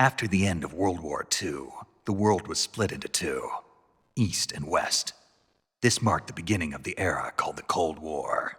After the end of World War II, the world was split into two, East and West. This marked the beginning of the era called the Cold War.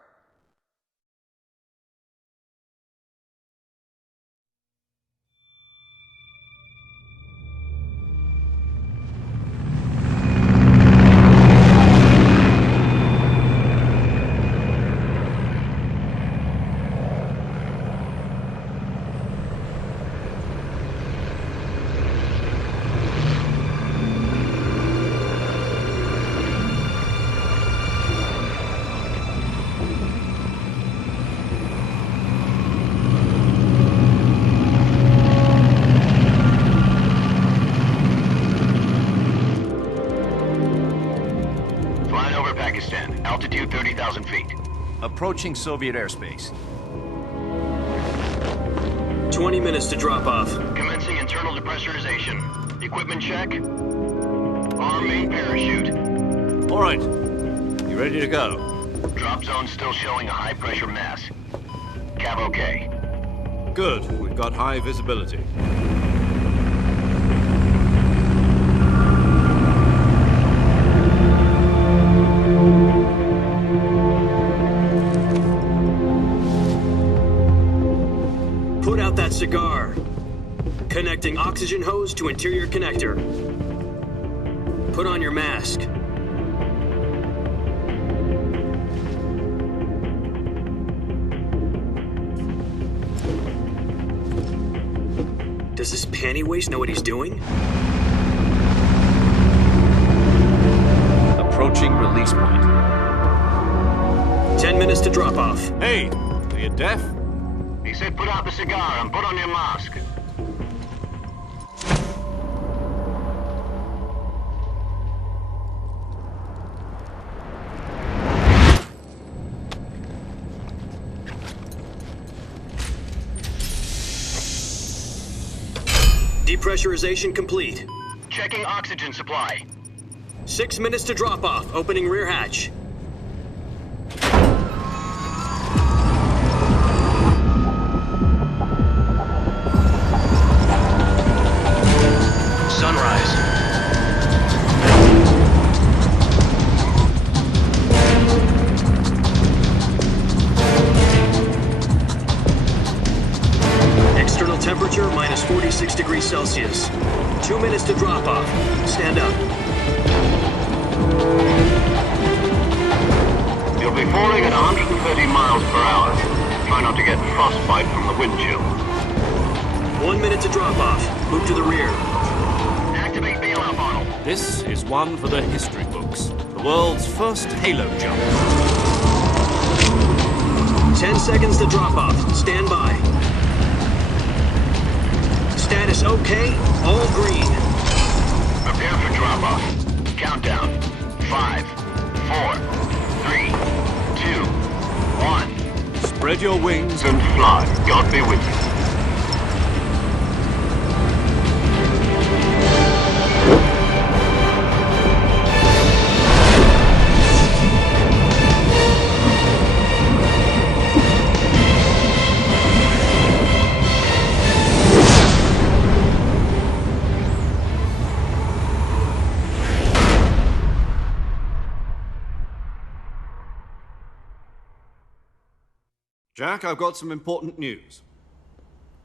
Altitude 30,000 feet. Approaching Soviet airspace. 20 minutes to drop off. Commencing internal depressurization. Equipment check. Arm main parachute. All right. You ready to go? Drop zone still showing a high pressure mass. Cav okay. Good. We've got high visibility. Put out that cigar. Connecting oxygen hose to interior connector. Put on your mask. Does this panty waste know what he's doing? Approaching release point. 10 minutes to drop off. Hey, are you deaf? He said put out the cigar and put on your mask. Depressurization complete. Checking oxygen supply. 6 minutes to drop off. Opening rear hatch. Sunrise. External temperature minus 46 degrees Celsius. 2 minutes to drop off. Stand up. You'll be falling at 130 miles per hour. Try not to get frostbite from the wind chill. 1 minute to drop off. Move to the rear. Activate bailout bottle. This is one for the history books. The world's first halo jump. 10 seconds to drop off. Stand by. Status okay. All green. Prepare for drop off. Countdown. 5, 4, 3, 2, 1. Spread your wings And fly. God be with you. Jack, I've got some important news.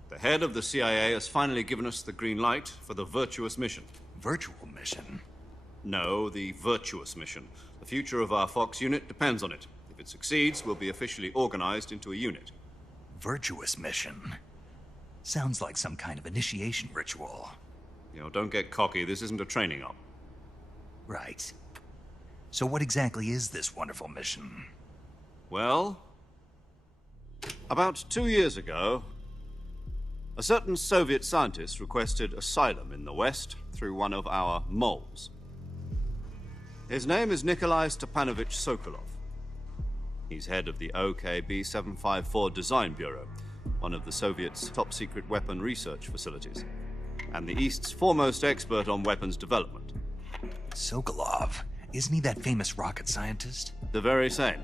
The head of the CIA has finally given us the green light for the virtuous mission. Virtual mission? No, the virtuous mission. The future of our Fox unit depends on it. If it succeeds, we'll be officially organized into a unit. Virtuous mission? Sounds like some kind of initiation ritual. You know, don't get cocky. This isn't a training op. Right. So what exactly is this wonderful mission? Well, about 2 years ago, a certain Soviet scientist requested asylum in the West through one of our moles. His name is Nikolai Stepanovich Sokolov. He's head of the OKB-754 Design Bureau, one of the Soviets' top-secret weapon research facilities, and the East's foremost expert on weapons development. Sokolov? Isn't he that famous rocket scientist? The very same.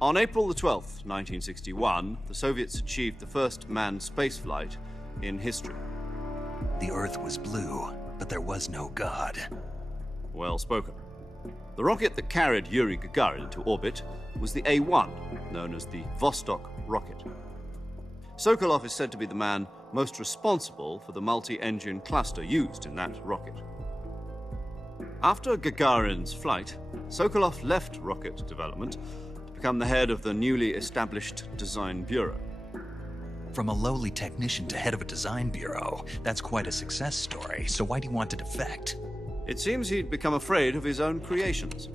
On April the 12th, 1961, the Soviets achieved the first manned spaceflight in history. The Earth was blue, but there was no God. Well spoken. The rocket that carried Yuri Gagarin into orbit was the A-1, known as the Vostok rocket. Sokolov is said to be the man most responsible for the multi-engine cluster used in that rocket. After Gagarin's flight, Sokolov left rocket development to become the head of the newly established Design Bureau. From a lowly technician to head of a design bureau, that's quite a success story, so why do you want to defect? It seems he'd become afraid of his own creations.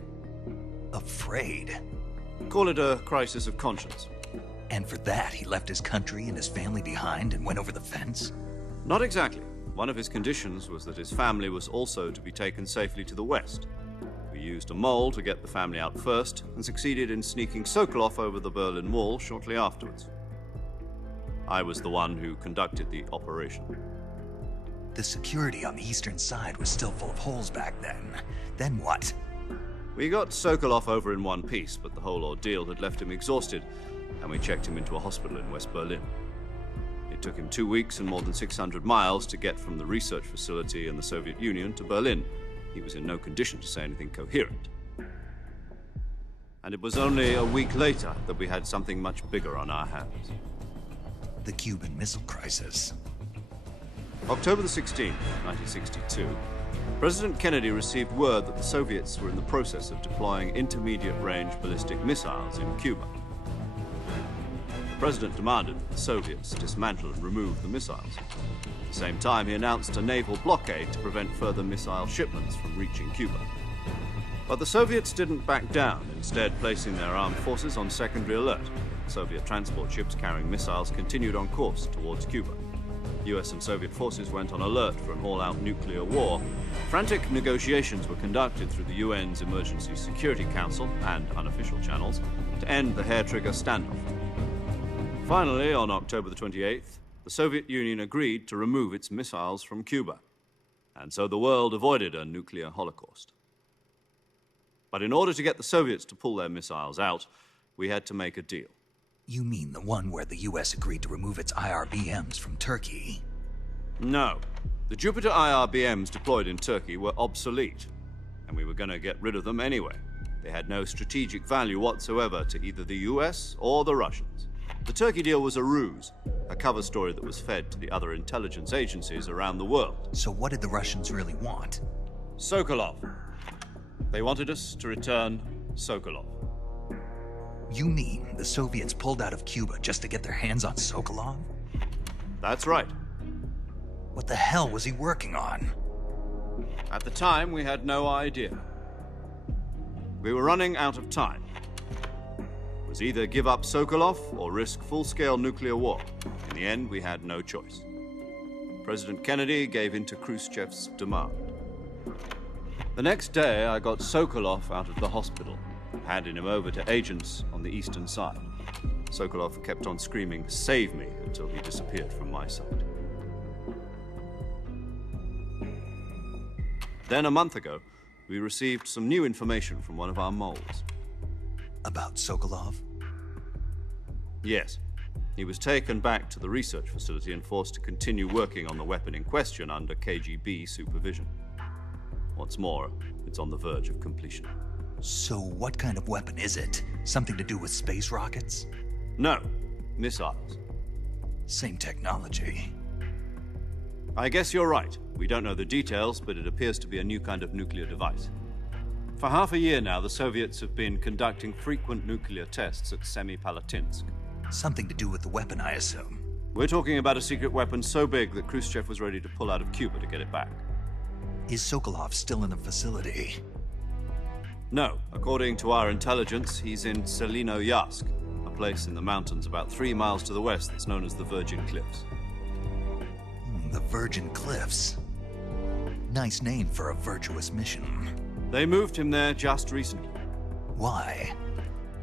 Afraid? Call it a crisis of conscience. And for that, he left his country and his family behind and went over the fence? Not exactly. One of his conditions was that his family was also to be taken safely to the west. We used a mole to get the family out first and succeeded in sneaking Sokolov over the Berlin Wall shortly afterwards. I was the one who conducted the operation. The security on the eastern side was still full of holes back then. Then what? We got Sokolov over in one piece, but the whole ordeal had left him exhausted, and we checked him into a hospital in West Berlin. It took him 2 weeks and more than 600 miles to get from the research facility in the Soviet Union to Berlin. He was in no condition to say anything coherent. And it was only a week later that we had something much bigger on our hands. The Cuban Missile Crisis. October the 16th, 1962, President Kennedy received word that the Soviets were in the process of deploying intermediate-range ballistic missiles in Cuba. The President demanded that the Soviets dismantle and remove the missiles. At the same time, he announced a naval blockade to prevent further missile shipments from reaching Cuba. But the Soviets didn't back down, instead placing their armed forces on secondary alert. Soviet transport ships carrying missiles continued on course towards Cuba. US and Soviet forces went on alert for an all-out nuclear war. Frantic negotiations were conducted through the UN's Emergency Security Council and unofficial channels to end the hair-trigger standoff. Finally, on October the 28th, the Soviet Union agreed to remove its missiles from Cuba. And so the world avoided a nuclear holocaust. But in order to get the Soviets to pull their missiles out, we had to make a deal. You mean the one where the US agreed to remove its IRBMs from Turkey? No. The Jupiter IRBMs deployed in Turkey were obsolete, and we were going to get rid of them anyway. They had no strategic value whatsoever to either the US or the Russians. The Turkey deal was a ruse, a cover story that was fed to the other intelligence agencies around the world. So what did the Russians really want? Sokolov. They wanted us to return Sokolov. You mean the Soviets pulled out of Cuba just to get their hands on Sokolov? That's right. What the hell was he working on? At the time, we had no idea. We were running out of time. It was either give up Sokolov or risk full-scale nuclear war. In the end, we had no choice. President Kennedy gave in to Khrushchev's demand. The next day, I got Sokolov out of the hospital, handing him over to agents on the eastern side. Sokolov kept on screaming, "Save me," until he disappeared from my sight. Then a month ago, we received some new information from one of our moles. About Sokolov? Yes. He was taken back to the research facility and forced to continue working on the weapon in question under KGB supervision. What's more, it's on the verge of completion. So what kind of weapon is it? Something to do with space rockets? No, missiles. Same technology. I guess you're right. We don't know the details, but it appears to be a new kind of nuclear device. For half a year now, the Soviets have been conducting frequent nuclear tests at Semipalatinsk. Something to do with the weapon, I assume. We're talking about a secret weapon so big that Khrushchev was ready to pull out of Cuba to get it back. Is Sokolov still in the facility? No. According to our intelligence, he's in Selinoyarsk, a place in the mountains about 3 miles to the west that's known as the Virgin Cliffs. The Virgin Cliffs. Nice name for a virtuous mission. They moved him there just recently. Why?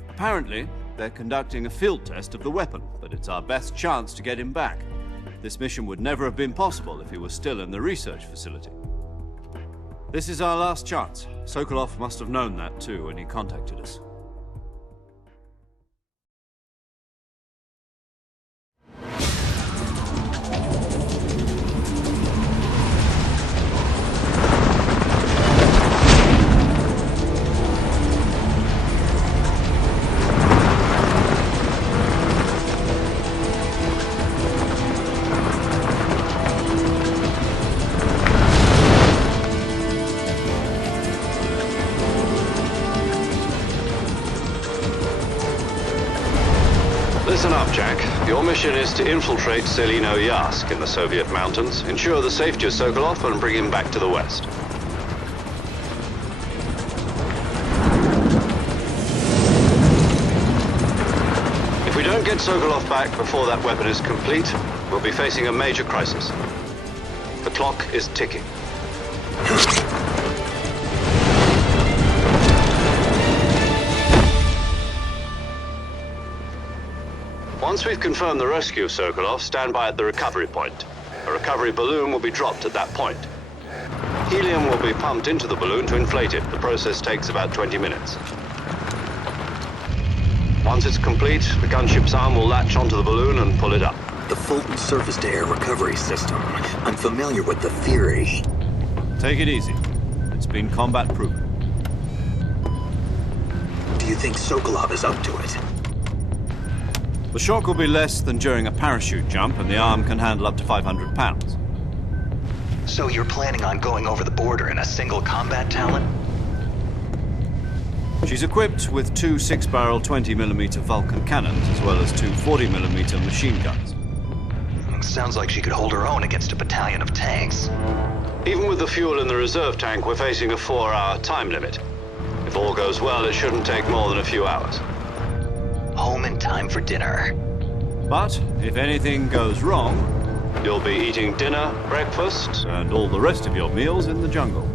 Apparently, they're conducting a field test of the weapon, but it's our best chance to get him back. This mission would never have been possible if he was still in the research facility. This is our last chance. Sokolov must have known that too when he contacted us. mission is to infiltrate Selino-Yask in the Soviet mountains, ensure the safety of Sokolov, and bring him back to the West. If we don't get Sokolov back before that weapon is complete, we'll be facing a major crisis. The clock is ticking. Once we've confirmed the rescue of Sokolov, stand by at the recovery point. A recovery balloon will be dropped at that point. Helium will be pumped into the balloon to inflate it. The process takes about 20 minutes. Once it's complete, the gunship's arm will latch onto the balloon and pull it up. The Fulton surface-to-air recovery system. I'm familiar with the theory. Take it easy. It's been combat-proven. Do you think Sokolov is up to it? The shock will be less than during a parachute jump, and the arm can handle up to 500 pounds. So you're planning on going over the border in a single combat talent? She's equipped with two 6-barrel 20mm Vulcan cannons, as well as two 40mm machine guns. Sounds like she could hold her own against a battalion of tanks. Even with the fuel in the reserve tank, we're facing a 4-hour time limit. If all goes well, it shouldn't take more than a few hours. Home in time for dinner. But if anything goes wrong, you'll be eating dinner, breakfast, and all the rest of your meals in the jungle.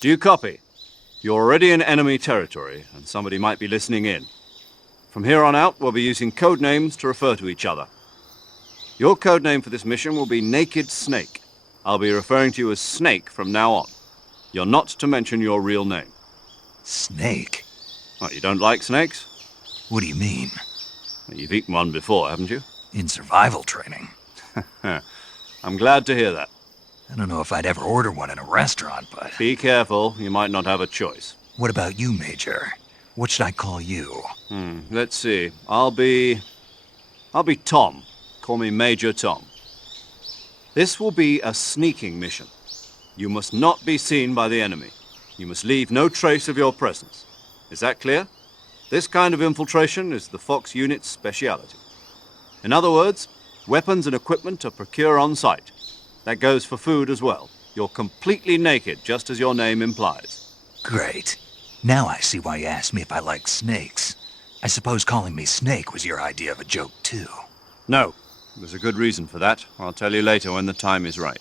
Do you copy? You're already in enemy territory, and somebody might be listening in. From here on out, we'll be using code names to refer to each other. Your code name for this mission will be Naked Snake. I'll be referring to you as Snake from now on. You're not to mention your real name. Snake? What, you don't like snakes? What do you mean? Well, you've eaten one before, haven't you? In survival training. I'm glad to hear that. I don't know if I'd ever order one in a restaurant, but... Be careful, you might not have a choice. What about you, Major? What should I call you? Let's see. I'll be Tom. Call me Major Tom. This will be a sneaking mission. You must not be seen by the enemy. You must leave no trace of your presence. Is that clear? This kind of infiltration is the Fox unit's speciality. In other words, weapons and equipment are procured on site. That goes for food as well. You're completely naked, just as your name implies. Great. Now I see why you asked me if I like snakes. I suppose calling me Snake was your idea of a joke, too. No. There's a good reason for that. I'll tell you later when the time is right.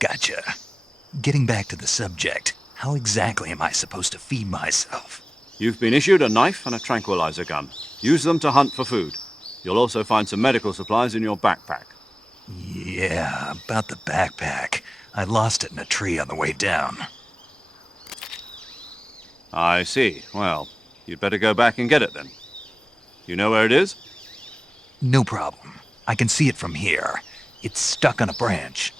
Gotcha. Getting back to the subject, how exactly am I supposed to feed myself? You've been issued a knife and a tranquilizer gun. Use them to hunt for food. You'll also find some medical supplies in your backpack. Yeah, about the backpack. I lost it in a tree on the way down. I see. Well, you'd better go back and get it then. You know where it is? No problem. I can see it from here. It's stuck on a branch.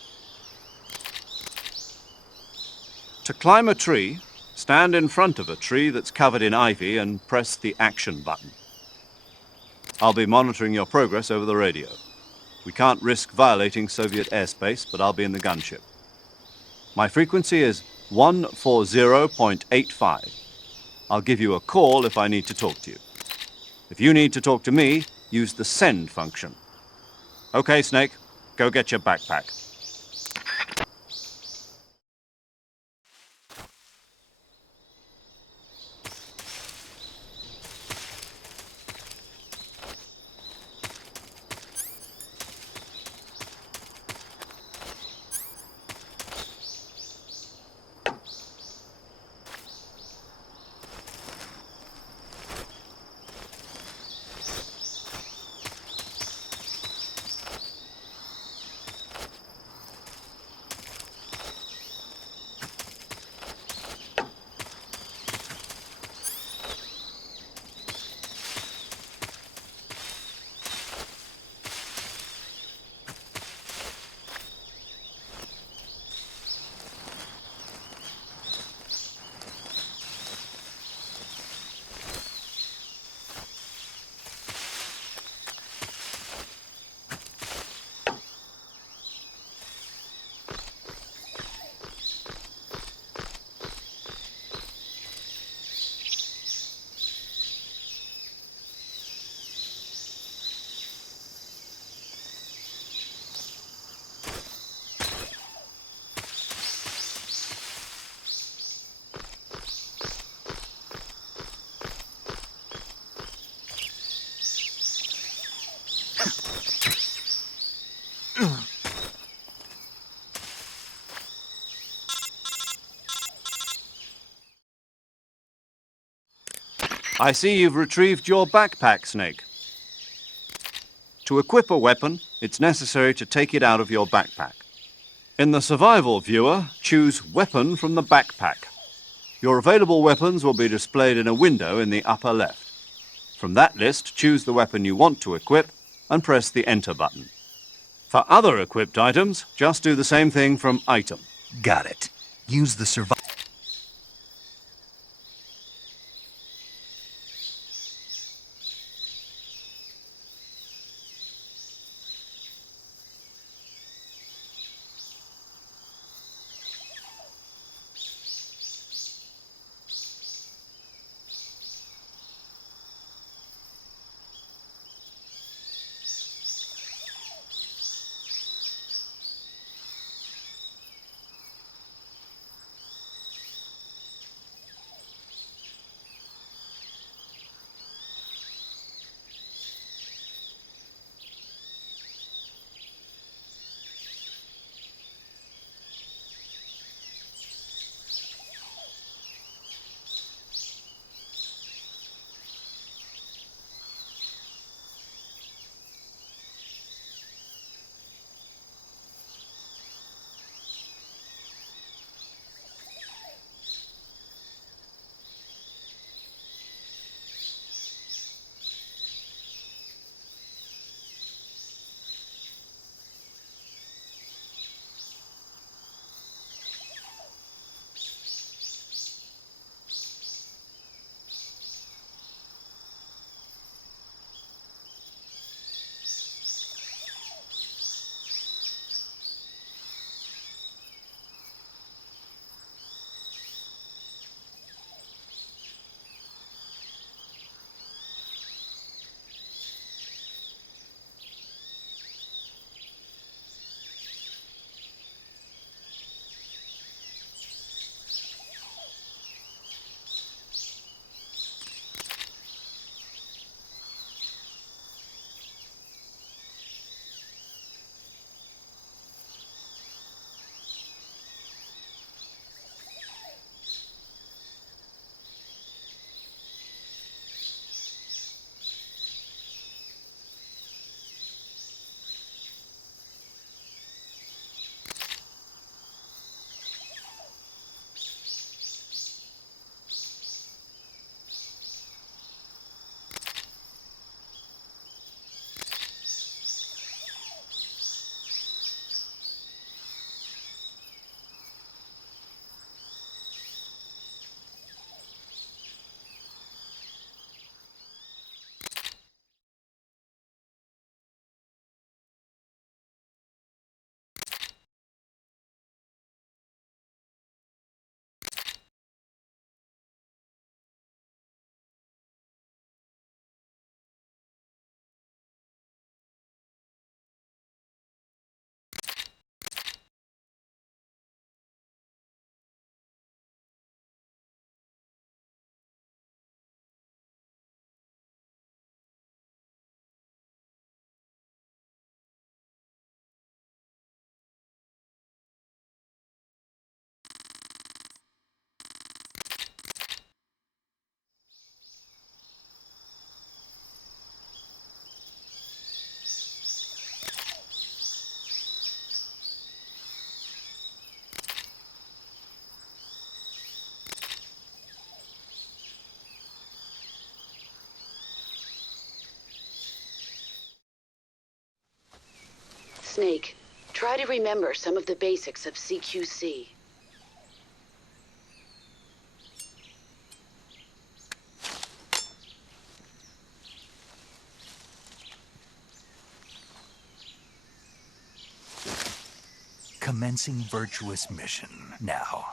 To climb a tree, Stand in front of a tree that's covered in ivy and press the action button. I'll be monitoring your progress over the radio. We can't risk violating Soviet airspace, but I'll be in the gunship. My frequency is 140.85. I'll give you a call if I need to talk to you. If you need to talk to me, use the send function. Okay, Snake, go get your backpack. I see you've retrieved your backpack, Snake. To equip a weapon, it's necessary to take it out of your backpack. In the survival viewer, choose Weapon from the backpack. Your available weapons will be displayed in a window in the upper left. From that list, choose the weapon you want to equip and press the Enter button. For other equipped items, just do the same thing from Item. Got it. Use the survival. Snake, try to remember some of the basics of CQC. Commencing virtuous mission now.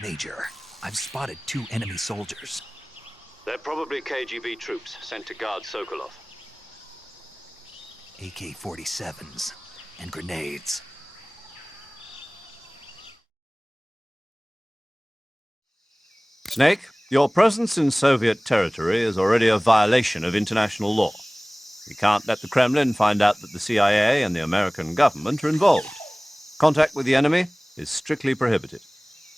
Major, I've spotted 2 enemy soldiers. They're probably KGB troops sent to guard Sokolov. AK-47s and grenades. Snake, your presence in Soviet territory is already a violation of international law. We can't let the Kremlin find out that the CIA and the American government are involved. Contact with the enemy is strictly prohibited.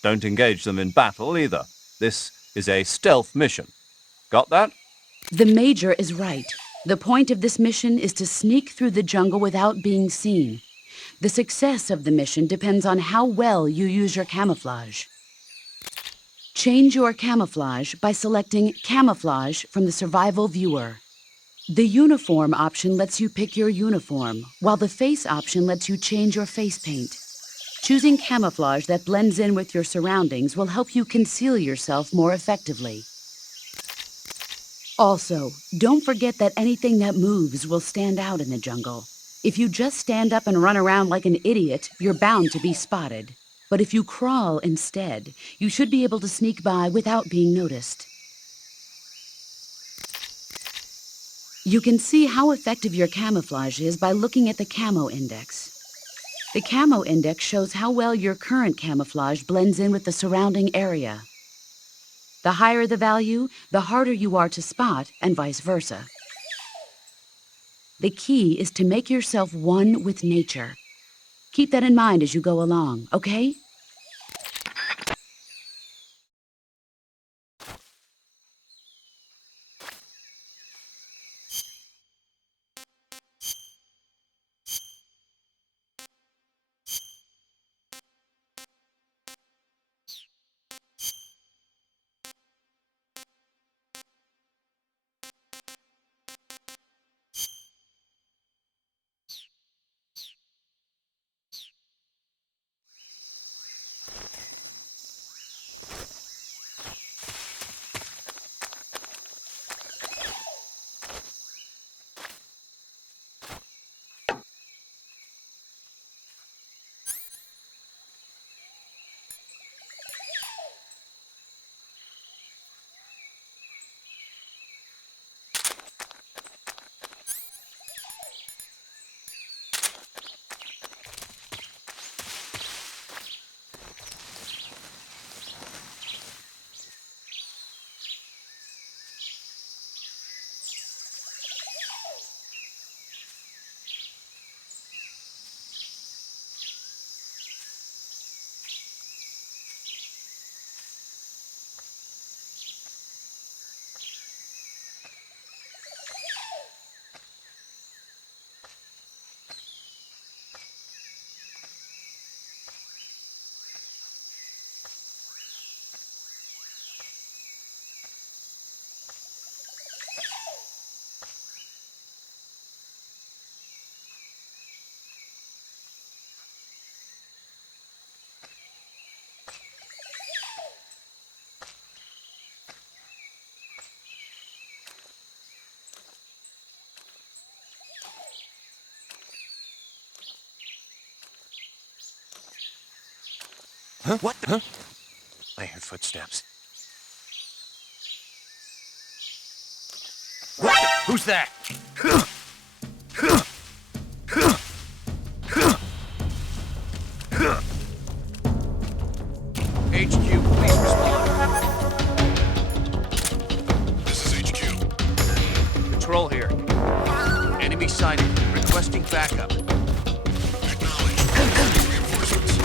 Don't engage them in battle either. This is a stealth mission. Got that? The Major is right. The point of this mission is to sneak through the jungle without being seen. The success of the mission depends on how well you use your camouflage. Change your camouflage by selecting Camouflage from the Survival Viewer. The Uniform option lets you pick your uniform, while the Face option lets you change your face paint. Choosing camouflage that blends in with your surroundings will help you conceal yourself more effectively. Also, don't forget that anything that moves will stand out in the jungle. If you just stand up and run around like an idiot, you're bound to be spotted. But if you crawl instead, you should be able to sneak by without being noticed. You can see how effective your camouflage is by looking at the camo index. The camo index shows how well your current camouflage blends in with the surrounding area. The higher the value, the harder you are to spot, and vice versa. The key is to make yourself one with nature. Keep that in mind as you go along, okay? Huh? What? Huh? I heard footsteps. What? Who's that? HQ, please respond. This is HQ. Patrol here. Enemy sighted. Requesting backup. Acknowledged. Reinforcements.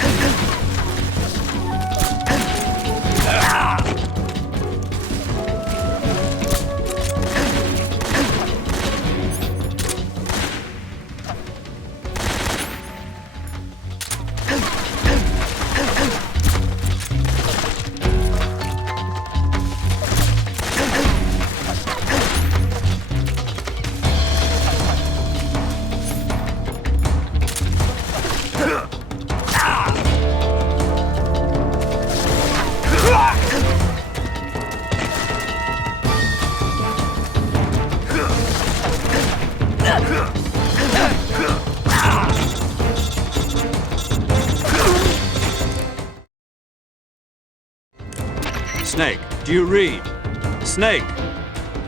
Snake, do you read? Snake!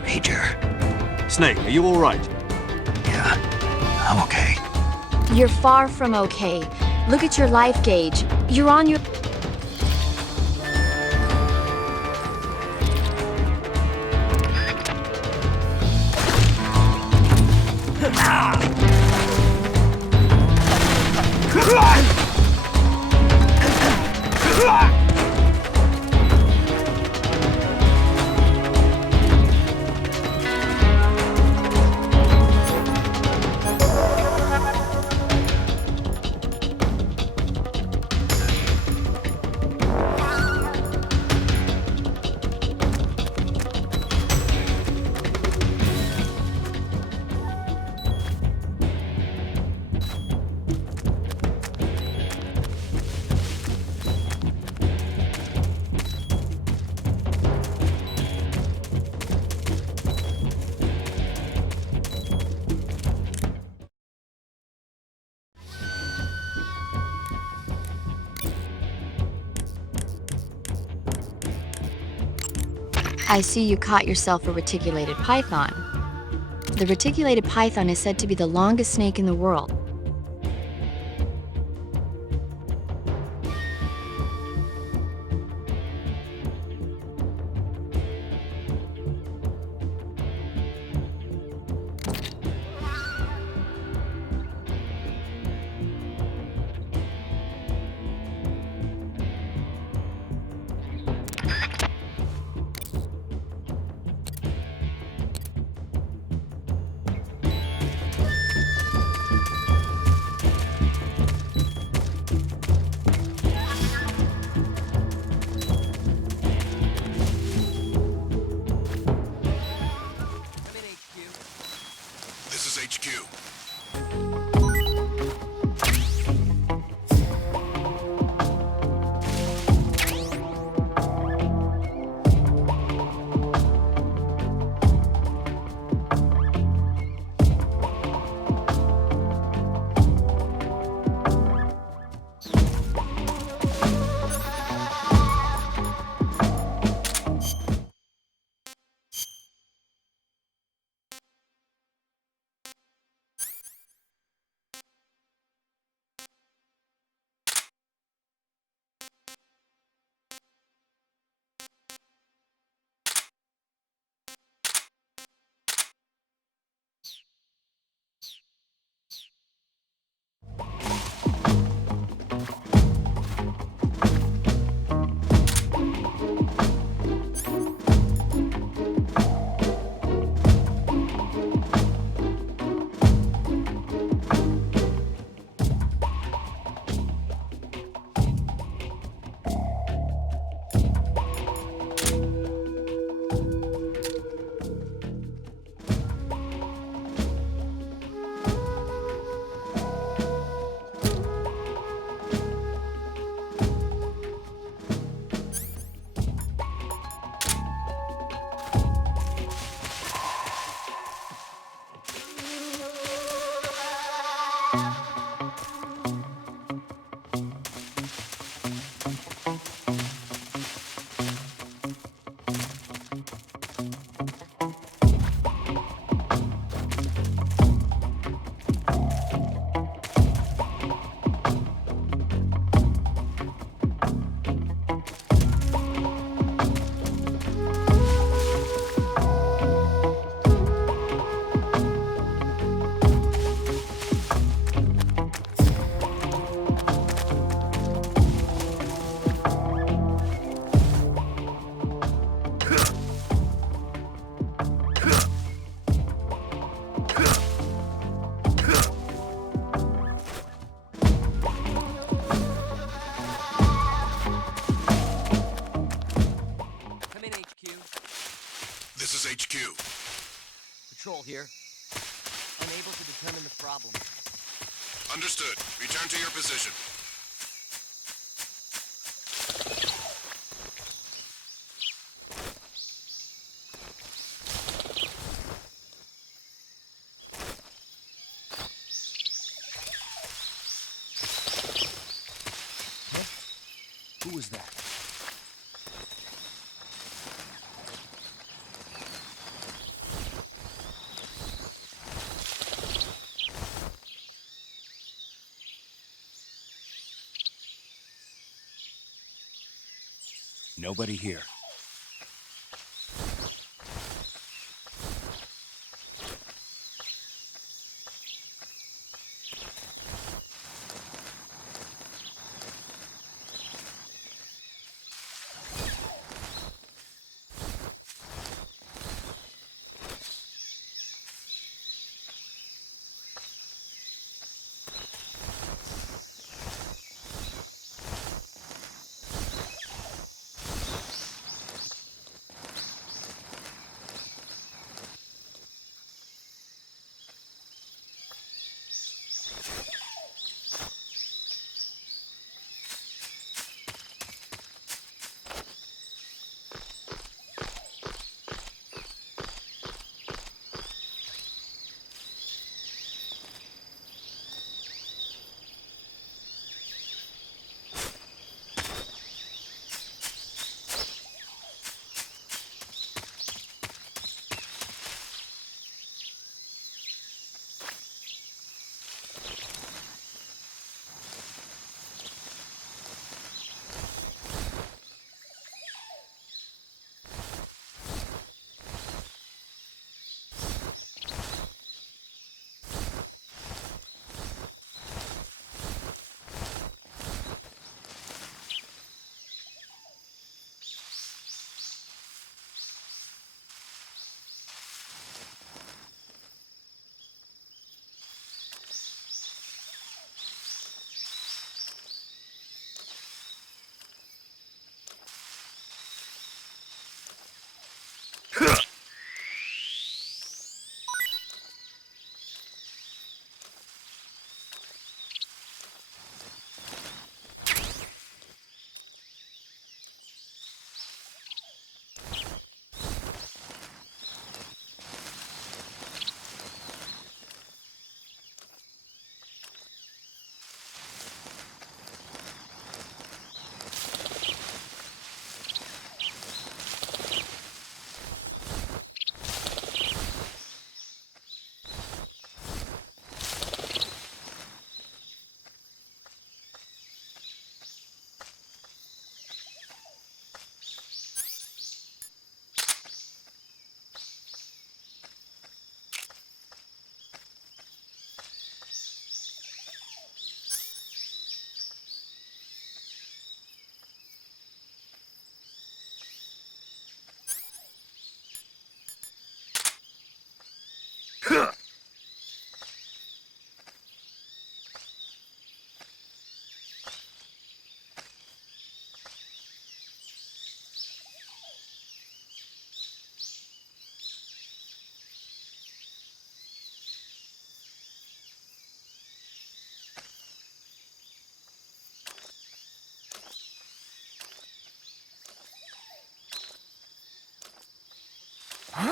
Major. Snake, are you all right? Yeah, I'm okay. You're far from okay. Look at your life gauge. You're on your... I see you caught yourself a reticulated python. The reticulated python is said to be the longest snake in the world. This is HQ. This is HQ. Patrol here. Unable to determine the problem. Understood. Return to your position. Who was that? Nobody here.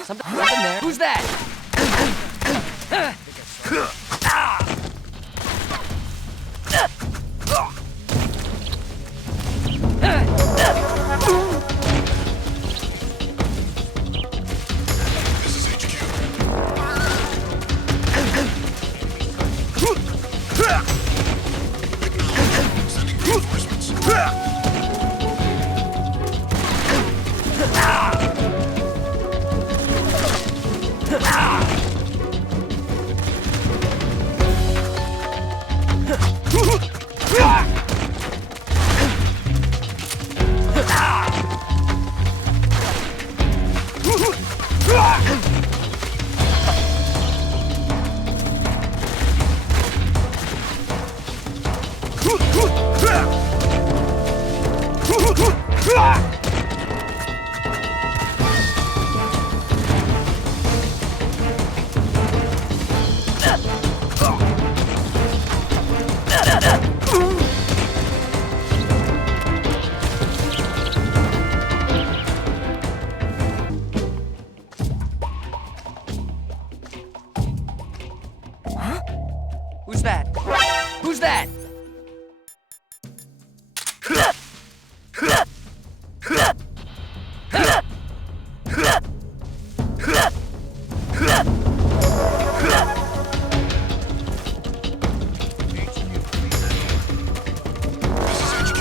Something there. Who's that? This is HQ. Acknowledged. Sending reinforcements. Who's that? Who's that? This is HQ.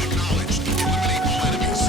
Acknowledged. Eliminate all enemies.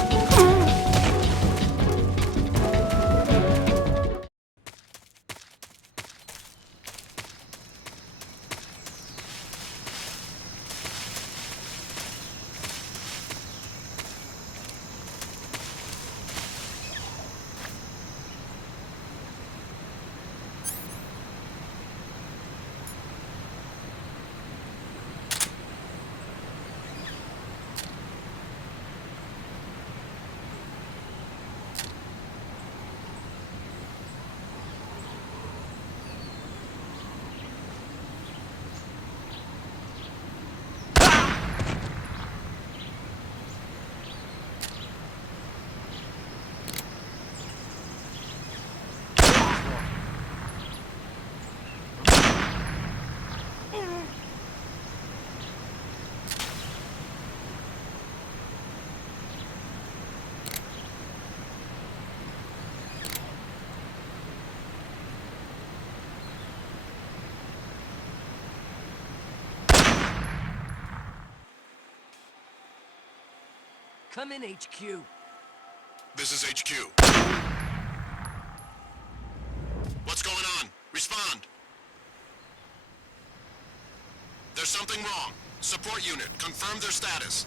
Come in, HQ. This is HQ. What's going on? Respond. There's something wrong. Support unit, confirm their status.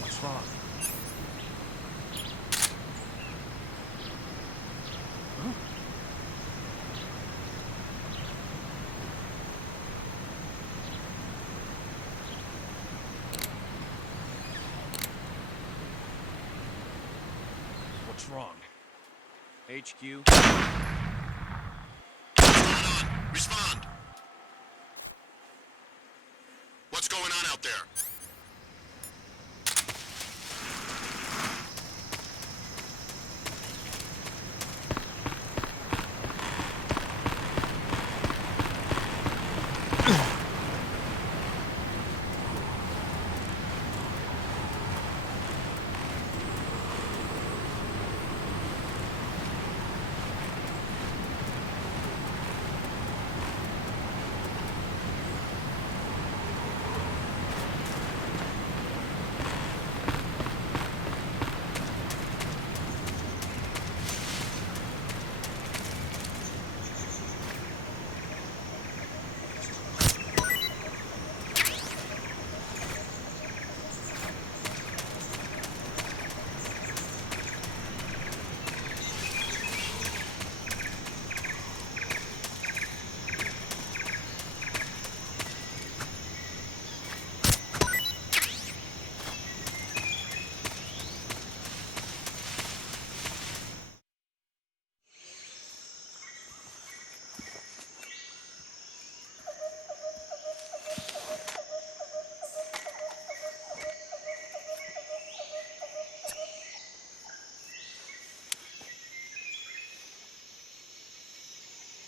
What's wrong? What's wrong? HQ? What's going on? Respond. What's going on out there?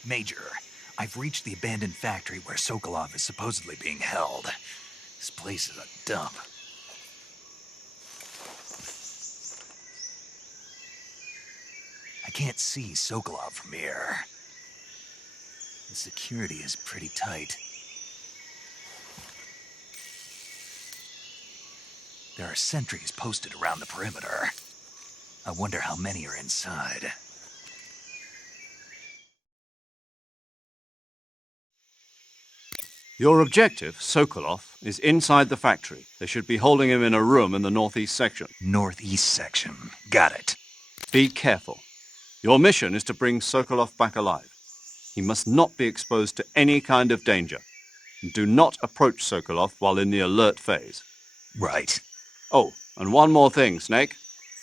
Major, I've reached the abandoned factory where Sokolov is supposedly being held. This place is a dump. I can't see Sokolov from here. The security is pretty tight. There are sentries posted around the perimeter. I wonder how many are inside. Your objective, Sokolov, is inside the factory. They should be holding him in a room in the northeast section. Northeast section. Got it. Be careful. Your mission is to bring Sokolov back alive. He must not be exposed to any kind of danger. Do not approach Sokolov while in the alert phase. Right. Oh, and one more thing, Snake.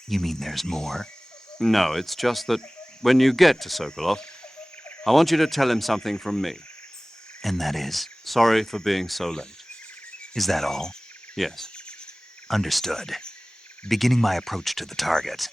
You mean there's more? No, it's just that when you get to Sokolov, I want you to tell him something from me. And that is? Sorry for being so late. Is that all? Yes. Understood. Beginning my approach to the target.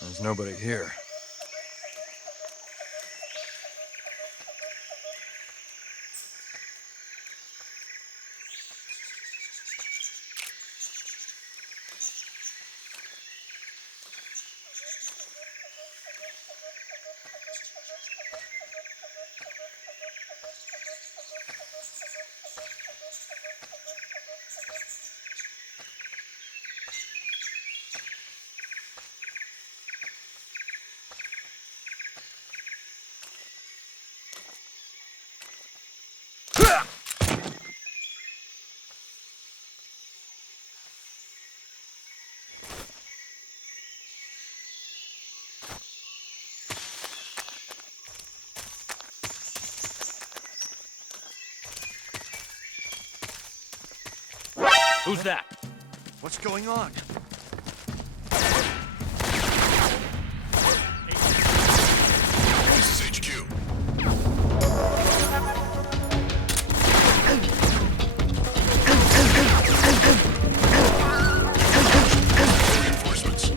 There's nobody here. Who's that? What's going on? This is HQ. Reinforcements.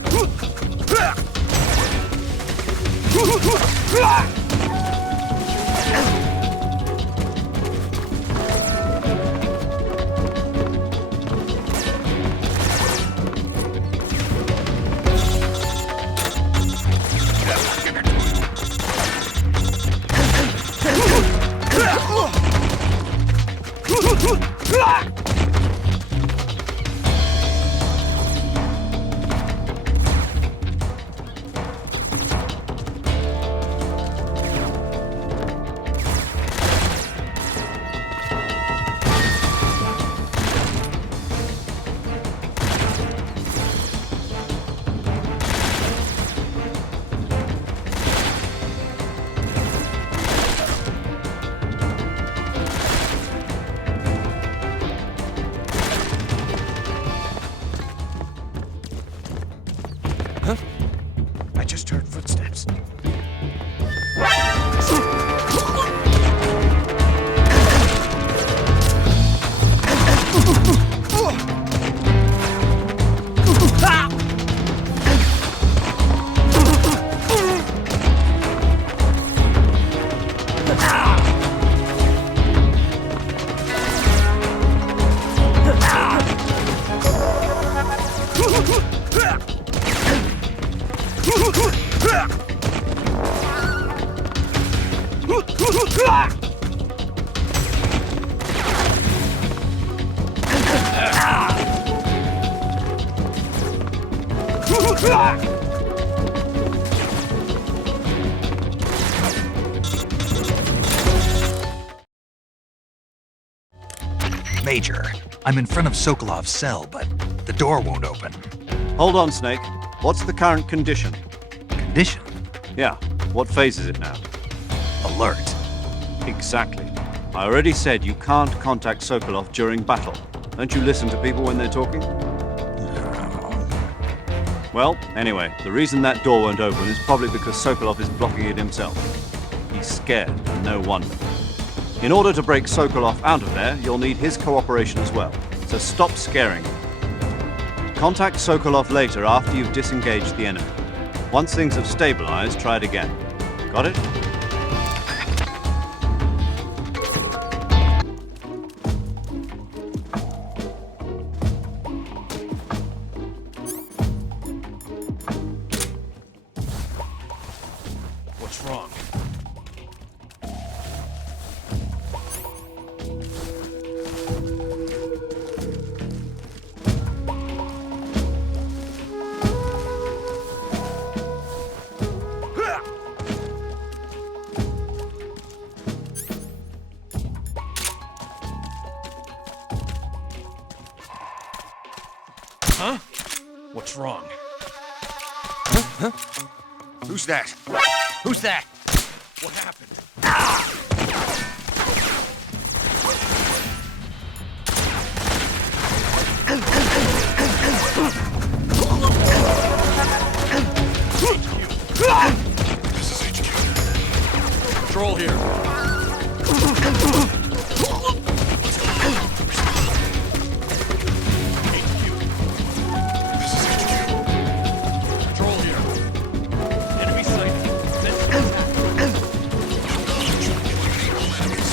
I just heard footsteps. Major, I'm in front of Sokolov's cell, but the door won't open. Hold on, Snake. What's the current condition? Condition? Yeah, what phase is it now? Alert. Exactly. I already said you can't contact Sokolov during battle. Don't you listen to people when they're talking? Well, anyway, the reason that door won't open is probably because Sokolov is blocking it himself. He's scared, and no wonder. In order to break Sokolov out of there, you'll need his cooperation as well. So stop scaring him. Contact Sokolov later after you've disengaged the enemy. Once things have stabilized, try it again. Got it? What's wrong? Huh? What's wrong? Huh? Who's that? Who's that? What happened? This is HQ. Patrol here. This is HQ. Patrol here. Enemy sighted. Send Acknowledge. Eliminate all enemies.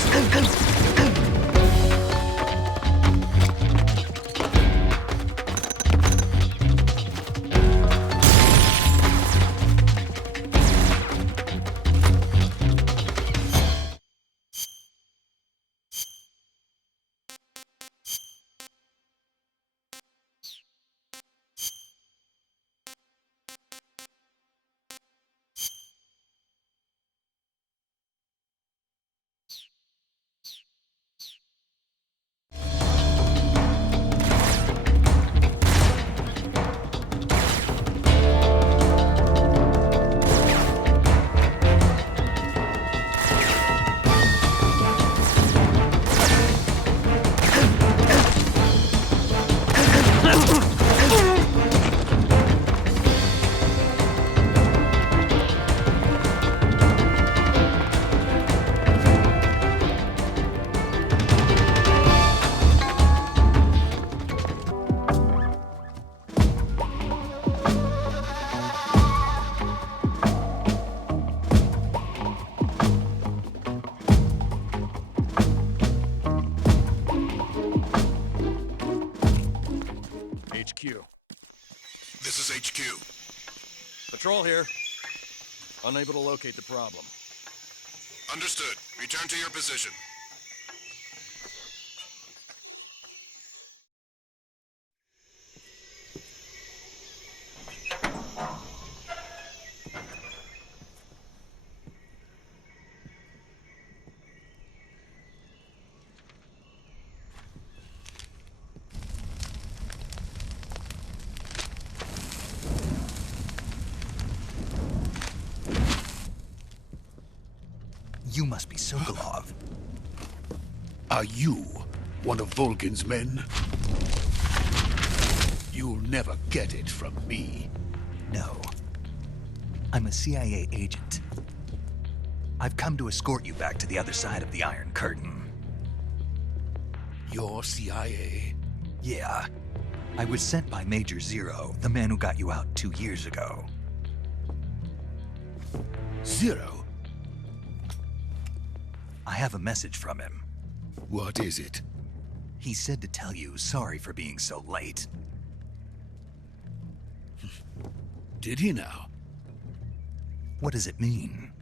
HQ. This is HQ. Patrol here. Unable to locate the problem. Understood. Return to your position. You must be Sokolov. Are you one of Volgin's men? You'll never get it from me. No. I'm a CIA agent. I've come to escort you back to the other side of the Iron Curtain. You're CIA? Yeah. I was sent by Major Zero, the man who got you out 2 years ago. Zero? I have a message from him. What is it? He said to tell you sorry for being so late. Did he now? What does it mean?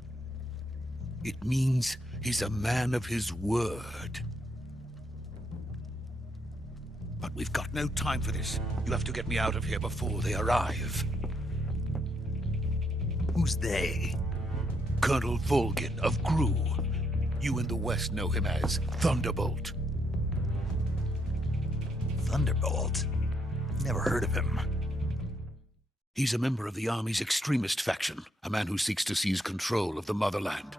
It means he's a man of his word. But we've got no time for this. You have to get me out of here before they arrive. Who's they? Colonel Volgin of Gru. You in the West know him as Thunderbolt. Thunderbolt? Never heard of him. He's a member of the Army's extremist faction, a man who seeks to seize control of the motherland.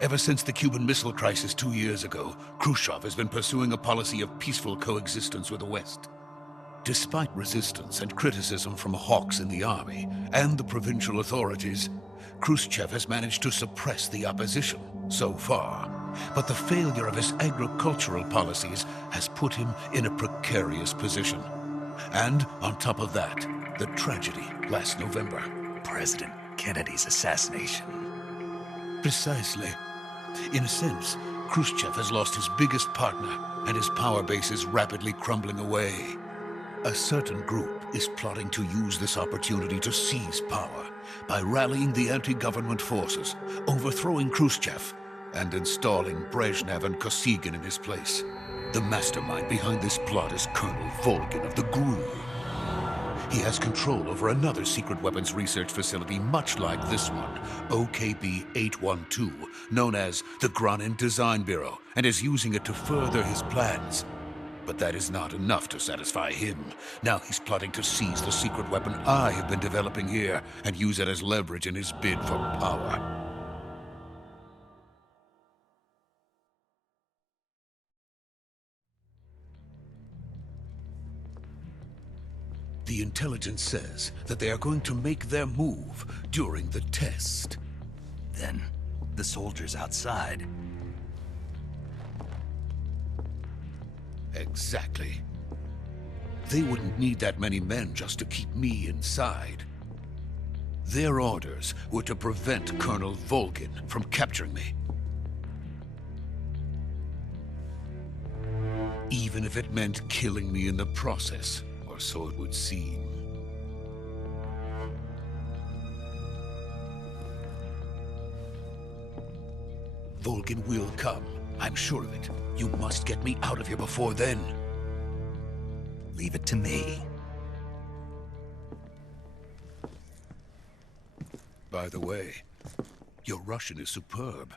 Ever since the Cuban Missile Crisis 2 years ago, Khrushchev has been pursuing a policy of peaceful coexistence with the West. Despite resistance and criticism from hawks in the army and the provincial authorities, Khrushchev has managed to suppress the opposition so far. But the failure of his agricultural policies has put him in a precarious position. And on top of that, the tragedy last November. President Kennedy's assassination. Precisely. In a sense, Khrushchev has lost his biggest partner, and his power base is rapidly crumbling away. A certain group is plotting to use this opportunity to seize power by rallying the anti-government forces, overthrowing Khrushchev, and installing Brezhnev and Kosygin in his place. The mastermind behind this plot is Colonel Volgin of the Gru. He has control over another secret weapons research facility much like this one, OKB-812, known as the Granin Design Bureau, and is using it to further his plans. But that is not enough to satisfy him. Now he's plotting to seize the secret weapon I have been developing here and use it as leverage in his bid for power. The intelligence says that they are going to make their move during the test. Then, the soldiers outside. Exactly. They wouldn't need that many men just to keep me inside. Their orders were to prevent Colonel Volgin from capturing me. Even if it meant killing me in the process, or so it would seem. Volgin will come. I'm sure of it. You must get me out of here before then. Leave it to me. By the way, your Russian is superb.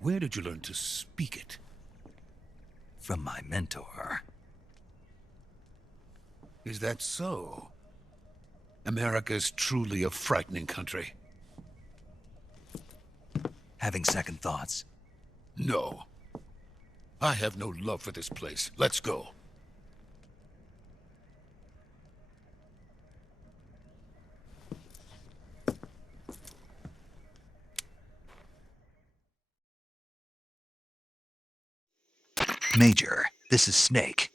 Where did you learn to speak it? From my mentor. Is that so? America is truly a frightening country. Having second thoughts? No. I have no love for this place. Let's go. Major, this is Snake.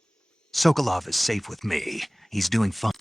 Sokolov is safe with me. He's doing fine.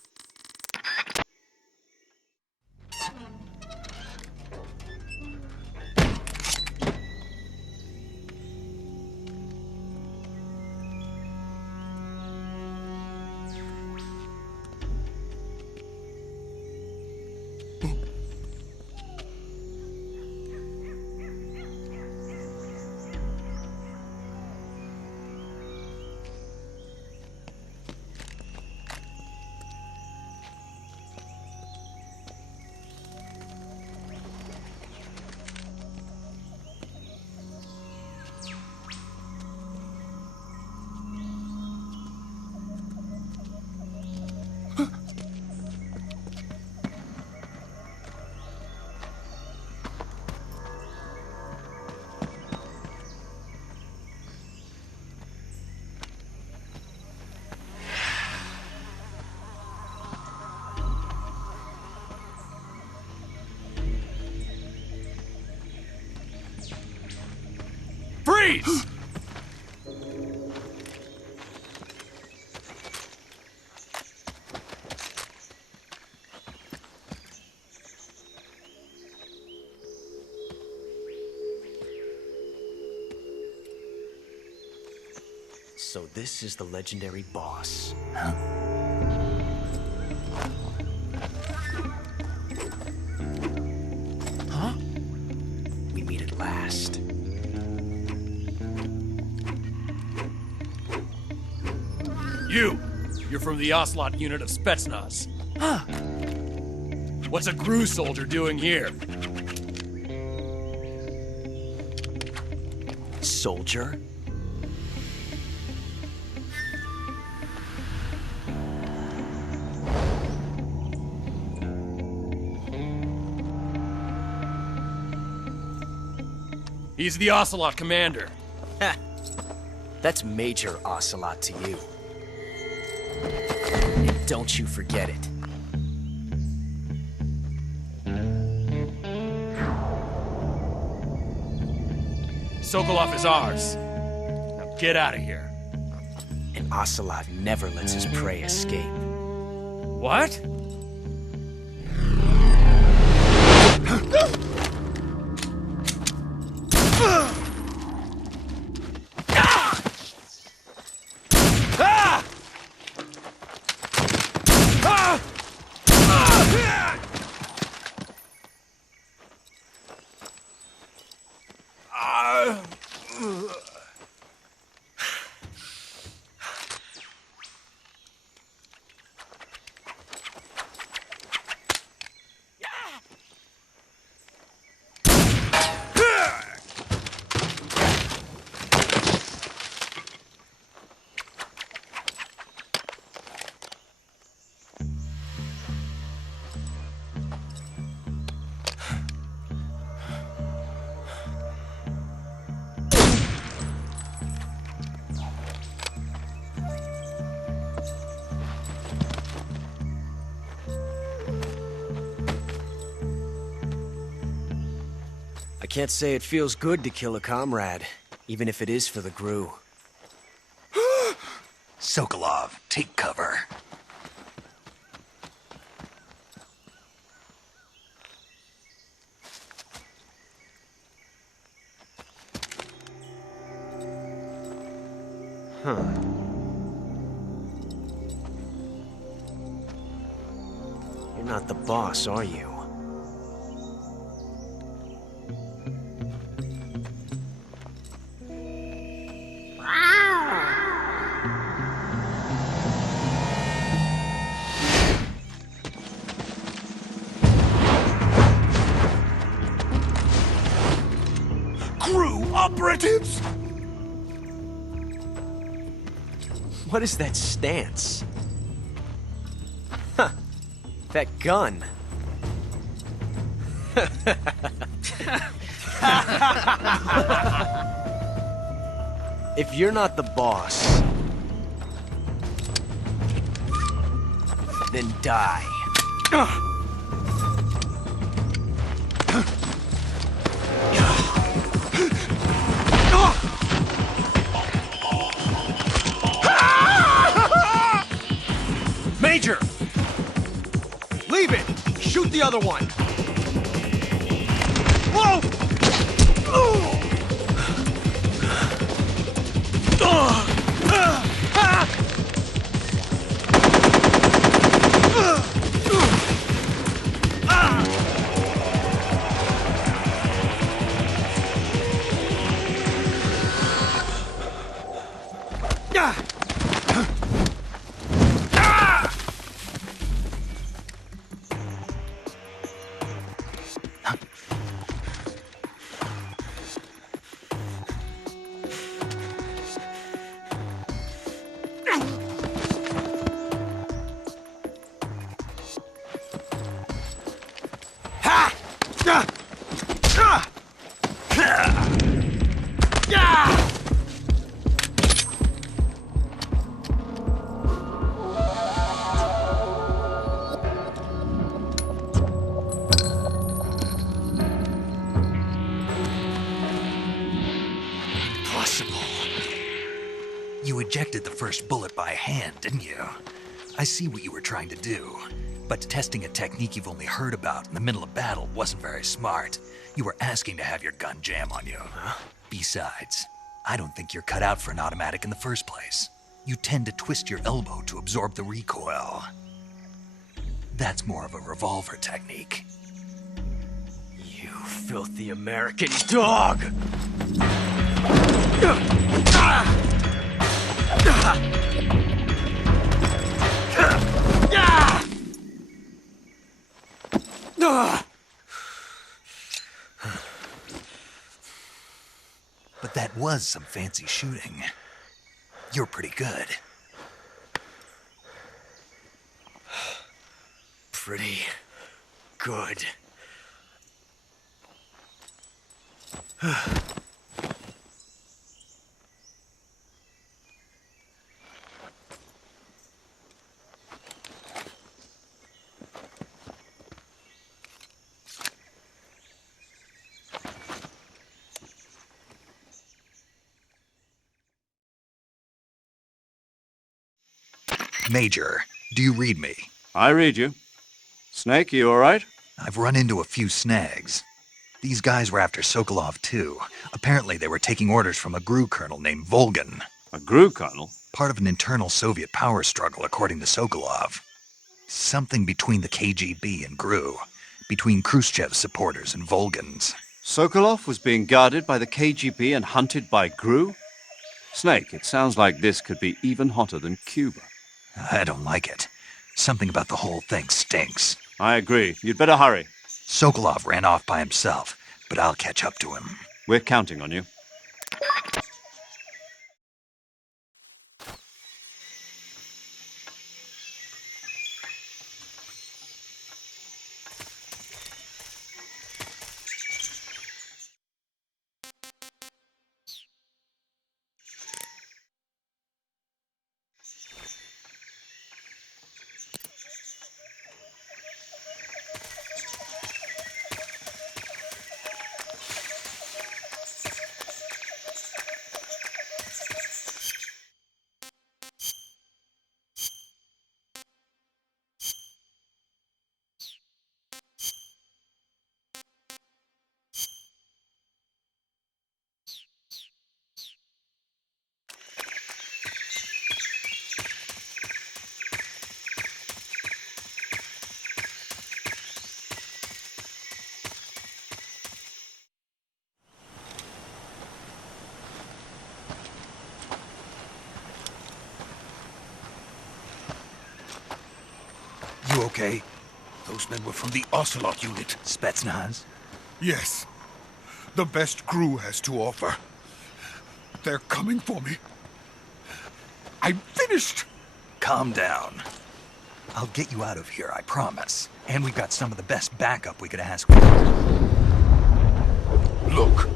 Freeze! So this is the legendary boss. Huh? Huh? We meet at last. You're from the Ocelot unit of Spetsnaz. Huh. What's a GRU soldier doing here? Soldier? He's the Ocelot commander. Ha! That's Major Ocelot to you. And don't you forget it. Sokolov is ours. Now get out of here. And Ocelot never lets his prey escape. What? I can't say it feels good to kill a comrade, even if it is for the GRU. Sokolov, take cover. Huh. You're not the boss, are you? GRU operatives! What is that stance? Huh. That gun. If you're not the boss, then die. Major! Leave it! Shoot the other one! Whoa! You ejected the first bullet by hand, didn't you? I see what you were trying to do. But testing a technique you've only heard about in the middle of battle wasn't very smart. You were asking to have your gun jam on you. Huh? Besides, I don't think you're cut out for an automatic in the first place. You tend to twist your elbow to absorb the recoil. That's more of a revolver technique. You filthy American dog! But that was some fancy shooting. You're pretty good. Pretty good. Major, do you read me? I read you. Snake, you all right? I've run into a few snags. These guys were after Sokolov, too. Apparently they were taking orders from a GRU colonel named Volgan. A GRU colonel? Part of an internal Soviet power struggle, according to Sokolov. Something between the KGB and GRU. Between Khrushchev's supporters and Volgan's. Sokolov was being guarded by the KGB and hunted by GRU? Snake, it sounds like this could be even hotter than Cuba. I don't like it. Something about the whole thing stinks. I agree. You'd better hurry. Sokolov ran off by himself, but I'll catch up to him. We're counting on you. You okay? Those men were from the Ocelot unit. Spetsnaz? Yes. The best GRU has to offer. They're coming for me. I'm finished! Calm down. I'll get you out of here, I promise. And we've got some of the best backup we could ask for. Look.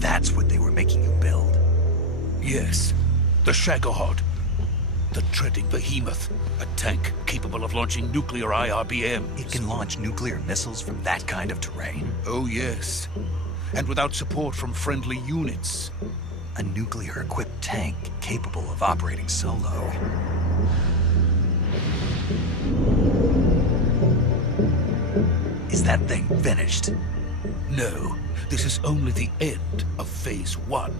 That's what they were making you build? Yes. The Shagohod. The treading behemoth. A tank capable of launching nuclear IRBMs. It can launch nuclear missiles from that kind of terrain? Oh, yes. And without support from friendly units. A nuclear-equipped tank capable of operating solo. Is that thing finished? No. This is only the end of Phase 1.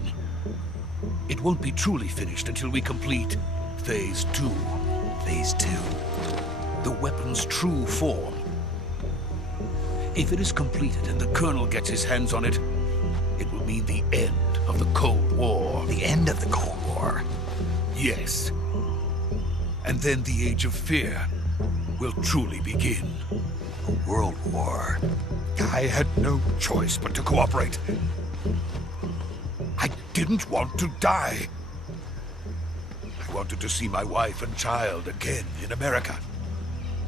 It won't be truly finished until we complete Phase 2. Phase 2? The weapon's true form. If it is completed and the Colonel gets his hands on it, it will mean the end of the Cold War. The end of the Cold War? Yes. And then the Age of Fear will truly begin. A world war? I had no choice but to cooperate. I didn't want to die. I wanted to see my wife and child again in America.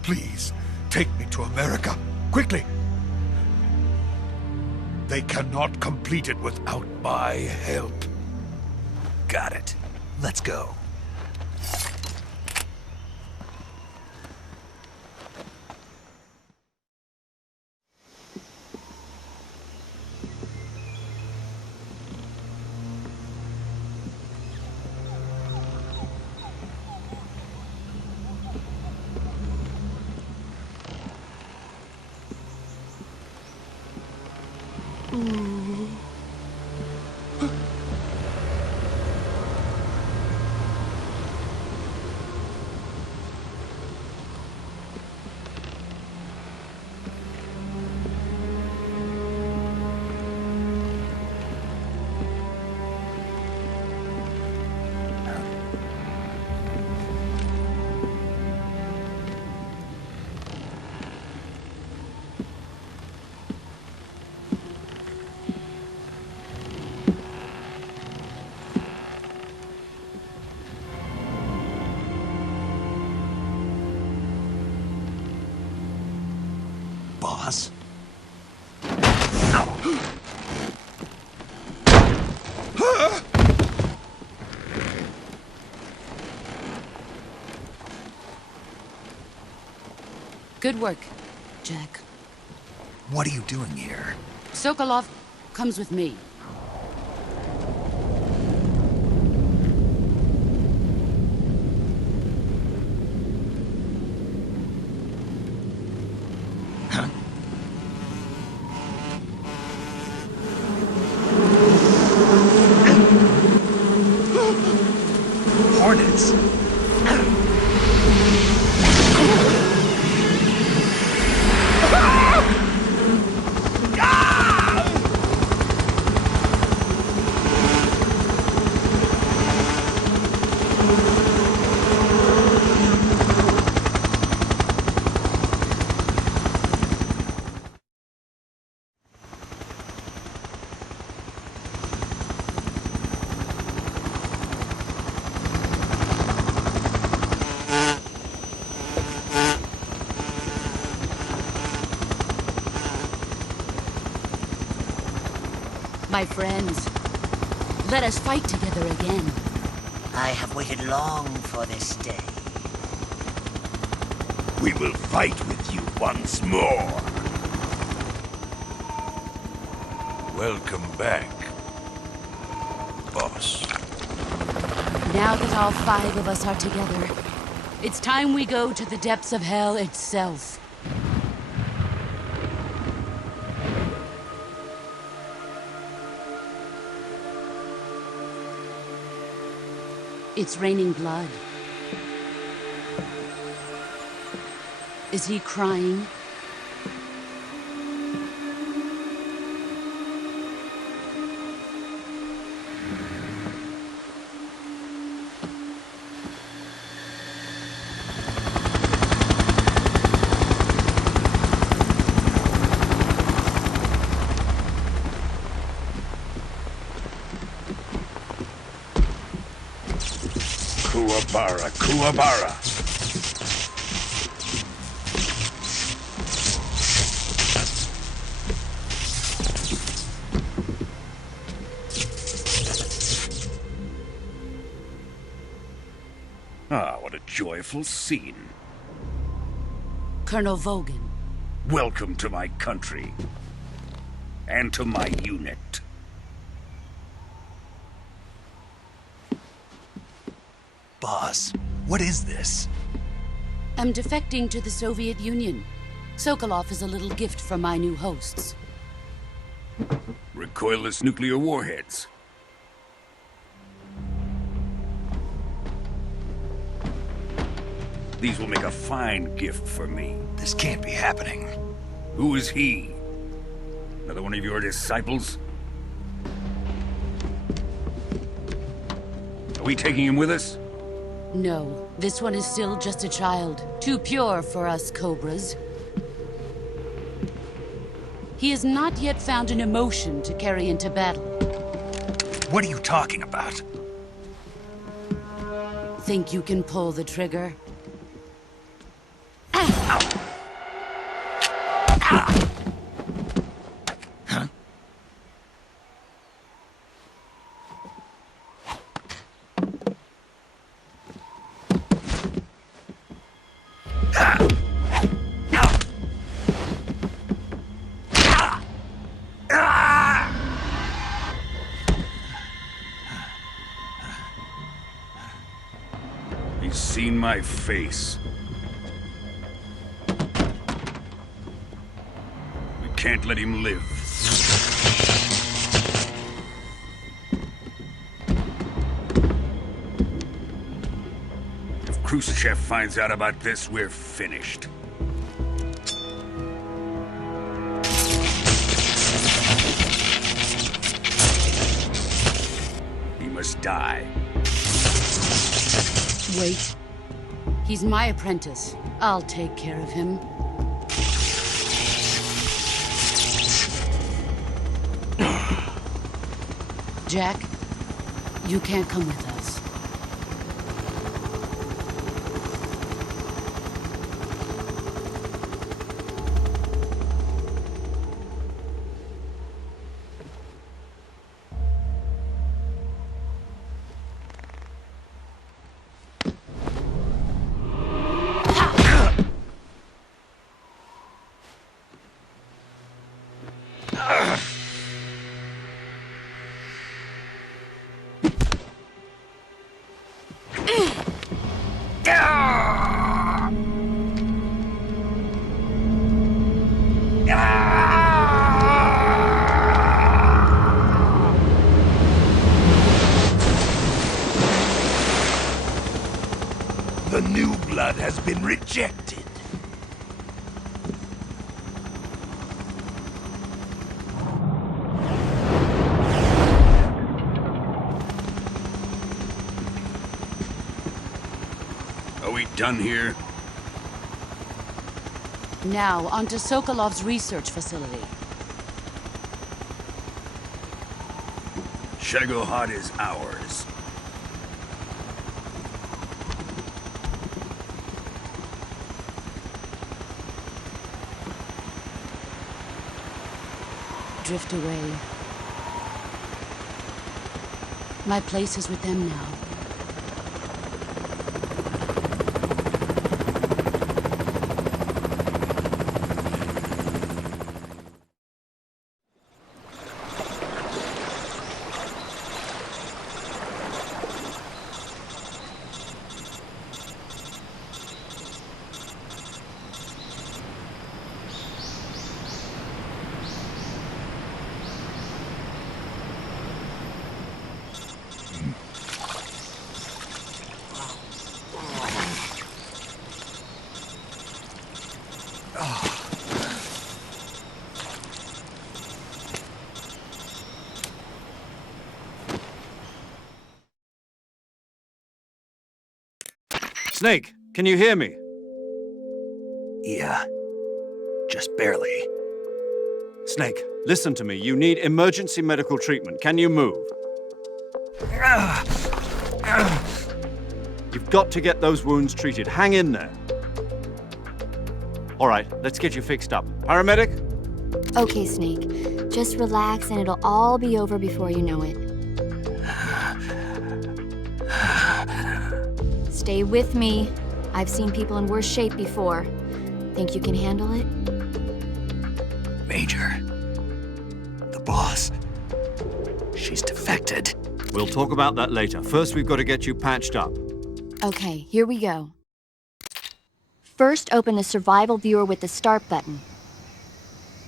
Please, take me to America, quickly. They cannot complete it without my help. Got it. Let's go. Ooh. boss. Good work, Jack. What are you doing here? Sokolov comes with me. Hornets! My friends, let us fight together again. I have waited long for this day. We will fight with you once more. Welcome back, boss. Now that all 5 of us are together, it's time we go to the depths of hell itself. It's raining blood. Is he crying? Kuwabara, Kuwabara. Ah, what a joyful scene. Colonel Vogan. Welcome to my country. And to my unit. Boss, what is this? I'm defecting to the Soviet Union. Sokolov is a little gift from my new hosts. Recoilless nuclear warheads. These will make a fine gift for me. This can't be happening. Who is he? Another one of your disciples? Are we taking him with us? No, this one is still just a child. Too pure for us Cobras. He has not yet found an emotion to carry into battle. What are you talking about? Think you can pull the trigger? He's seen my face. We can't let him live. If Khrushchev finds out about this, we're finished. He must die. Wait. He's my apprentice. I'll take care of him. Jack, you can't come with us. The new blood has been rejected. Are we done here? Now, on to Sokolov's research facility. Shagohod is ours. Drift away. My place is with them now. Snake, can you hear me? Yeah. Just barely. Snake, listen to me. You need emergency medical treatment. Can you move? You've got to get those wounds treated. Hang in there. All right, let's get you fixed up. Paramedic? Okay, Snake. Just relax and it'll all be over before you know it. Stay with me. I've seen people in worse shape before. Think you can handle it? Major. The boss. She's defected. We'll talk about that later. First, we've got to get you patched up. Okay, here we go. First, open the survival viewer with the start button.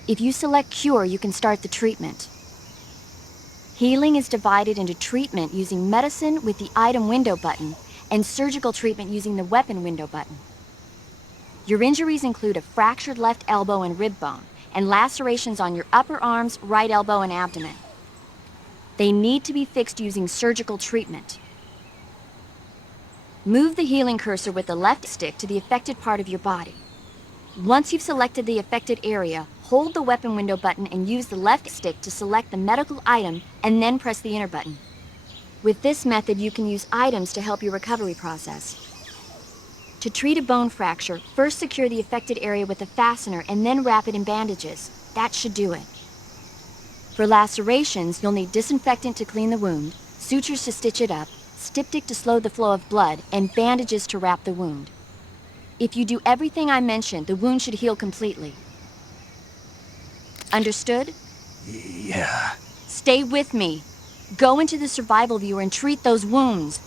If you select cure, you can start the treatment. Healing is divided into treatment using medicine with the item window button and surgical treatment using the weapon window button. Your injuries include a fractured left elbow and rib bone, and lacerations on your upper arms, right elbow, and abdomen. They need to be fixed using surgical treatment. Move the healing cursor with the left stick to the affected part of your body. Once you've selected the affected area, hold the weapon window button and use the left stick to select the medical item and then press the enter button. With this method, you can use items to help your recovery process. To treat a bone fracture, first secure the affected area with a fastener and then wrap it in bandages. That should do it. For lacerations, you'll need disinfectant to clean the wound, sutures to stitch it up, styptic to slow the flow of blood, and bandages to wrap the wound. If you do everything I mentioned, the wound should heal completely. Understood? Yeah. Stay with me. Go into the survival viewer and treat those wounds.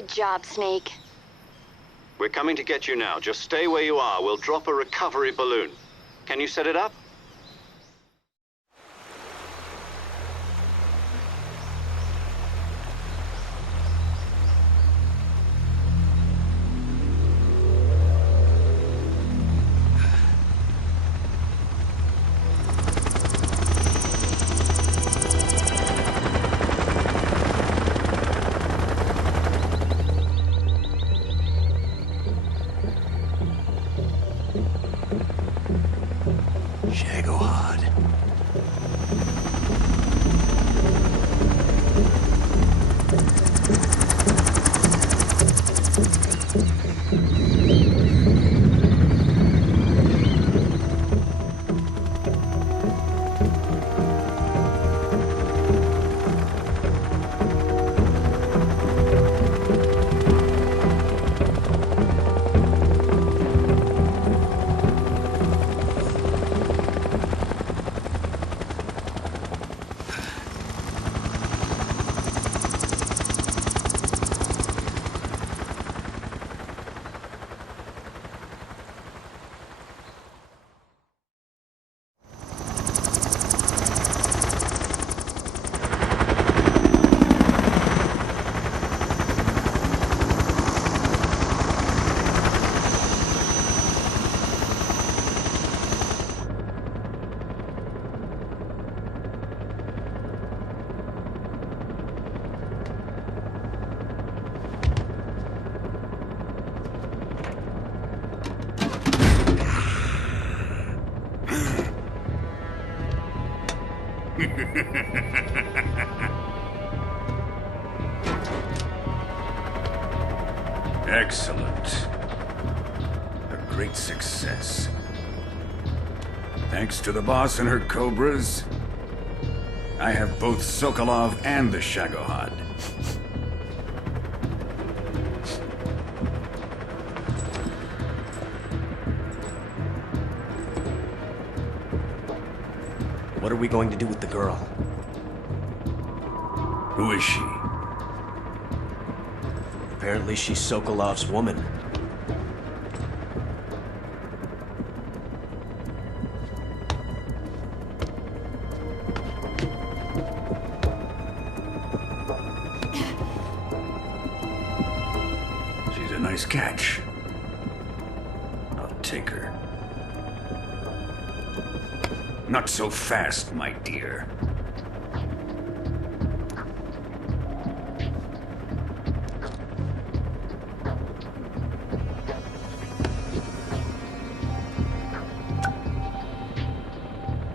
Good job, Snake. We're coming to get you now. Just stay where you are. We'll drop a recovery balloon. Can you set it up? Excellent. A great success. Thanks to the boss and her cobras, I have both Sokolov and the Shagohod. What are we going to do with the girl? Who is she? Apparently she's Sokolov's woman. She's a nice catch. I'll take her. Not so fast, my dear.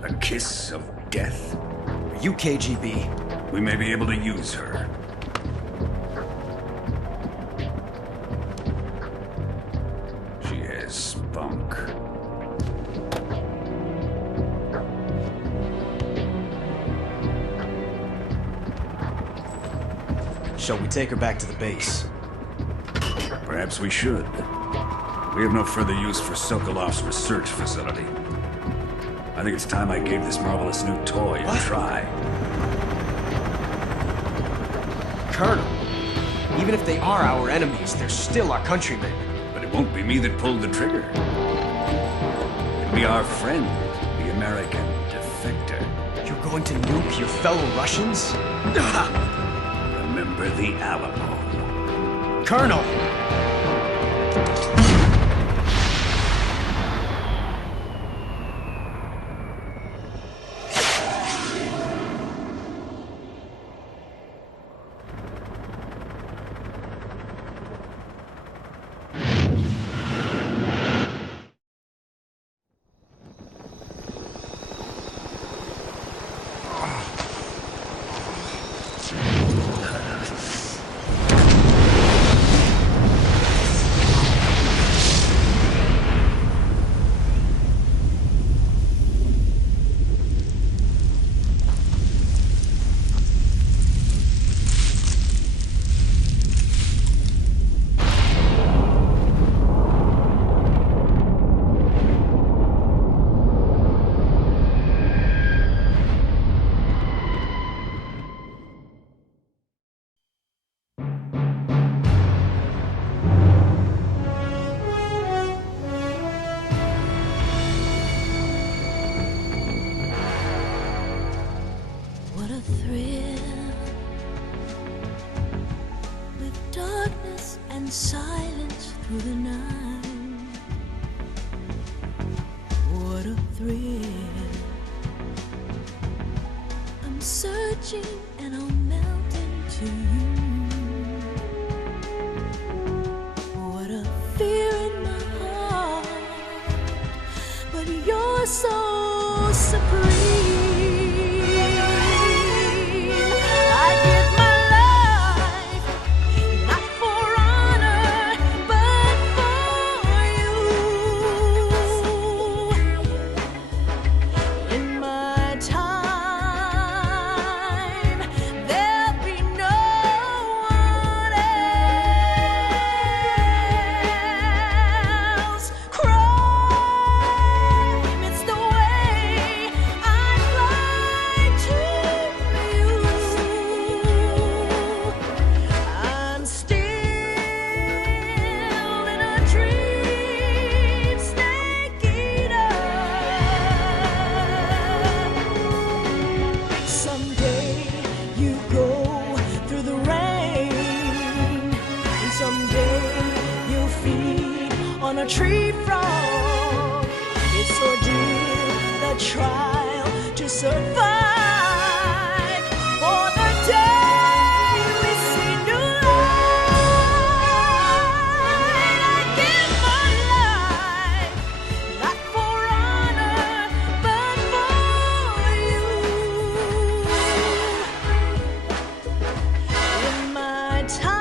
A kiss of death. Are you KGB? We may be able to use her. She has spunk. Shall we take her back to the base? Perhaps we should. We have no further use for Sokolov's research facility. I think it's time I gave this marvelous new toy a try. Colonel, even if they are our enemies, they're still our countrymen. But it won't be me that pulled the trigger. It'll be our friend, the American defector. You're going to nuke your fellow Russians? Remember the Alamo. Colonel! and silence through the night. What a thrill. I'm searching and I'll melt into you. What a fear in my heart, but you're so supreme. On a tree frog, it's ordeal, the trial to survive. For the day we see new light, I give my life, not for honor, but for you. In my time,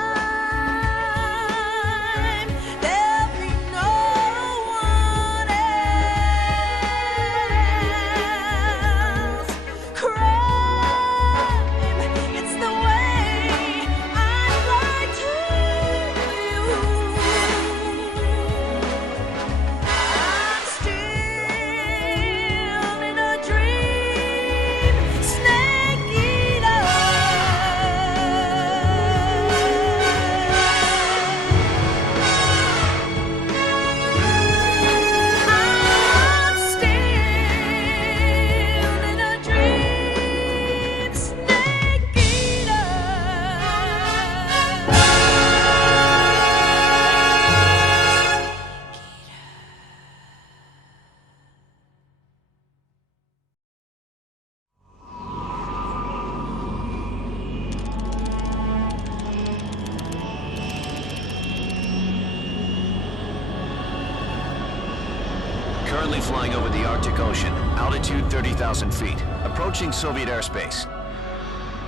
Currently flying over the Arctic Ocean, altitude 30,000 feet, approaching Soviet airspace.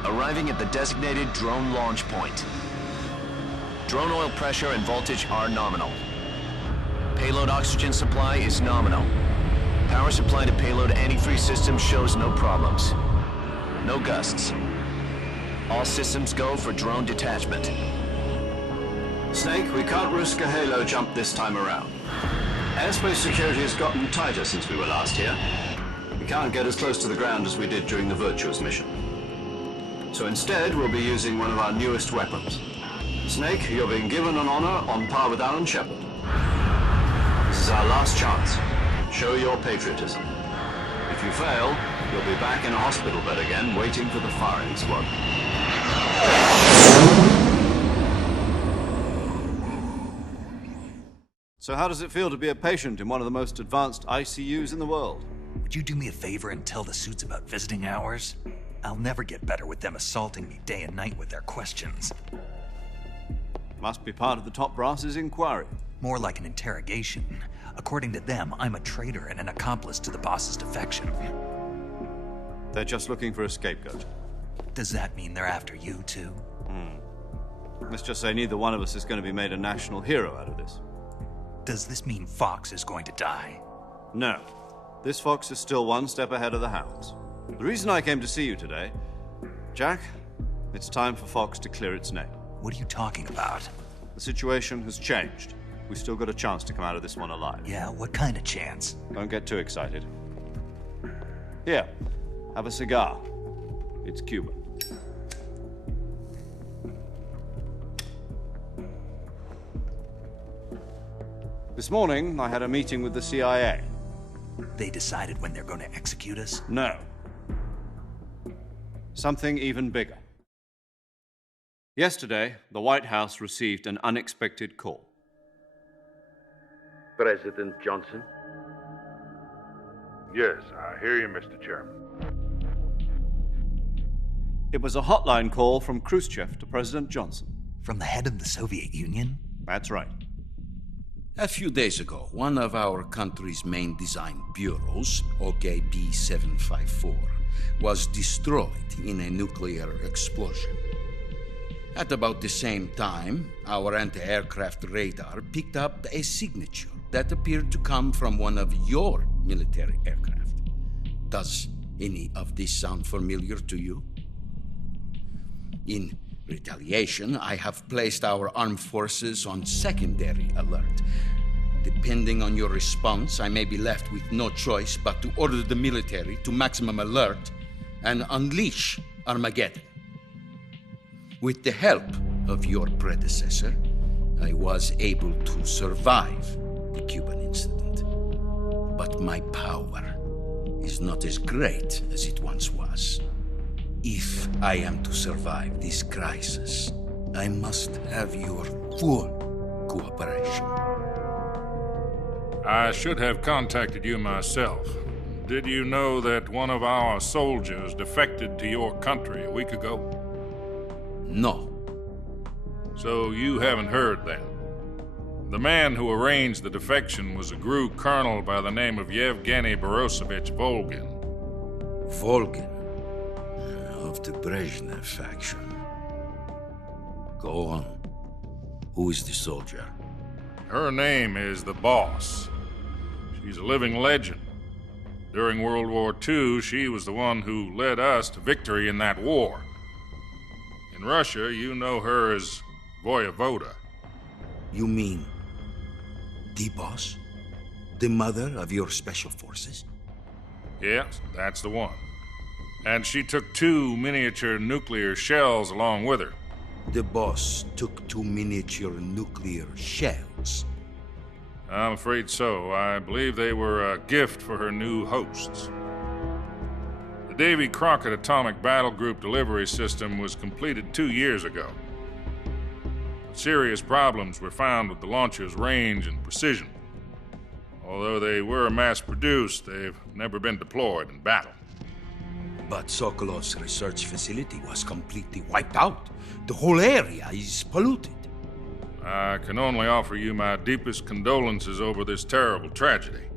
Arriving at the designated drone launch point. Drone oil pressure and voltage are nominal. Payload oxygen supply is nominal. Power supply to payload antifreeze system shows no problems. No gusts. All systems go for drone detachment. Snake, we can't risk a halo jump this time around. Airspace security has gotten tighter since we were last here. We can't get as close to the ground as we did during the Virtuous mission. So instead, we'll be using one of our newest weapons. Snake, you're being given an honor on par with Alan Shepard. This is our last chance. Show your patriotism. If you fail, you'll be back in a hospital bed again, waiting for the firing squad. So how does it feel to be a patient in one of the most advanced ICUs in the world? Would you do me a favor and tell the suits about visiting hours? I'll never get better with them assaulting me day and night with their questions. Must be part of the top brass's inquiry. More like an interrogation. According to them, I'm a traitor and an accomplice to the boss's defection. They're just looking for a scapegoat. Does that mean they're after you, too? Let's just say neither one of us is going to be made a national hero out of this. Does this mean Fox is going to die? No. This fox is still one step ahead of the hounds. The reason I came to see you today, Jack, it's time for Fox to clear its name. What are you talking about? The situation has changed. We've still got a chance to come out of this one alive. Yeah, what kind of chance? Don't get too excited. Here, have a cigar. It's Cuban. This morning, I had a meeting with the CIA. They decided when they're going to execute us? No. Something even bigger. Yesterday, the White House received an unexpected call. President Johnson? Yes, I hear you, Mr. Chairman. It was a hotline call from Khrushchev to President Johnson. From the head of the Soviet Union? That's right. A few days ago, one of our country's main design bureaus, OKB 754, was destroyed in a nuclear explosion. At about the same time, our anti-aircraft radar picked up a signature that appeared to come from one of your military aircraft. Does any of this sound familiar to you? In retaliation, I have placed our armed forces on secondary alert. Depending on your response, I may be left with no choice but to order the military to maximum alert and unleash Armageddon. With the help of your predecessor, I was able to survive the Cuban incident. But my power is not as great as it once was. If I am to survive this crisis, I must have your full cooperation. I should have contacted you myself. Did you know that one of our soldiers defected to your country a week ago? No. So you haven't heard then. The man who arranged the defection was a GRU colonel by the name of Yevgeny Borosovich Volgin. Volgin? Of the Brezhnev faction. Go on. Who is the soldier? Her name is the Boss. She's a living legend. During World War II, she was the one who led us to victory in that war. In Russia, you know her as Voyevoda. You mean the Boss? The mother of your special forces? Yes, that's the one. And she took 2 miniature nuclear shells along with her. The Boss took 2 miniature nuclear shells? I'm afraid so. I believe they were a gift for her new hosts. The Davy Crockett Atomic Battle Group delivery system was completed 2 years ago. But serious problems were found with the launcher's range and precision. Although they were mass-produced, they've never been deployed in battle. But Sokolov's research facility was completely wiped out. The whole area is polluted. I can only offer you my deepest condolences over this terrible tragedy.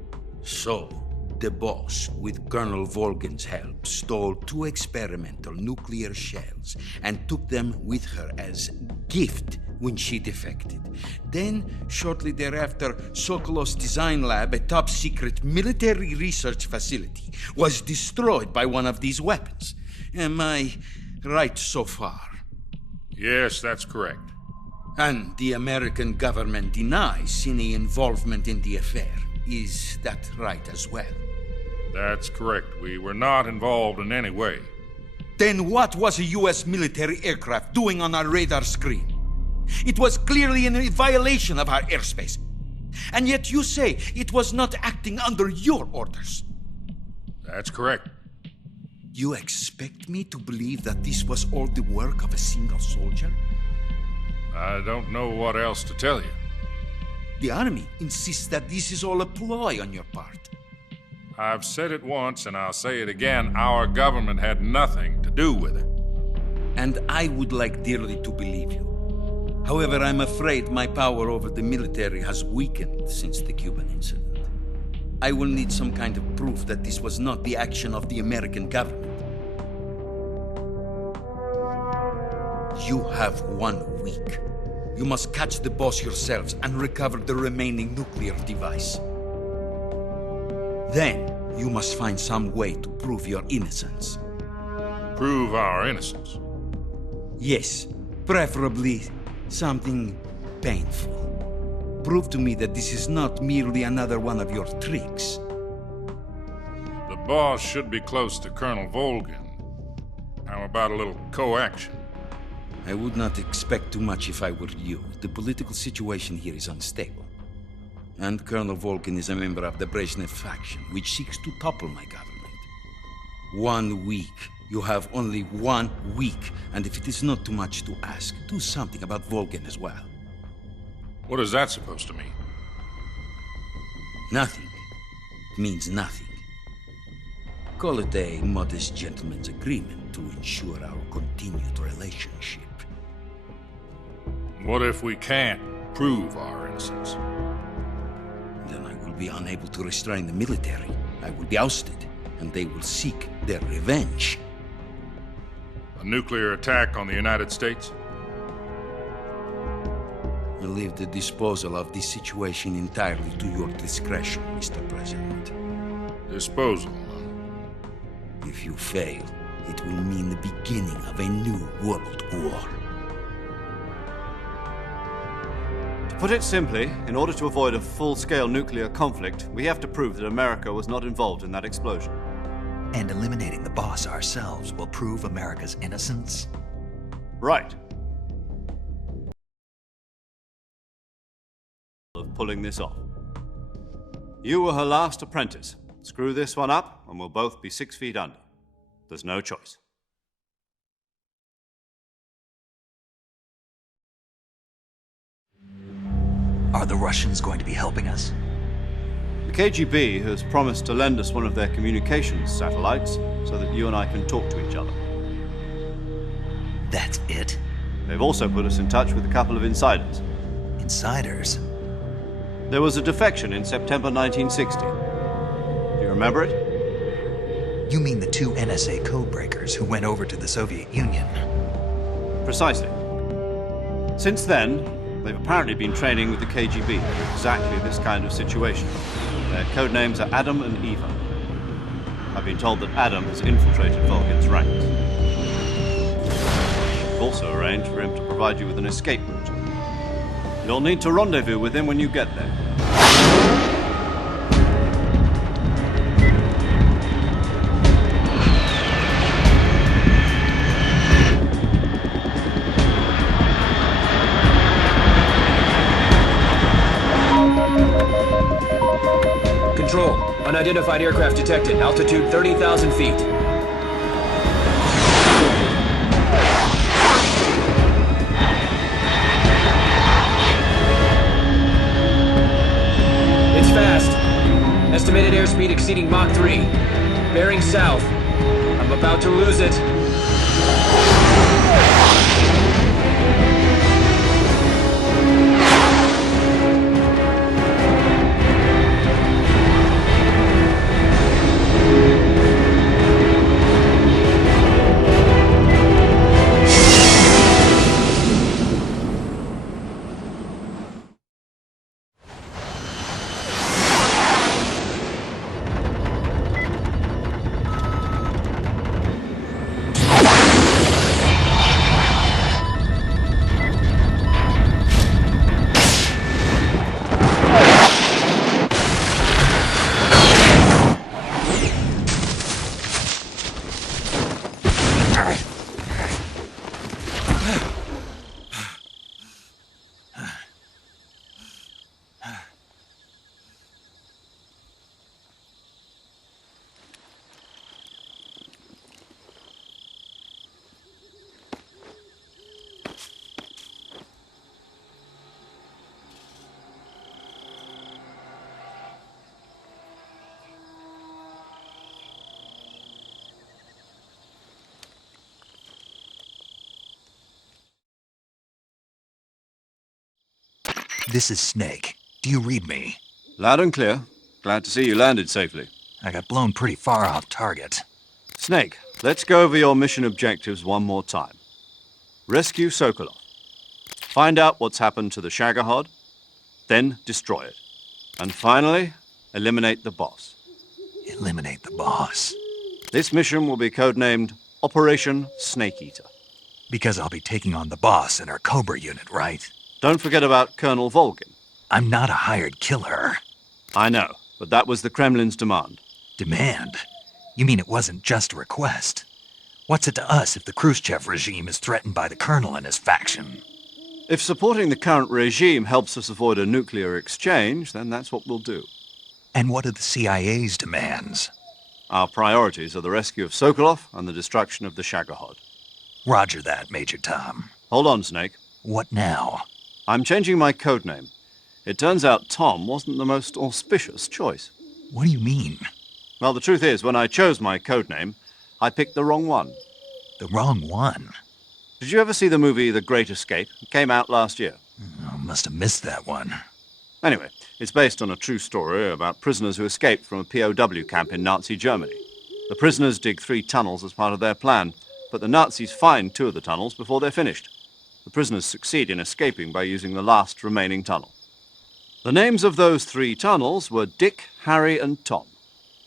So, the Boss, with Colonel Volgin's help, stole 2 experimental nuclear shells and took them with her as gift when she defected. Then, shortly thereafter, Sokolov's design lab, a top-secret military research facility, was destroyed by one of these weapons. Am I right so far? Yes, that's correct. And the American government denies any involvement in the affair. Is that right as well? That's correct. We were not involved in any way. Then what was a U.S. military aircraft doing on our radar screen? It was clearly in a violation of our airspace. And yet you say it was not acting under your orders. That's correct. You expect me to believe that this was all the work of a single soldier? I don't know what else to tell you. The army insists that this is all a ploy on your part. I've said it once and I'll say it again. Our government had nothing to do with it. And I would like dearly to believe you. However, I'm afraid my power over the military has weakened since the Cuban incident. I will need some kind of proof that this was not the action of the American government. You have 1 week. You must catch the Boss yourselves and recover the remaining nuclear device. Then, you must find some way to prove your innocence. Prove our innocence? Yes, preferably something painful. Prove to me that this is not merely another one of your tricks. The Boss should be close to Colonel Volgin. How about a little coaction? I would not expect too much if I were you. The political situation here is unstable. And Colonel Volgin is a member of the Brezhnev faction, which seeks to topple my government. 1 week You have only 1 week, and if it is not too much to ask, do something about Volgin as well. What is that supposed to mean? Nothing. It means nothing. Call it a modest gentleman's agreement to ensure our continued relationship. What if we can't prove our innocence? Then I will be unable to restrain the military. I will be ousted, and they will seek their revenge. A nuclear attack on the United States? I leave the disposal of this situation entirely to your discretion, Mr. President. Disposal? If you fail, it will mean the beginning of a new world war. To put it simply, in order to avoid a full-scale nuclear conflict, we have to prove that America was not involved in that explosion. And eliminating the boss ourselves will prove America's innocence? Right. Of pulling this off. You were her last apprentice. Screw this one up, and we'll both be 6 feet under. There's no choice. Are the Russians going to be helping us? The KGB has promised to lend us one of their communications satellites so that you and I can talk to each other. That's it? They've also put us in touch with a couple of insiders. Insiders? There was a defection in September 1960. Do you remember it? You mean the 2 NSA codebreakers who went over to the Soviet Union? Precisely. Since then, they've apparently been training with the KGB for exactly this kind of situation. Their codenames are Adam and Eva. I've been told that Adam has infiltrated Volgin's ranks. We've also arranged for him to provide you with an escape route. You'll need to rendezvous with him when you get there. Control. Unidentified aircraft detected. Altitude 30,000 feet. It's fast. Estimated airspeed exceeding Mach 3. Bearing south. I'm about to lose it. This is Snake. Do you read me? Loud and clear. Glad to see you landed safely. I got blown pretty far off target. Snake, let's go over your mission objectives one more time. Rescue Sokolov. Find out what's happened to the Shagohod, then destroy it. And finally, eliminate the boss. Eliminate the boss? This mission will be codenamed Operation Snake Eater. Because I'll be taking on the boss in our Cobra unit, right? Don't forget about Colonel Volgin. I'm not a hired killer. I know, but that was the Kremlin's demand. Demand? You mean it wasn't just a request? What's it to us if the Khrushchev regime is threatened by the Colonel and his faction? If supporting the current regime helps us avoid a nuclear exchange, then that's what we'll do. And what are the CIA's demands? Our priorities are the rescue of Sokolov and the destruction of the Shagohod. Roger that, Major Tom. Hold on, Snake. What now? I'm changing my codename. It turns out Tom wasn't the most auspicious choice. What do you mean? Well, the truth is, when I chose my codename, I picked the wrong one. The wrong one? Did you ever see the movie The Great Escape? It came out last year. Oh, must have missed that one. Anyway, it's based on a true story about prisoners who escaped from a POW camp in Nazi Germany. The prisoners dig 3 tunnels as part of their plan, but the Nazis find 2 of the tunnels before they're finished. The prisoners succeed in escaping by using the last remaining tunnel. The names of those 3 tunnels were Dick, Harry, and Tom.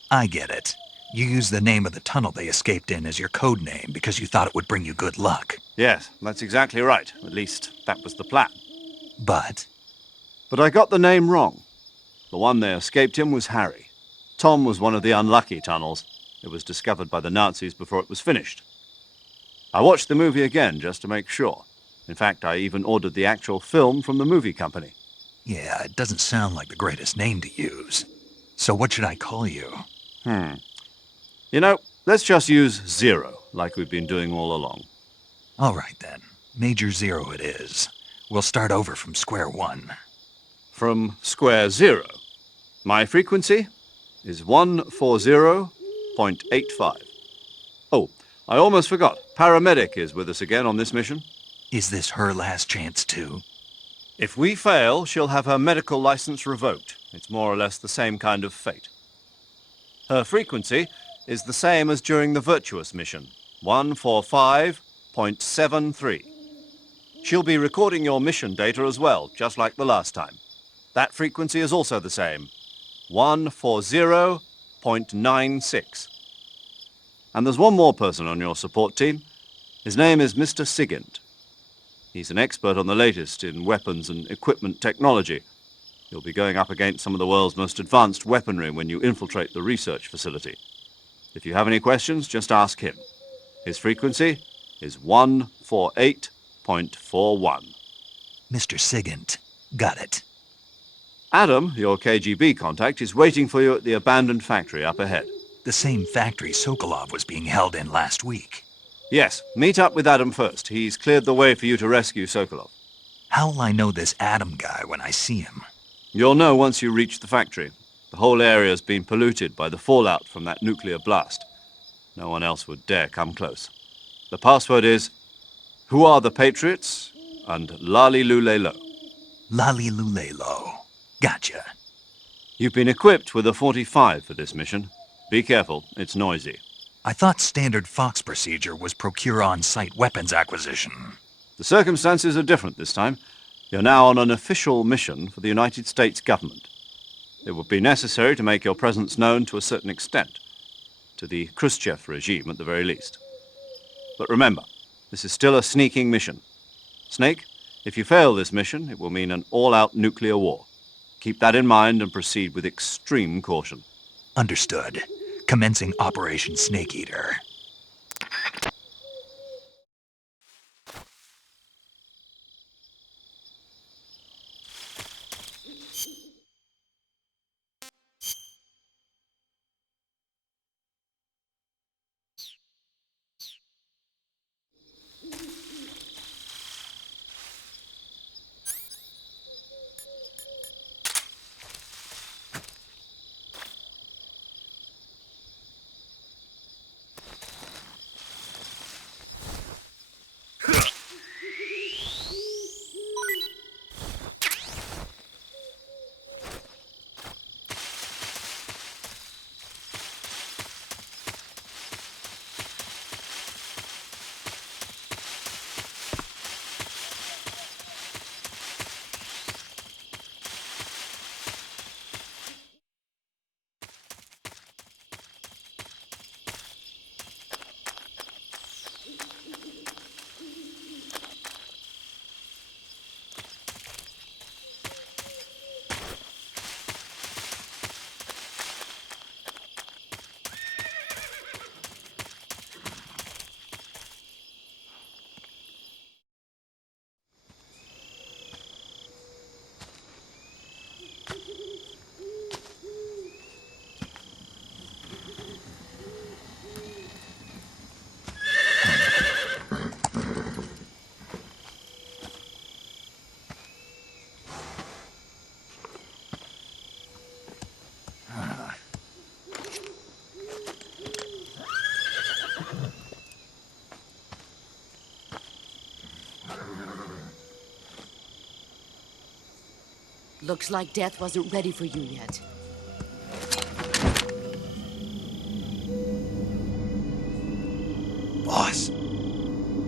I get it. You used the name of the tunnel they escaped in as your code name because you thought it would bring you good luck. Yes, that's exactly right. At least, that was the plan. But I got the name wrong. The one they escaped in was Harry. Tom was one of the unlucky tunnels. It was discovered by the Nazis before it was finished. I watched the movie again just to make sure. In fact, I even ordered the actual film from the movie company. yeah, it doesn't sound like the greatest name to use. So what should I call you? You know, let's just use Zero, like we've been doing all along. All right, then. Major Zero it is. We'll start over from square one. From square zero. My frequency is 140.85. Oh, I almost forgot. Paramedic is with us again on this mission. Is this her last chance, too? If we fail, she'll have her medical license revoked. It's more or less the same kind of fate. Her frequency is the same as during the Virtuous mission, 145.73. She'll be recording your mission data as well, just like the last time. That frequency is also the same, 140.96. And there's one more person on your support team. His name is Mr. Sigint. He's an expert on the latest in weapons and equipment technology. You'll be going up against some of the world's most advanced weaponry when you infiltrate the research facility. If you have any questions, just ask him. His frequency is 148.41. Mr. Sigint. Got it. Adam, your KGB contact, is waiting for you at the abandoned factory up ahead. The same factory Sokolov was being held in last week. Yes, meet up with Adam first. He's cleared the way for you to rescue Sokolov. How'll I know this Adam guy when I see him? You'll know once you reach the factory. The whole area's been polluted by the fallout from that nuclear blast. No one else would dare come close. The password is, "Who are the Patriots?" and "Lali Lule Lo." Lali Lule Lo. Gotcha. You've been equipped with a 45 for this mission. Be careful, it's noisy. I thought standard Fox procedure was procure on-site weapons acquisition. The circumstances are different this time. You're now on an official mission for the United States government. It would be necessary to make your presence known to a certain extent, to the Khrushchev regime at the very least. But remember, this is still a sneaking mission. Snake, if you fail this mission, it will mean an all-out nuclear war. Keep that in mind and proceed with extreme caution. Understood. Commencing Operation Snake Eater. Looks like death wasn't ready for you yet. Boss.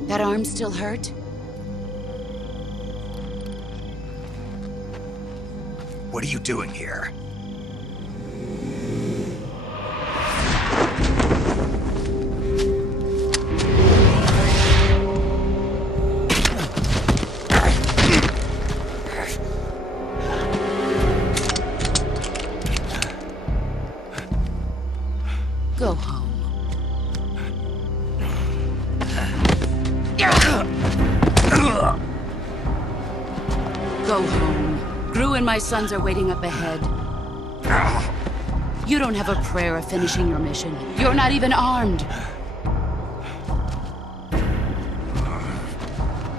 That arm still hurt? What are you doing here? Go home. Go home. Gru and my sons are waiting up ahead. You don't have a prayer of finishing your mission. You're not even armed.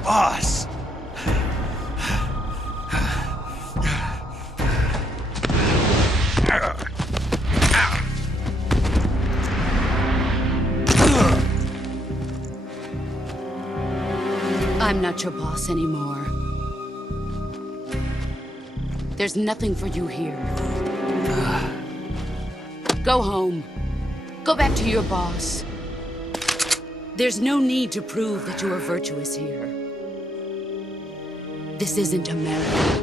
Boss! I'm not your boss anymore. There's nothing for you here. Go home. Go back to your boss. There's no need to prove that you are virtuous here. This isn't America.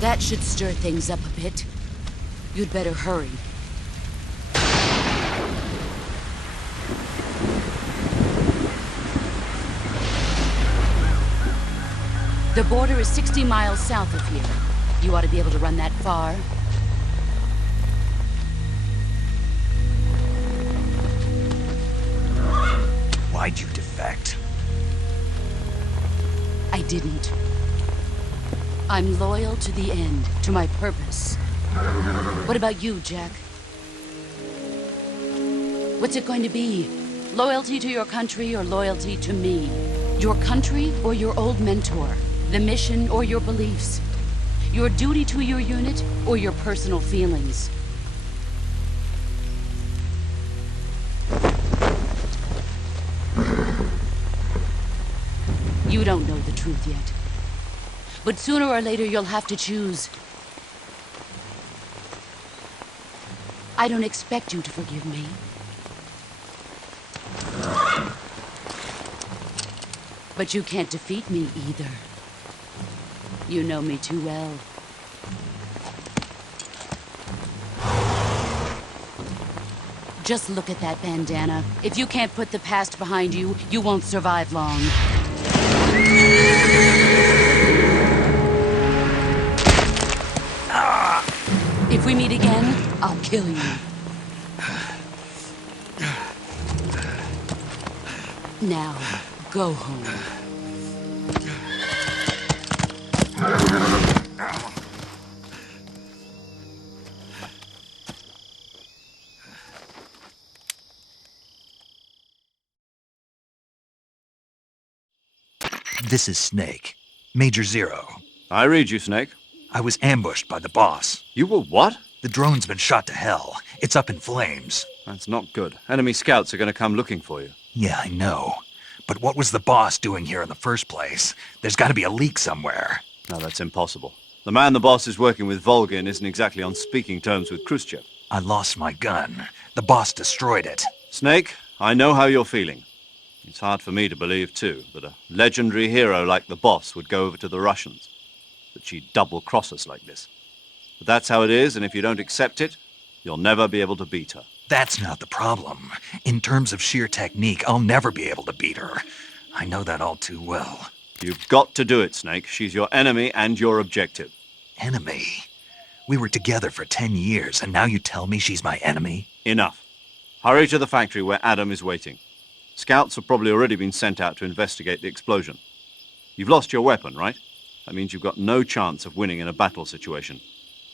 That should stir things up a bit. You'd better hurry. The border is 60 miles south of here. You ought to be able to run that far. Why'd you defect? I didn't. I'm loyal to the end, to my purpose. What about you, Jack? What's it going to be? Loyalty to your country or loyalty to me? Your country or your old mentor? The mission or your beliefs? Your duty to your unit or your personal feelings? You don't know the truth yet. But sooner or later, you'll have to choose. I don't expect you to forgive me. But you can't defeat me either. You know me too well. Just look at that bandana. If you can't put the past behind you, you won't survive long. If we meet again, I'll kill you. Now, go home. This is Snake. Major Zero. I read you, Snake. I was ambushed by the boss. You were what? The drone's been shot to hell. It's up in flames. That's not good. Enemy scouts are going to come looking for you. Yeah, I know. But what was the boss doing here in the first place? There's got to be a leak somewhere. No, that's impossible. The man the boss is working with, Volgin, isn't exactly on speaking terms with Khrushchev. I lost my gun. The boss destroyed it. Snake, I know how you're feeling. It's hard for me to believe, too, that a legendary hero like the boss would go over to the Russians. That she'd double-cross us like this. But that's how it is, and if you don't accept it, you'll never be able to beat her. That's not the problem. In terms of sheer technique, I'll never be able to beat her. I know that all too well. You've got to do it, Snake. She's your enemy and your objective. Enemy? We were together for 10 years, and now you tell me she's my enemy? Enough. Hurry to the factory where Adam is waiting. Scouts have probably already been sent out to investigate the explosion. You've lost your weapon, right? That means you've got no chance of winning in a battle situation.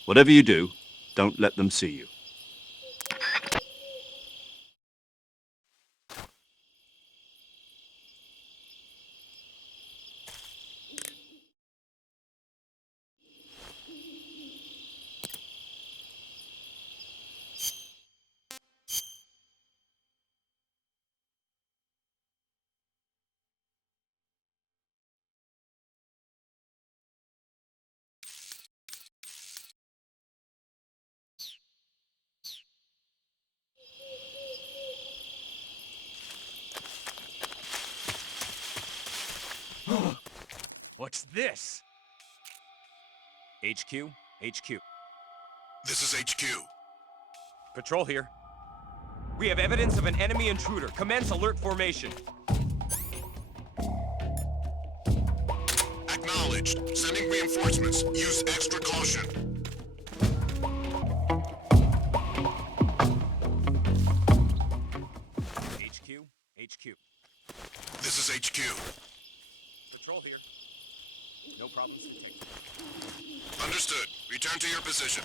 Whatever you do, don't let them see you. What's this? HQ? HQ. This is HQ. Patrol here. We have evidence of an enemy intruder. Commence alert formation. Acknowledged. Sending reinforcements. Use extra caution. HQ? HQ. This is HQ. Patrol here. No problems. Understood. Return to your position.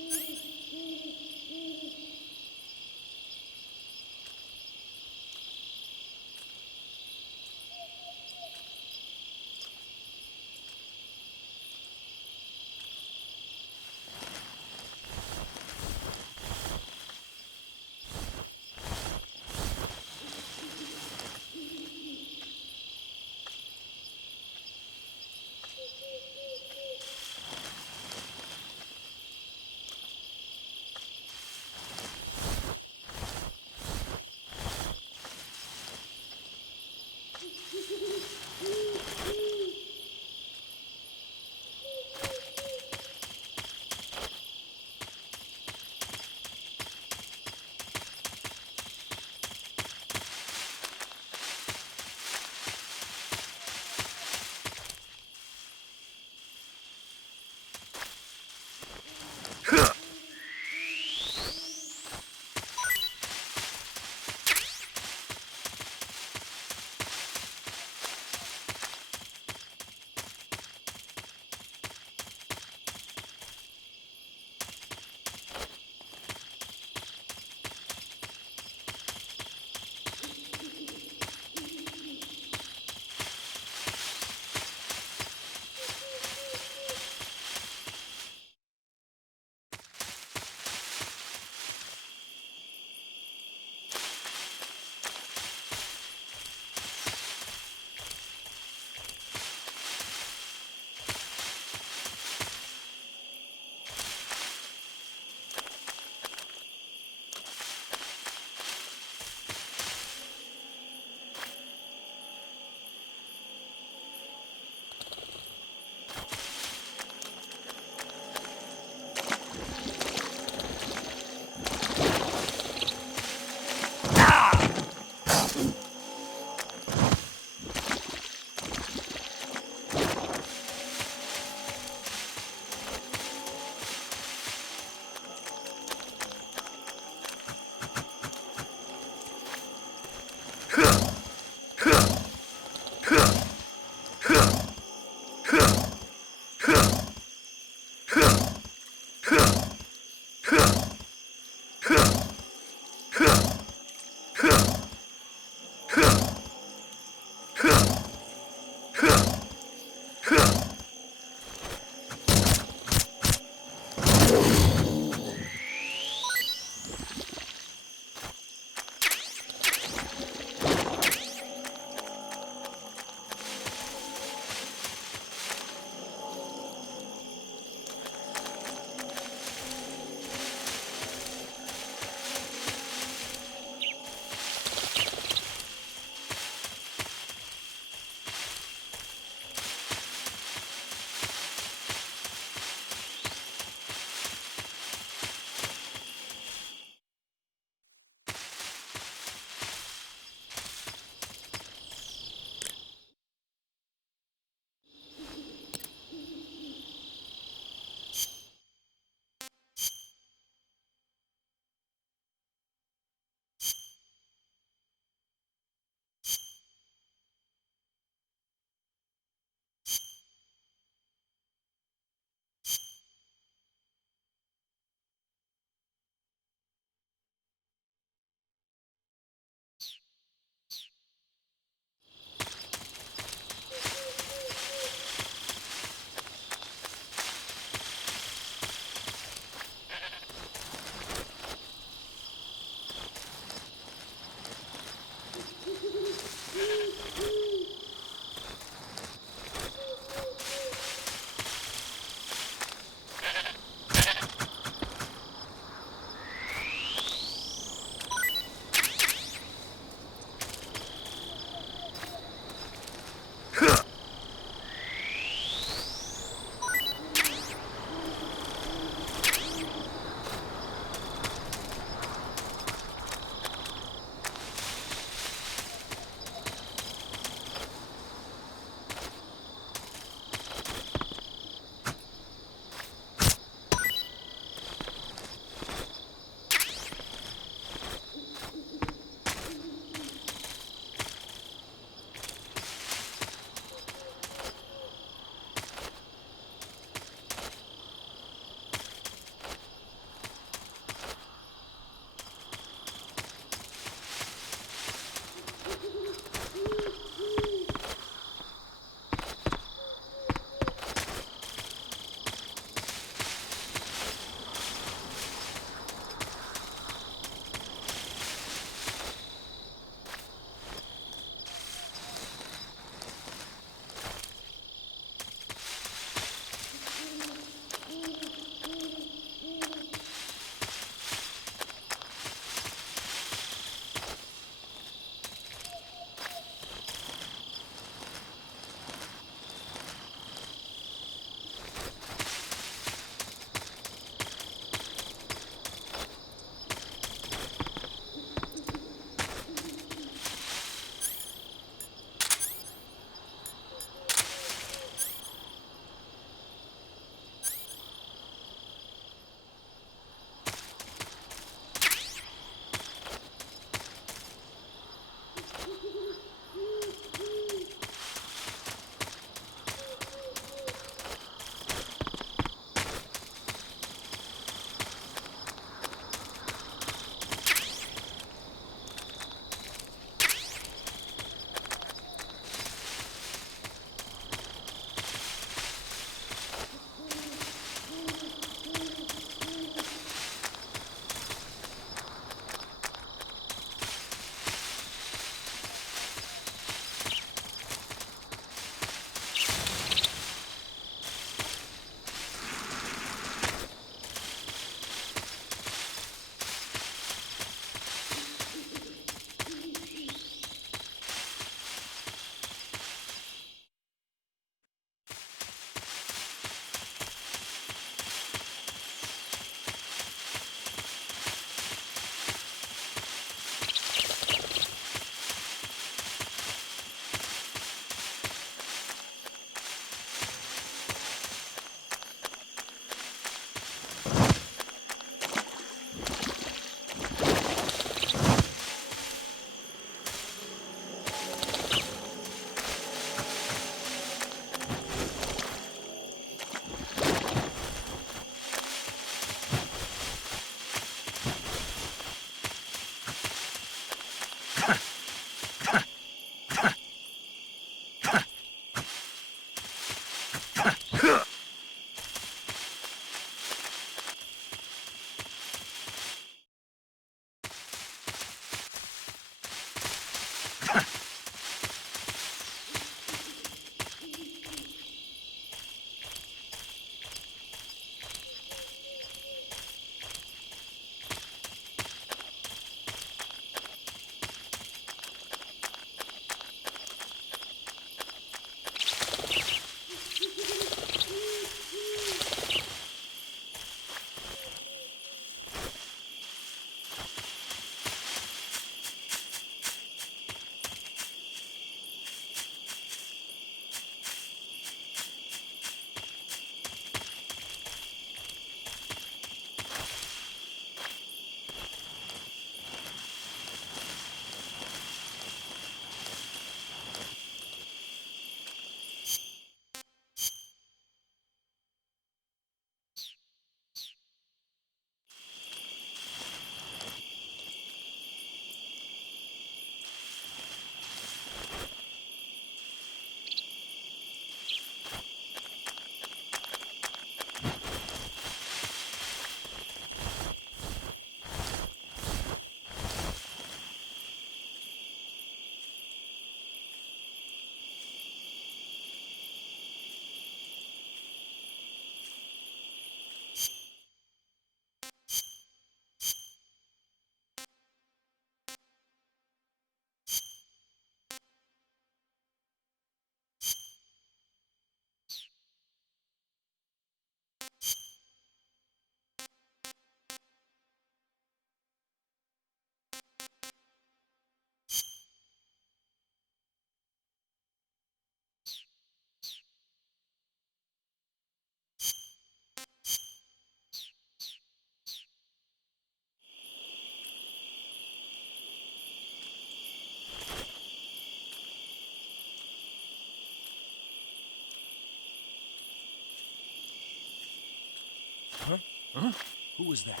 Huh? Huh? Who was that?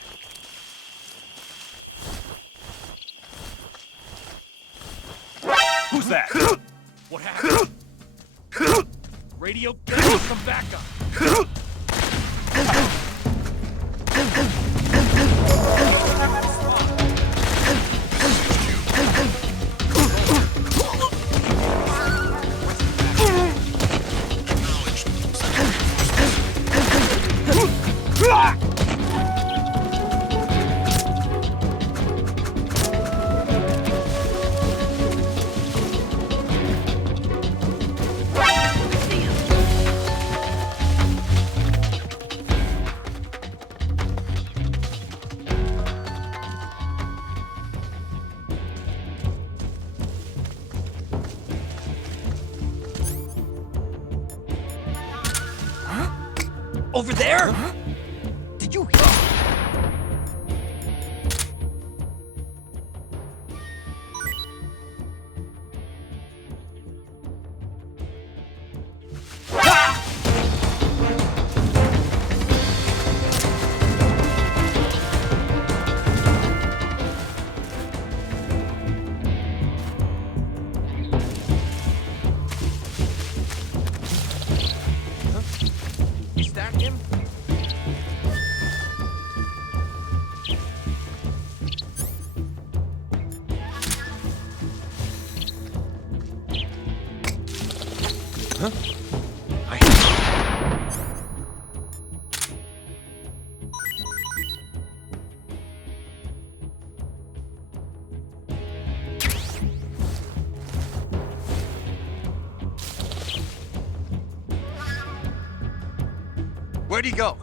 Who's that? What happened? Radio, get me some backup! Over there? Did you hear? Is that him? Huh? Where'd he go?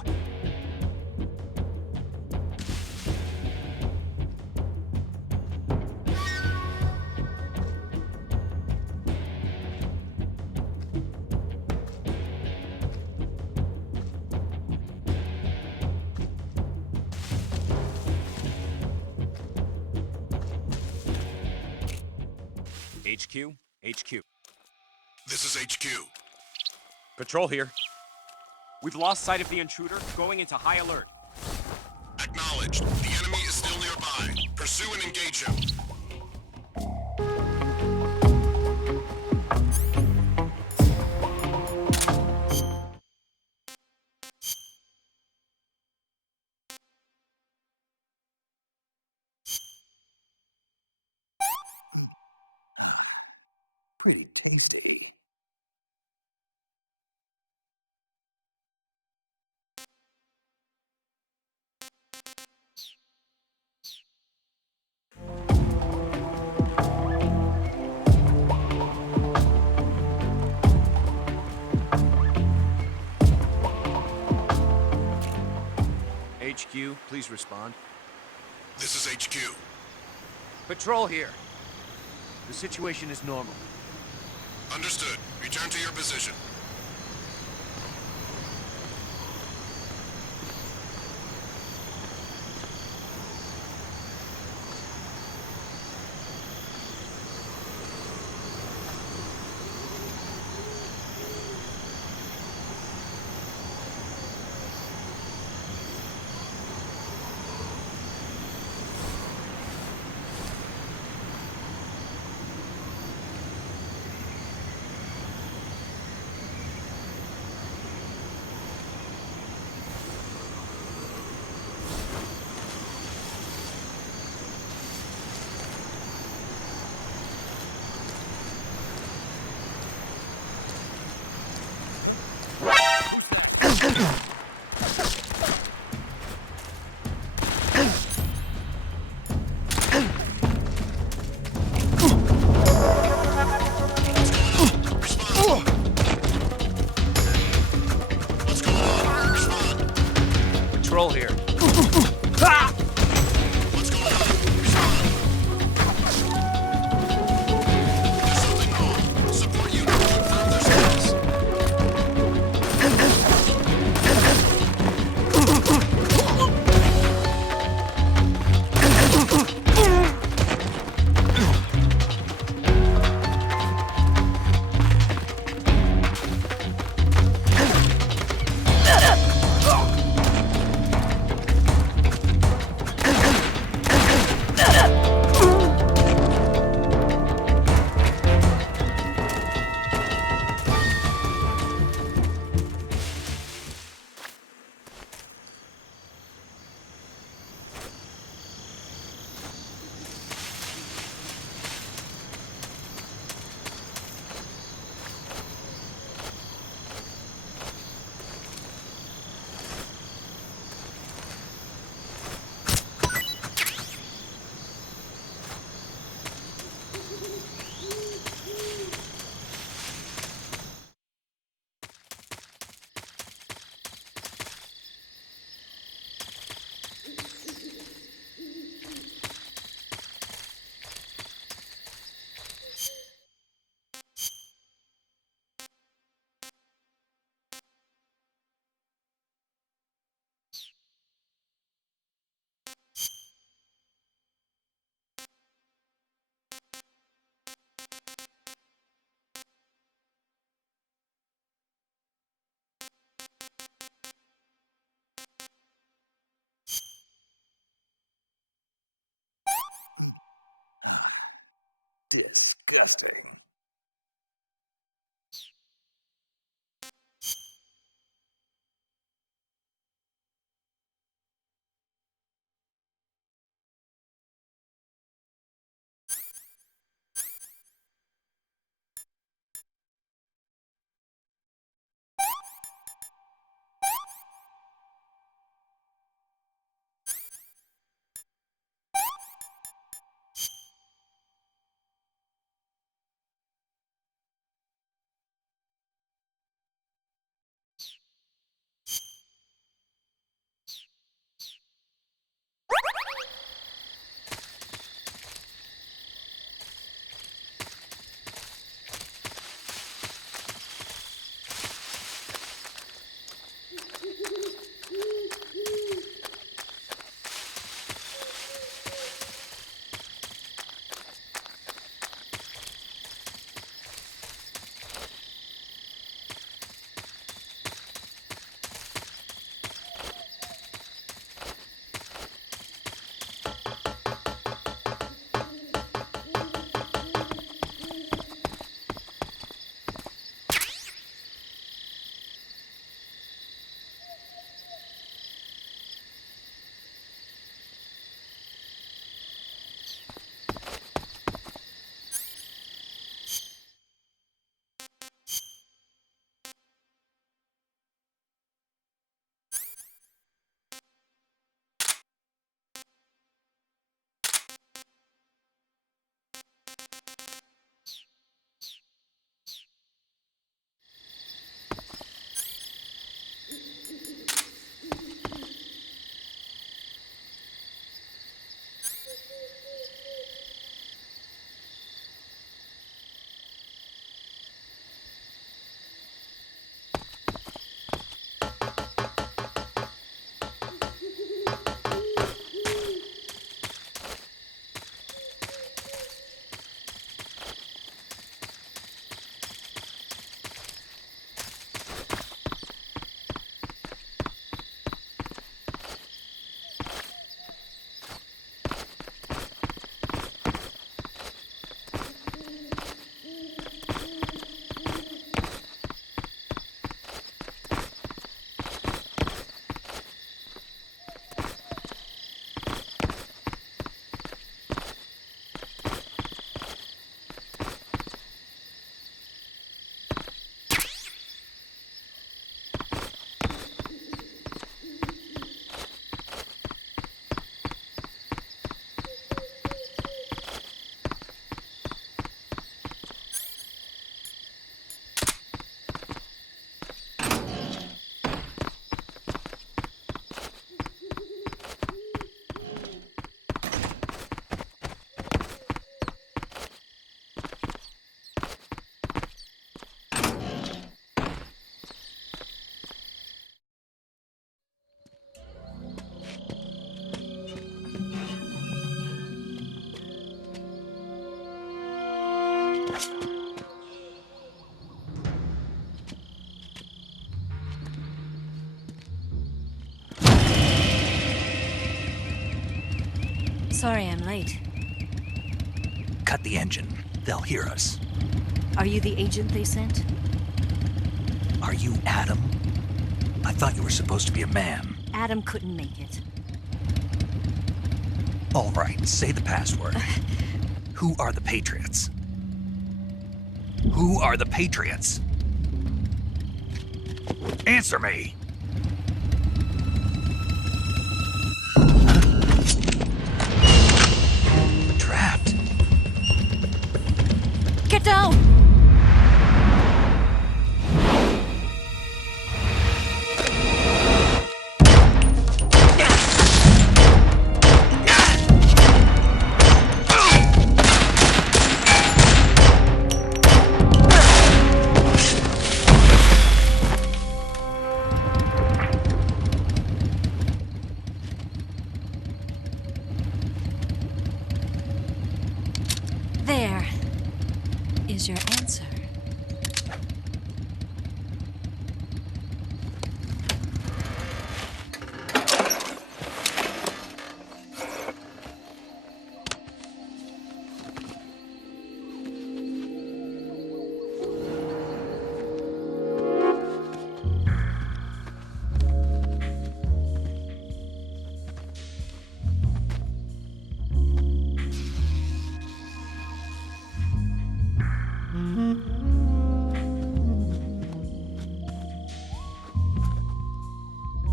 HQ? HQ. This is HQ. Patrol here. We've lost sight of the intruder, going into high alert. Acknowledged. The enemy is still nearby. Pursue and engage him. Pretty tasty. HQ, please respond. This is HQ. Patrol here. The situation is normal. Understood. Return to your position. Patrol here. Support unit confirm their status. Disgusting. Sorry I'm late. Cut the engine. They'll hear us. Are you the agent they sent? Are you Adam? I thought you were supposed to be a man. Adam couldn't make it. All right, say the password. Who are the Patriots? Who are the Patriots? Answer me! Trapped. Get down! There is your answer.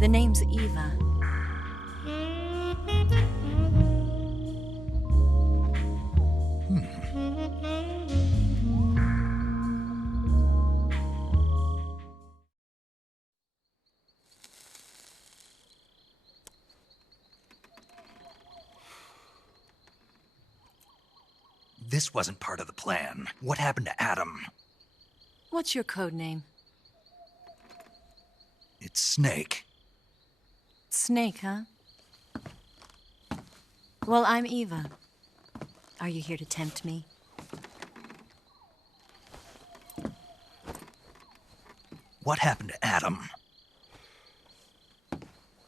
The name's Eva. This wasn't part of the plan. What happened to Adam? What's your code name? It's Snake. Snake, huh? Well, I'm Eva. Are you here to tempt me? What happened to Adam?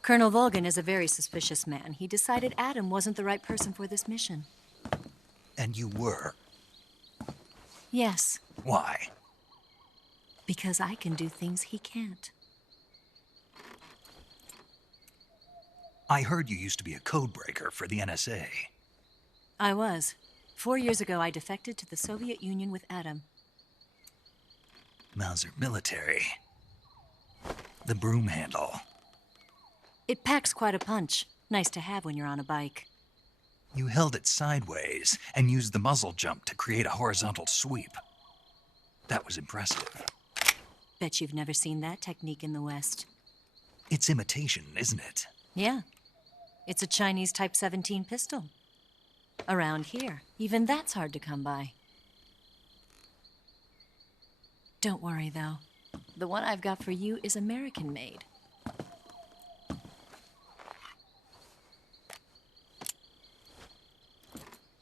Colonel Volgan is a very suspicious man. He decided Adam wasn't the right person for this mission. And you were? Yes. Why? Because I can do things he can't. I heard you used to be a codebreaker for the NSA. I was. 4 years ago, I defected to the Soviet Union with Adam. Mauser military. The broom handle. It packs quite a punch. Nice to have when you're on a bike. You held it sideways and used the muzzle jump to create a horizontal sweep. That was impressive. Bet you've never seen that technique in the West. It's imitation, isn't it? Yeah. It's a Chinese Type 17 pistol. Around here, even that's hard to come by. Don't worry, though. The one I've got for you is American-made.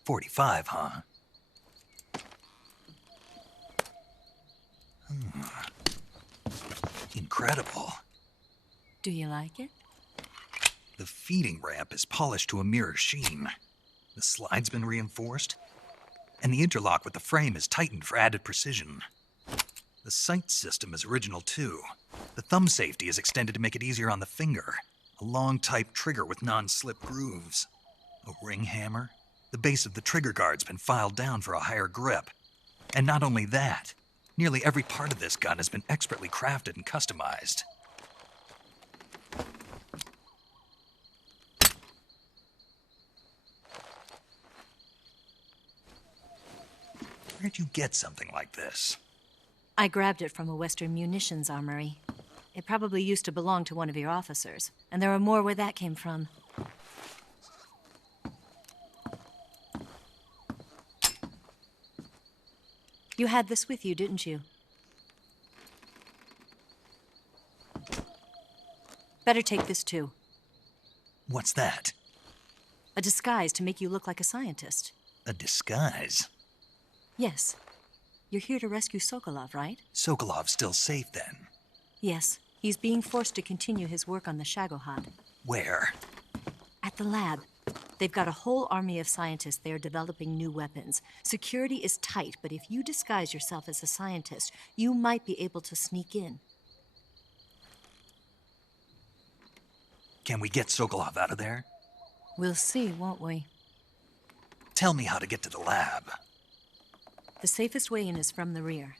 .45, huh? Incredible. Do you like it? The feeding ramp is polished to a mirror sheen. The slide's been reinforced, and the interlock with the frame is tightened for added precision. The sight system is original too. The thumb safety is extended to make it easier on the finger. A long type trigger with non-slip grooves. A ring hammer. The base of the trigger guard's been filed down for a higher grip. And not only that, nearly every part of this gun has been expertly crafted and customized. Where'd you get something like this? I grabbed it from a Western munitions armory. It probably used to belong to one of your officers, and there are more where that came from. You had this with you, didn't you? Better take this too. What's that? A disguise to make you look like a scientist. A disguise? Yes. You're here to rescue Sokolov, right? Sokolov's still safe then? Yes. He's being forced to continue his work on the Shagohod. Where? At the lab. They've got a whole army of scientists there developing new weapons. Security is tight, but if you disguise yourself as a scientist, you might be able to sneak in. Can we get Sokolov out of there? We'll see, won't we? Tell me how to get to the lab. The safest way in is from the rear.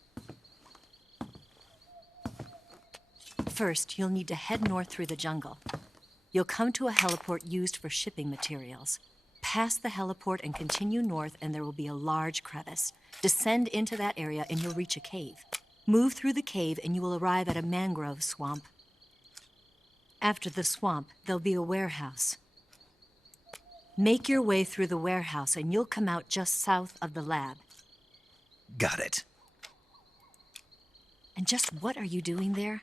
First, you'll need to head north through the jungle. You'll come to a heliport used for shipping materials. Pass the heliport and continue north, and there will be a large crevice. Descend into that area, and you'll reach a cave. Move through the cave, and you will arrive at a mangrove swamp. After the swamp, there'll be a warehouse. Make your way through the warehouse, and you'll come out just south of the lab. Got it. And just what are you doing there?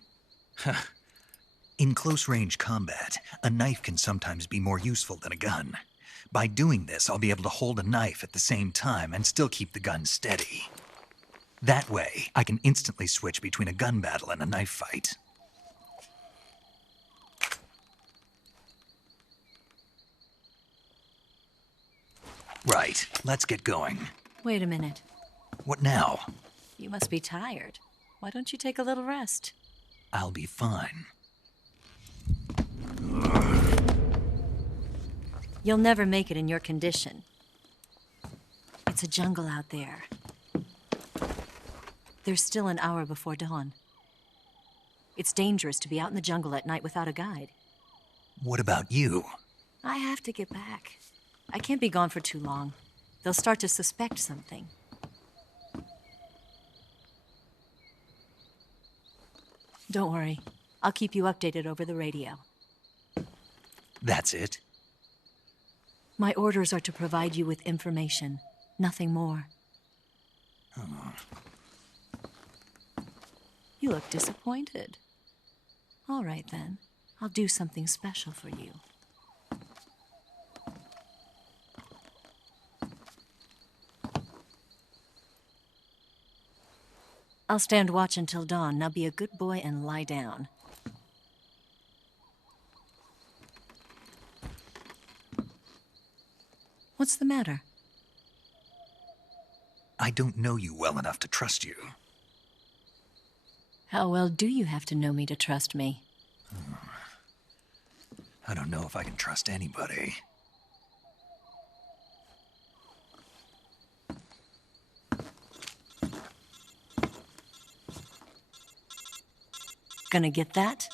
In close-range combat, a knife can sometimes be more useful than a gun. By doing this, I'll be able to hold a knife at the same time and still keep the gun steady. That way, I can instantly switch between a gun battle and a knife fight. Right, let's get going. Wait a minute. What now? You must be tired. Why don't you take a little rest? I'll be fine. You'll never make it in your condition. It's a jungle out there. There's still an hour before dawn. It's dangerous to be out in the jungle at night without a guide. What about you? I have to get back. I can't be gone for too long. They'll start to suspect something. Don't worry. I'll keep you updated over the radio. That's it? My orders are to provide you with information, nothing more. Oh. You look disappointed. All right, then. I'll do something special for you. I'll stand watch until dawn. Now be a good boy and lie down. What's the matter? I don't know you well enough to trust you. How well do you have to know me to trust me? I don't know if I can trust anybody. Gonna get that?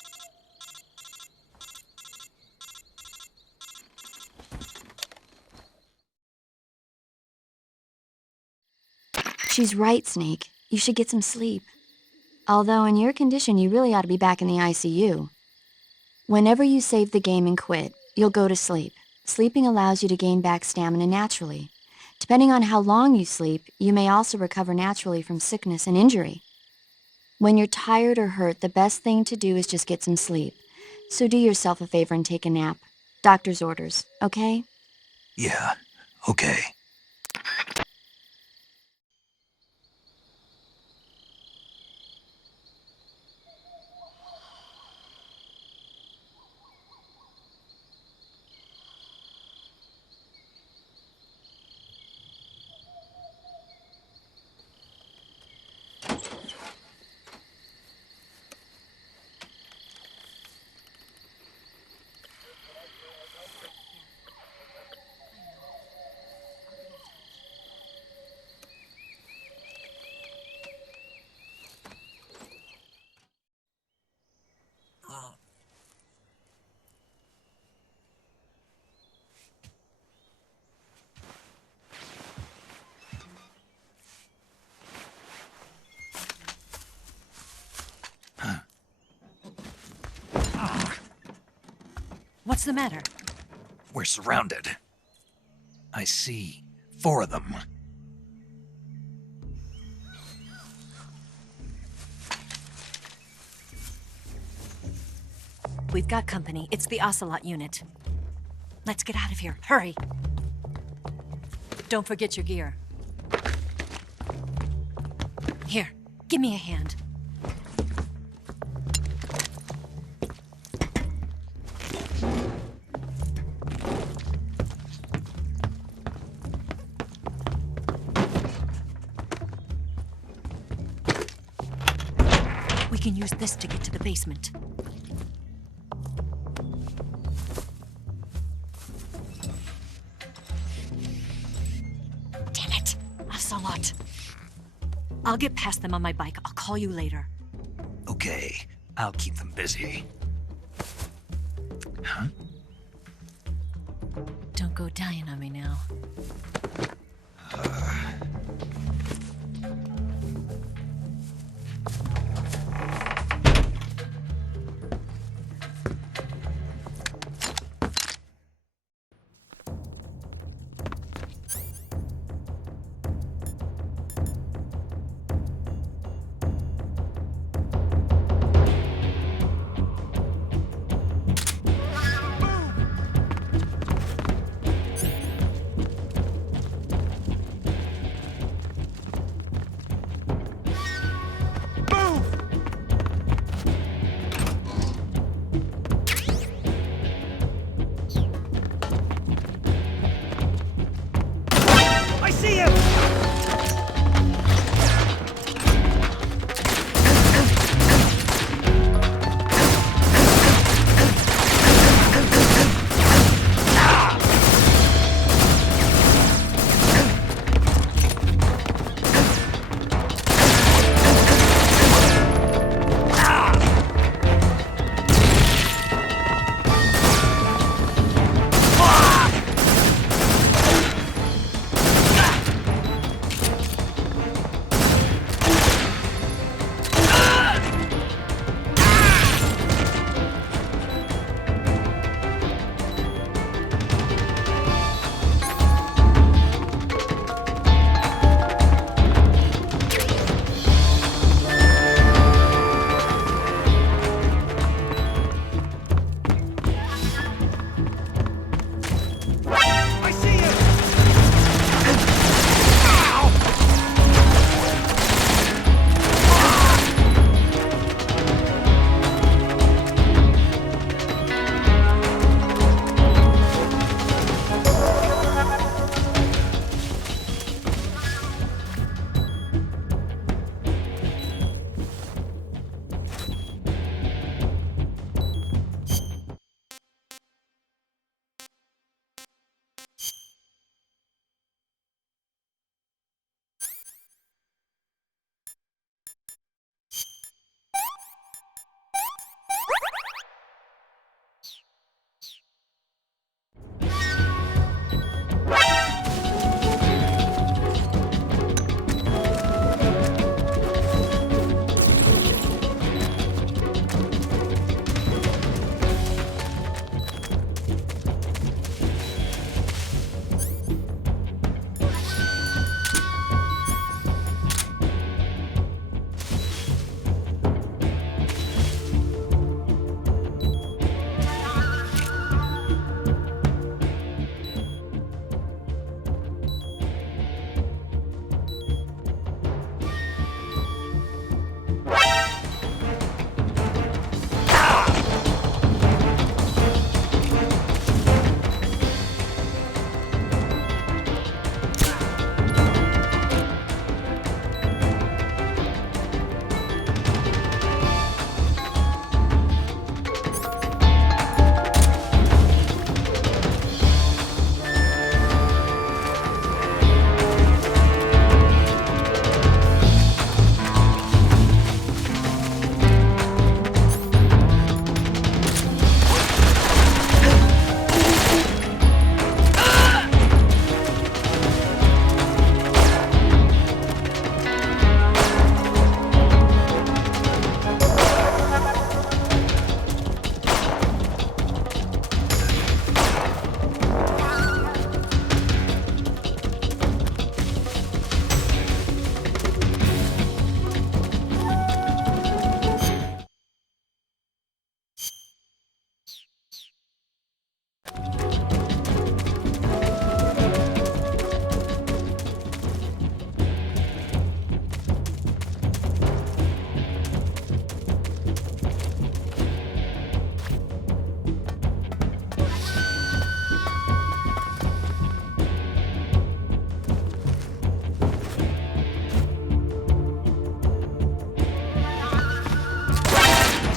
She's right, Snake. You should get some sleep. Although in your condition, you really ought to be back in the ICU. Whenever you save the game and quit, you'll go to sleep. Sleeping allows you to gain back stamina naturally. Depending on how long you sleep, you may also recover naturally from sickness and injury. When you're tired or hurt, the best thing to do is just get some sleep. So do yourself a favor and take a nap. Doctor's orders, okay? Yeah, okay. What's the matter? We're surrounded. I see 4 of them. We've got company. It's the Ocelot unit. Let's get out of here. Hurry! Don't forget your gear. Here, give me a hand. We can use this to get to the basement. Damn it! Ocelot. I'll get past them on my bike. I'll call you later. Okay, I'll keep them busy. Huh? Don't go dying on me now. I see you!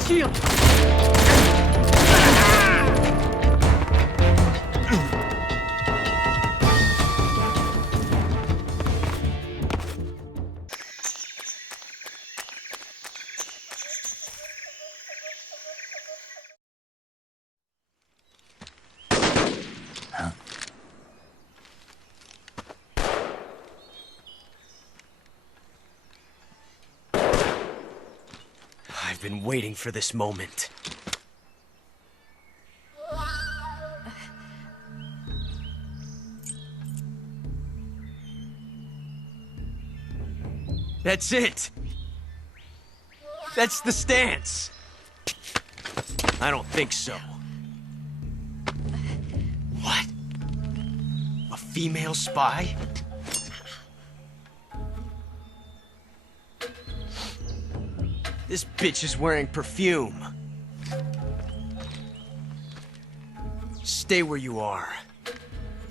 Shield! I've been waiting for this moment. That's it! That's the stance! I don't think so. What? A female spy? This bitch is wearing perfume. Stay where you are.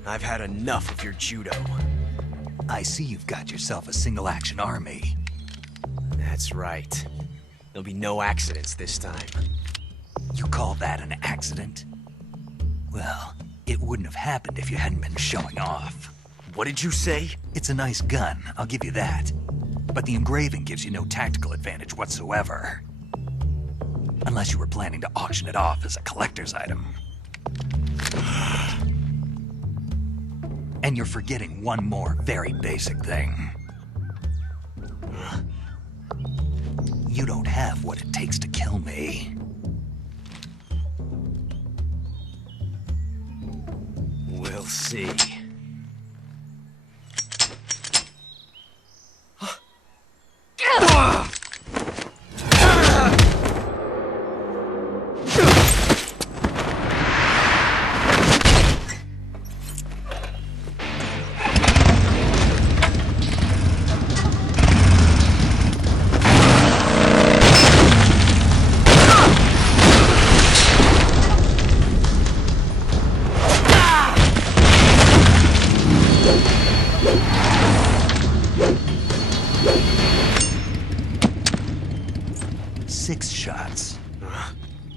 I've had enough of your judo. I see you've got yourself a single-action army. That's right. There'll be no accidents this time. You call that an accident? Well, it wouldn't have happened if you hadn't been showing off. What did you say? It's a nice gun, I'll give you that. But the engraving gives you no tactical advantage whatsoever. Unless you were planning to auction it off as a collector's item. And you're forgetting one more very basic thing. You don't have what it takes to kill me. We'll see.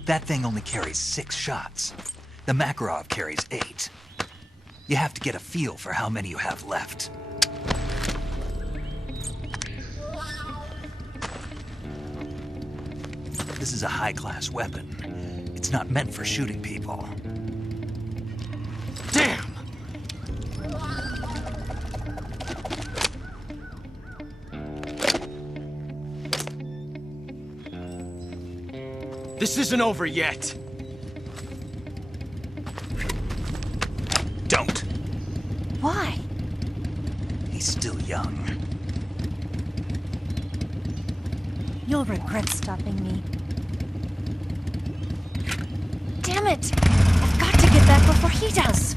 That thing only carries 6 shots. The Makarov carries 8. You have to get a feel for how many you have left. This is a high-class weapon. It's not meant for shooting people. Damn! This isn't over yet. Don't. Why? He's still young. You'll regret stopping me. Damn it! I've got to get back before he does!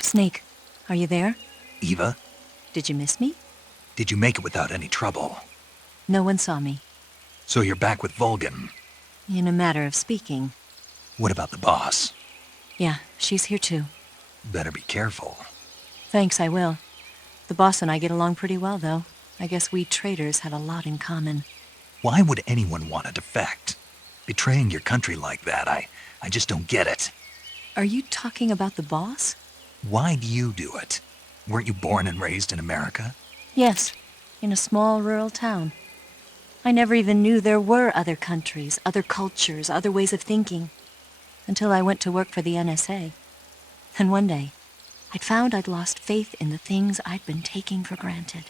Snake, are you there? Eva, Did you miss me? did you make it without any trouble? No one saw me. So you're back with Vulcan. In a matter of speaking. What about the boss? Yeah, she's here too. Better be careful. Thanks, I will. The boss and I get along pretty well, though. I guess we traitors have a lot in common. Why would anyone want to defect? Betraying your country like that, I just don't get it. Are you talking about the boss? Why do you do it? Weren't you born and raised in America? Yes, in a small rural town. I never even knew there were other countries, other cultures, other ways of thinking, until I went to work for the NSA. And one day, I'd found I'd lost faith in the things I'd been taking for granted.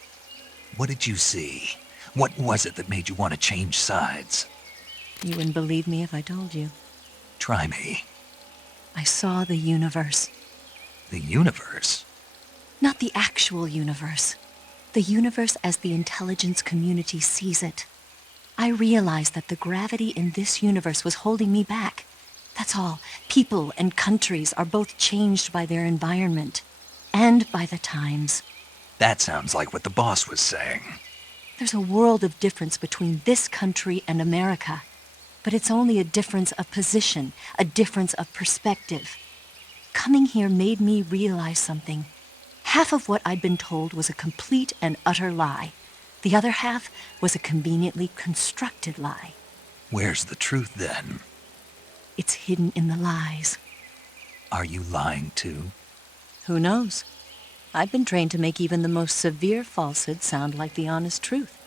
What did you see? What was it that made you want to change sides? You wouldn't believe me if I told you. Try me. I saw the universe. The universe? Not the actual universe. The universe as the intelligence community sees it. I realized that the gravity in this universe was holding me back. That's all. People and countries are both changed by their environment. And by the times. That sounds like what the boss was saying. There's a world of difference between this country and America. But it's only a difference of position, a difference of perspective. Coming here made me realize something. Half of what I'd been told was a complete and utter lie. The other half was a conveniently constructed lie. Where's the truth, then? It's hidden in the lies. Are you lying, too? Who knows? I've been trained to make even the most severe falsehood sound like the honest truth.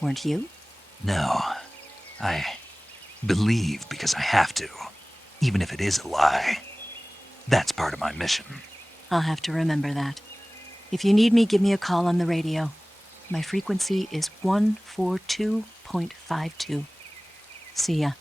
Weren't you? No. I believe because I have to, even if it is a lie. That's part of my mission. I'll have to remember that. If you need me, give me a call on the radio. My frequency is 142.52. See ya.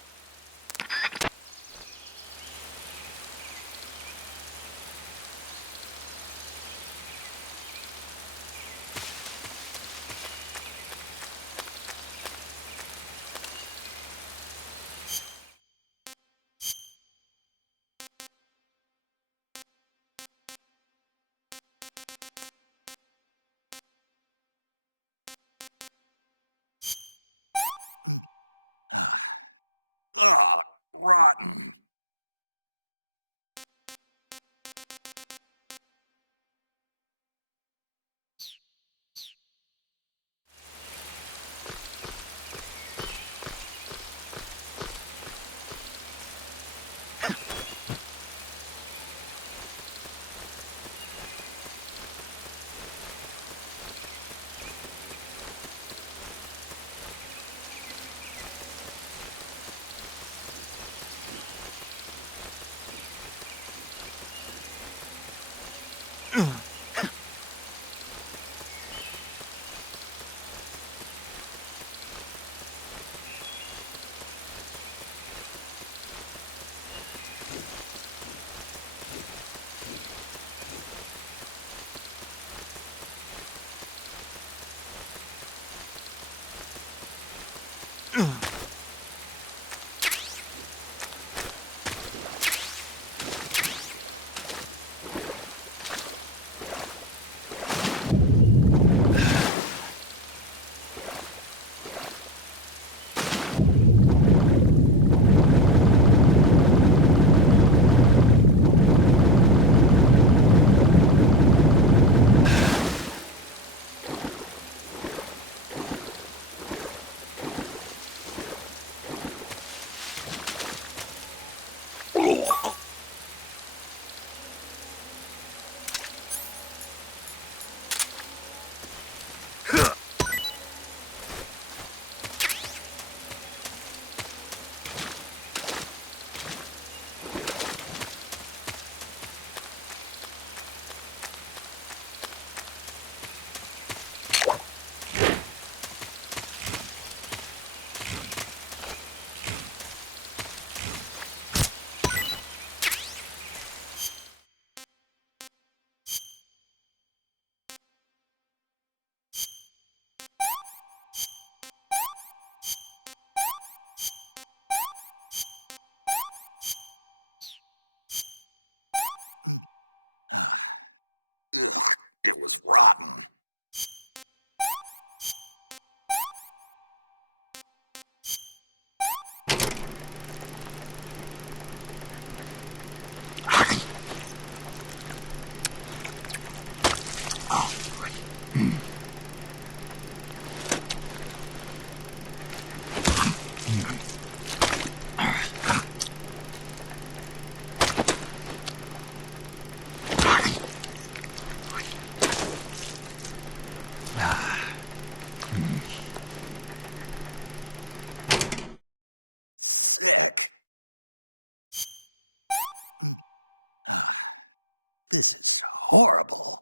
horrible.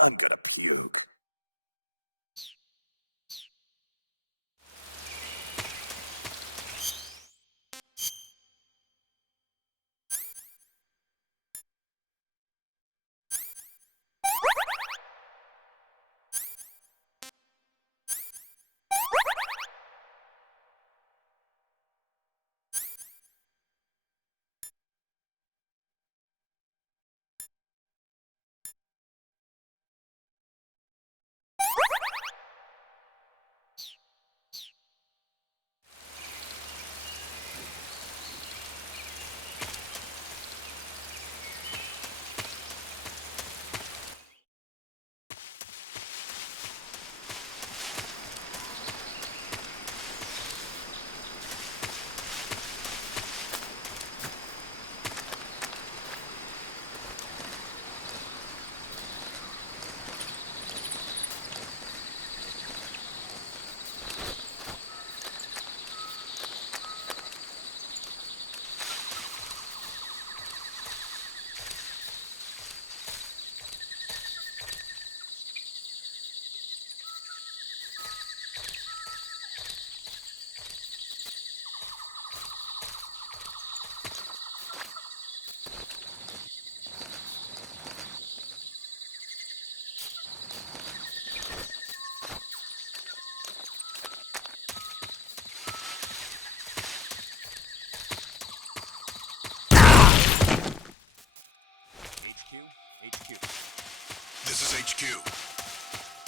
I'm gonna puke. HQ. This is HQ.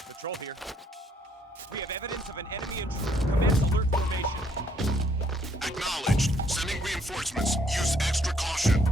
Patrol here. We have evidence of an enemy intruder. Commence alert formation. Acknowledged. Sending reinforcements. Use extra caution.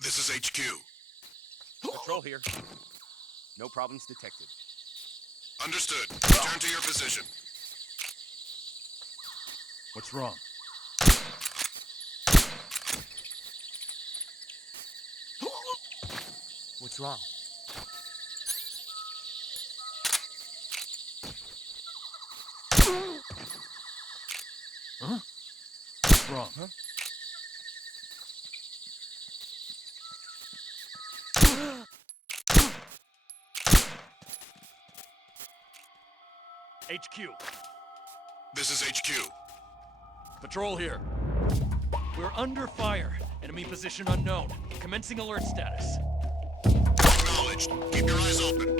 This is HQ. Patrol here. No problems detected. Understood. Return to your position. What's wrong? What's wrong? Huh? What's wrong? Huh? HQ. This is HQ. Patrol here. We're under fire. Enemy position unknown. Commencing alert status. Acknowledged. Keep your eyes open.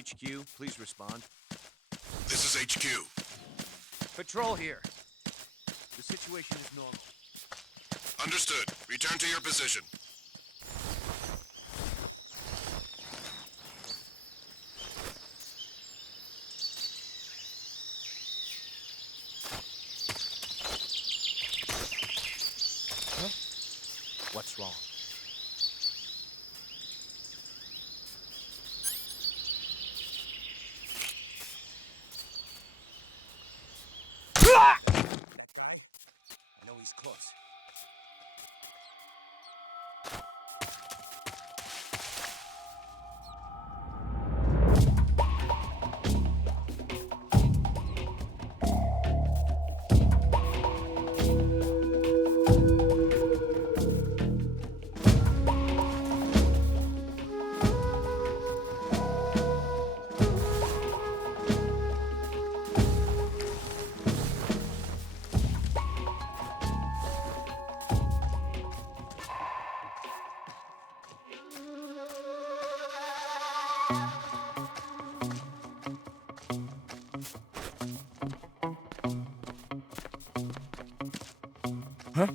HQ, please respond. This is HQ. Patrol here. The situation is normal. Understood. Return to your position. Huh? What's wrong? That guy? I know he's close. Huh?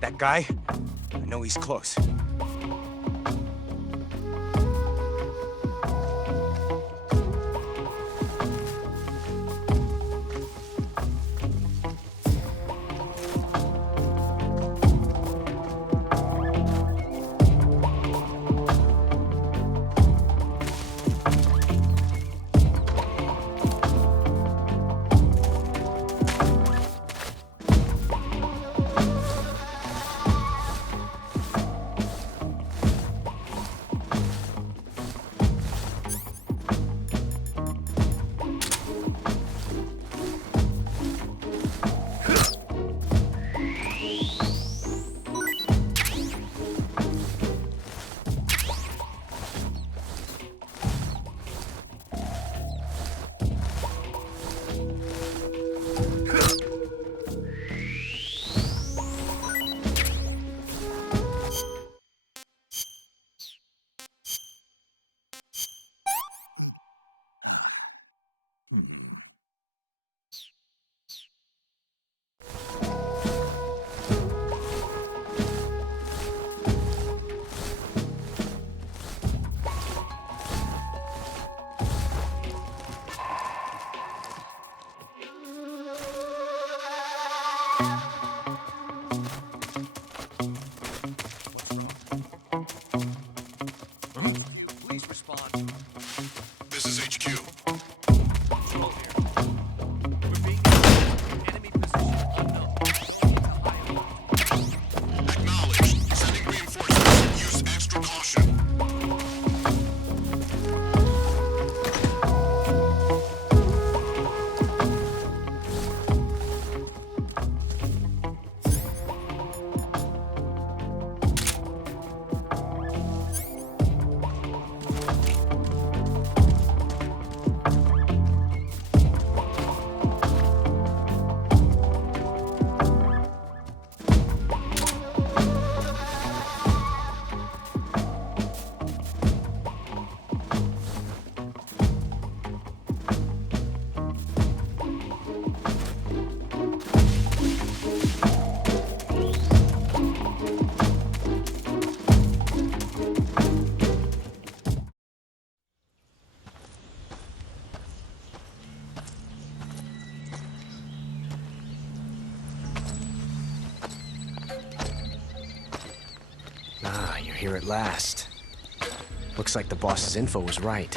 That guy? I know he's close. Please respond. This is HQ. Patrol here. We're being in enemy position unknown. Acknowledged. Sending reinforcements. Use extra caution. Ah, you're here at last. Looks like the boss's info was right.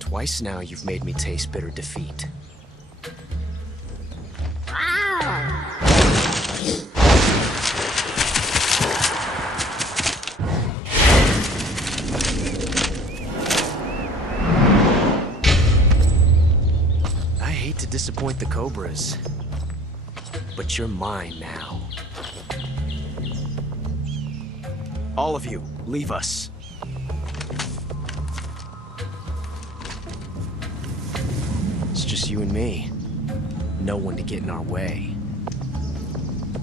Twice now you've made me taste bitter defeat. point the Cobras. But you're mine now. All of you, leave us. It's just you and me. No one to get in our way.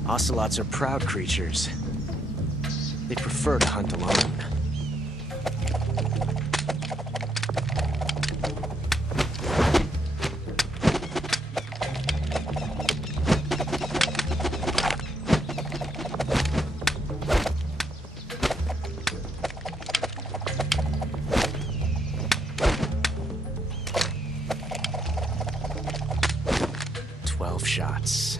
Ocelots are proud creatures. They prefer to hunt alone. Shots.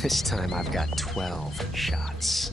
This time I've got 12 shots.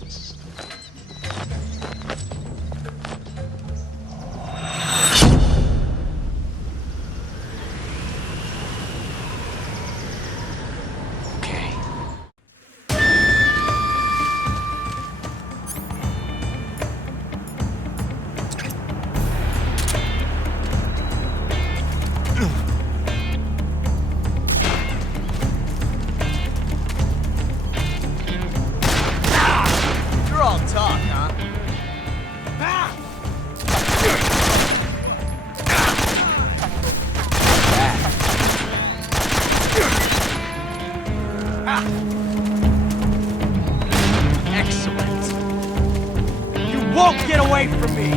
Excellent. You won't get away from me!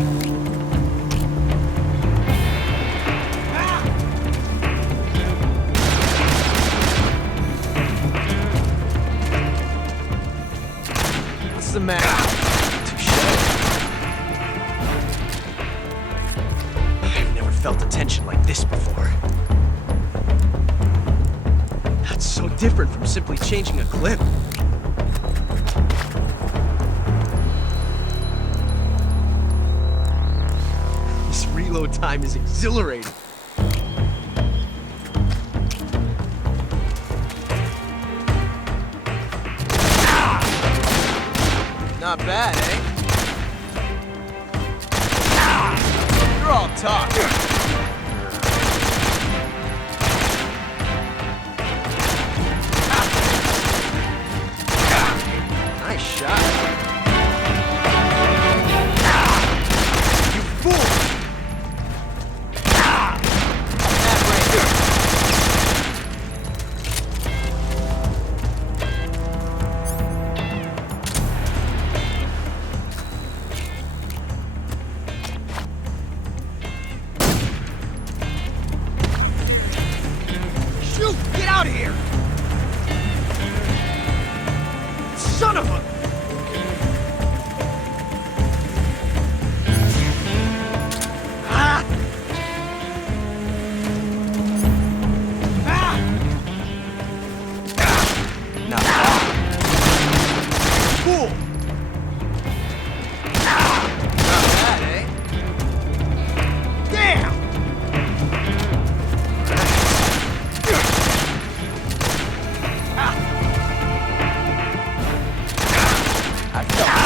What's the matter? I've never felt a tension like this before. That's so different from simply changing a clip. This reload time is exhilarating. Not bad, eh? You're all talk. Nice shot. You fool! Shoot! Get out of here! Son of a... Ah! Ah! Not bad. Cool! Not bad, eh? Damn! I felt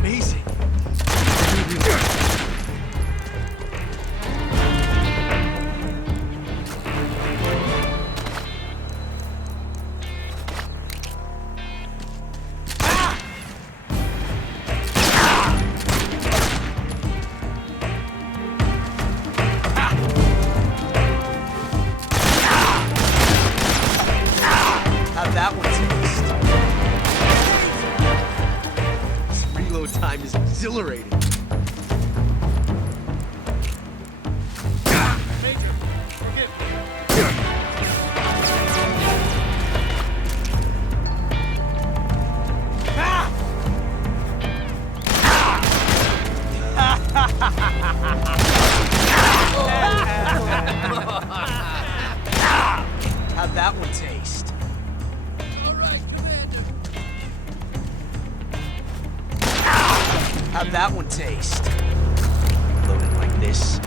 amazing. How'd that one taste? This reload time is exhilarating. Major, forgive me. How'd that one taste? How'd that one taste? Loaded like this,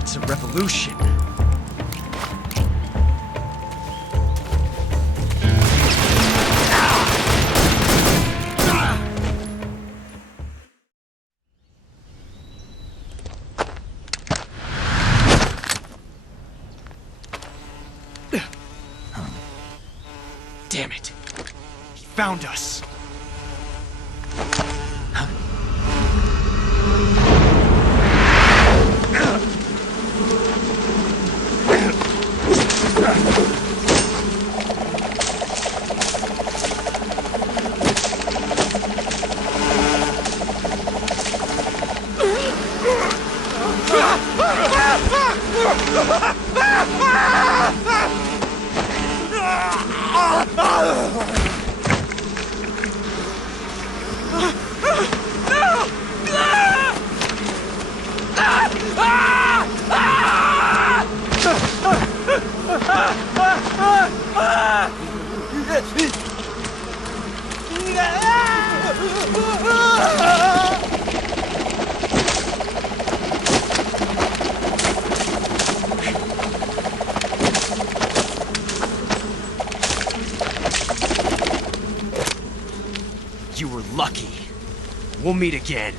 it's a revolution. Damn it. He found us. You were lucky. We'll meet again.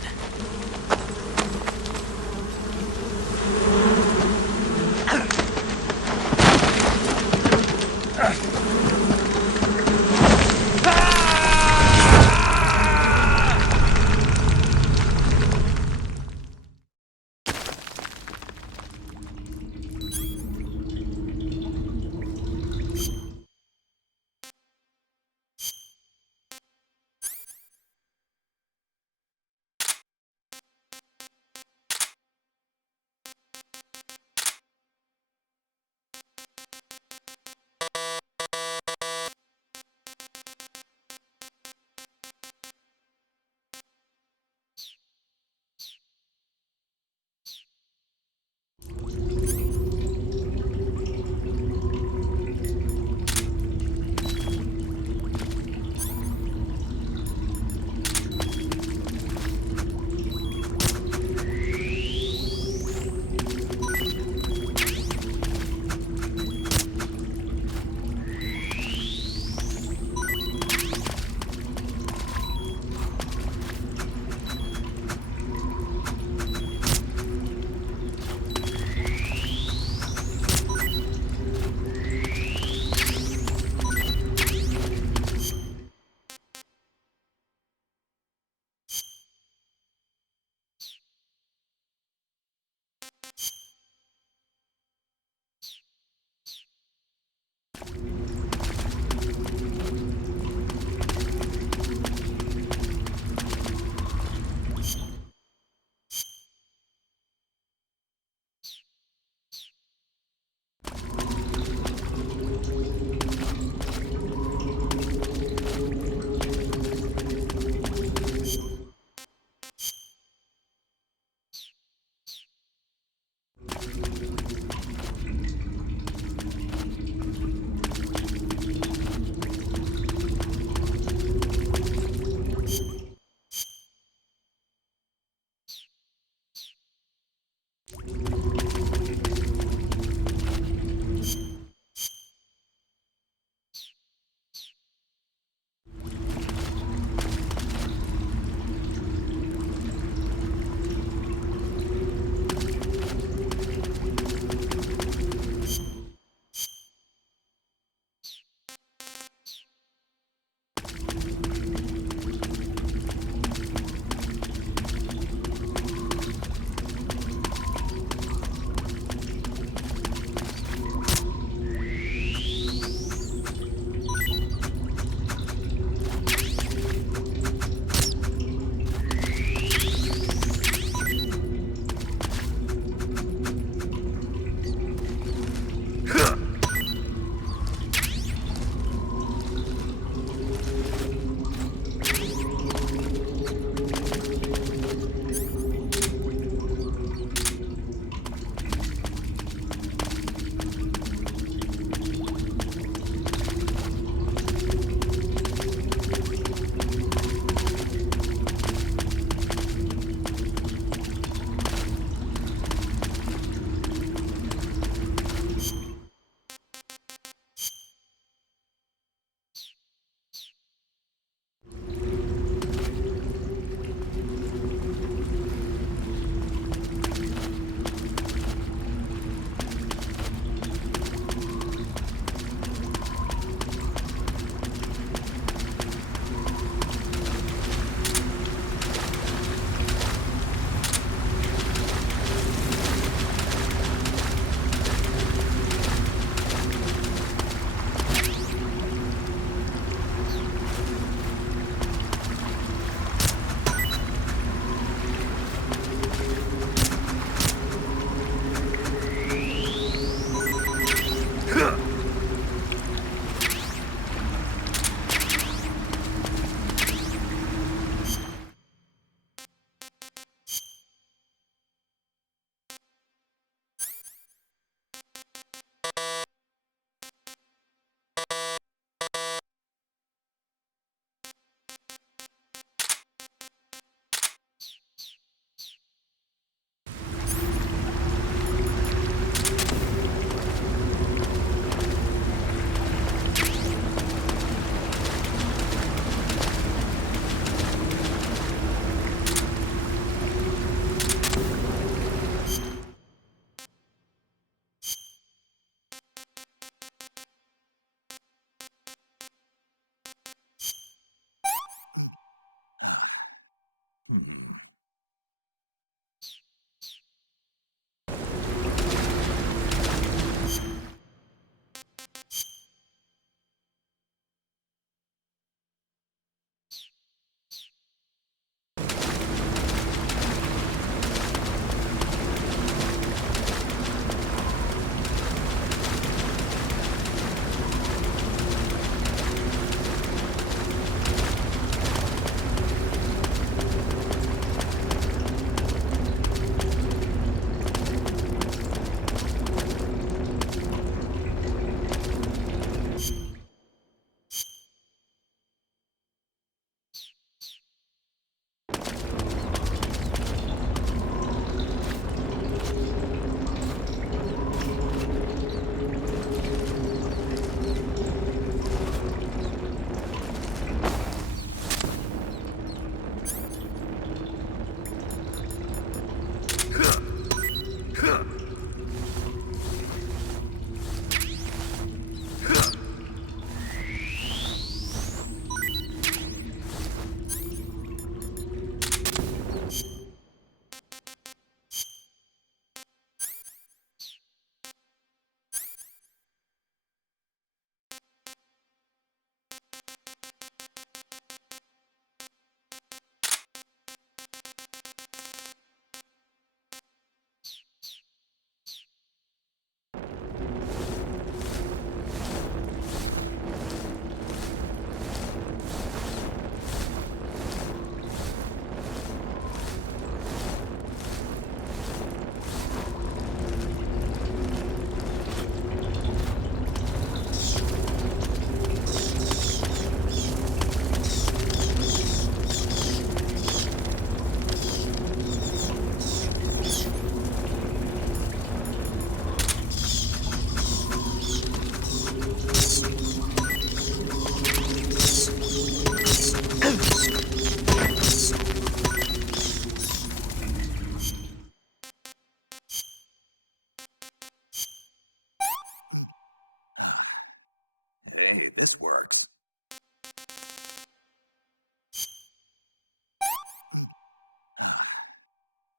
this works.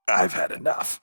I've had enough.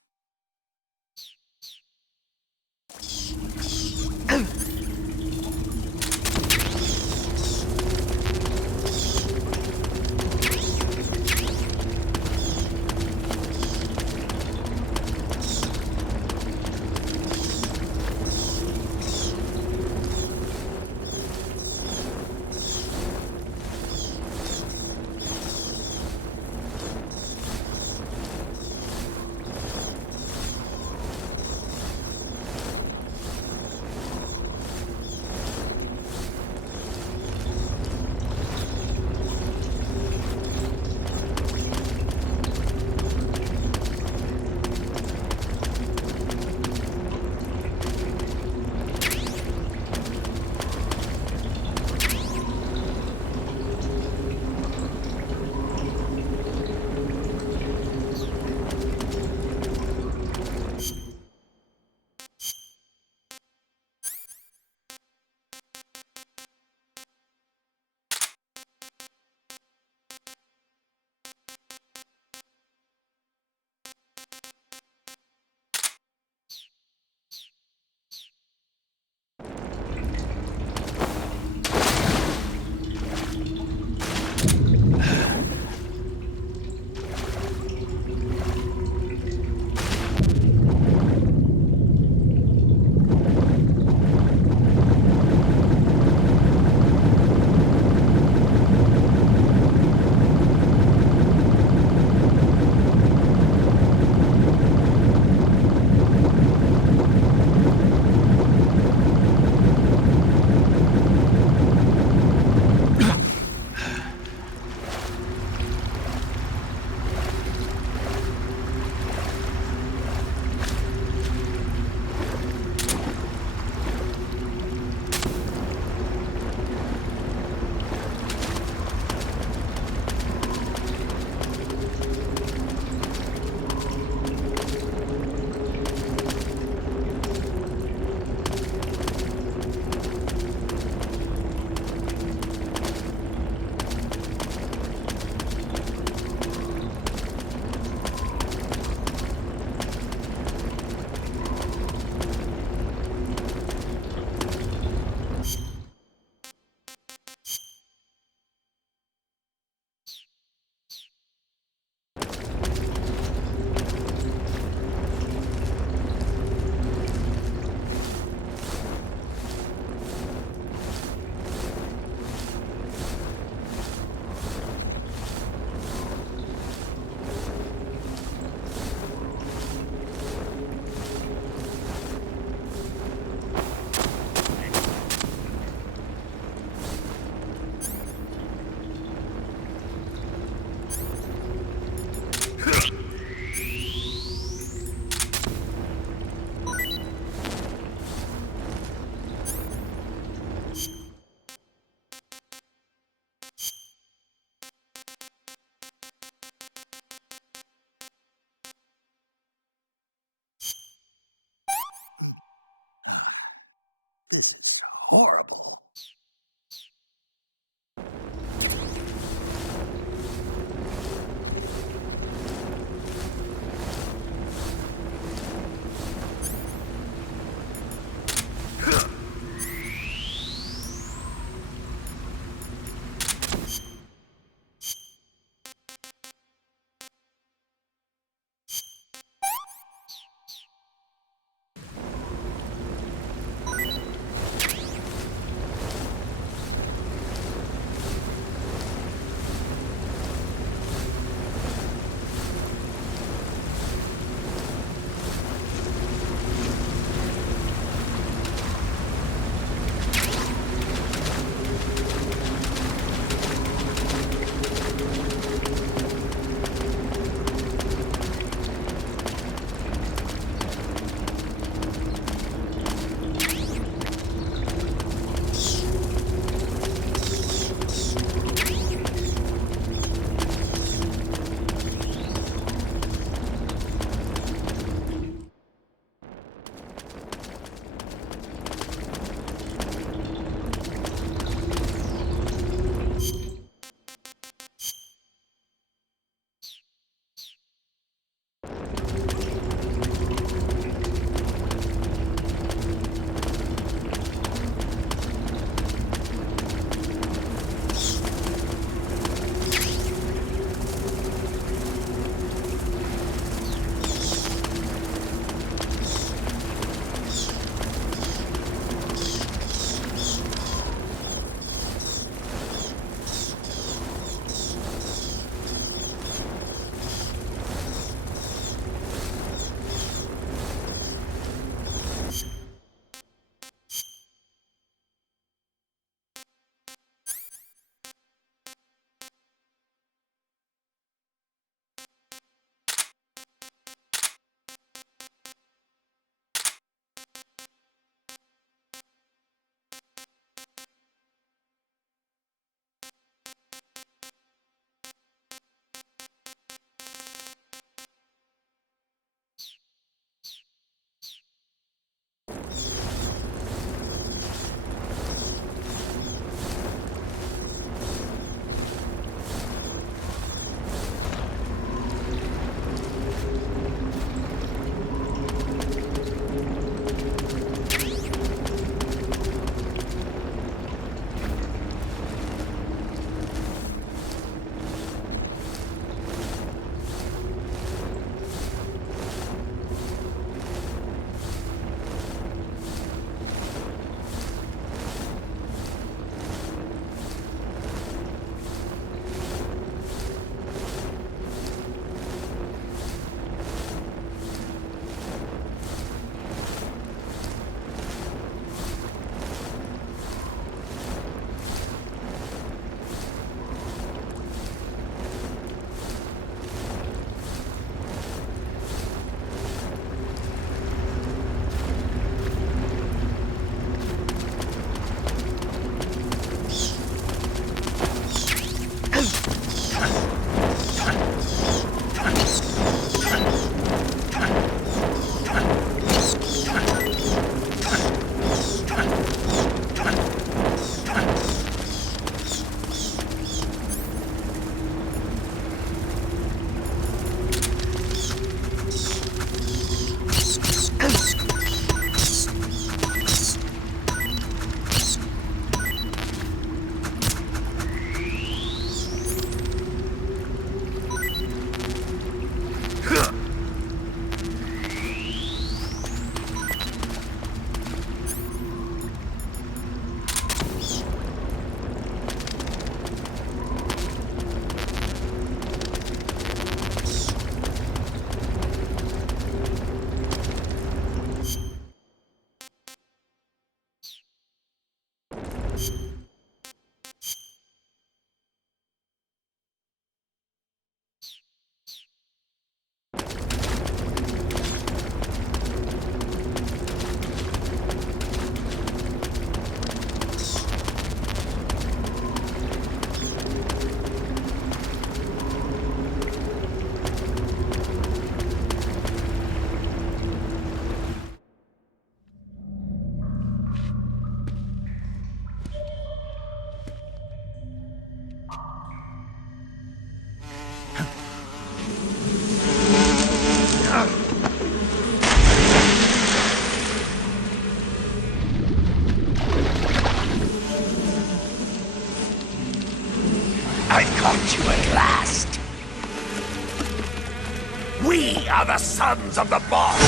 We are the sons of the boss!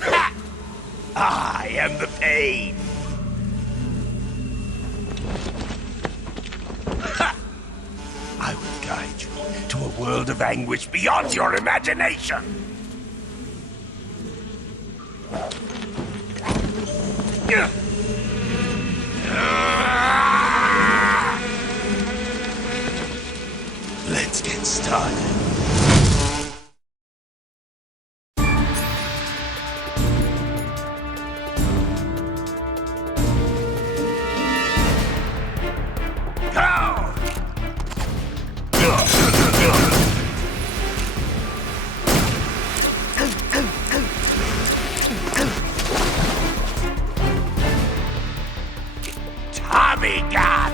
Ha! I am the pain! Ha! I will guide you to a world of anguish beyond your imagination! Let's get started. Tommy gun!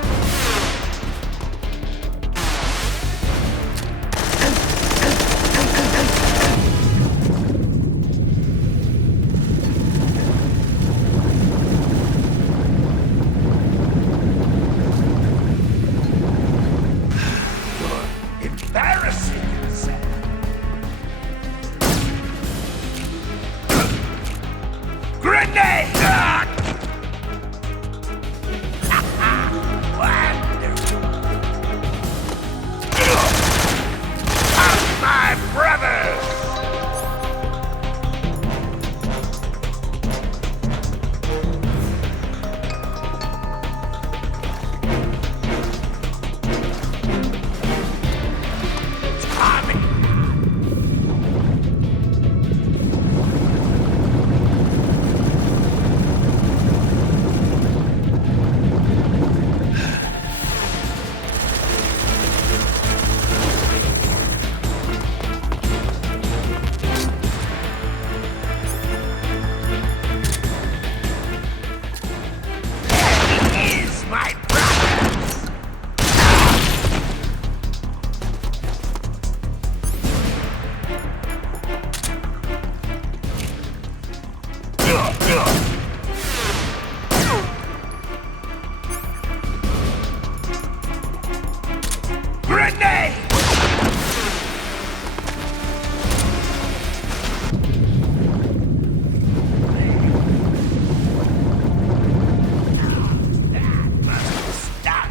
Embarrassing yourself. Grenade! My brothers! Tommy! Is my brothers! Grenade! Stop!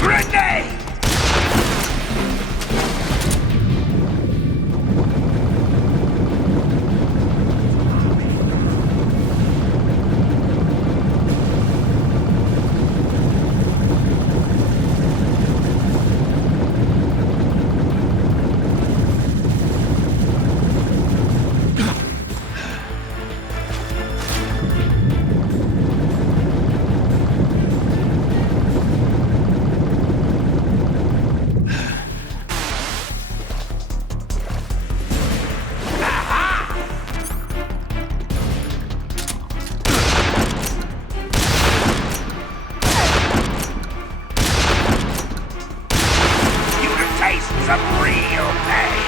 Grenade! You to taste some real pain!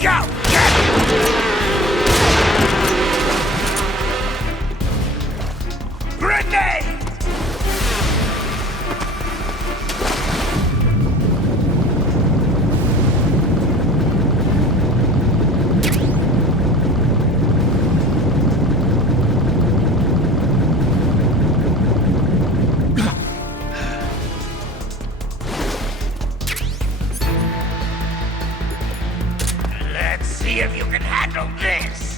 Go! Get it! Grenade! See if you can handle this!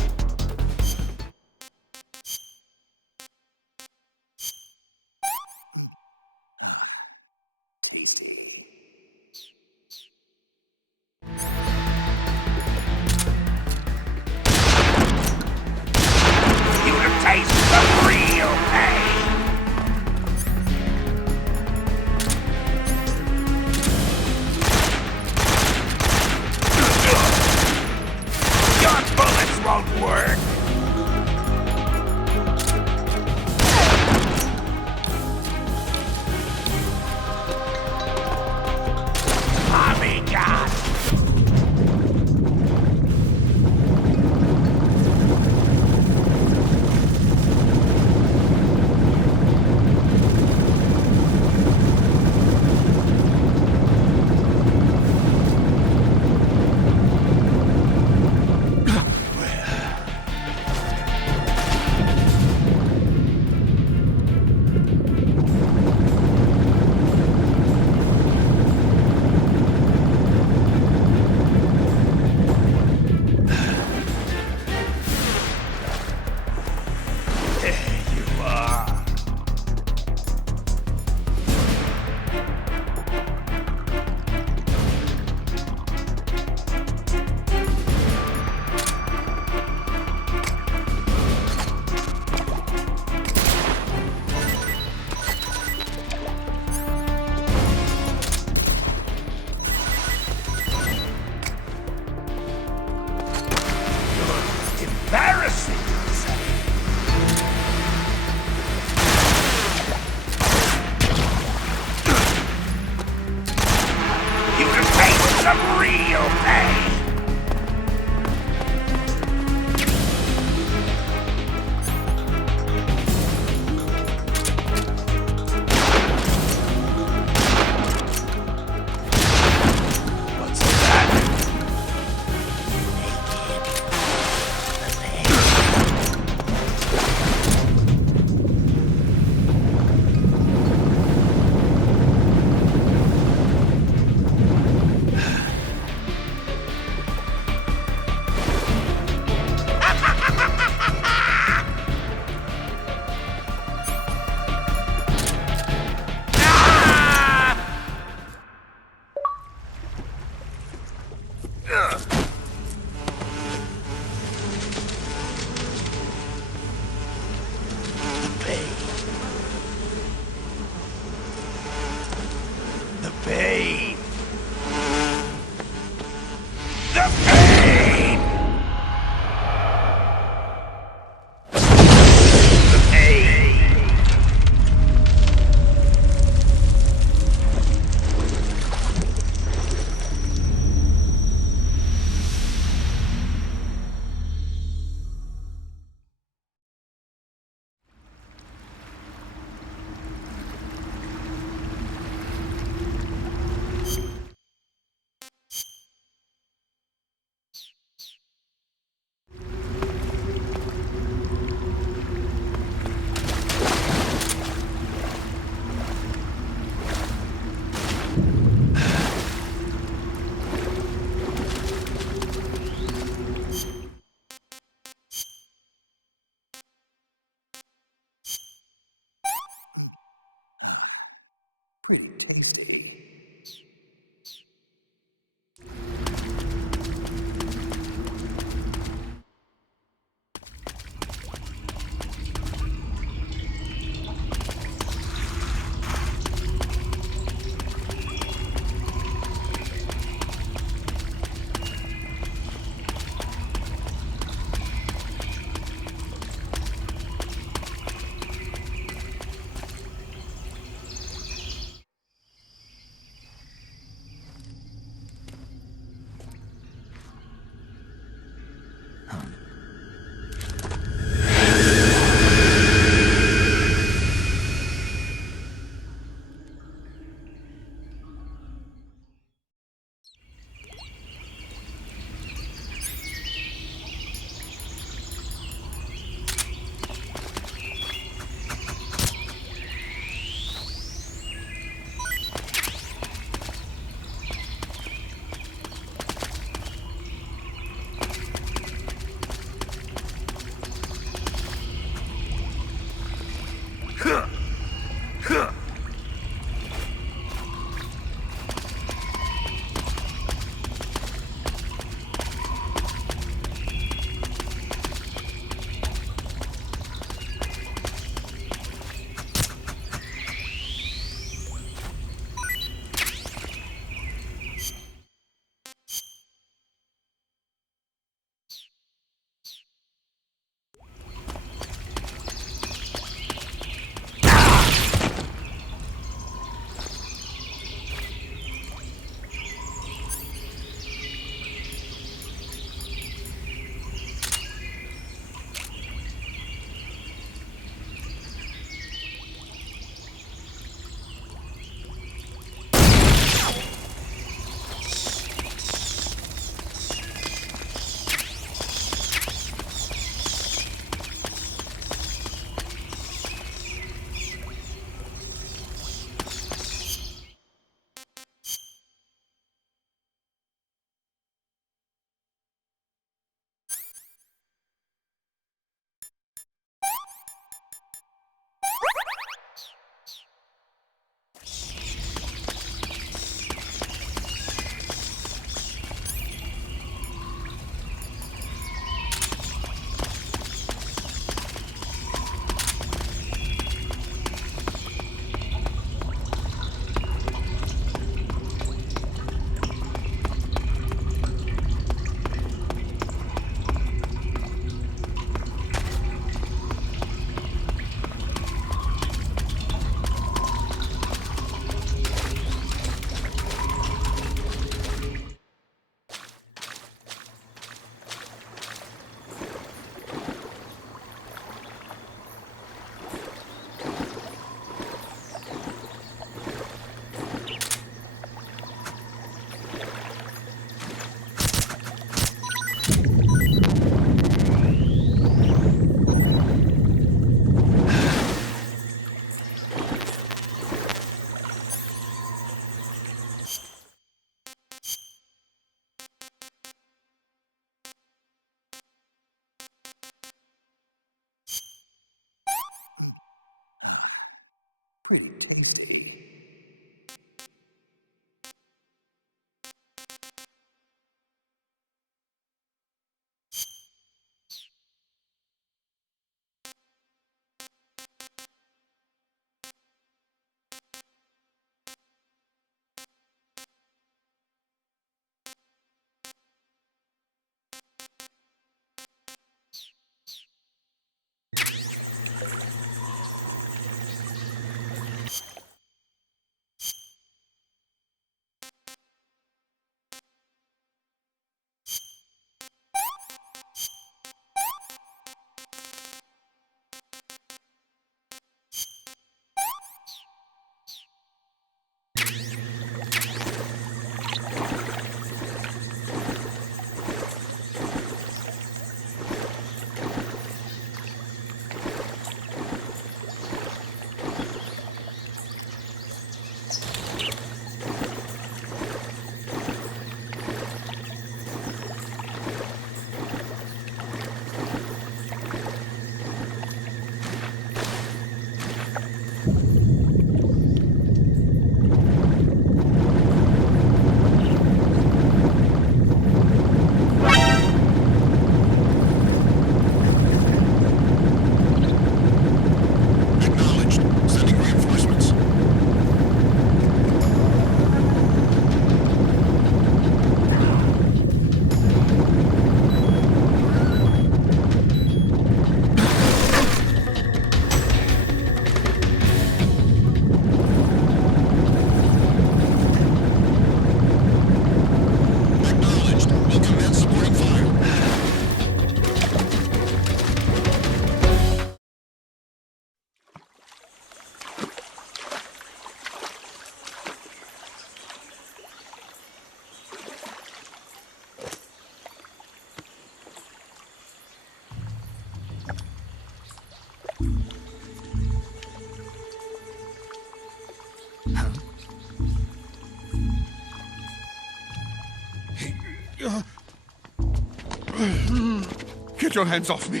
Get your hands off me.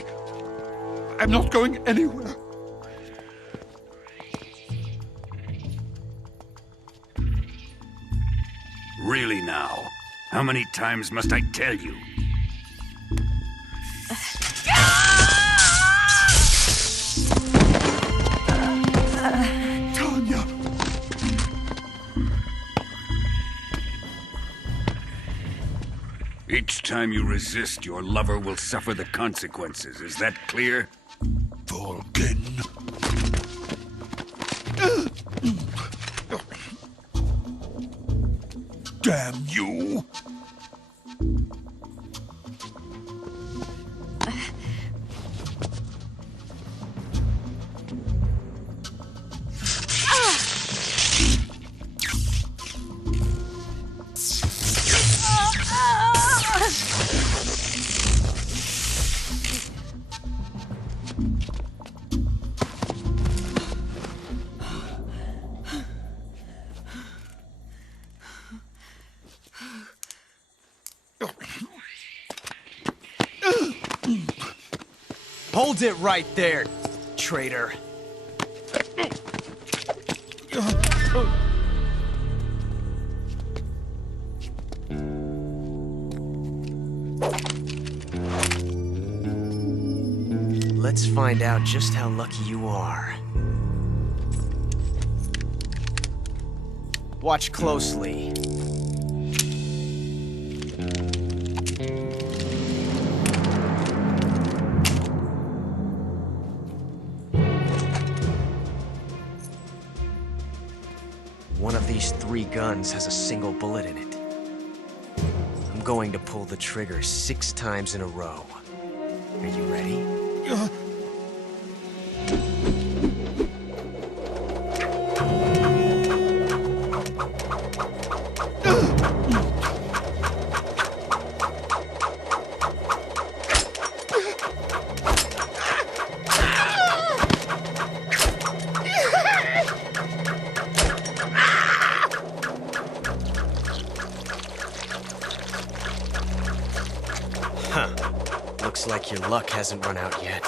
I'm not going anywhere. Really now? How many times must I tell you? Tanya! Each time you resist, your lover will suffer the consequences. Is that clear? Vulcan. Damn you! Hold it right there, traitor. Let's find out just how lucky you are. Watch closely. One of these 3 guns has a single bullet in it. I'm going to pull the trigger 6 times in a row. Are you ready? Looks like your luck hasn't run out yet.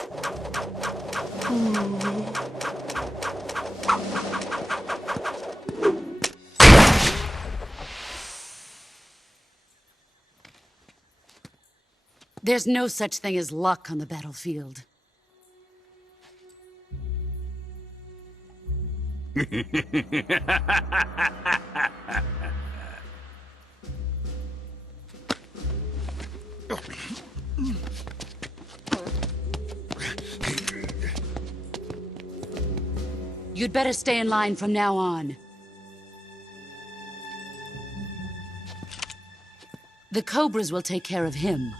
There's no such thing as luck on the battlefield. You'd better stay in line from now on. The Cobras will take care of him.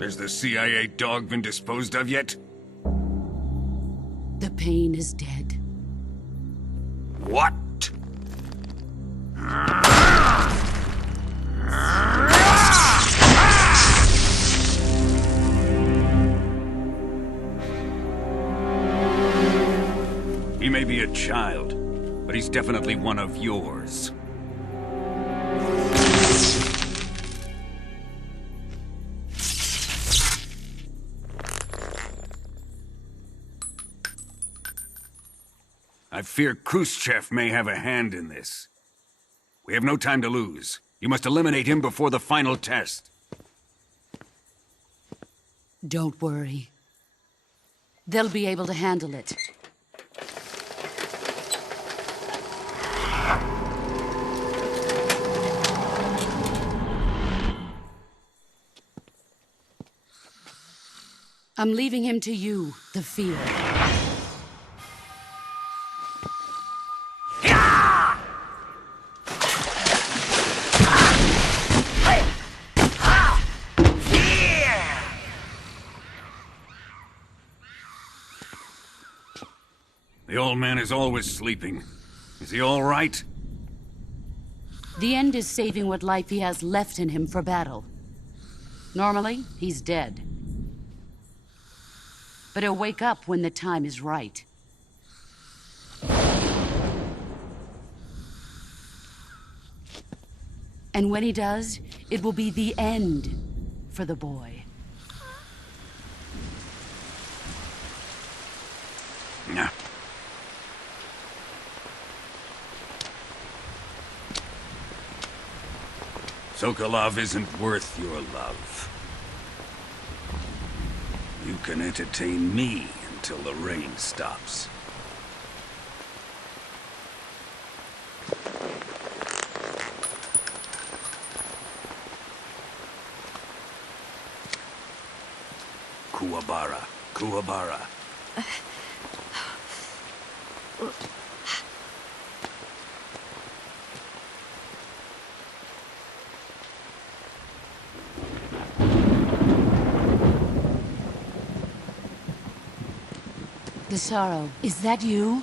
Has the CIA dog been disposed of yet? The pain is dead. What? He may be a child, but he's definitely one of yours. I fear Khrushchev may have a hand in this. We have no time to lose. You must eliminate him before the final test. Don't worry. They'll be able to handle it. I'm leaving him to you, the field. The old man is always sleeping. Is he all right? The end is saving what life he has left in him for battle. Normally, he's dead. But he'll wake up when the time is right. And when he does, it will be the end for the boy. Nah. Sokolov isn't worth your love. You can entertain me until the rain stops. Kuwabara. Kuwabara. Desaro, is that you?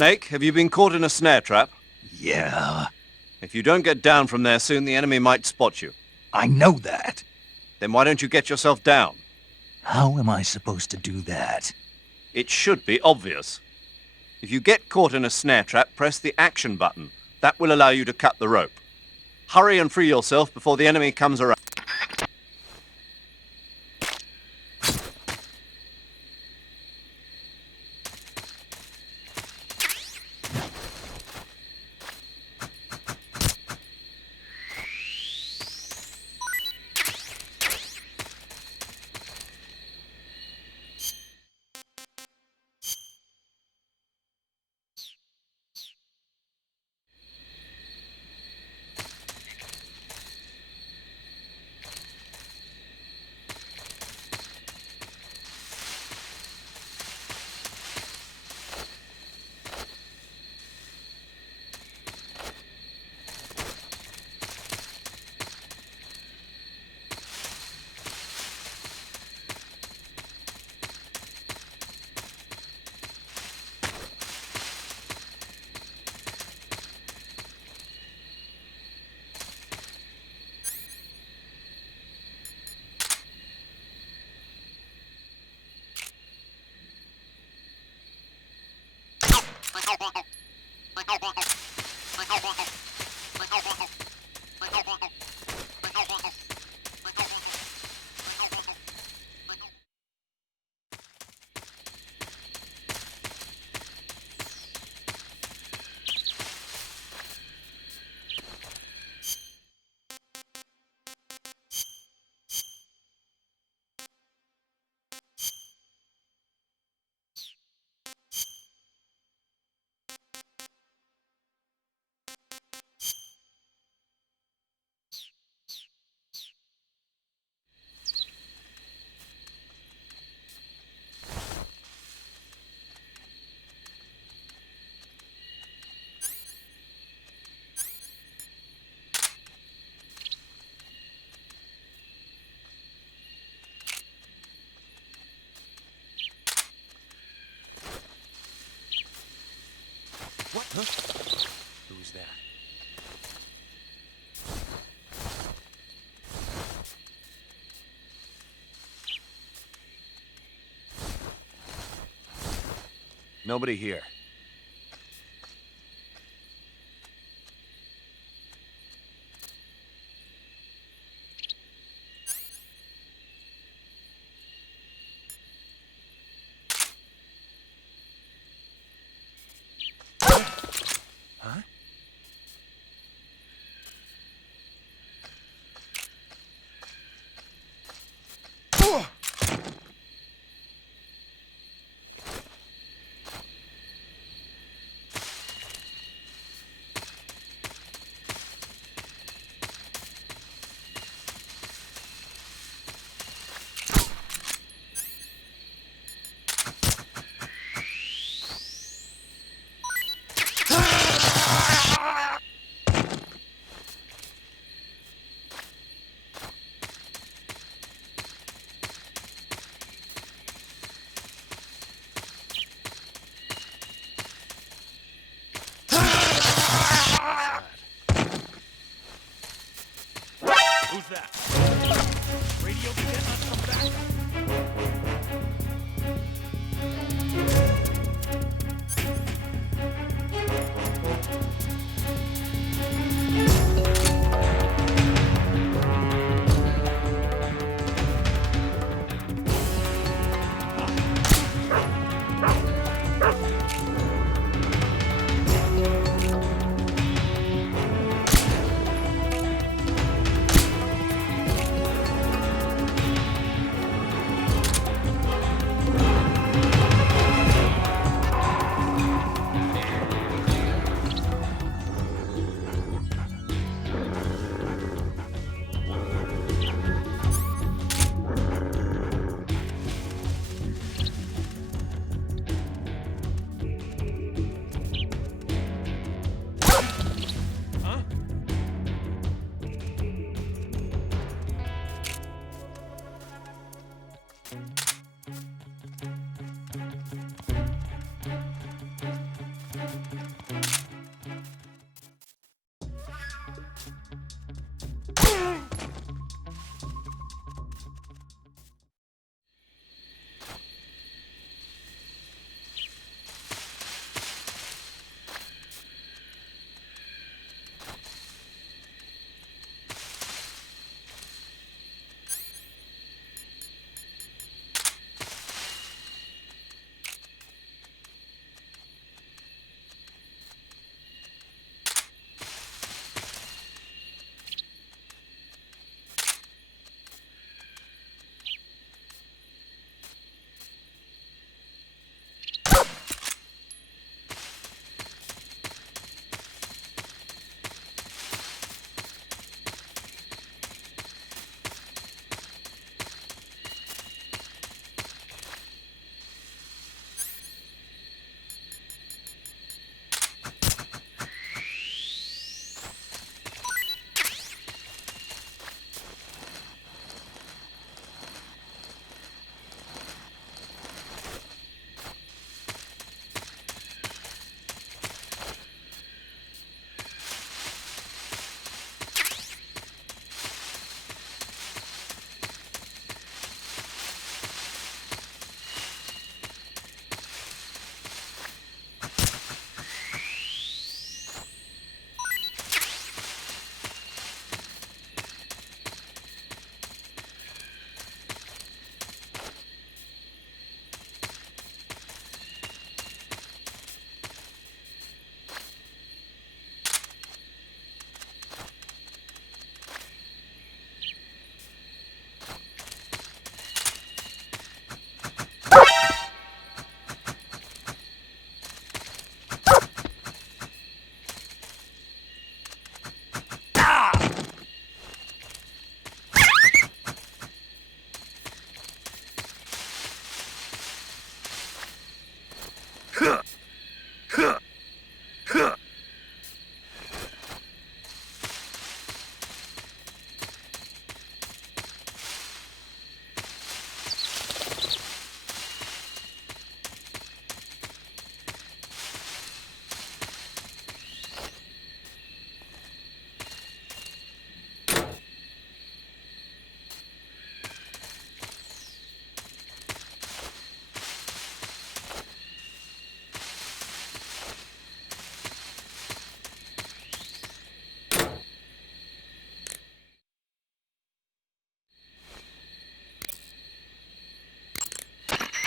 Snake, have you been caught in a snare trap? Yeah, If you don't get down from there soon, the enemy might spot you. I know that. Then why don't you get yourself down? How am I supposed to do that? It should be obvious. If you get caught in a snare trap, press the action button. That will allow you to cut the rope. Hurry and free yourself before the enemy comes around. What? Huh? Who's that? Nobody here. Huh?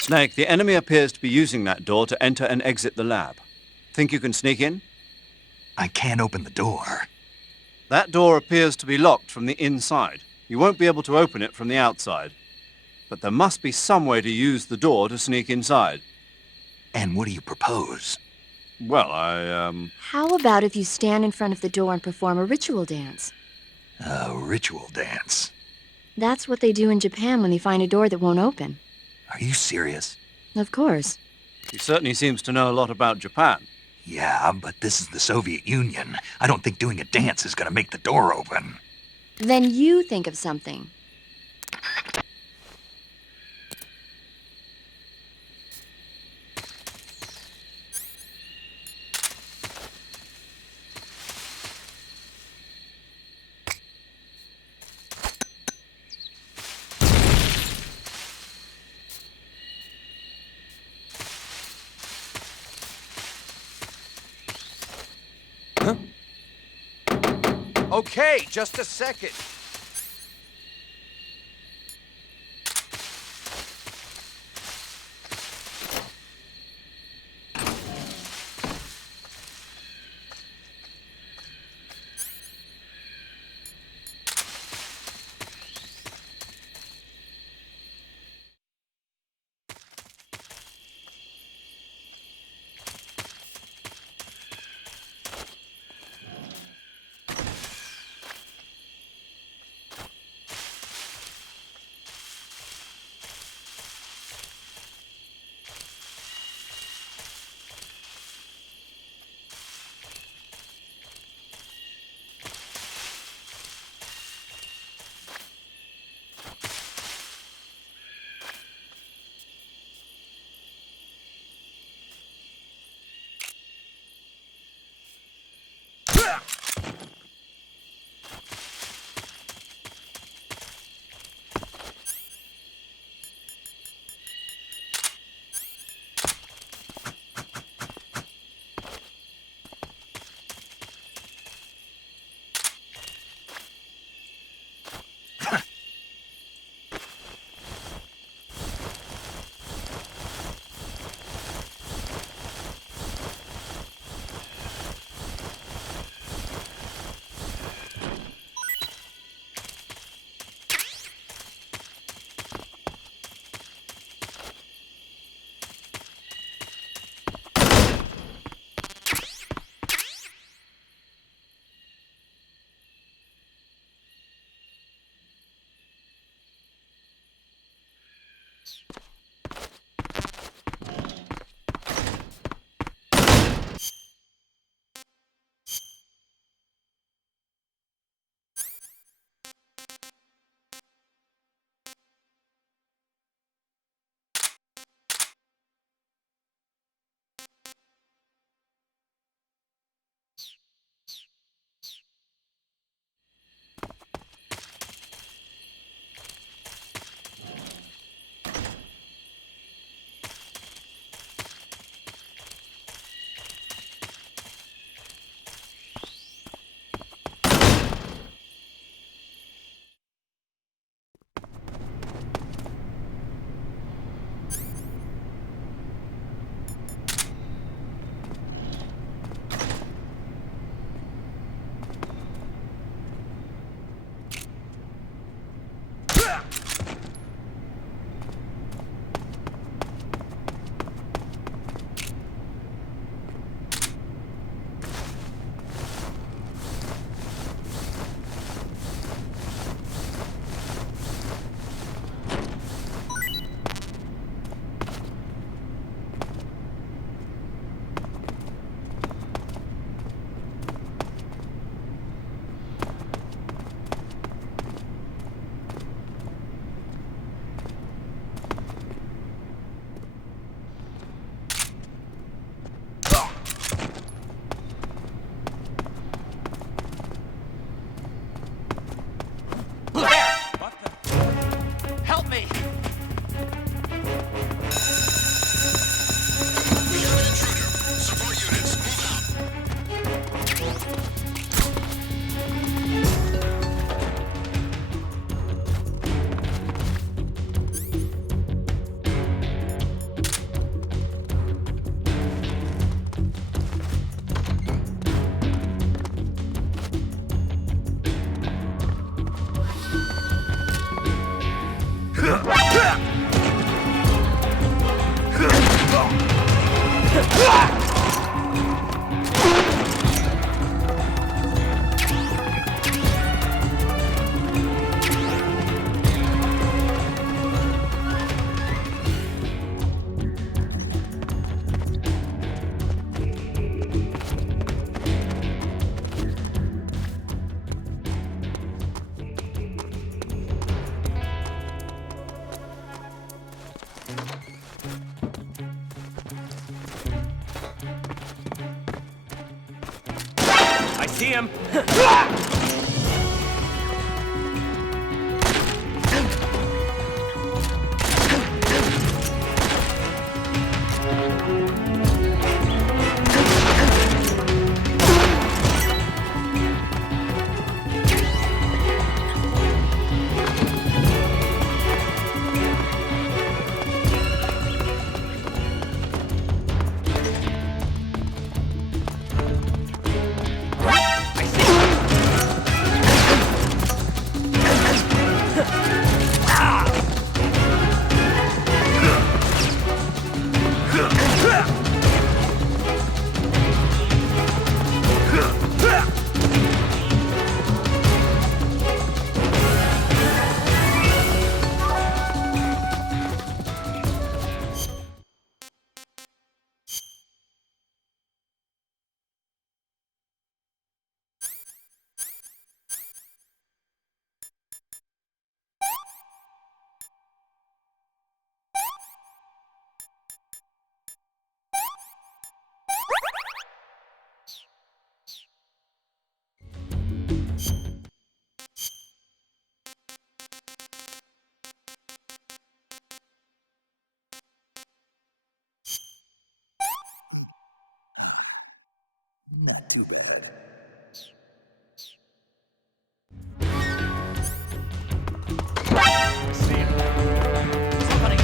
Snake, the enemy appears to be using that door to enter and exit the lab. Think you can sneak in? I can't open the door. That door appears to be locked from the inside. You won't be able to open it from the outside. But there must be some way to use the door to sneak inside. And what do you propose? Well, How about if you stand in front of the door and perform a ritual dance? A ritual dance? That's what they do in Japan when they find a door that won't open. Are you serious? Of course. He certainly seems to know a lot about Japan. Yeah, but this is the Soviet Union. I don't think doing a dance is gonna make the door open. Then you think of something. Okay, just a second. See him! Not too bad. I see him. Somebody!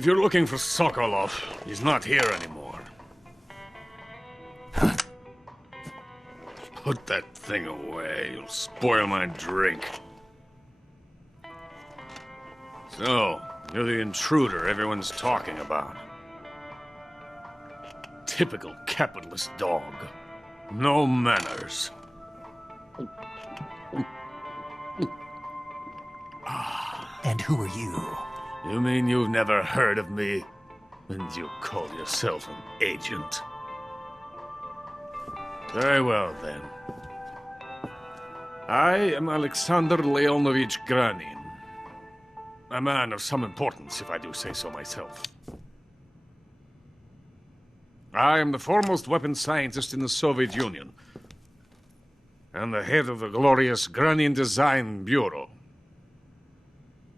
If you're looking for Sokolov, he's not here anymore. Put that thing away. You'll spoil my drink. So, you're the intruder everyone's talking about. Typical capitalist dog. No manners. And who are you? You mean you've never heard of me? And you call yourself an agent? Very well, then. I am Alexander Leonovich Granin. A man of some importance, if I do say so myself. I am the foremost weapons scientist in the Soviet Union, and the head of the glorious Granin Design Bureau.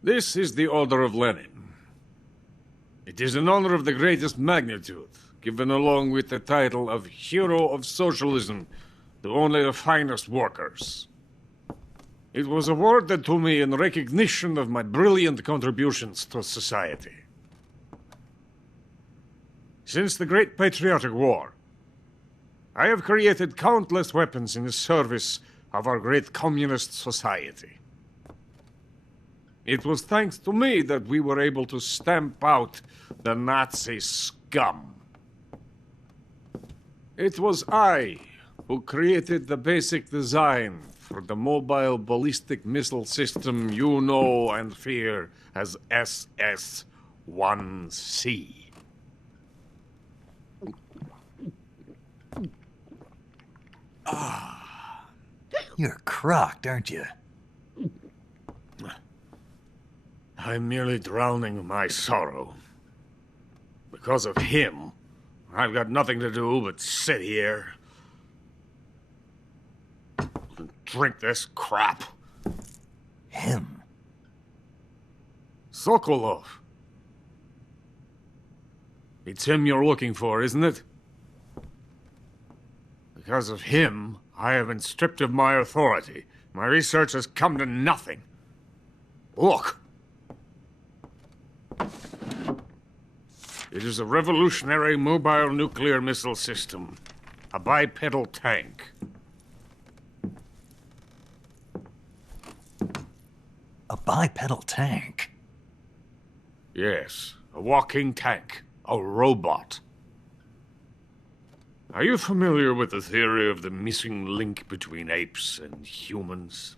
This is the Order of Lenin. It is an honor of the greatest magnitude, given along with the title of Hero of Socialism to only the finest workers. It was awarded to me in recognition of my brilliant contributions to society. Since the Great Patriotic War, I have created countless weapons in the service of our great communist society. It was thanks to me that we were able to stamp out the Nazi scum. It was I who created the basic design for the mobile ballistic missile system you know and fear as SS-1C. You're crocked, aren't you? I'm merely drowning my sorrow. Because of him, I've got nothing to do but sit here and drink this crap. Him? Sokolov. It's him you're looking for, isn't it? Because of him, I have been stripped of my authority. My research has come to nothing. Look. It is a revolutionary mobile nuclear missile system. A bipedal tank. A bipedal tank? Yes, a walking tank. A robot. Are you familiar with the theory of the missing link between apes and humans?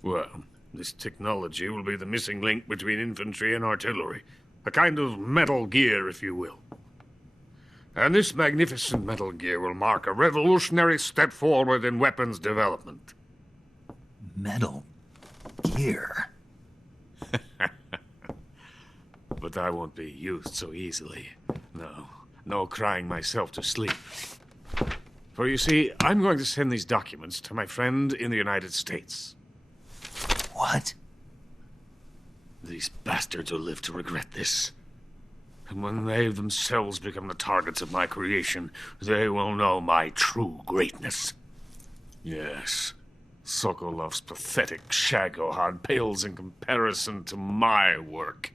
Well, this technology will be the missing link between infantry and artillery. A kind of Metal Gear, if you will. And this magnificent Metal Gear will mark a revolutionary step forward in weapons development. Metal Gear? But I won't be used so easily. No crying myself to sleep. For you see, I'm going to send these documents to my friend in the United States. What? These bastards will live to regret this. And when they themselves become the targets of my creation, they will know my true greatness. Yes, Sokolov's pathetic shagohod pales in comparison to my work.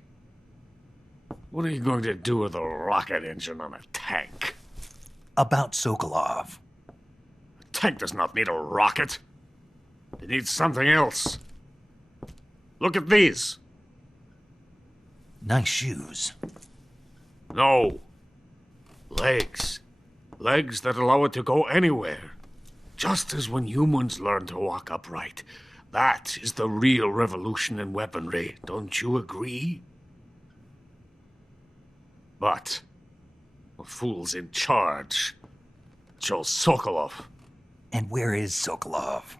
What are you going to do with a rocket engine on a tank? About Sokolov. A tank does not need a rocket. It needs something else. Look at these. Nice shoes. No. Legs. Legs that allow it to go anywhere. Just as when humans learn to walk upright. That is the real revolution in weaponry. Don't you agree? But the fool's in charge. Joe Sokolov. And where is Sokolov?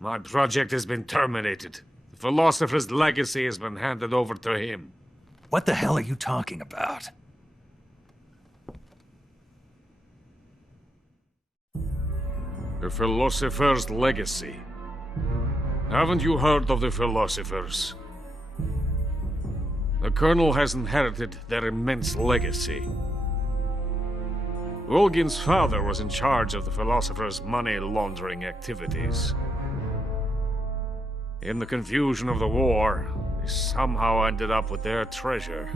My project has been terminated. The philosopher's legacy has been handed over to him. What the hell are you talking about? The philosopher's legacy. Haven't you heard of the philosophers? The Colonel has inherited their immense legacy. Volgin's father was in charge of the philosophers' money laundering activities. In the confusion of the war, they somehow ended up with their treasure.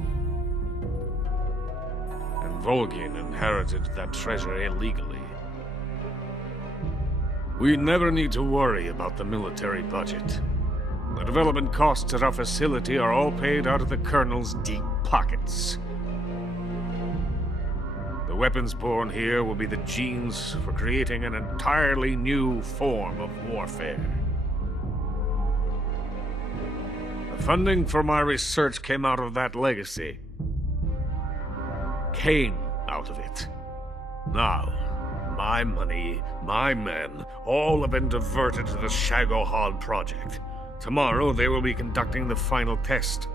And Volgin inherited that treasure illegally. We never need to worry about the military budget. The development costs at our facility are all paid out of the Colonel's deep pockets. The weapons born here will be the genes for creating an entirely new form of warfare. The funding for my research came out of that legacy. Came out of it. Now, my money, my men, all have been diverted to the Shagohod project. Tomorrow they will be conducting the final test,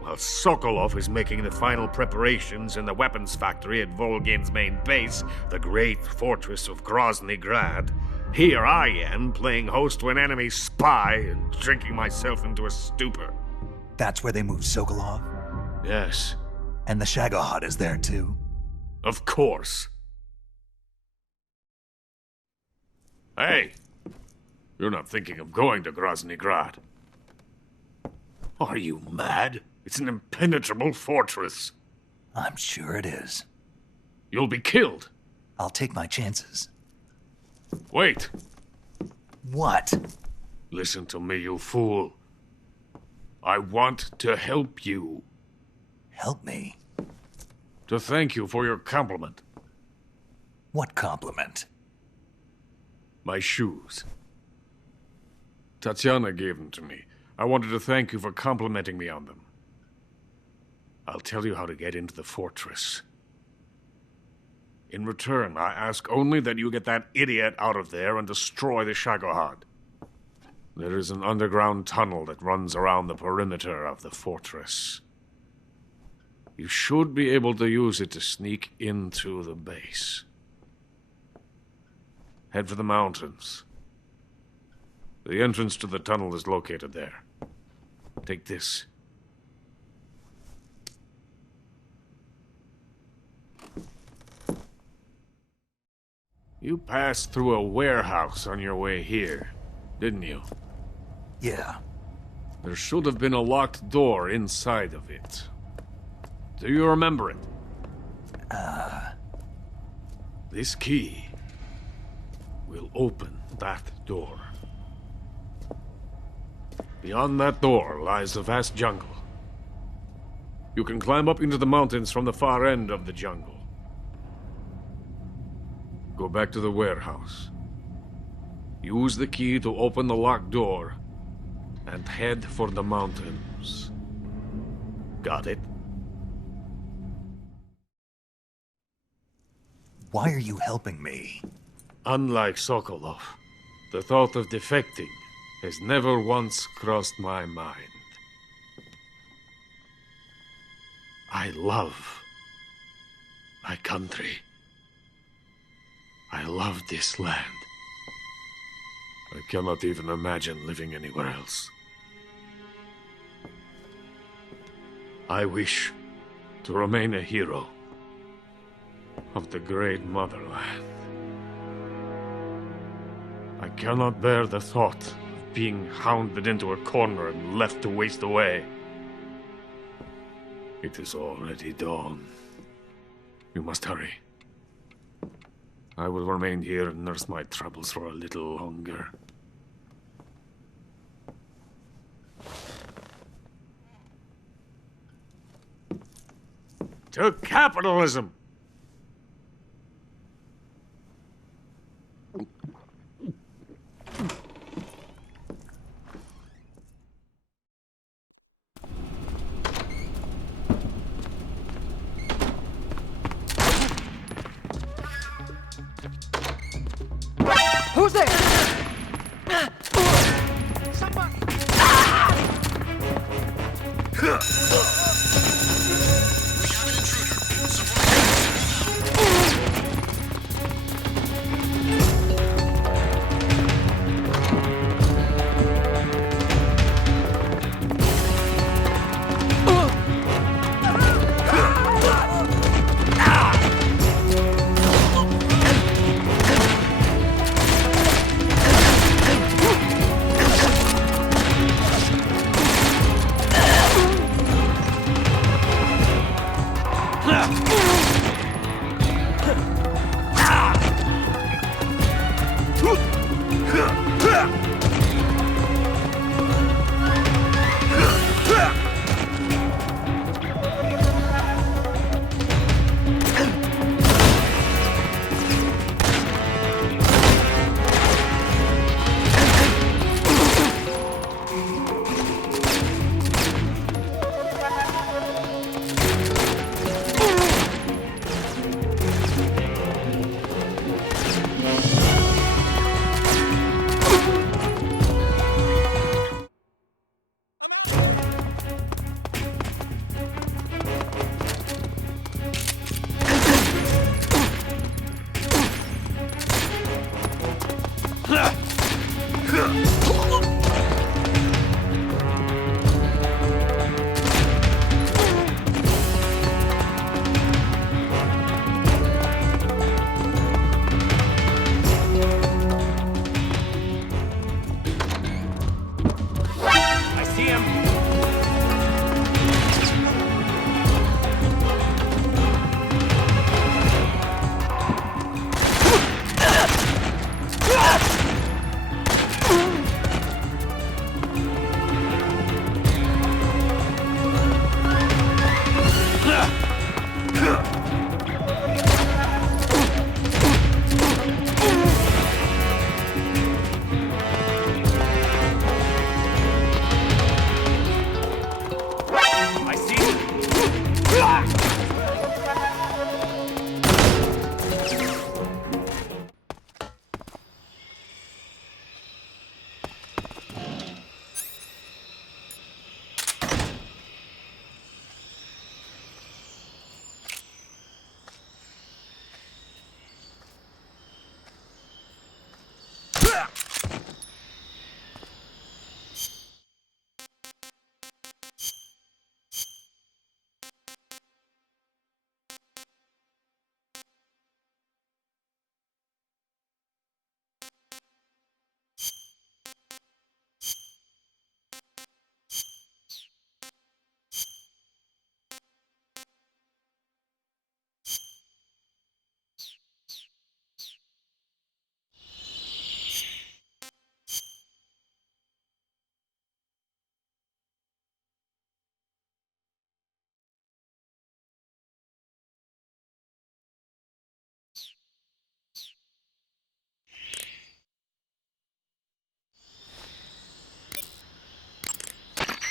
while Sokolov is making the final preparations in the weapons factory at Volgin's main base, the great fortress of Grozny Grad. Here I am, playing host to an enemy spy and drinking myself into a stupor. That's where they moved Sokolov? Yes. And the Shagohod is there too? Of course. Hey! You're not thinking of going to Grozny Grad. Are you mad? It's an impenetrable fortress. I'm sure it is. You'll be killed. I'll take my chances. Wait. What? Listen to me, you fool. I want to help you. Help me? To thank you for your compliment. What compliment? My shoes. Tatiana gave them to me. I wanted to thank you for complimenting me on them. I'll tell you how to get into the fortress. In return, I ask only that you get that idiot out of there and destroy the Shagohod. There is an underground tunnel that runs around the perimeter of the fortress. You should be able to use it to sneak into the base. Head for the mountains. The entrance to the tunnel is located there. Take this. You passed through a warehouse on your way here, didn't you? Yeah. There should have been a locked door inside of it. Do you remember it? This key will open that door. Beyond that door lies a vast jungle. You can climb up into the mountains from the far end of the jungle. Go back to the warehouse. Use the key to open the locked door and head for the mountains. Got it? Why are you helping me? Unlike Sokolov, the thought of defecting has never once crossed my mind. I love my country. I love this land. I cannot even imagine living anywhere else. I wish to remain a hero of the great motherland. I cannot bear the thought of being hounded into a corner and left to waste away. It is already dawn. You must hurry. I will remain here and nurse my troubles for a little longer. To capitalism! Who's there? Somebody!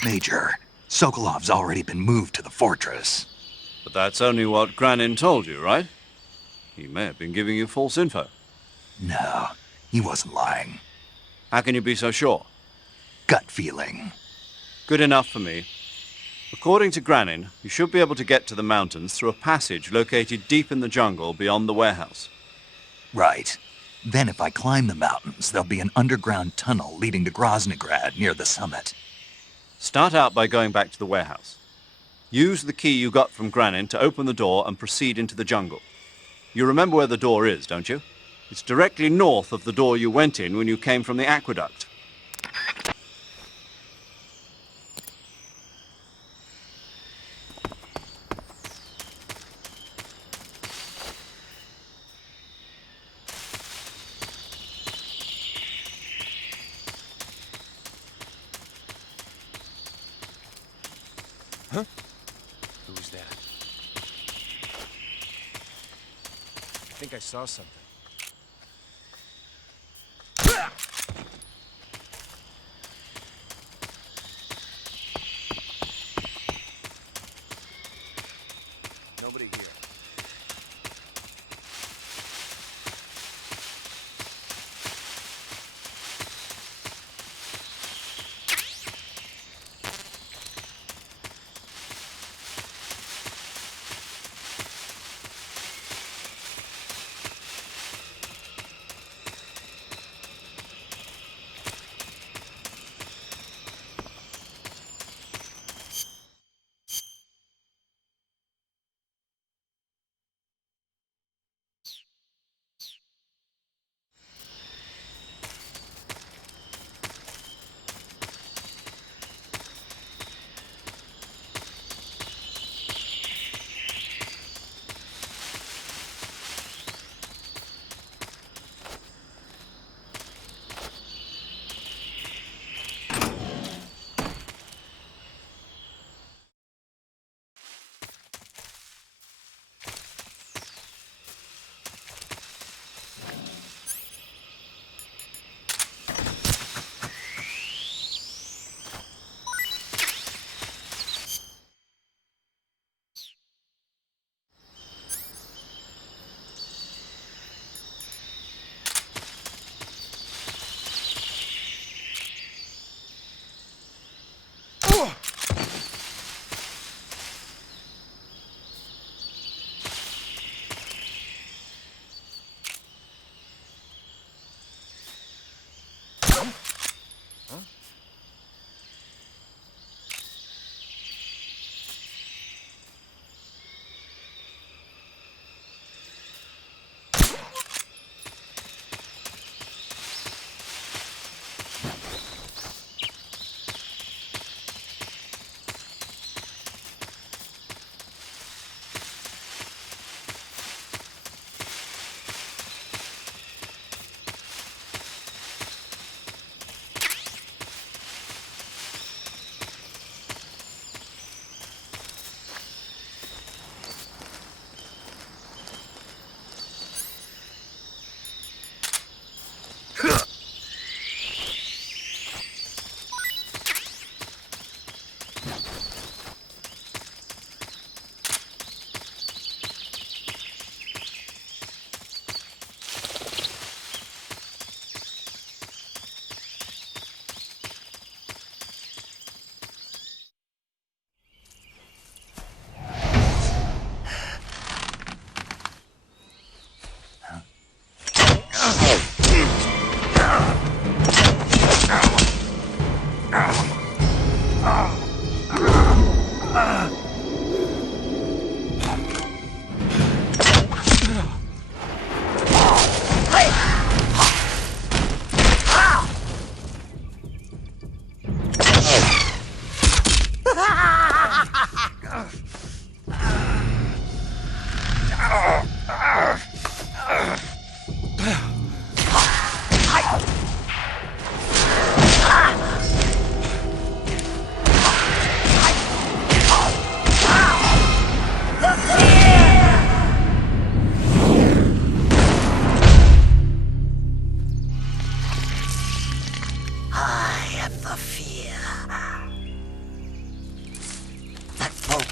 Major, Sokolov's already been moved to the fortress. But that's only what Granin told you, right? He may have been giving you false info. No, he wasn't lying. How can you be so sure? Gut feeling. Good enough for me. According to Granin, you should be able to get to the mountains through a passage located deep in the jungle beyond the warehouse. Right. Then if I climb the mountains, there'll be an underground tunnel leading to Groznygrad near the summit. Start out by going back to the warehouse. Use the key you got from Granin to open the door and proceed into the jungle. You remember where the door is, don't you? It's directly north of the door you went in when you came from the aqueduct. Huh? Who's that? I think I saw something. Nobody here.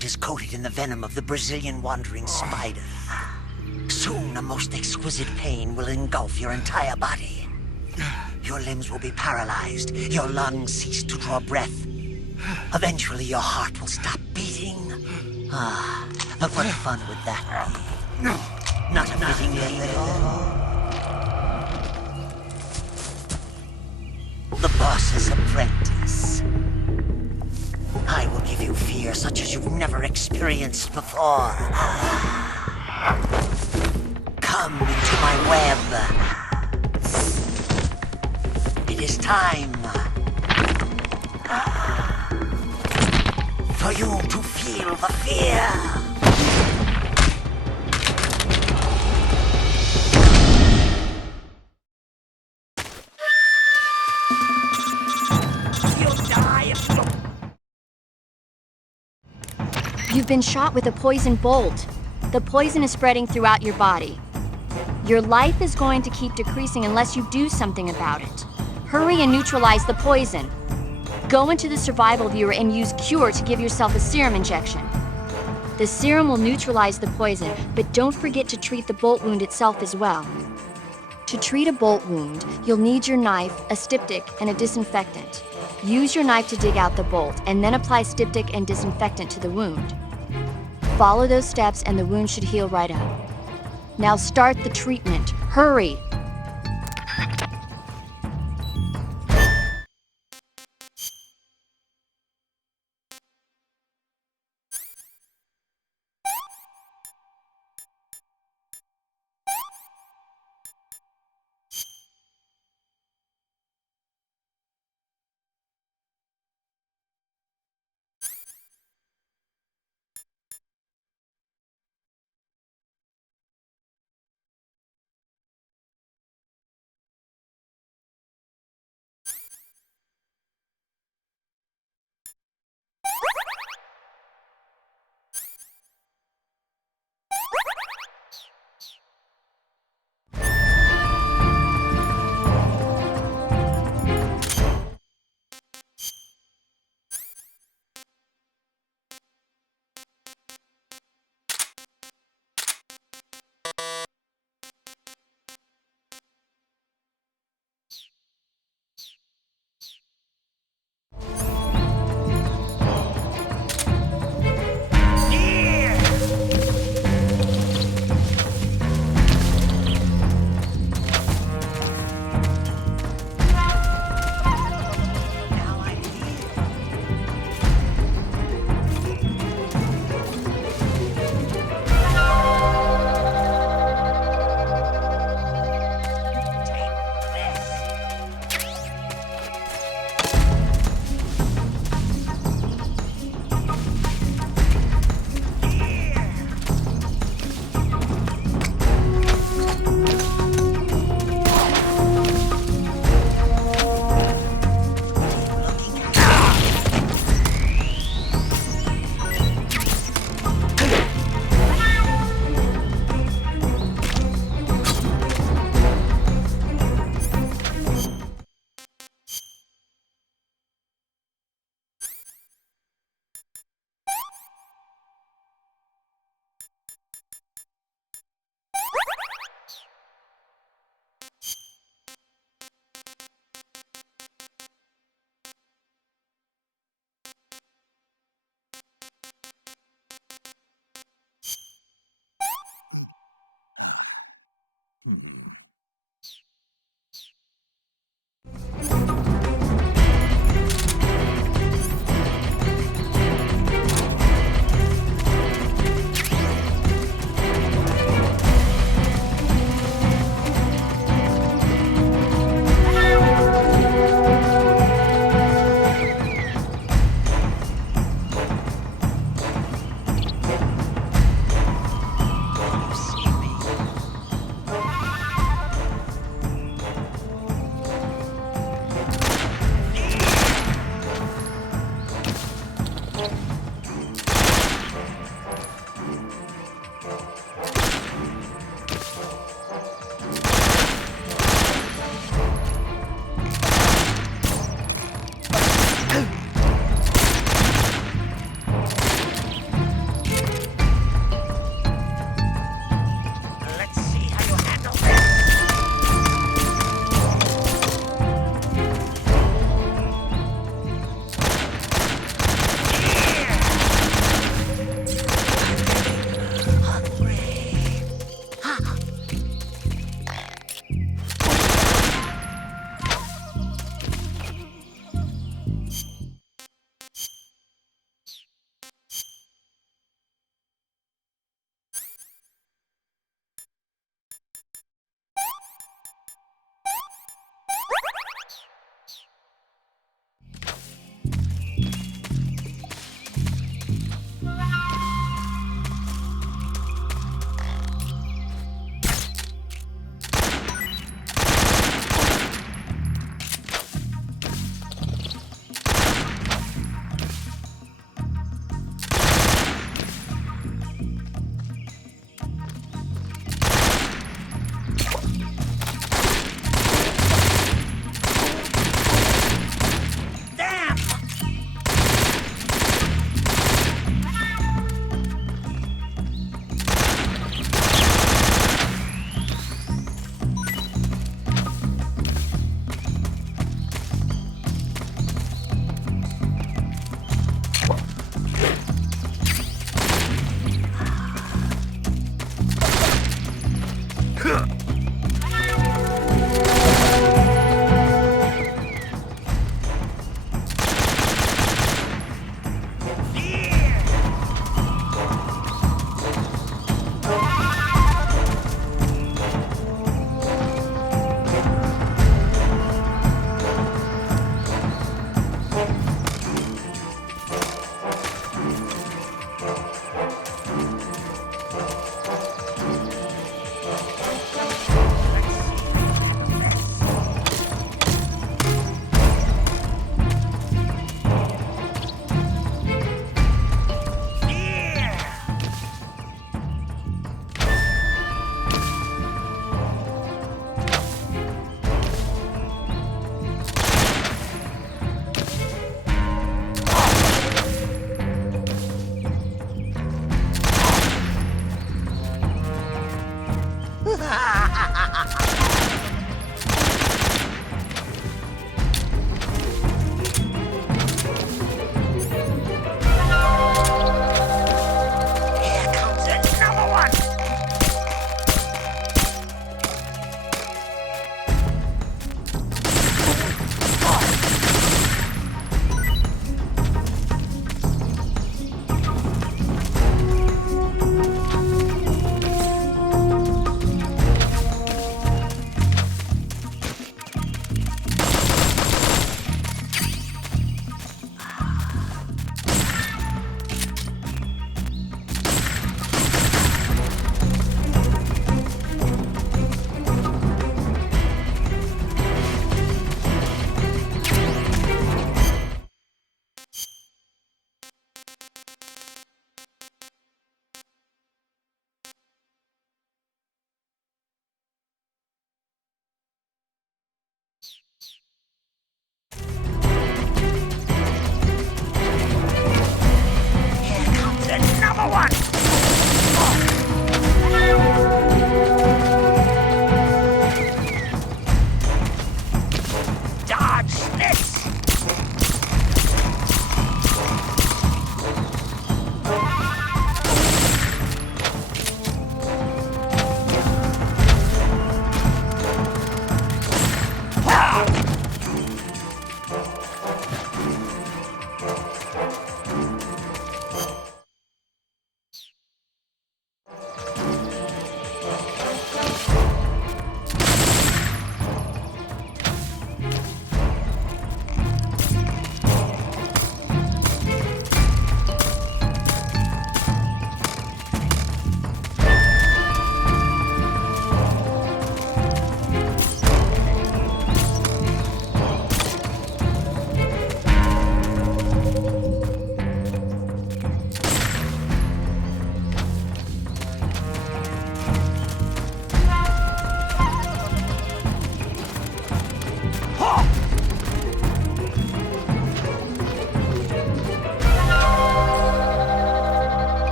wound is coated in the venom of the Brazilian wandering spider. Soon, a most exquisite pain will engulf your entire body. Your limbs will be paralyzed, your lungs cease to draw breath. Eventually, your heart will stop beating. But what fun would that be? Not a fitting name at all. The boss's apprentice. I will give you fear such as you've never experienced before. Come into my web. It is time for you to feel the fear. You've been shot with a poison bolt. The poison is spreading throughout your body. Your life is going to keep decreasing unless you do something about it. Hurry and neutralize the poison. Go into the survival viewer and use Cure to give yourself a serum injection. The serum will neutralize the poison, but don't forget to treat the bolt wound itself as well. To treat a bolt wound, you'll need your knife, a styptic, and a disinfectant. Use your knife to dig out the bolt, and then apply styptic and disinfectant to the wound. Follow those steps and the wound should heal right up. Now start the treatment. Hurry!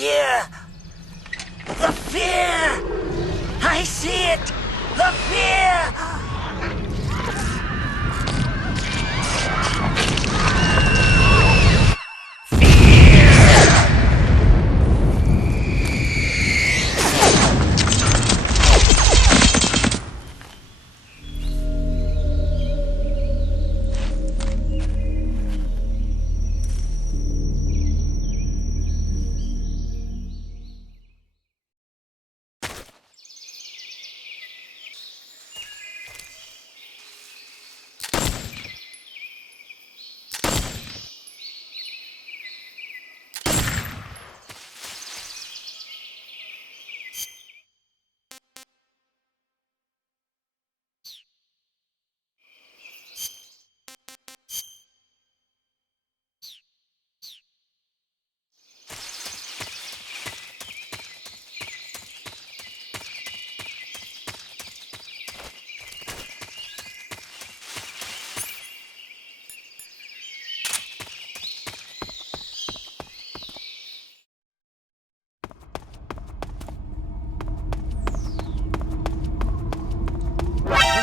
fear! The fear! I see it! The fear!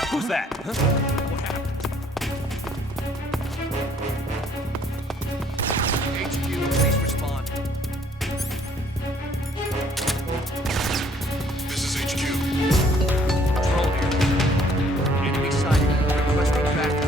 Who's that? Huh? What happened? HQ, please respond. This is HQ. Patrol here. Enemy sighted. Requesting backup.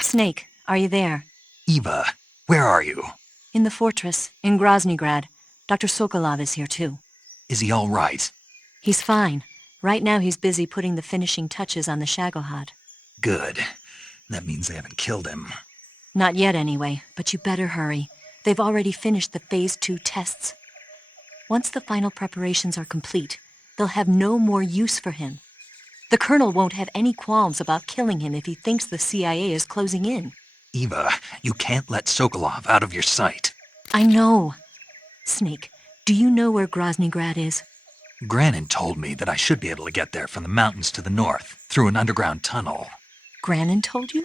Snake, are you there? Eva, where are you? In the fortress, in Groznygrad. Dr. Sokolov is here too. Is he all right? He's fine. Right now he's busy putting the finishing touches on the Shagohod. Good. That means they haven't killed him. Not yet anyway, but you better hurry. They've already finished the Phase 2 tests. Once the final preparations are complete, they'll have no more use for him. The Colonel won't have any qualms about killing him if he thinks the CIA is closing in. Eva, you can't let Sokolov out of your sight. I know. Snake, do you know where Groznygrad is? Granin told me that I should be able to get there from the mountains to the north, through an underground tunnel. Granin told you?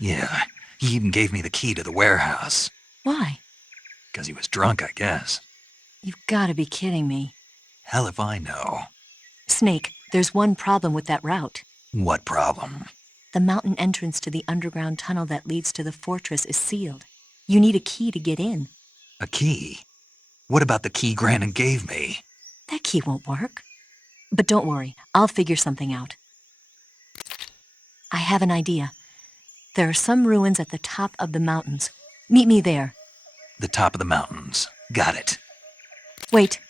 Yeah, he even gave me the key to the warehouse. Why? 'Cause he was drunk, I guess. You've got to be kidding me. Hell if I know. Snake, there's one problem with that route. What problem? The mountain entrance to the underground tunnel that leads to the fortress is sealed. You need a key to get in. A key? What about the key Granin gave me? That key won't work. But don't worry, I'll figure something out. I have an idea. There are some ruins at the top of the mountains. Meet me there. The top of the mountains. Got it. Wait,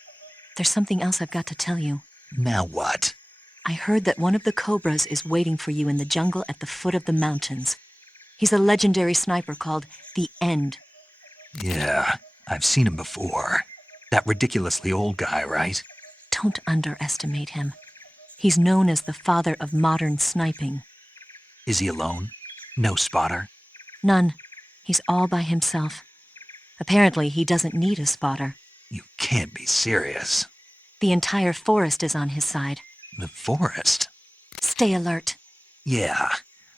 there's something else I've got to tell you. Now what? I heard that one of the Cobras is waiting for you in the jungle at the foot of the mountains. He's a legendary sniper called the End. Yeah, I've seen him before. That ridiculously old guy, right? Don't underestimate him. He's known as the father of modern sniping. Is he alone? No spotter? None. He's all by himself. Apparently, he doesn't need a spotter. You can't be serious. The entire forest is on his side. The forest? Stay alert. Yeah,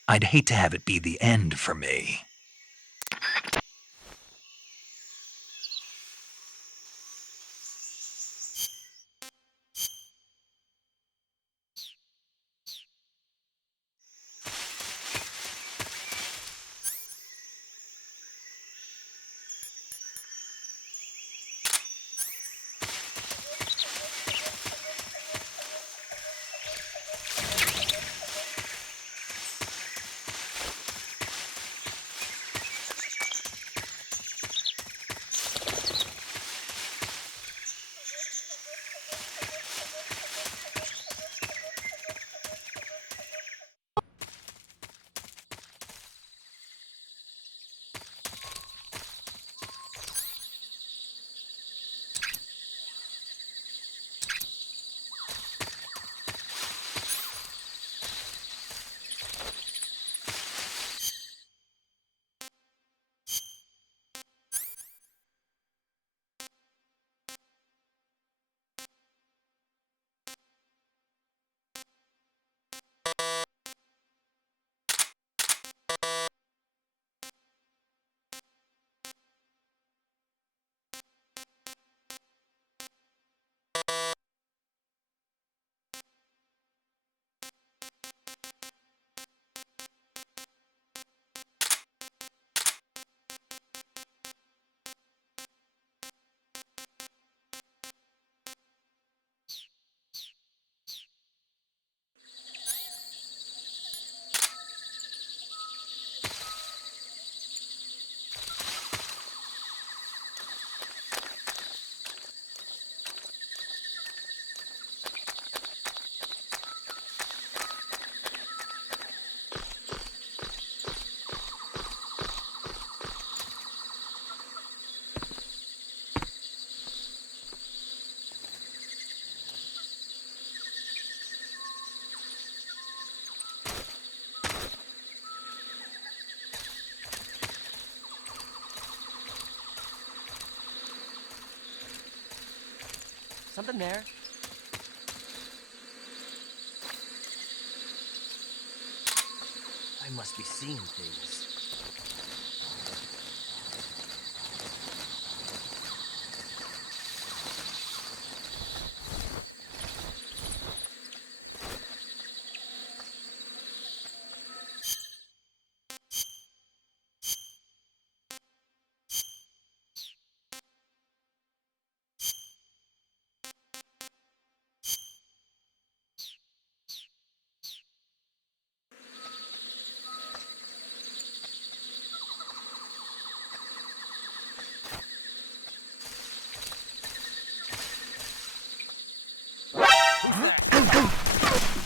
I'd hate to have it be the end for me. Something there. I must be seeing things.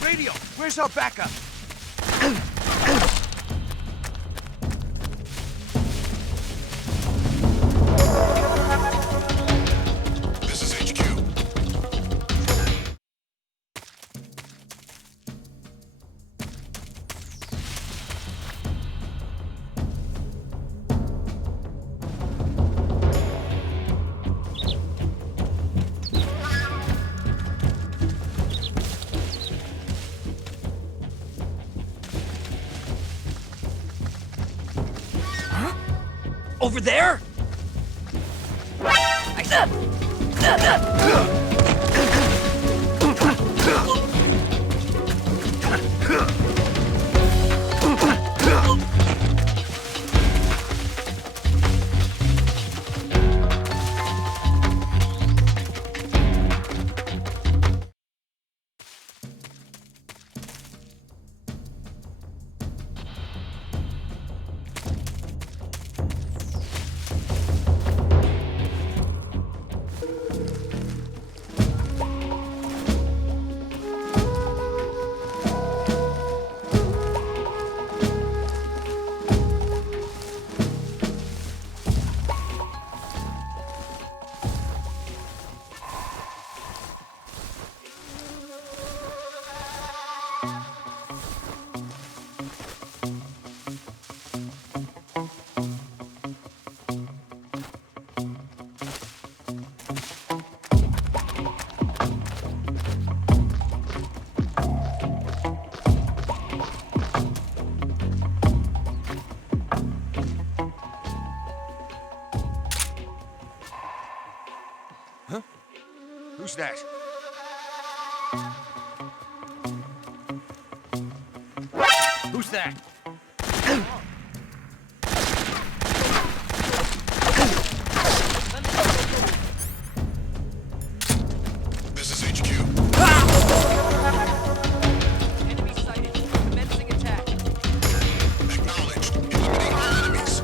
Radio, where's our backup? Over there? Who's that? Who's that? This is HQ. Enemy sighted. Commencing attack. Acknowledged. Eliminate all enemies.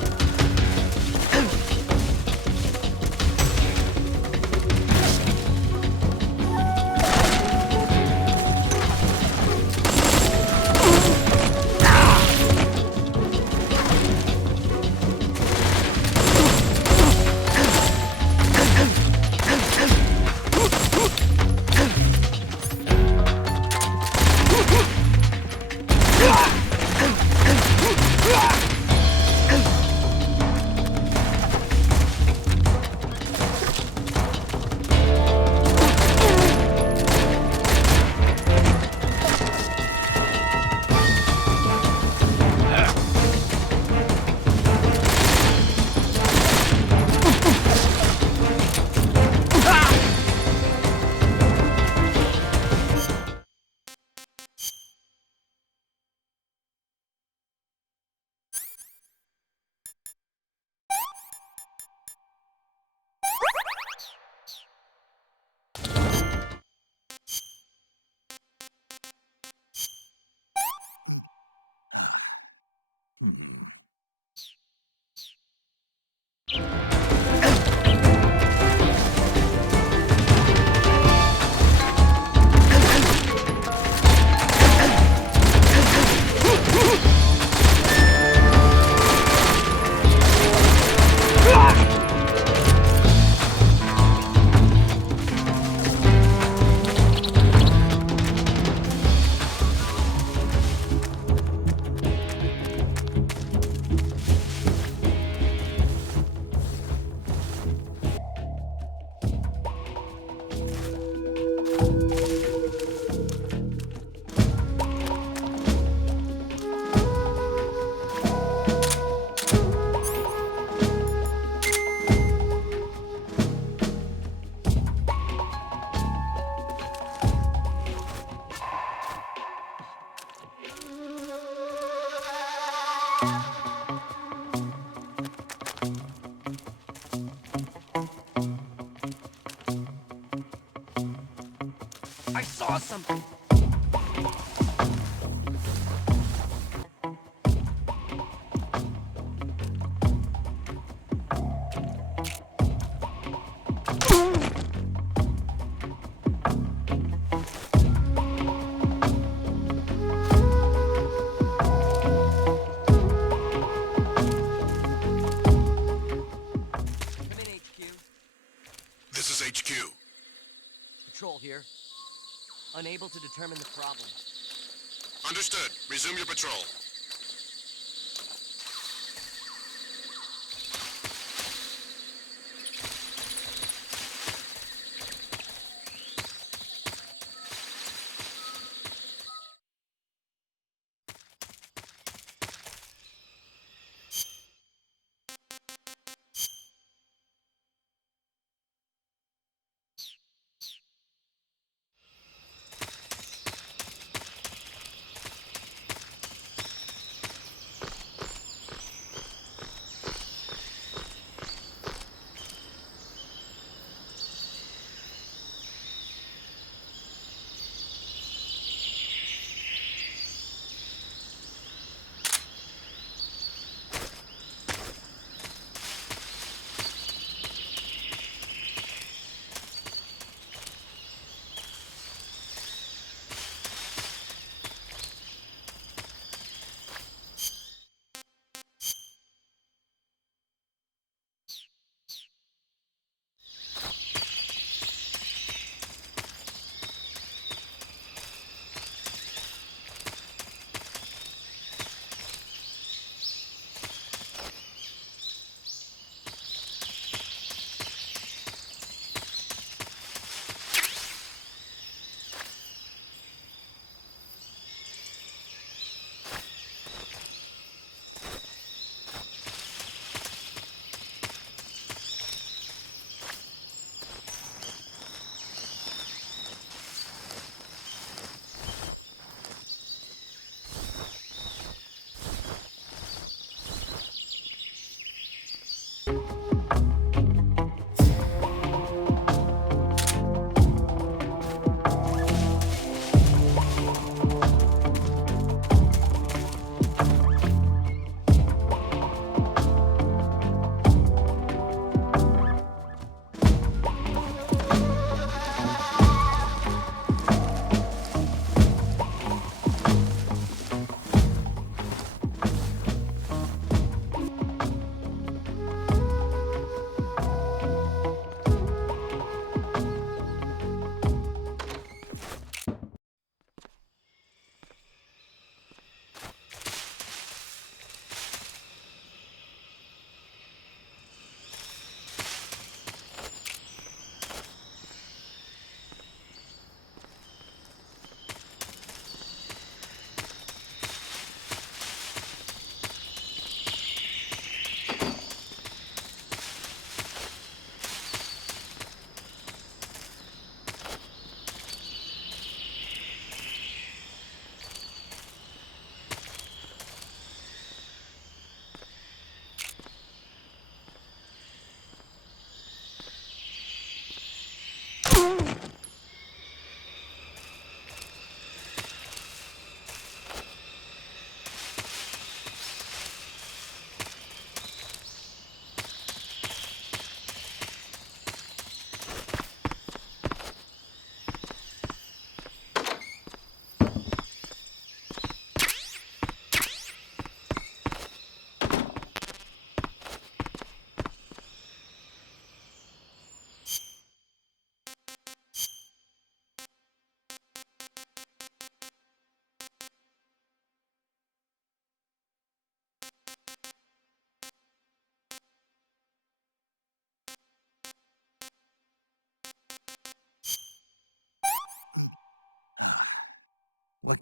I saw something. Come in, HQ. This is HQ. Patrol here. Unable to determine the problem. Understood. Resume your patrol.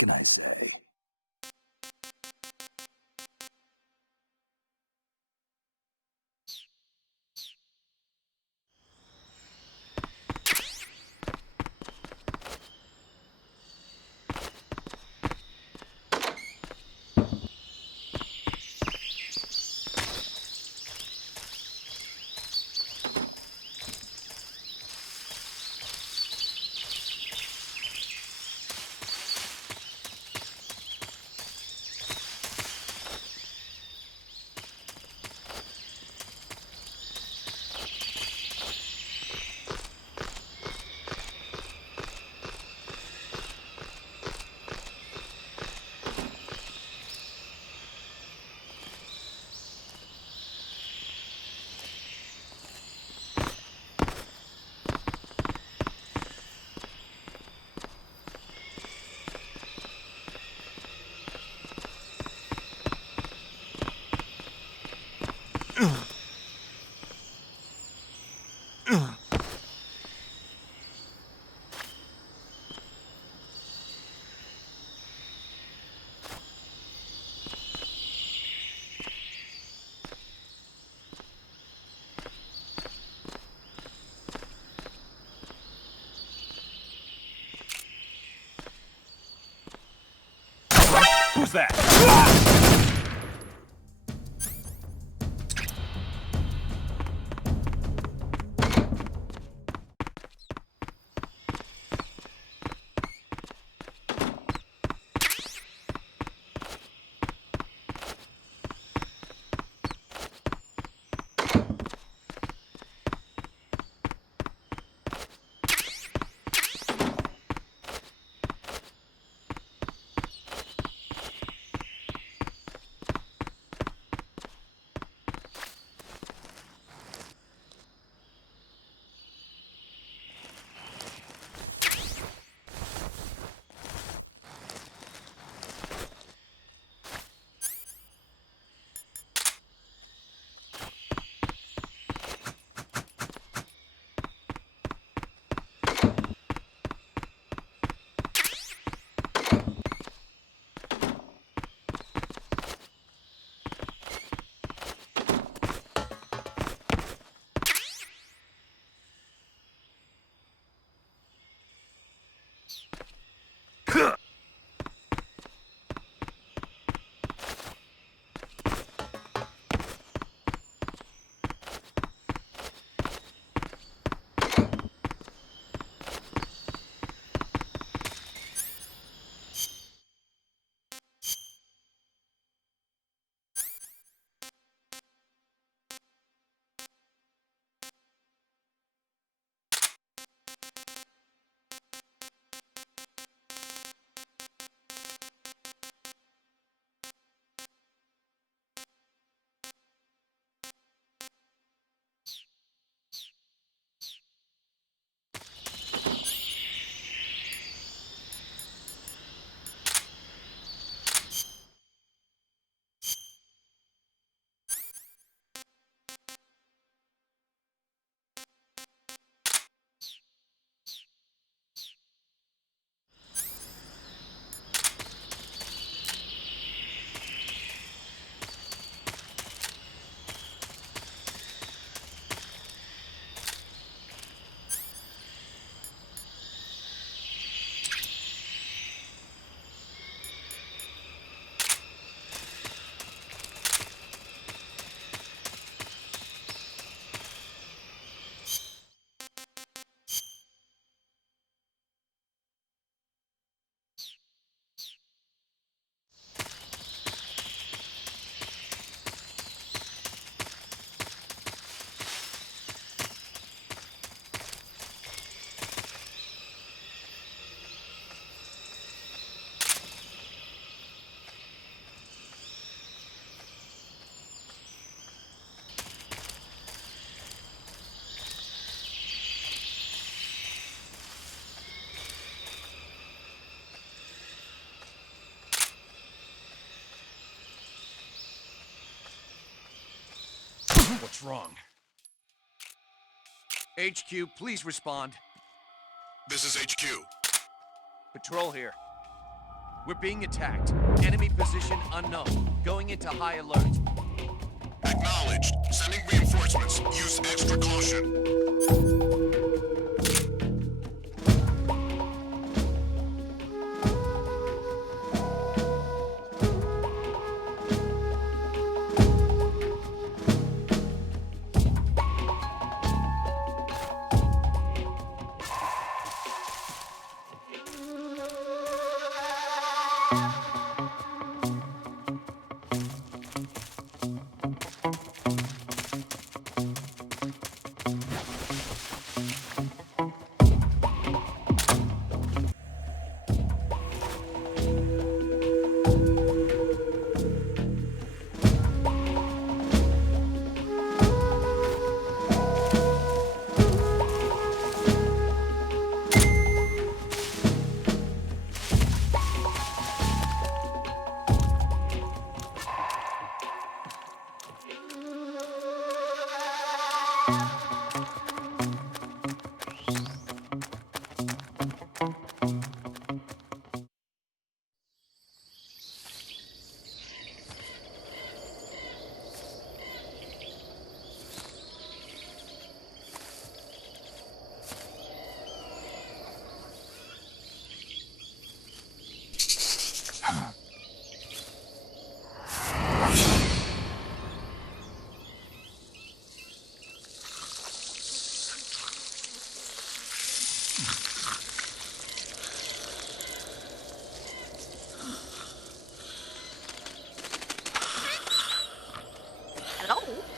can I say? Who's that? What's wrong? HQ, please respond. This is HQ. Patrol here. We're being attacked. Enemy position unknown. Going into high alert. Acknowledged. Sending reinforcements. Use extra caution.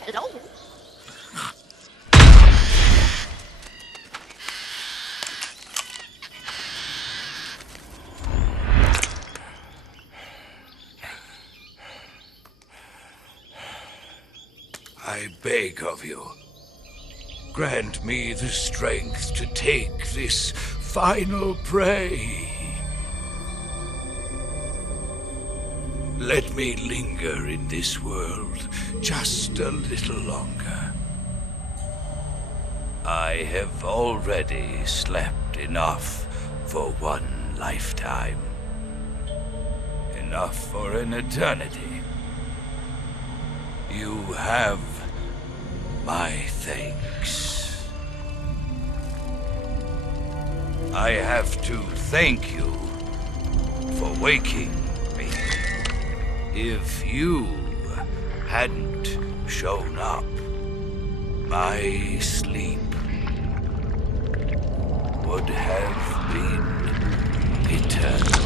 Hello? I beg of you, grant me the strength to take this final prey. Let me linger in this world just a little longer. I have already slept enough for one lifetime. Enough for an eternity. You have my thanks. I have to thank you for waking me. If you hadn't shown up, my sleep would have been eternal.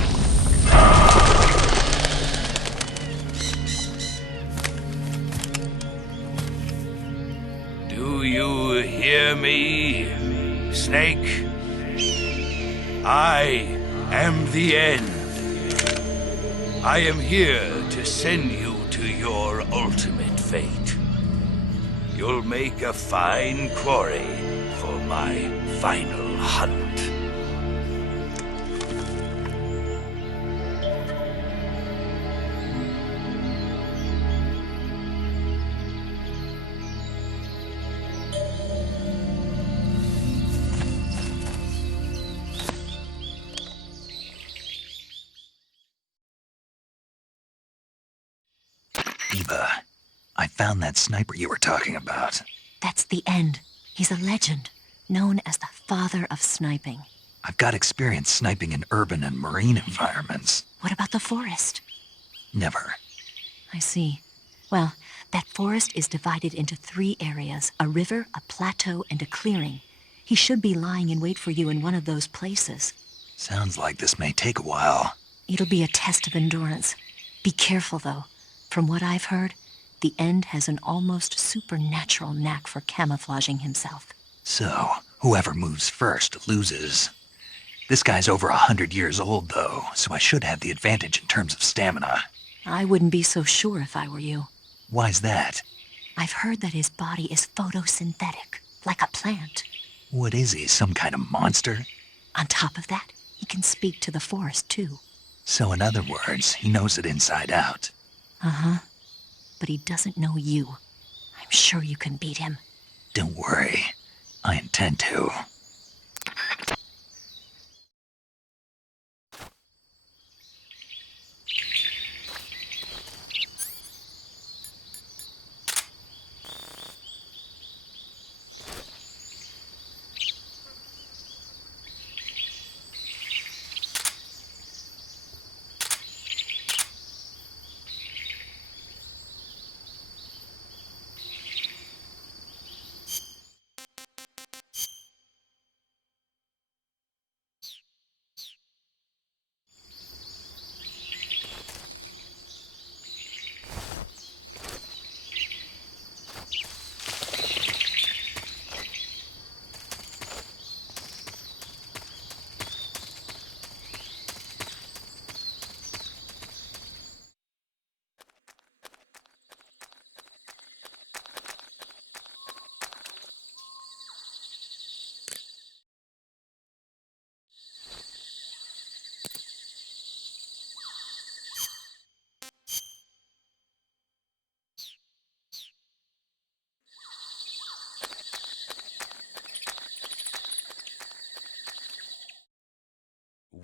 Do you hear me, Snake? I am the end. I am here to send you to your ultimate fate. You'll make a fine quarry for my final hunt. Eva, I found that sniper you were talking about. That's the end. He's a legend, known as the father of sniping. I've got experience sniping in urban and marine environments. What about the forest? Never. I see. Well, that forest is divided into 3 areas, a river, a plateau, and a clearing. He should be lying in wait for you in one of those places. Sounds like this may take a while. It'll be a test of endurance. Be careful, though. From what I've heard, the End has an almost supernatural knack for camouflaging himself. So, whoever moves first loses. This guy's over 100 years old, though, so I should have the advantage in terms of stamina. I wouldn't be so sure if I were you. Why's that? I've heard that his body is photosynthetic, like a plant. What is he, some kind of monster? On top of that, he can speak to the forest, too. So in other words, he knows it inside out. Uh-huh. But he doesn't know you. I'm sure you can beat him. Don't worry. I intend to.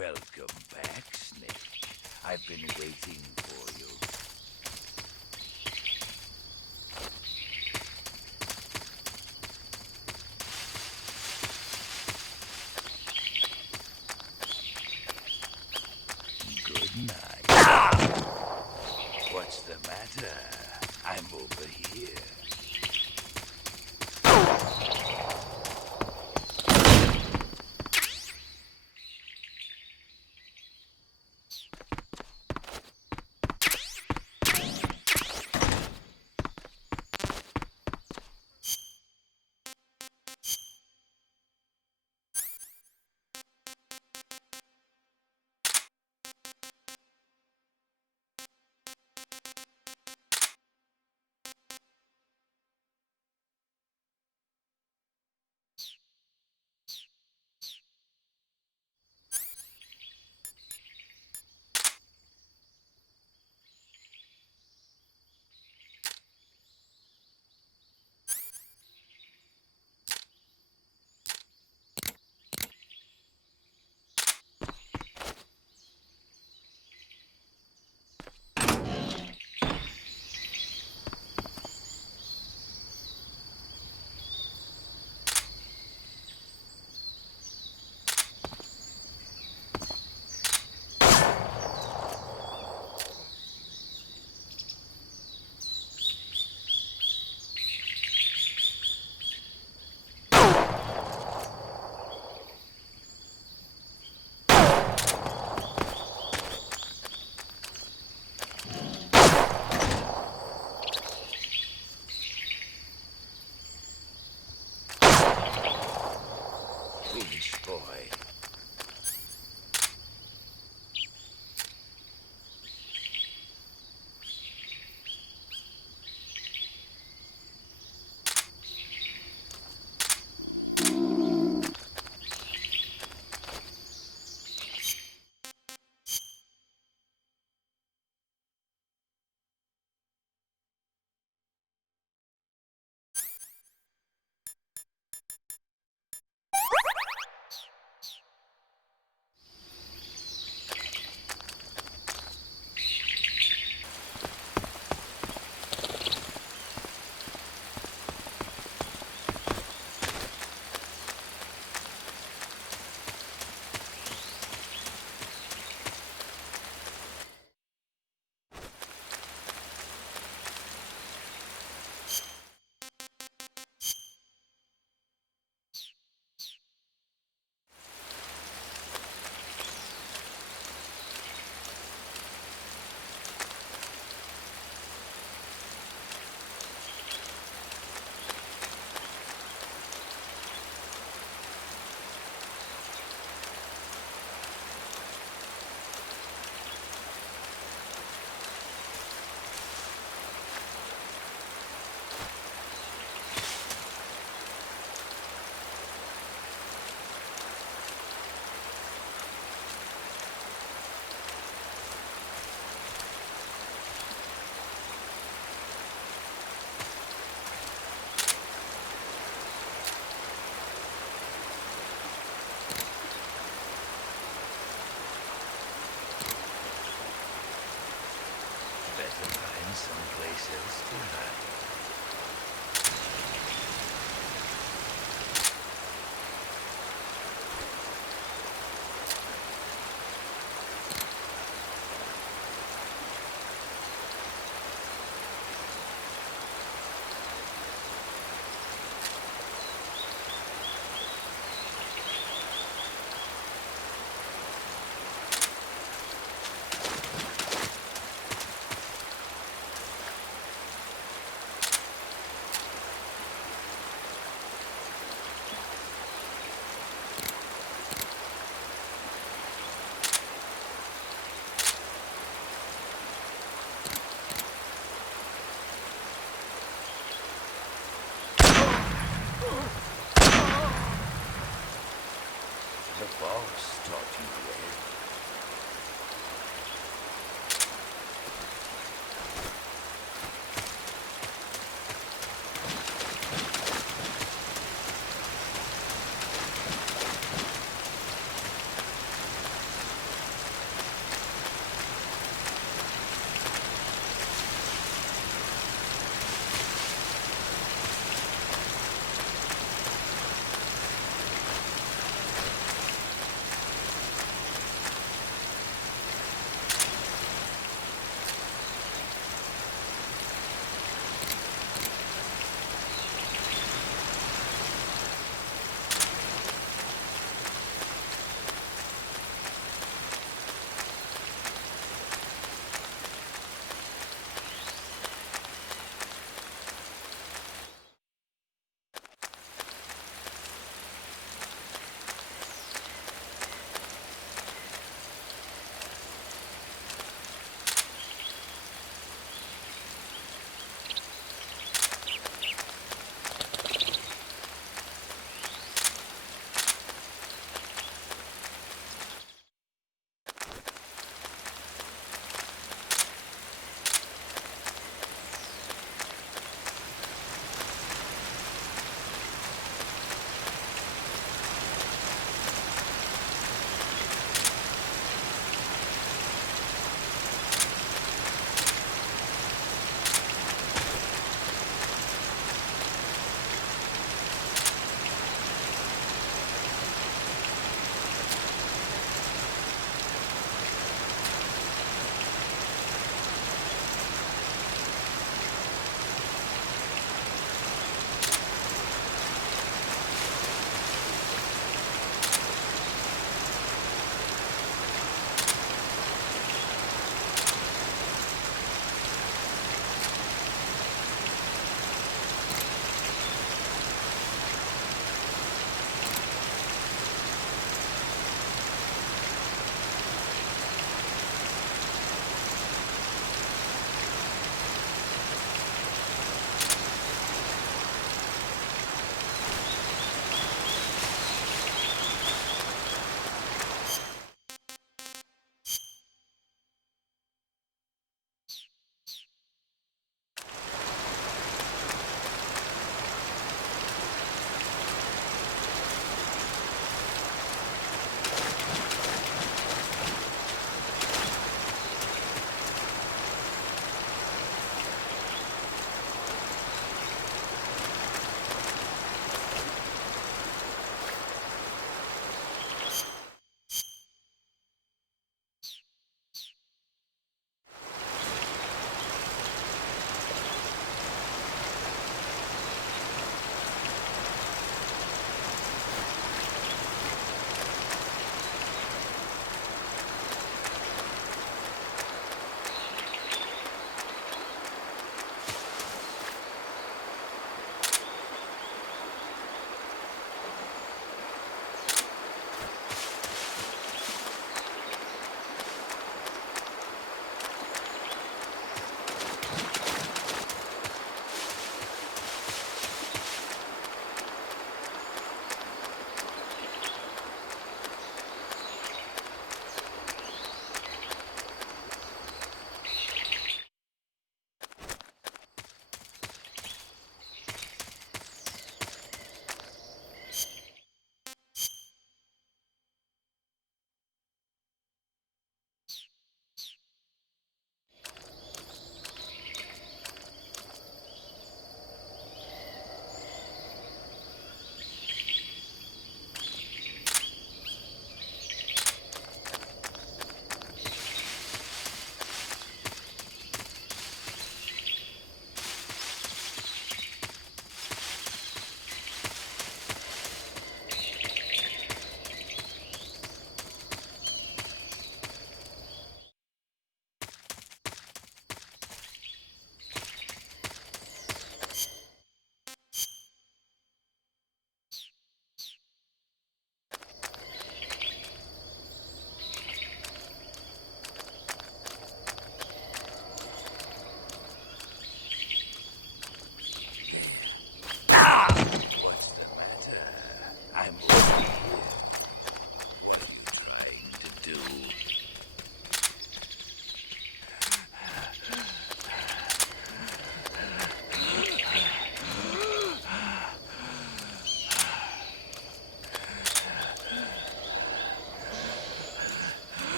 Welcome back, Snake. I've been waiting for you. Good night. What's the matter? I'm over here. Foolish boy. Better find someplace else to hide. The boss taught you well.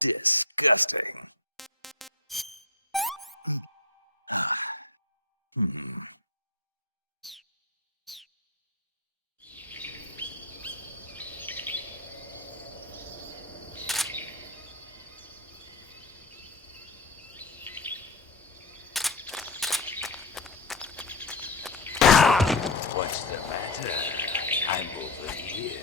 Disgusting. What's the matter? I'm over here.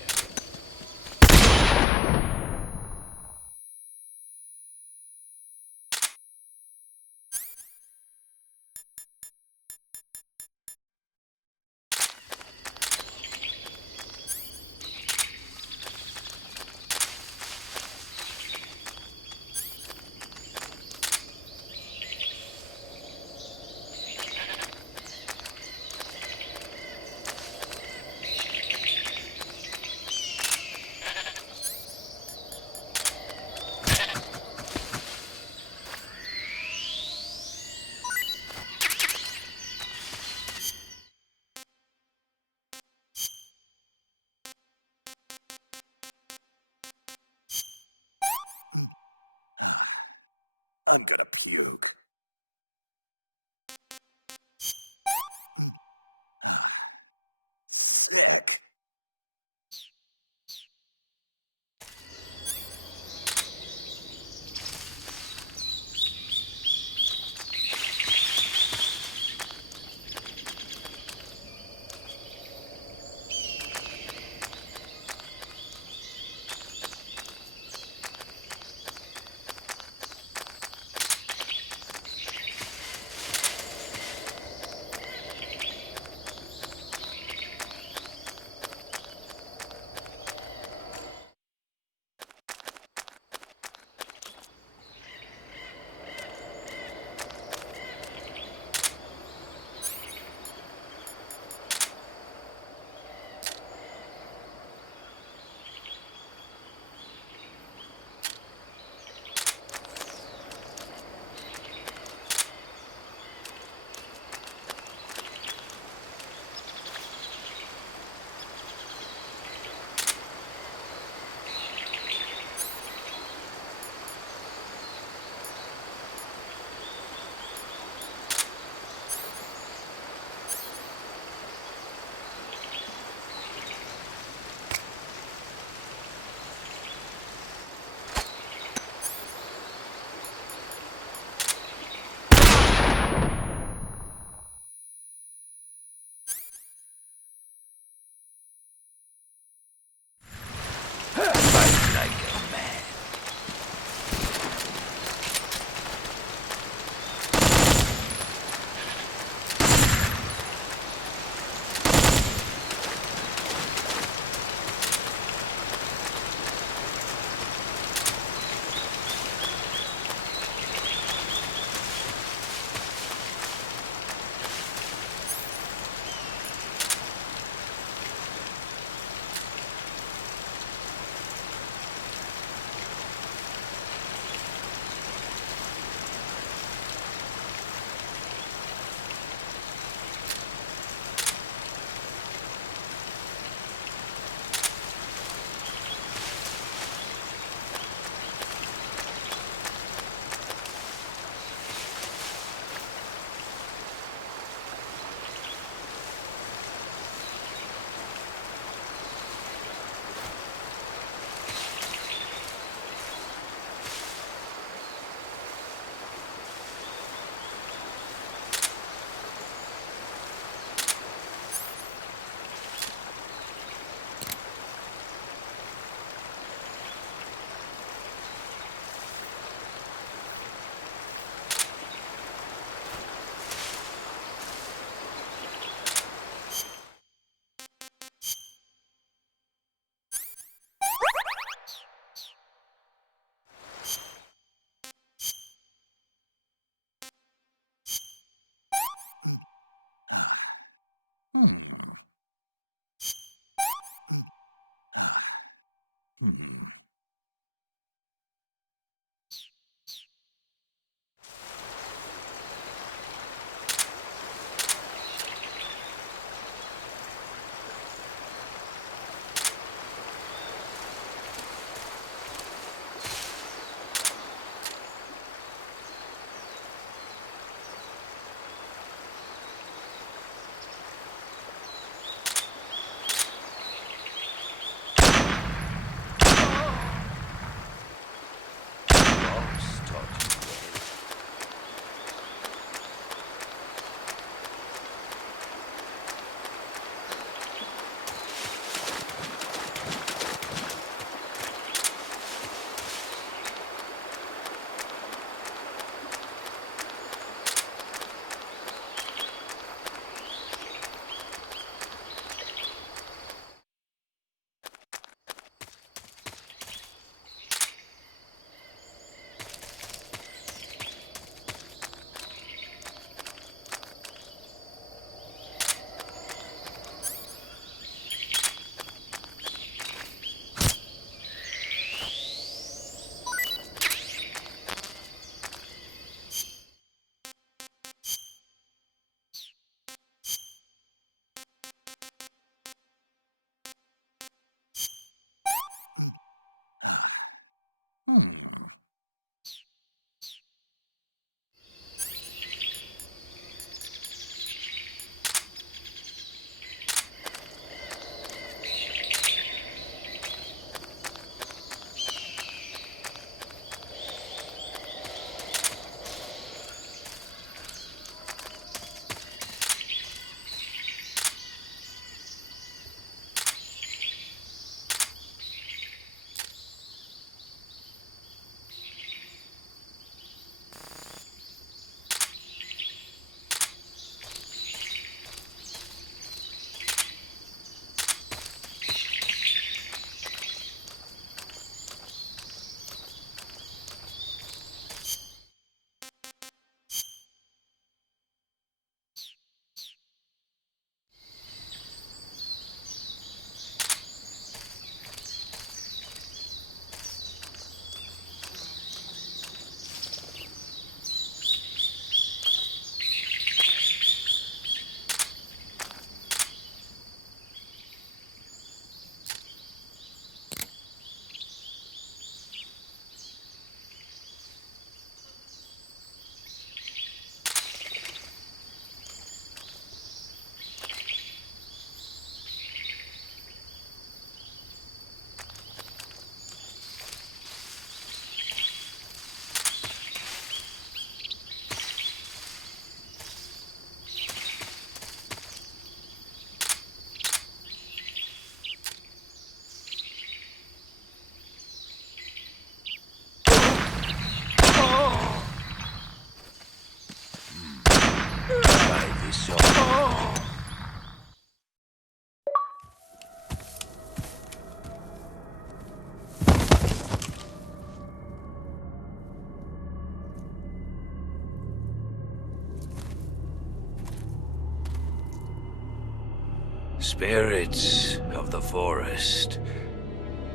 Spirits of the forest,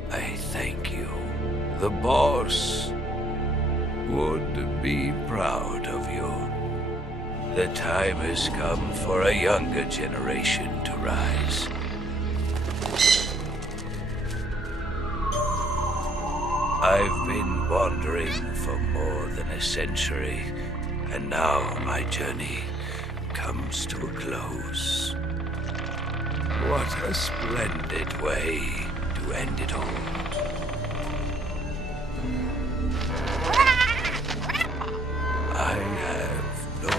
I thank you. The boss would be proud of you. The time has come for a younger generation to rise. I've been wandering for more than a century, and now my journey comes to a close. What a splendid way to end it all. I have no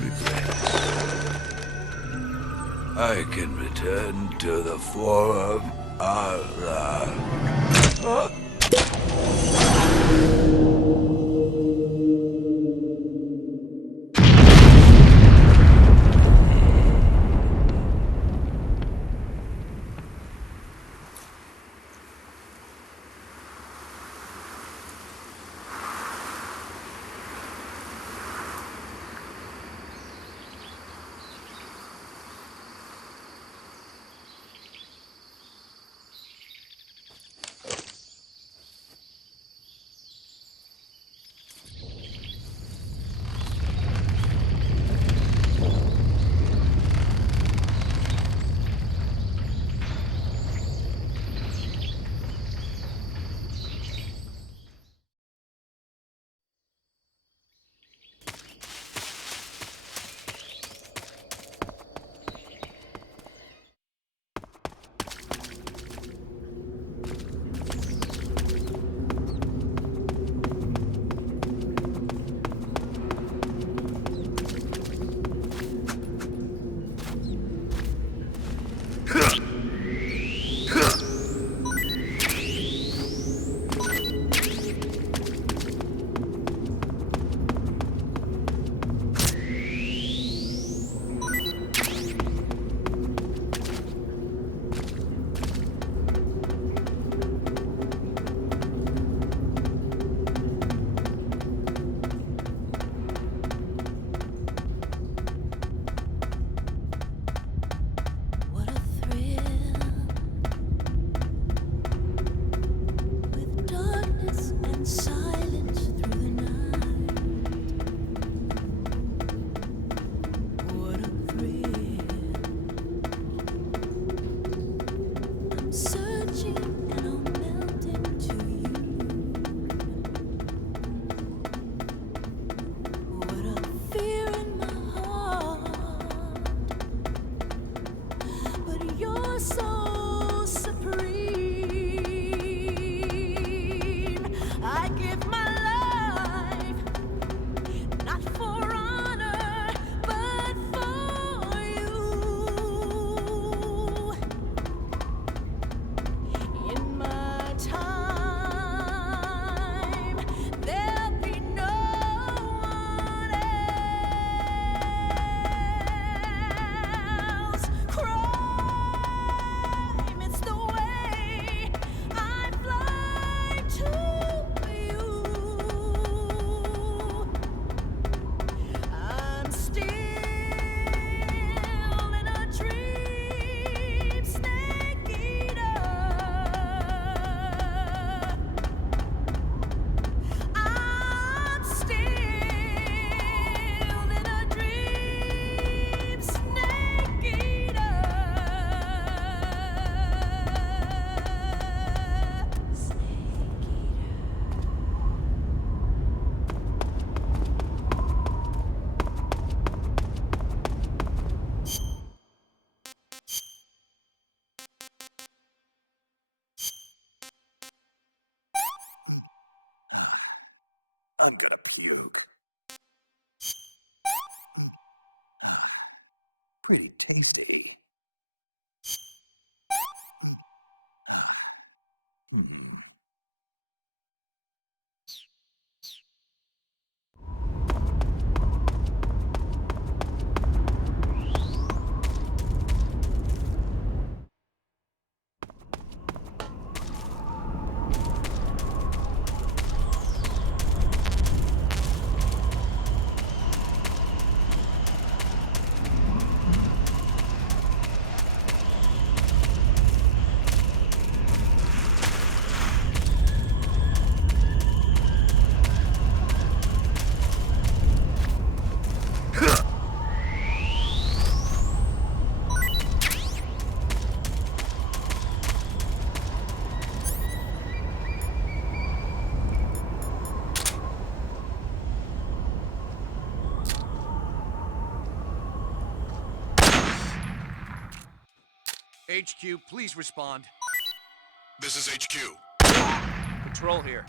regrets. I can return to the Forum Allah. I'm gonna puke. Pretty tasty. HQ, please respond. This is HQ. Patrol here.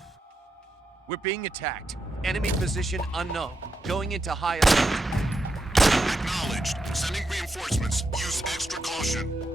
We're being attacked. Enemy position unknown. Going into high alert. Acknowledged. Sending reinforcements. Use extra caution.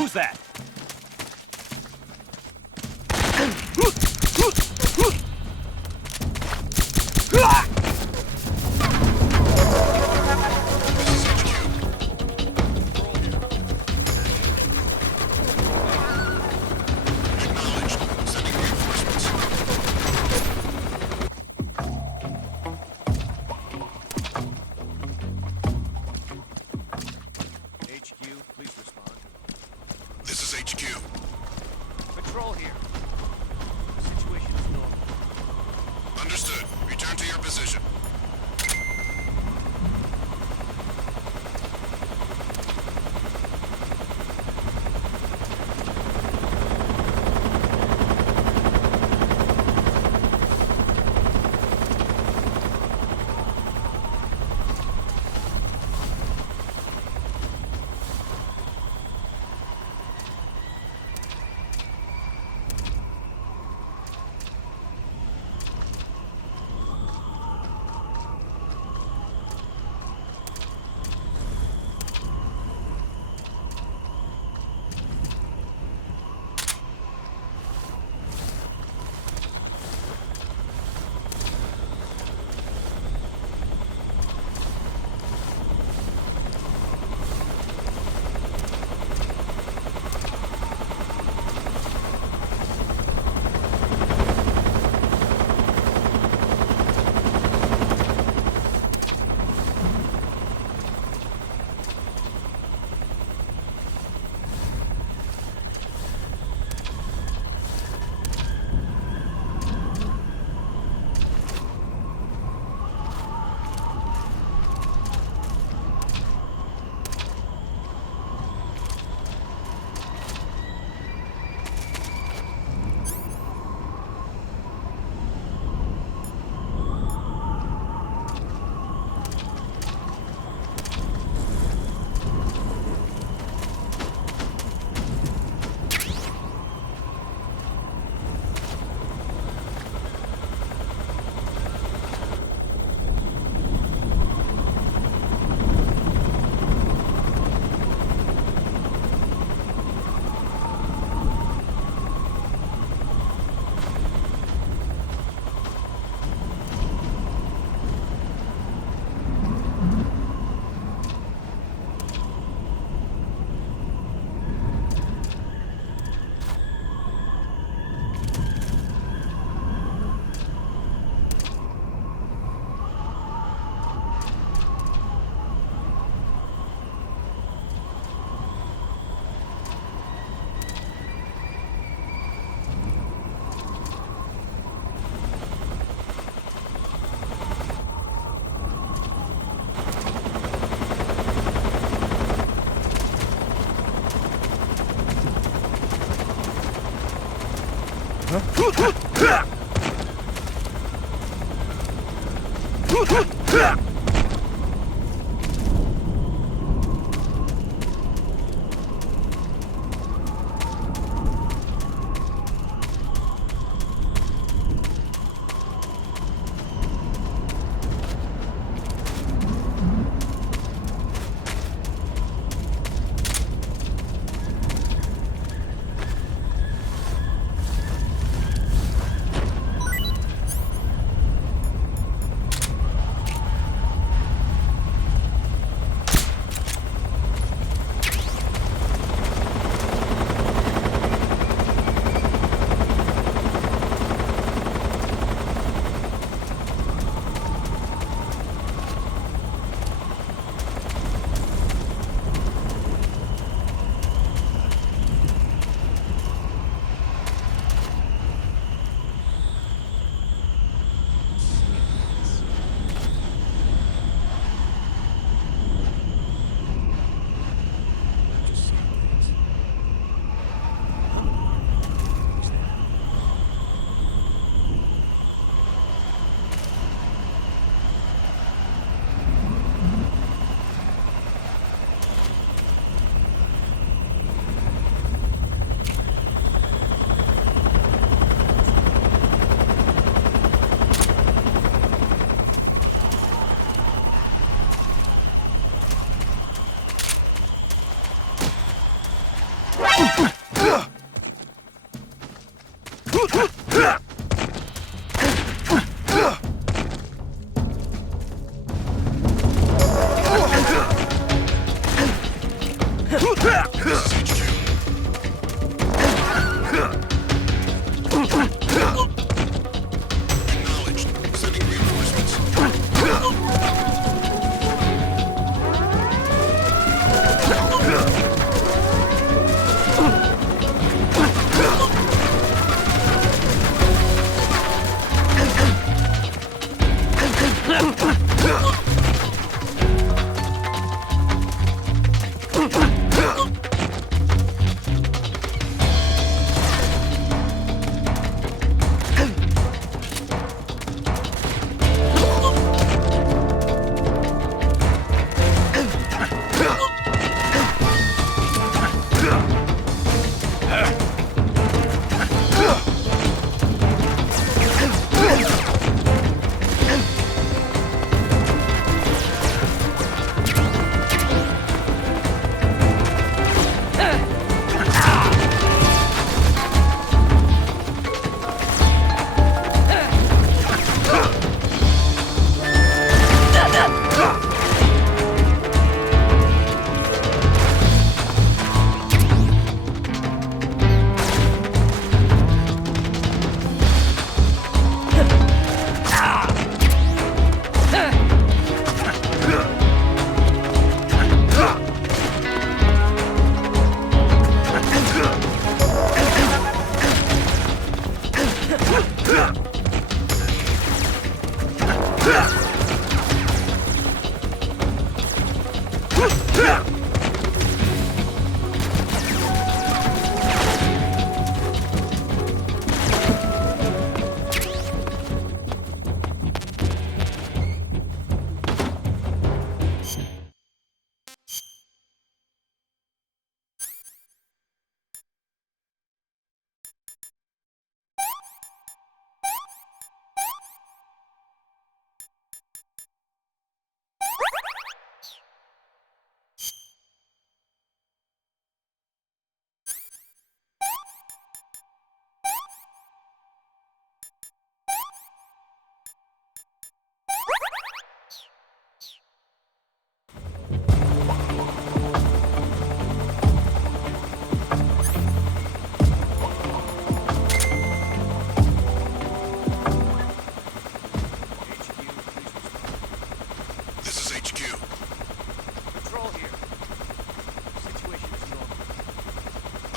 Who's that? This is HQ. Patrol here. The situation is normal. Understood. Return to your position.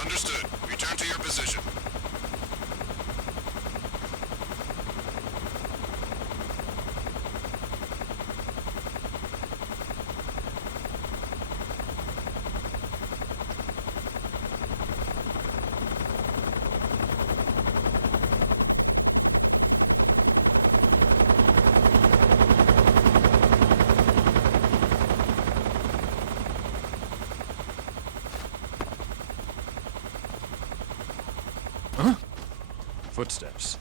Understood. Return to your position. Footsteps.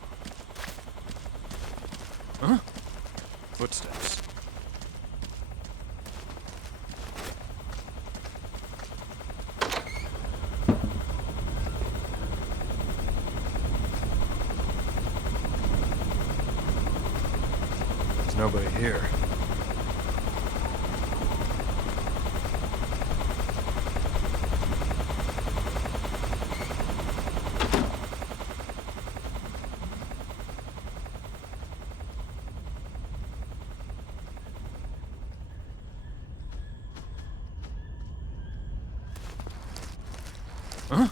Huh? Footsteps. There's nobody here. Huh?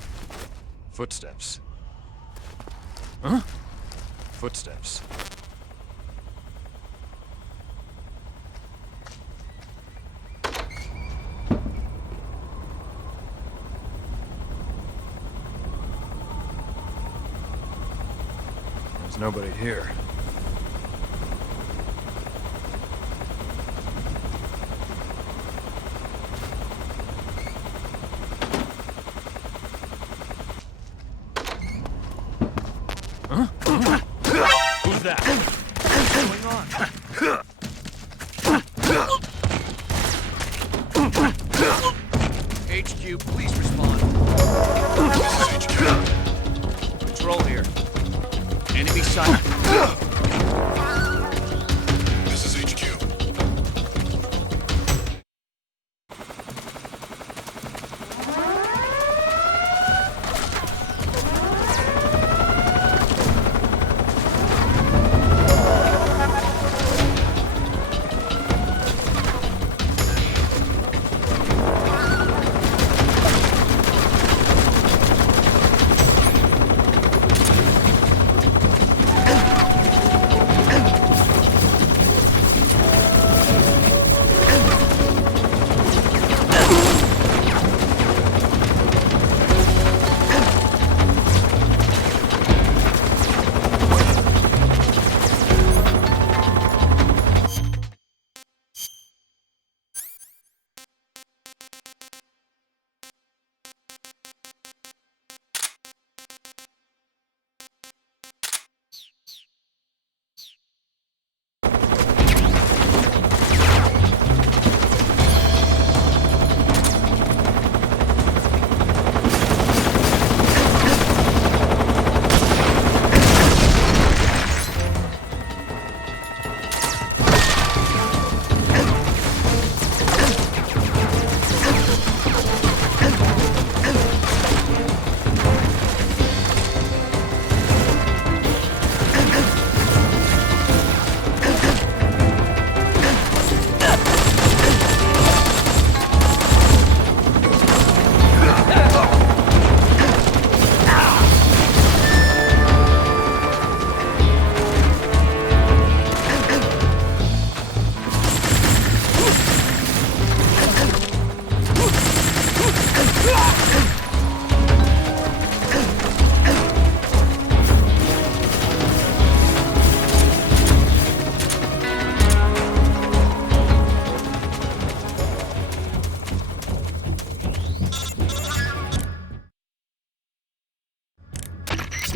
Footsteps. Huh? Footsteps. There's nobody here. Who's that? What's going on? HQ, please respond. Patrol here. Enemy sighted. This is HQ.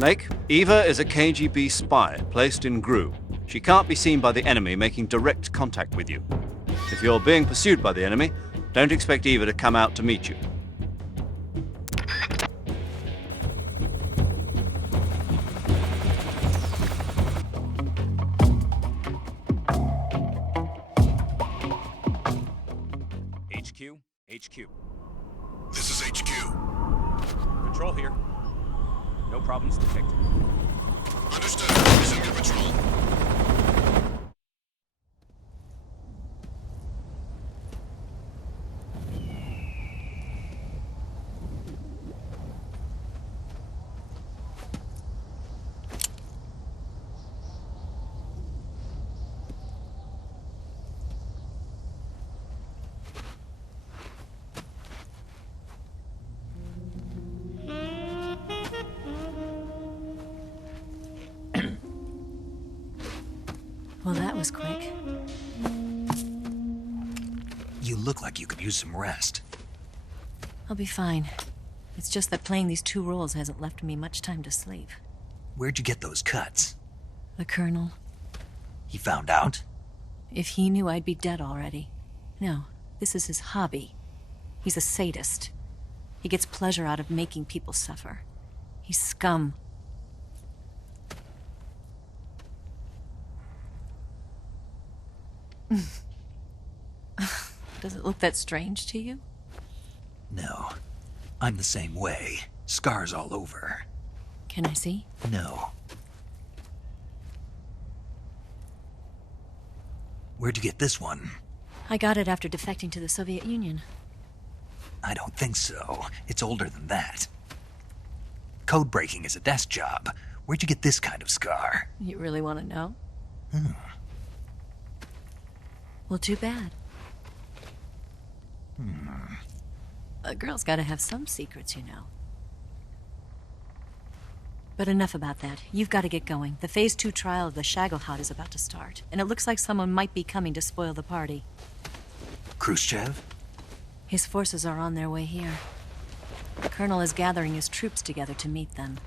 Snake, Eva is a KGB spy placed in GRU. She can't be seen by the enemy making direct contact with you. If you're being pursued by the enemy, don't expect Eva to come out to meet you. HQ. This is HQ. Patrol here. No problems detected. Understood. Resume your patrol. was quick. You look like you could use some rest. I'll be fine. It's just that playing these 2 roles hasn't left me much time to sleep. Where'd you get those cuts? The Colonel. He found out? If he knew, I'd be dead already. No, this is his hobby. He's a sadist. He gets pleasure out of making people suffer. He's scum. Does it look that strange to you? No. I'm the same way. Scars all over. Can I see? No. Where'd you get this one? I got it after defecting to the Soviet Union. I don't think so. It's older than that. Code breaking is a desk job. Where'd you get this kind of scar? You really want to know? Well, too bad. A girl's got to have some secrets, you know. But enough about that. You've got to get going. The Phase 2 trial of the Shagohod is about to start, and it looks like someone might be coming to spoil the party. Khrushchev? His forces are on their way here. The Colonel is gathering his troops together to meet them.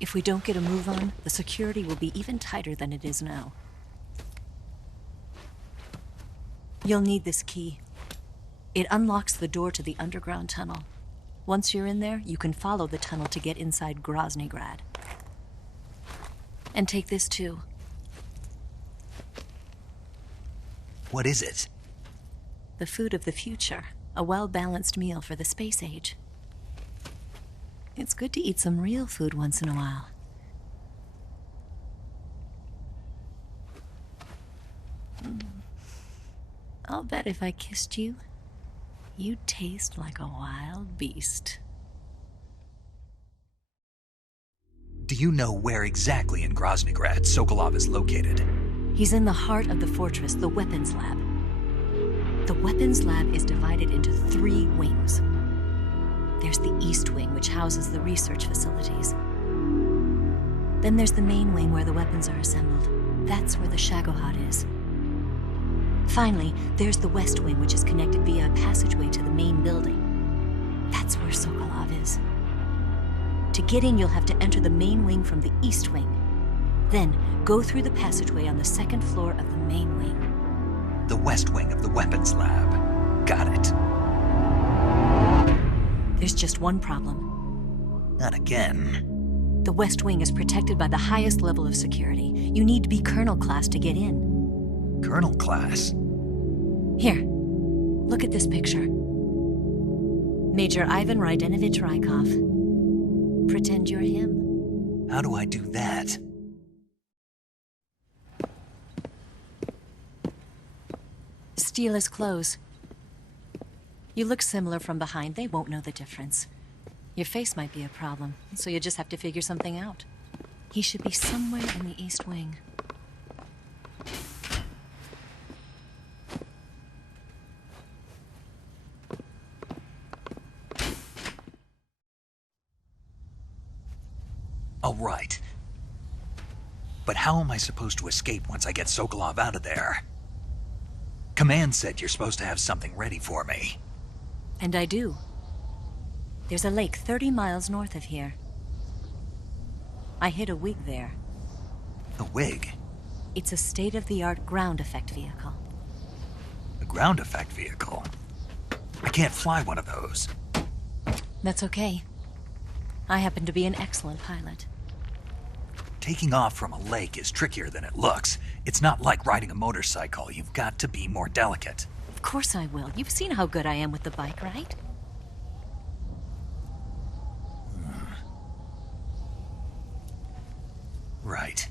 If we don't get a move on, the security will be even tighter than it is now. You'll need this key. It unlocks the door to the underground tunnel. Once you're in there, you can follow the tunnel to get inside Groznygrad. And take this too. What is it? The food of the future. A well-balanced meal for the space age. It's good to eat some real food once in a while. I'll bet if I kissed you, you'd taste like a wild beast. Do you know where exactly in Groznygrad Sokolov is located? He's in the heart of the fortress, the weapons lab. The weapons lab is divided into 3 wings. There's the East Wing, which houses the research facilities. Then there's the main wing where the weapons are assembled. That's where the Shagohod is. Finally, there's the West Wing, which is connected via a passageway to the main building. That's where Sokolov is. To get in, you'll have to enter the main wing from the East Wing. Then, go through the passageway on the 2nd floor of the main wing. The West Wing of the weapons lab. Got it. There's just one problem. Not again. The West Wing is protected by the highest level of security. You need to be Colonel class to get in. Colonel class? Here, look at this picture. Major Ivan Rydenovich Rykov. Pretend you're him. How do I do that? Steal his clothes. You look similar from behind. They won't know the difference. Your face might be a problem, so you just have to figure something out. He should be somewhere in the East Wing. All right. But how am I supposed to escape once I get Sokolov out of there? Command said you're supposed to have something ready for me. And I do. There's a lake 30 miles north of here. I hid a wig there. A wig? It's a state-of-the-art ground effect vehicle. A ground effect vehicle? I can't fly one of those. That's okay. I happen to be an excellent pilot. Taking off from a lake is trickier than it looks. It's not like riding a motorcycle. You've got to be more delicate. Of course I will. You've seen how good I am with the bike, right? Right.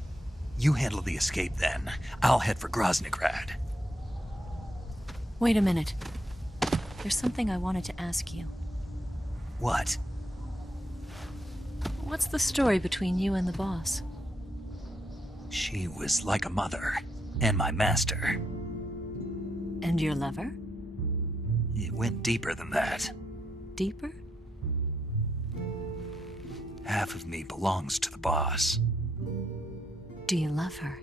You handle the escape then. I'll head for Groznygrad. Wait a minute. There's something I wanted to ask you. What? What's the story between you and the boss? She was like a mother, and my master. And your lover? It went deeper than that. Deeper? Half of me belongs to the boss. Do you love her?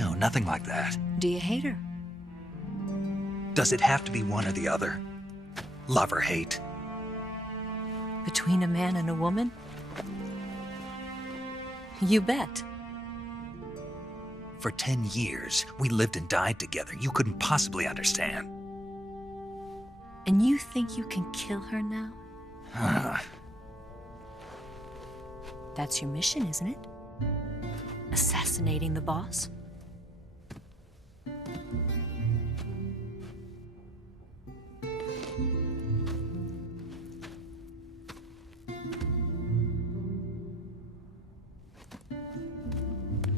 No, nothing like that. Do you hate her? Does it have to be one or the other? Love or hate? Between a man and a woman? You bet. For 10 years, we lived and died together. You couldn't possibly understand. And you think you can kill her now? That's your mission, isn't it? Assassinating the boss?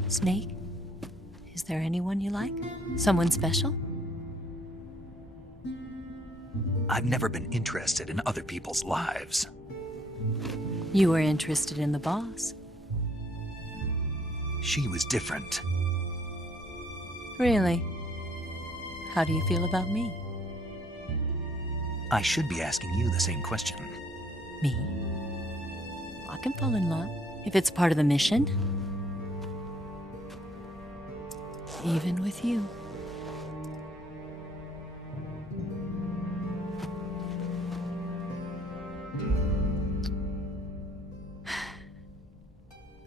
Snake? Is there anyone you like? Someone special? I've never been interested in other people's lives. You were interested in the boss. She was different. Really? How do you feel about me? I should be asking you the same question. Me? I can fall in love if it's part of the mission. Even with you.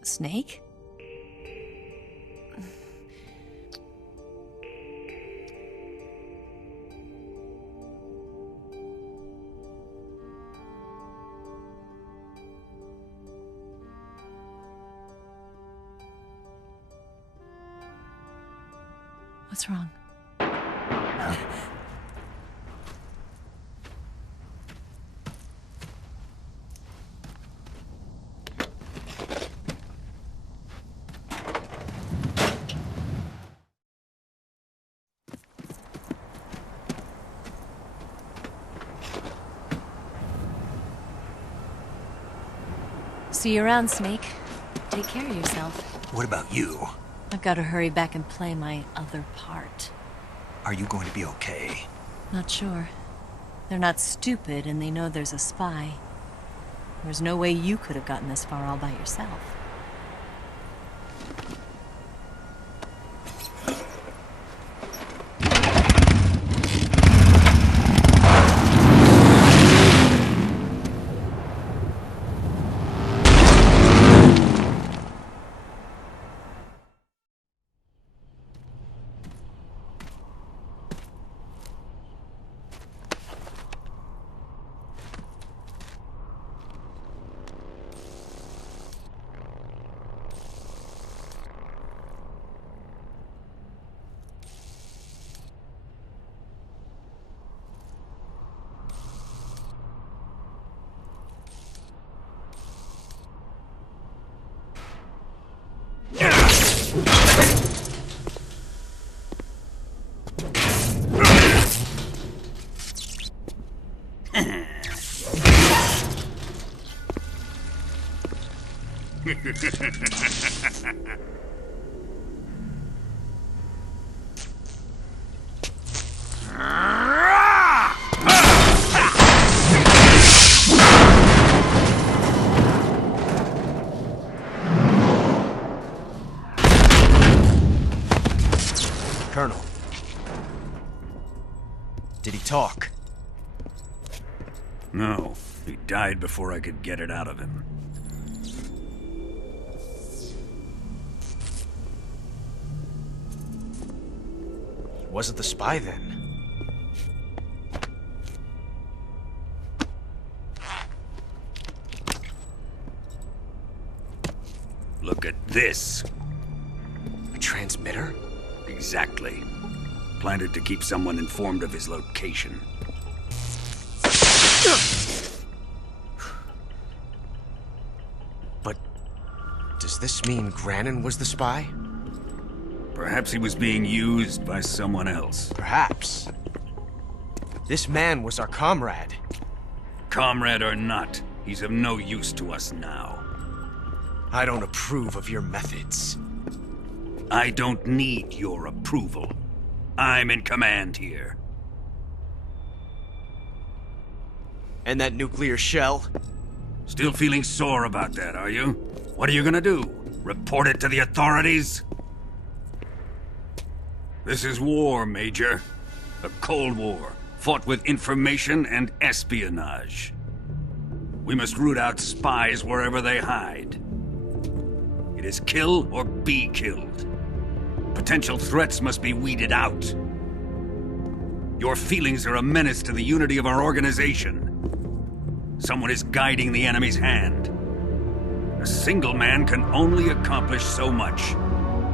Snake? What's wrong? See you around, Snake. Take care of yourself. What about you? I've got to hurry back and play my other part. Are you going to be okay? Not sure. They're not stupid, and they know there's a spy. There's no way you could have gotten this far all by yourself. Colonel. Did he talk? No, he died before I could get it out of him. He wasn't the spy then. Look at this. A transmitter? Exactly. Planted to keep someone informed of his location. But does this mean Granin was the spy? Perhaps he was being used by someone else. Perhaps. This man was our comrade. Comrade or not, he's of no use to us now. I don't approve of your methods. I don't need your approval. I'm in command here. And that nuclear shell? Still feeling sore about that, are you? What are you gonna do? Report it to the authorities? This is war, Major. A Cold War, fought with information and espionage. We must root out spies wherever they hide. It is kill or be killed. Potential threats must be weeded out. Your feelings are a menace to the unity of our organization. Someone is guiding the enemy's hand. A single man can only accomplish so much.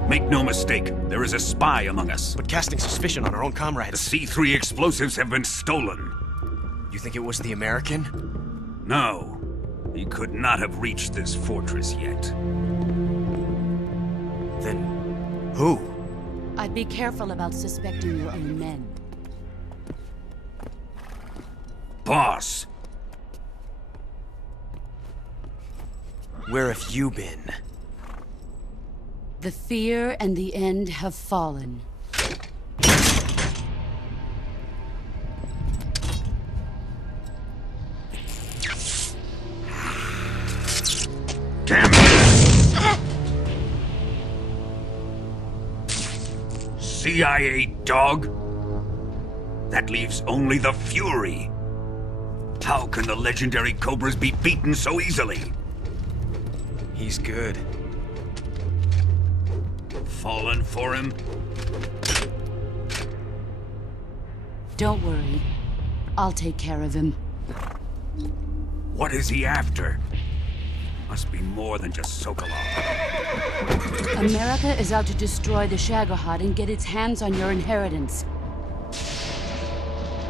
Make no mistake, there is a spy among us. But casting suspicion on our own comrades... The C3 explosives have been stolen. You think it was the American? No. He could not have reached this fortress yet. Then... who? I'd be careful about suspecting your own men. Boss! Where have you been? The fear and the end have fallen. Damn it! CIA dog? That leaves only the Fury. How can the legendary Cobras be beaten so easily? He's good. Fallen for him? Don't worry. I'll take care of him. What is he after? Must be more than just Sokolov. America is out to destroy the Shagohod and get its hands on your inheritance.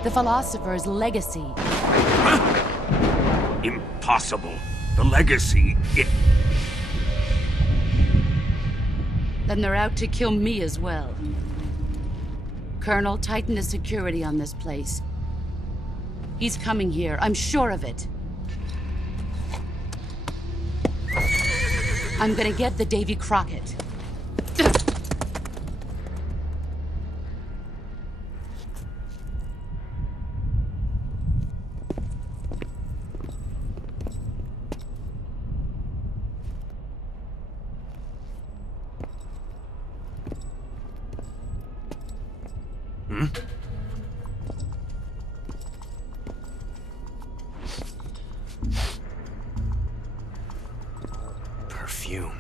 The philosopher's legacy. Huh? Impossible. The legacy, it... Then they're out to kill me as well. Colonel, tighten the security on this place. He's coming here, I'm sure of it. I'm gonna get the Davy Crockett. Perfume.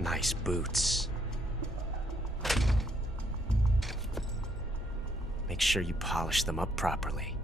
Nice boots. Make sure you polish them up properly.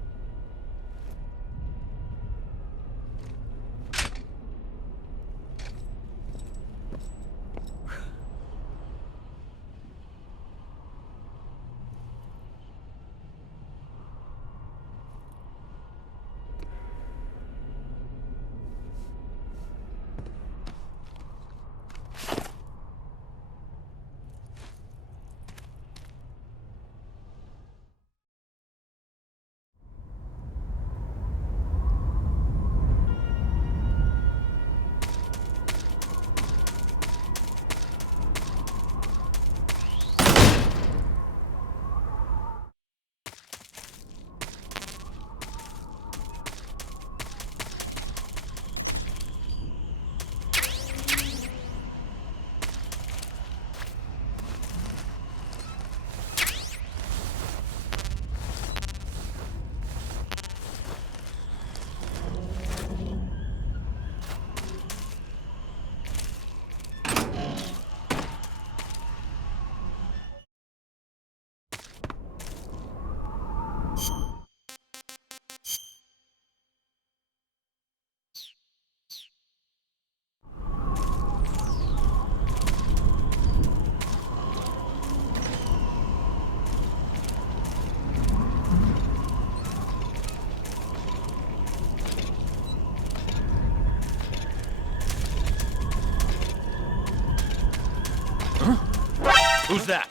Who's that?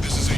This is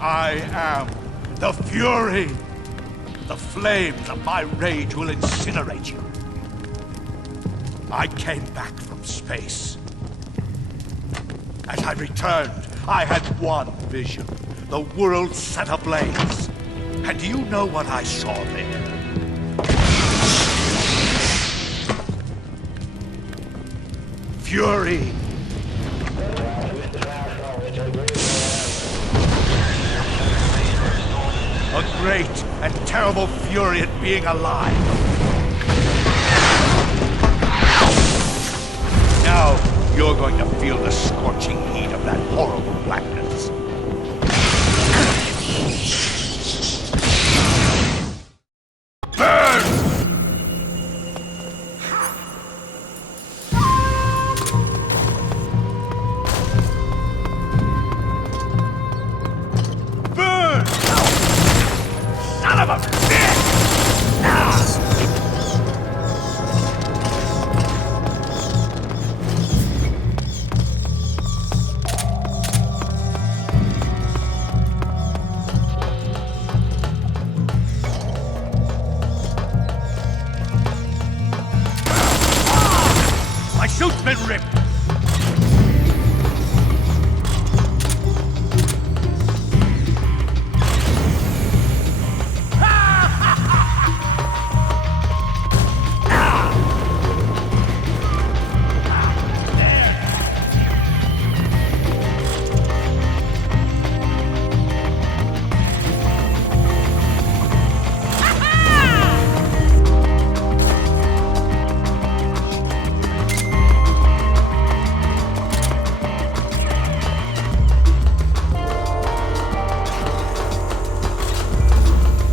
I am the Fury. The flames of my rage will incinerate you. I came back from space. As I returned, I had one vision. The world set ablaze. And do you know what I saw there? Fury. A great and terrible fury at being alive. Now, you're going to feel the scorching heat of that horrible blackness. Burn! Burn! Son of a bitch! My suit's been ripped!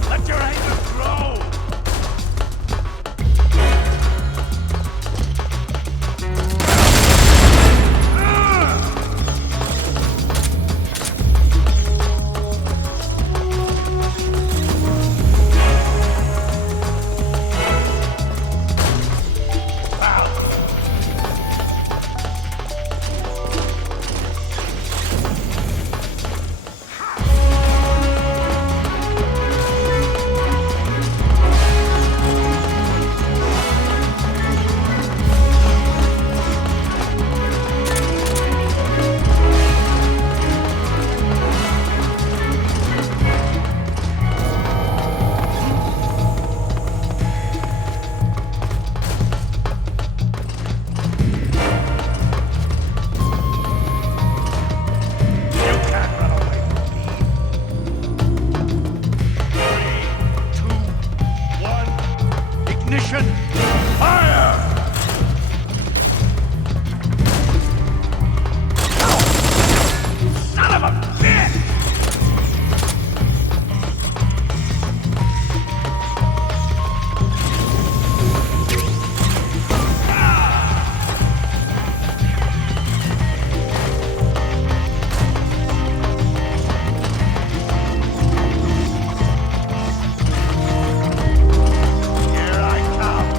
Let your anger grow! You can't run away from me. 3, 2, 1, ignition, fire! Son of a bitch! Here I come.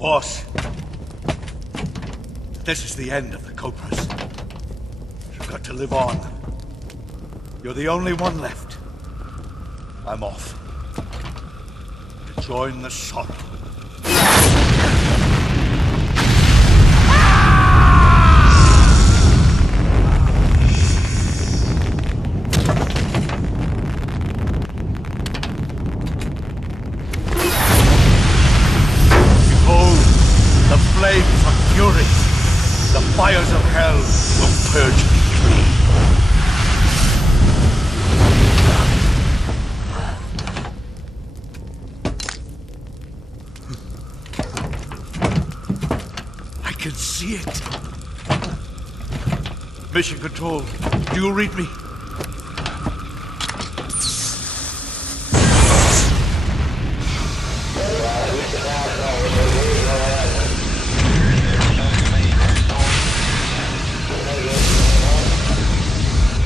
Boss, this is the end of the Cobras. You've got to live on. You're the only one left. I'm off. To join the sorrow. Behold, the flames of fury. The fires of hell will purge me clean. I can see it. Mission Control, do you read me?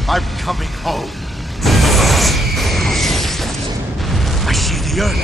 I'm coming home. I see the earth.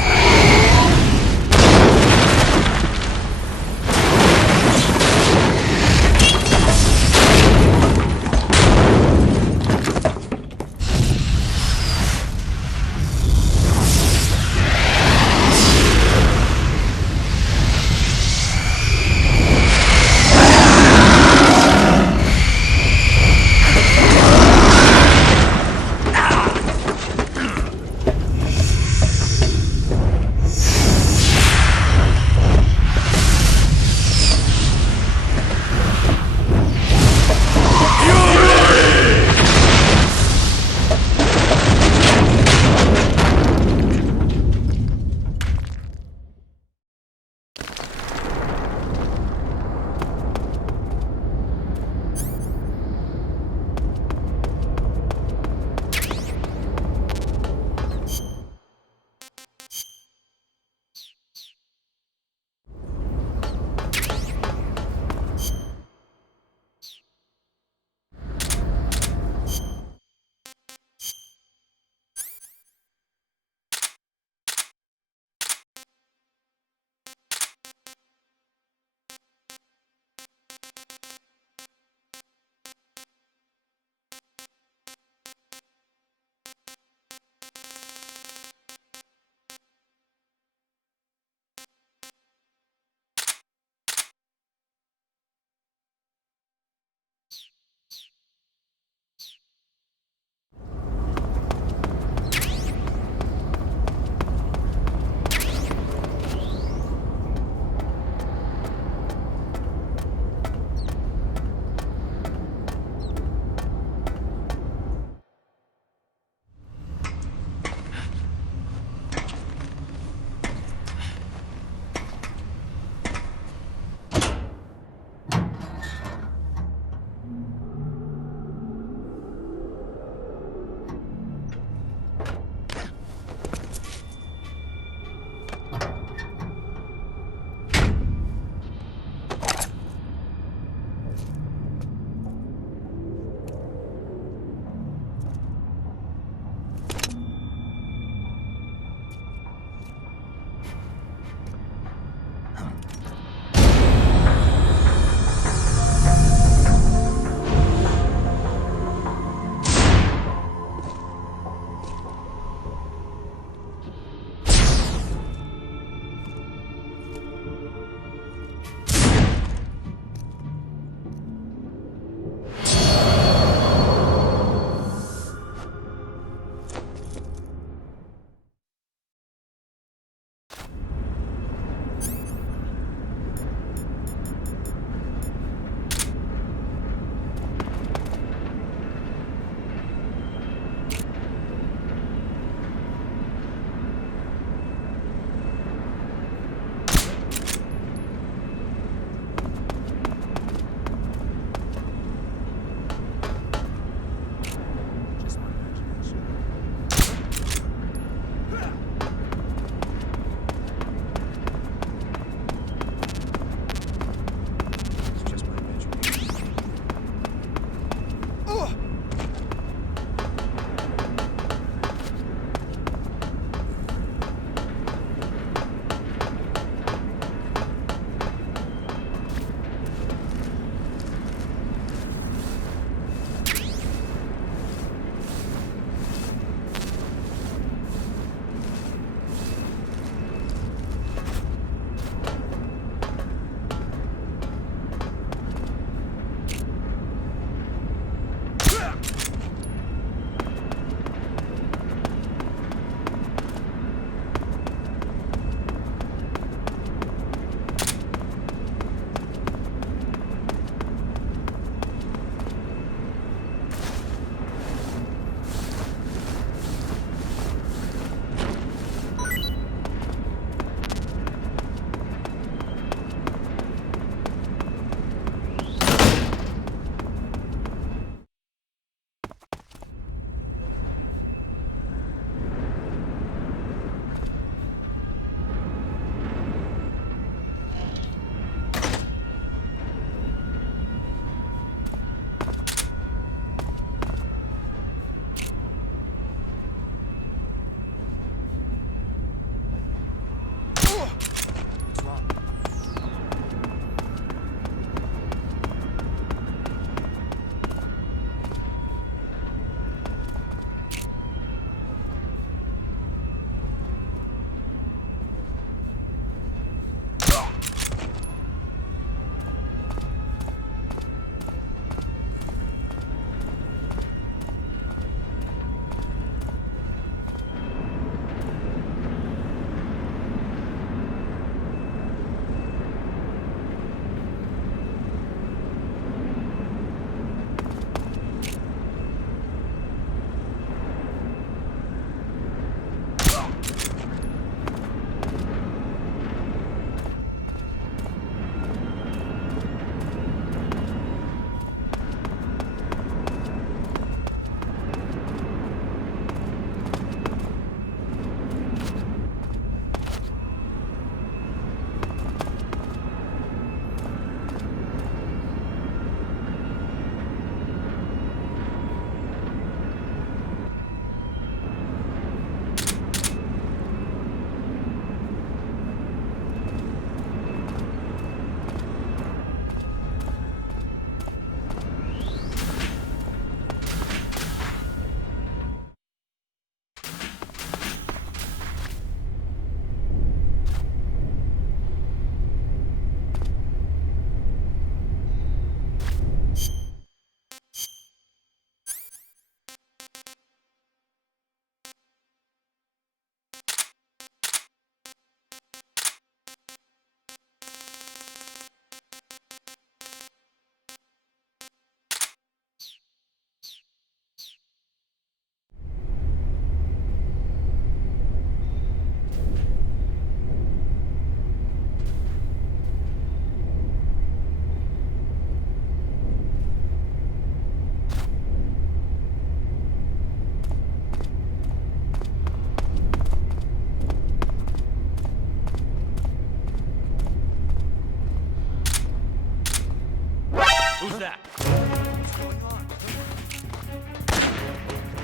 Who's that? What's going on?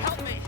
Help me!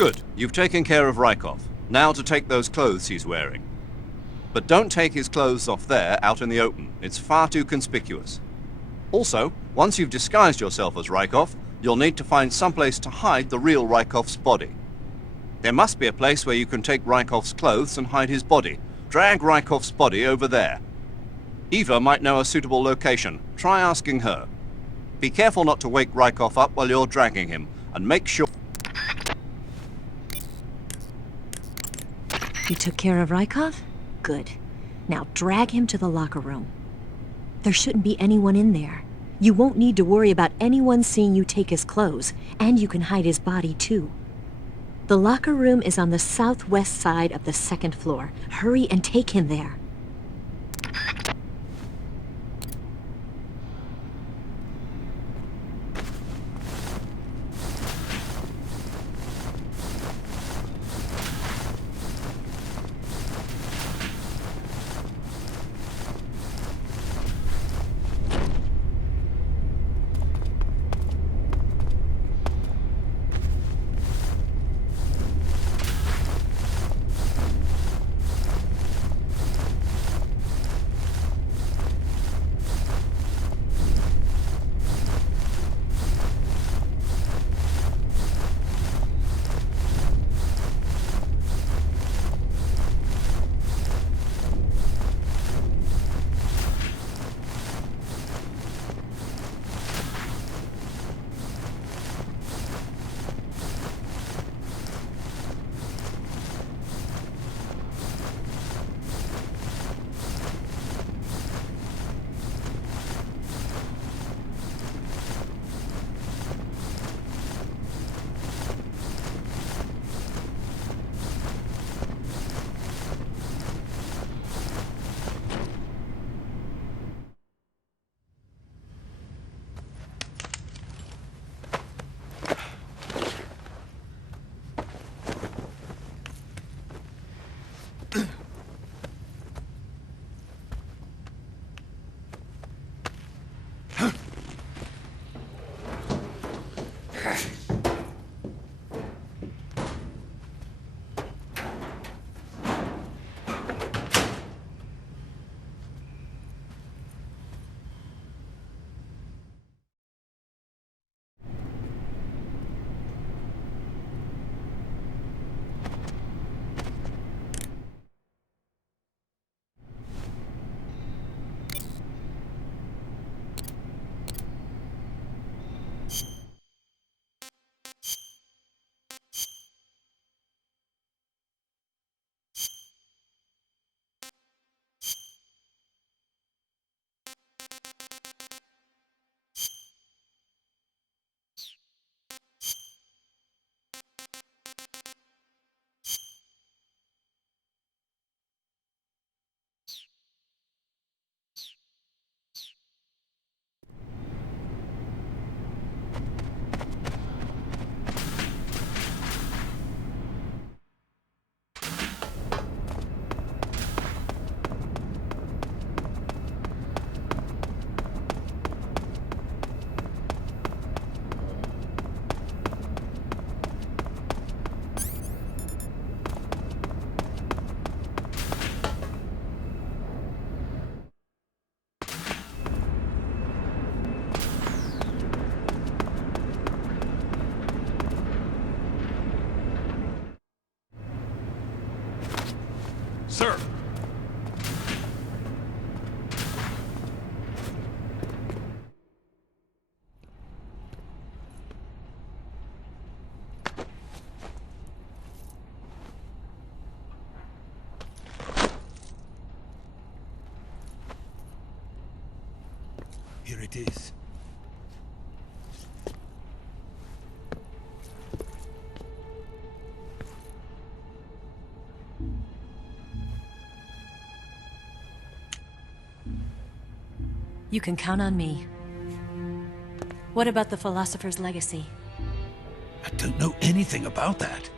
Good. You've taken care of Rykov. Now to take those clothes he's wearing. But don't take his clothes off there, out in the open. It's far too conspicuous. Also, once you've disguised yourself as Rykov, you'll need to find someplace to hide the real Rykov's body. There must be a place where you can take Rykov's clothes and hide his body. Drag Rykov's body over there. Eva might know a suitable location. Try asking her. Be careful not to wake Rykov up while you're dragging him, and make sure... You took care of Rykov? Good. Now drag him to the locker room. There shouldn't be anyone in there. You won't need to worry about anyone seeing you take his clothes, and you can hide his body too. The locker room is on the southwest side of the second floor. Hurry and take him there. Sir! Here it is. You can count on me. What about the philosopher's legacy? I don't know anything about that.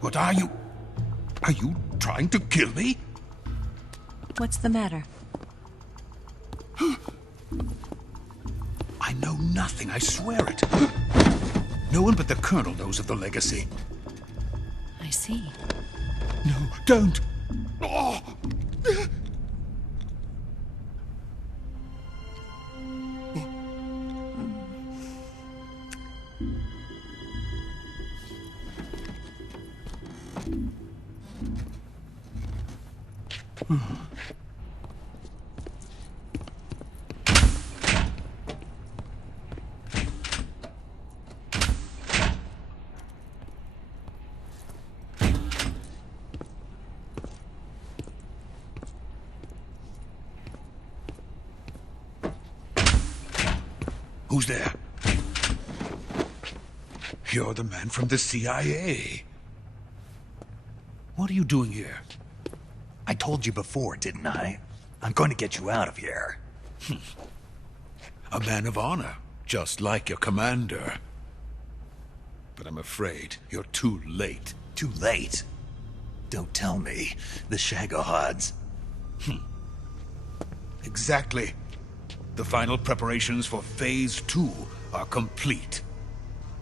What are you? Are you trying to kill me? What's the matter? I know nothing, I swear it. No one but the Colonel knows of the legacy. I see. No, don't! Oh. Who's there? You're the man from the CIA. What are you doing here? I told you before, didn't I? I'm going to get you out of here. A man of honor, just like your commander. But I'm afraid you're too late. Too late? Don't tell me. The Shagohods. Exactly. The final preparations for Phase 2 are complete.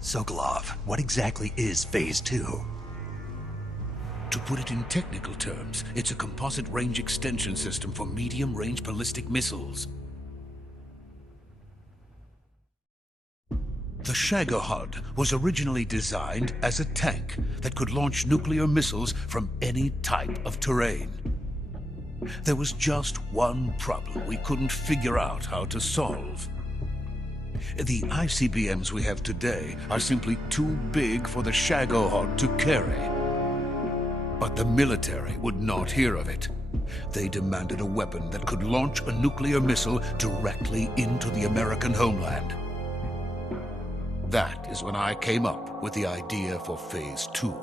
Sokolov, what exactly is Phase 2? To put it in technical terms, it's a composite range extension system for medium-range ballistic missiles. The Shagohod was originally designed as a tank that could launch nuclear missiles from any type of terrain. There was just one problem we couldn't figure out how to solve. The ICBMs we have today are simply too big for the Shagohod to carry. But the military would not hear of it. They demanded a weapon that could launch a nuclear missile directly into the American homeland. That is when I came up with the idea for Phase 2.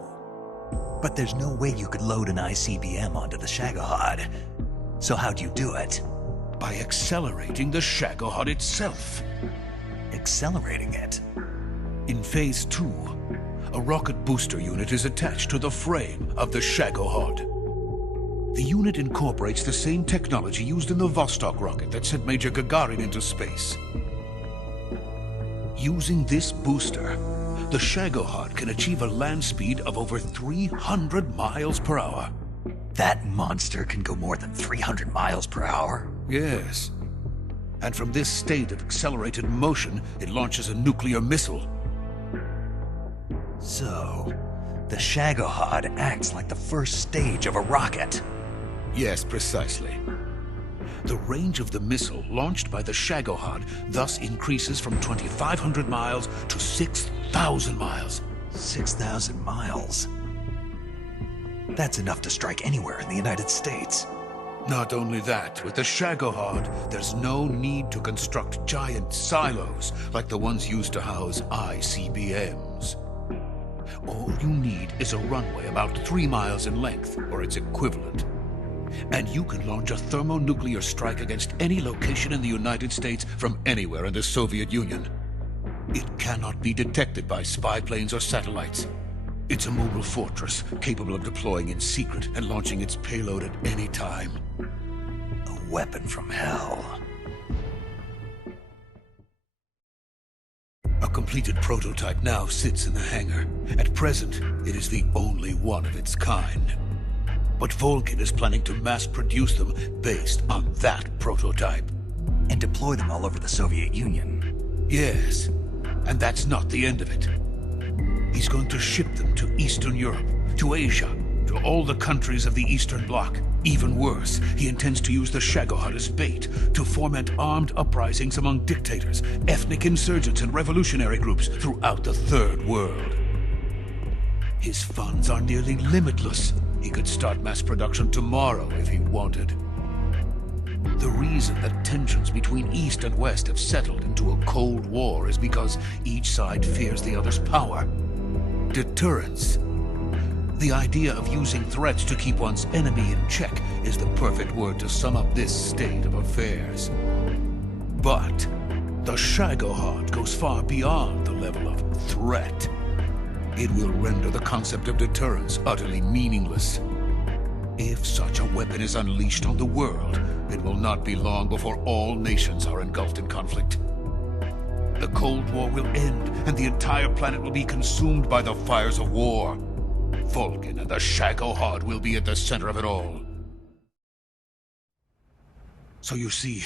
But there's no way you could load an ICBM onto the Shagohod. So how'd you do it? By accelerating the Shagohod itself. Accelerating it? In Phase 2, a rocket booster unit is attached to the frame of the Shagohod. The unit incorporates the same technology used in the Vostok rocket that sent Major Gagarin into space. Using this booster, the Shagohod can achieve a land speed of over 300 miles per hour. That monster can go more than 300 miles per hour? Yes. And from this state of accelerated motion, it launches a nuclear missile. So, the Shagohod acts like the first stage of a rocket. Yes, precisely. The range of the missile launched by the Shagohod thus increases from 2,500 miles to 6,000 miles. 6,000 miles? That's enough to strike anywhere in the United States. Not only that, with the Shagohod, there's no need to construct giant silos like the ones used to house ICBMs. All you need is a runway about 3 miles in length, or its equivalent. And you can launch a thermonuclear strike against any location in the United States from anywhere in the Soviet Union. It cannot be detected by spy planes or satellites. It's a mobile fortress, capable of deploying in secret and launching its payload at any time. A weapon from hell. A completed prototype now sits in the hangar. At present, it is the only one of its kind. But Volgin is planning to mass-produce them based on that prototype. And deploy them all over the Soviet Union. Yes, and that's not the end of it. He's going to ship them to Eastern Europe, to Asia, to all the countries of the Eastern Bloc. Even worse, he intends to use the Shagohod as bait to foment armed uprisings among dictators, ethnic insurgents, and revolutionary groups throughout the Third World. His funds are nearly limitless. He could start mass production tomorrow if he wanted. The reason that tensions between East and West have settled into a Cold War is because each side fears the other's power. Deterrence. The idea of using threats to keep one's enemy in check is the perfect word to sum up this state of affairs. But the Shagohod goes far beyond the level of threat. It will render the concept of deterrence utterly meaningless. If such a weapon is unleashed on the world, it will not be long before all nations are engulfed in conflict. The Cold War will end, and the entire planet will be consumed by the fires of war. Vulcan and the Shagohod will be at the center of it all. So you see,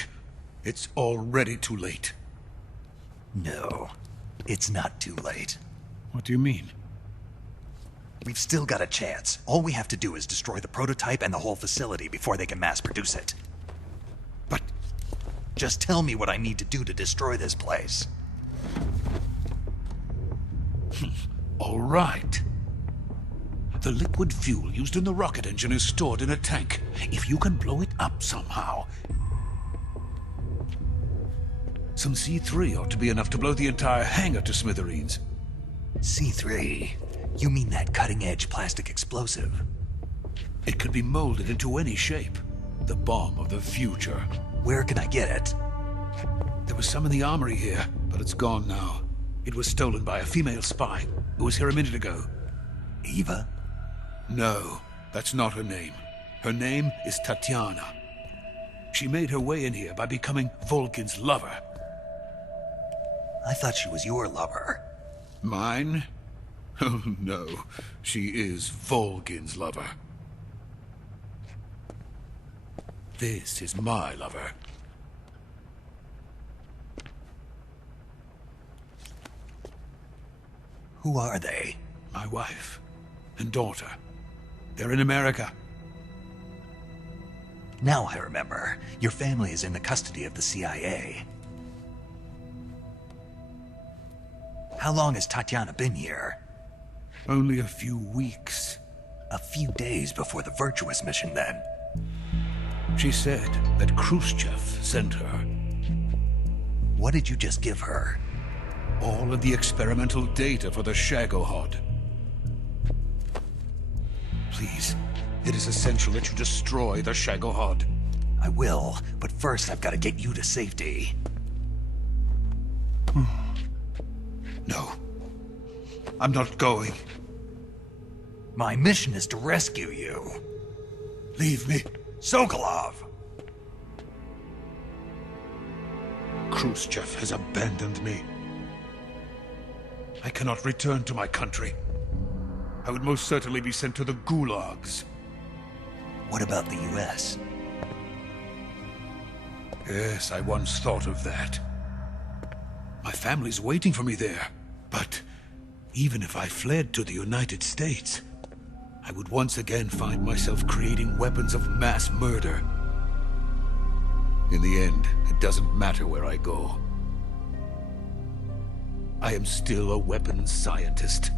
it's already too late. No, it's not too late. What do you mean? We've still got a chance. All we have to do is destroy the prototype and the whole facility before they can mass produce it. But... just tell me what I need to do to destroy this place. All right. The liquid fuel used in the rocket engine is stored in a tank. If you can blow it up somehow... some C3 ought to be enough to blow the entire hangar to smithereens. C3? You mean that cutting-edge plastic explosive? It could be molded into any shape. The bomb of the future. Where can I get it? There was some in the armory here, but it's gone now. It was stolen by a female spy who was here a minute ago. Eva? No, that's not her name. Her name is Tatiana. She made her way in here by becoming Vulcan's lover. I thought she was your lover. Mine? Oh no, she is Vulcan's lover. This is my lover. Who are they? My wife and daughter. They're in America. Now I remember. Your family is in the custody of the CIA. How long has Tatiana been here? Only a few weeks. A few days before the Virtuous mission, then. She said that Khrushchev sent her. What did you just give her? All of the experimental data for the Shagohod. Please, it is essential that you destroy the Shagohod. I will, but first I've got to get you to safety. No. I'm not going. My mission is to rescue you. Leave me. Sokolov! Khrushchev has abandoned me. I cannot return to my country. I would most certainly be sent to the gulags. What about the US? Yes, I once thought of that. My family's waiting for me there. But even if I fled to the United States, I would once again find myself creating weapons of mass murder. In the end, it doesn't matter where I go. I am still a weapons scientist.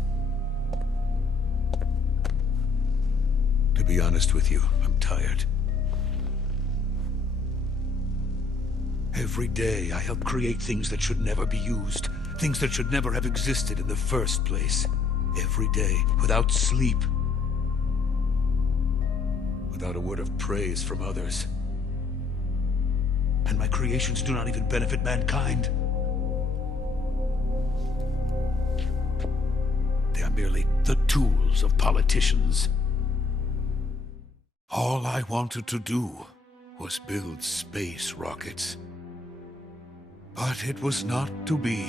To be honest with you, I'm tired. Every day I help create things that should never be used. Things that should never have existed in the first place. Every day, without sleep. Without a word of praise from others. And my creations do not even benefit mankind. They are merely the tools of politicians. All I wanted to do was build space rockets. But it was not to be.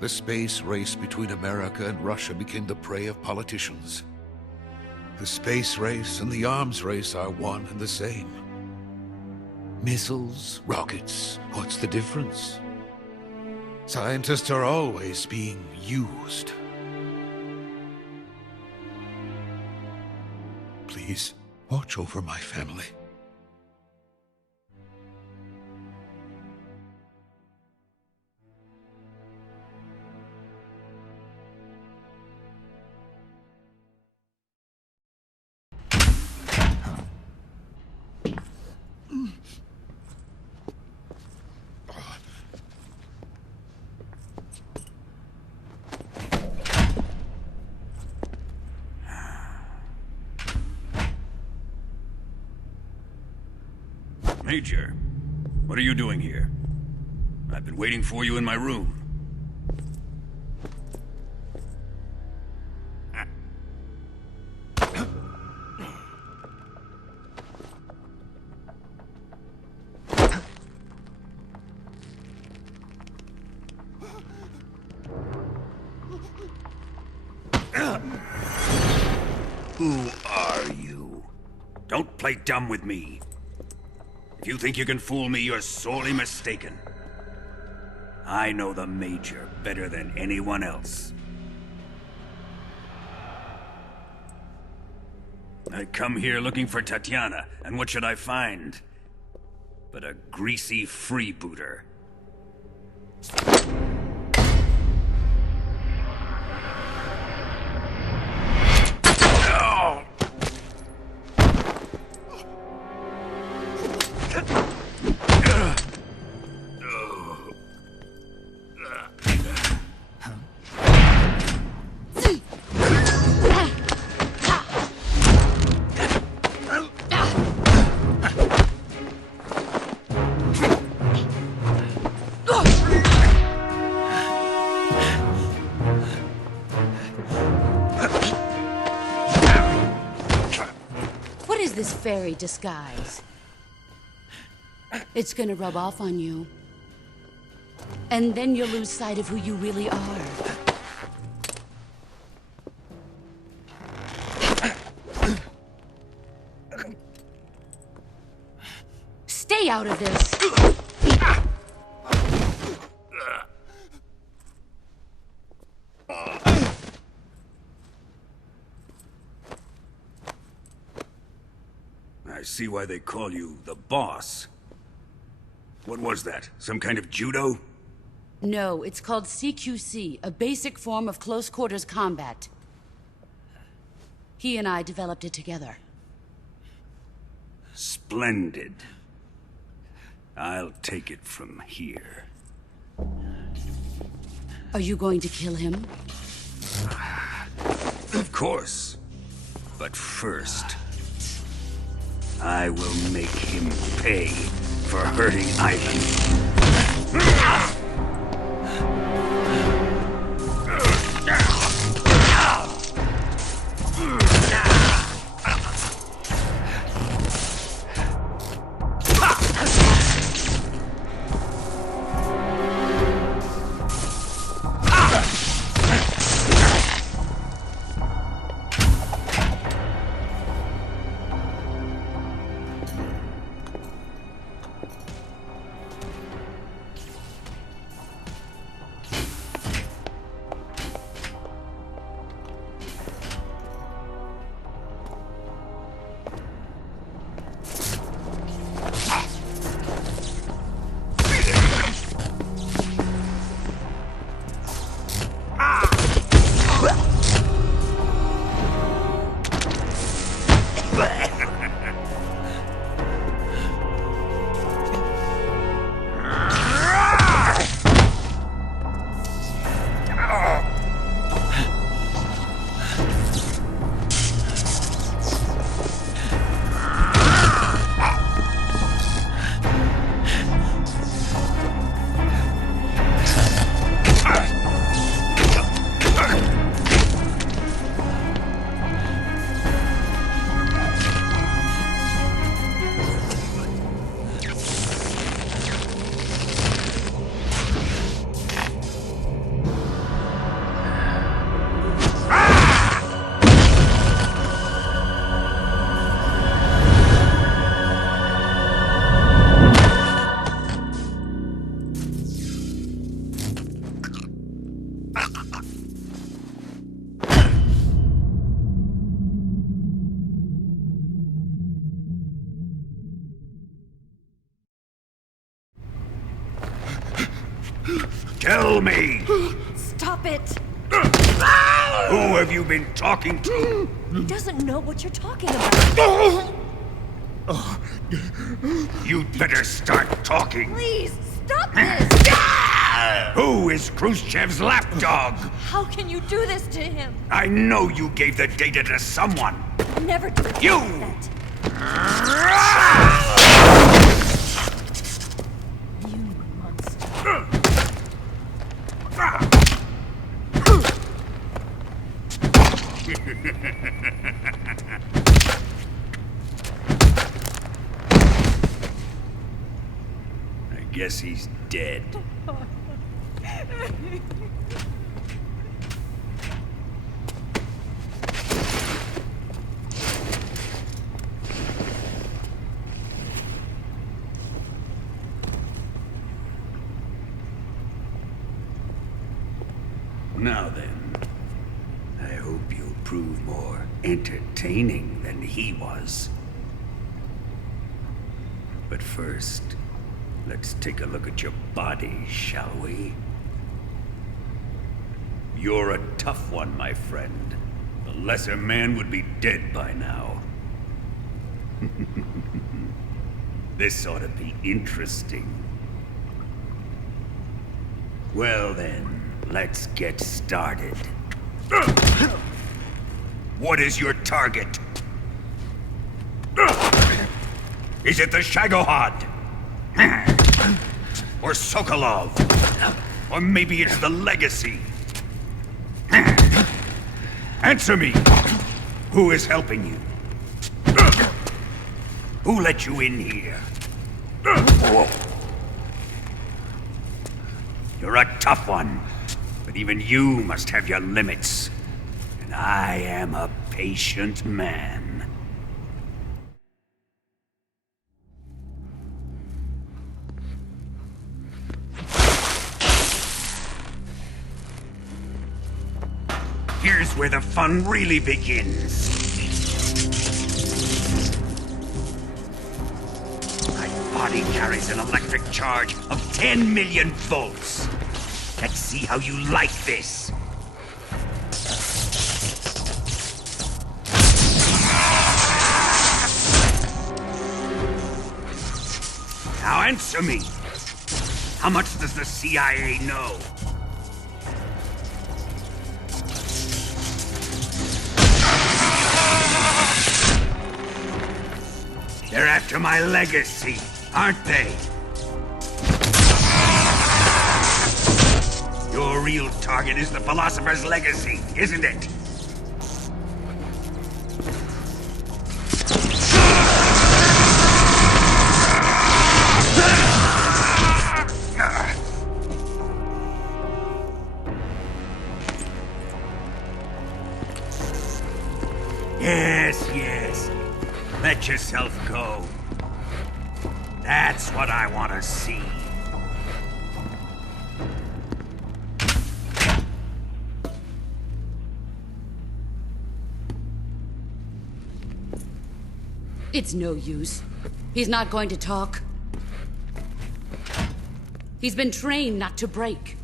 The space race between America and Russia became the prey of politicians. The space race and the arms race are one and the same. Missiles, rockets, what's the difference? Scientists are always being used. Please, watch over my family. Major, what are you doing here? I've been waiting for you in my room. Who are you? Don't play dumb with me. If you think you can fool me, you're sorely mistaken. I know the Major better than anyone else. I come here looking for Tatiana, and what should I find? But a greasy freebooter. This fairy disguise. It's gonna rub off on you. And then you'll lose sight of who you really are. Stay out of this! I see why they call you the boss. What was that? Some kind of judo? No, it's called CQC, a basic form of close quarters combat. He and I developed it together. Splendid. I'll take it from here. Are you going to kill him? Of course. But first, I will make him pay for hurting Ivan. Tell me! Stop it! Who have you been talking to? He doesn't know what you're talking about. You'd better start talking. Please, stop this! Who is Khrushchev's lapdog? How can you do this to him? I know you gave the data to someone. Never do it. You! I guess he's dead. Now then, I hope you'll prove more entertaining than he was. But first, let's take a look at your body, shall we? You're a tough one, my friend. A lesser man would be dead by now. This ought to be interesting. Well then, let's get started. What is your target? Is it the Shagohod? Or Sokolov? Or maybe it's the Legacy? Answer me! Who is helping you? Who let you in here? You're a tough one, but even you must have your limits. And I am a patient man. Here's where the fun really begins. My body carries an electric charge of 10 million volts. Let's see how you like this. Now answer me. How much does the CIA know? They're after my legacy, aren't they? Your real target is the Philosopher's Legacy, isn't it? Yes. Let yourself go. That's what I want to see. It's no use. He's not going to talk. He's been trained not to break.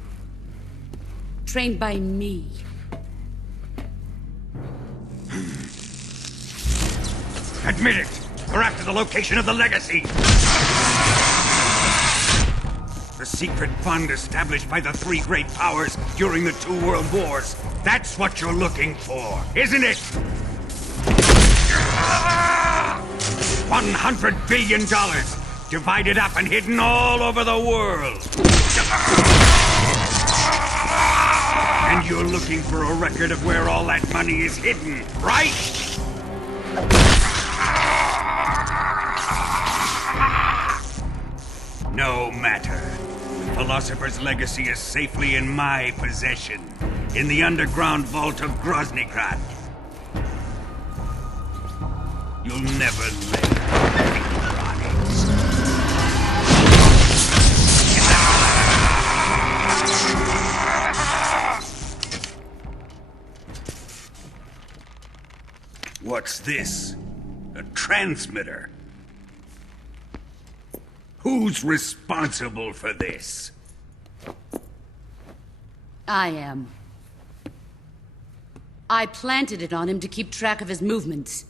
Trained by me. Admit it! We're after the location of the Legacy! The secret fund established by the three great powers during the 2 world wars. That's what you're looking for, isn't it? $100 billion, divided up and hidden all over the world. And you're looking for a record of where all that money is hidden, right? No matter. The Philosopher's Legacy is safely in my possession, in the underground vault of Groznygrad. You'll never live. What's this? A transmitter? Who's responsible for this? I am. I planted it on him to keep track of his movements.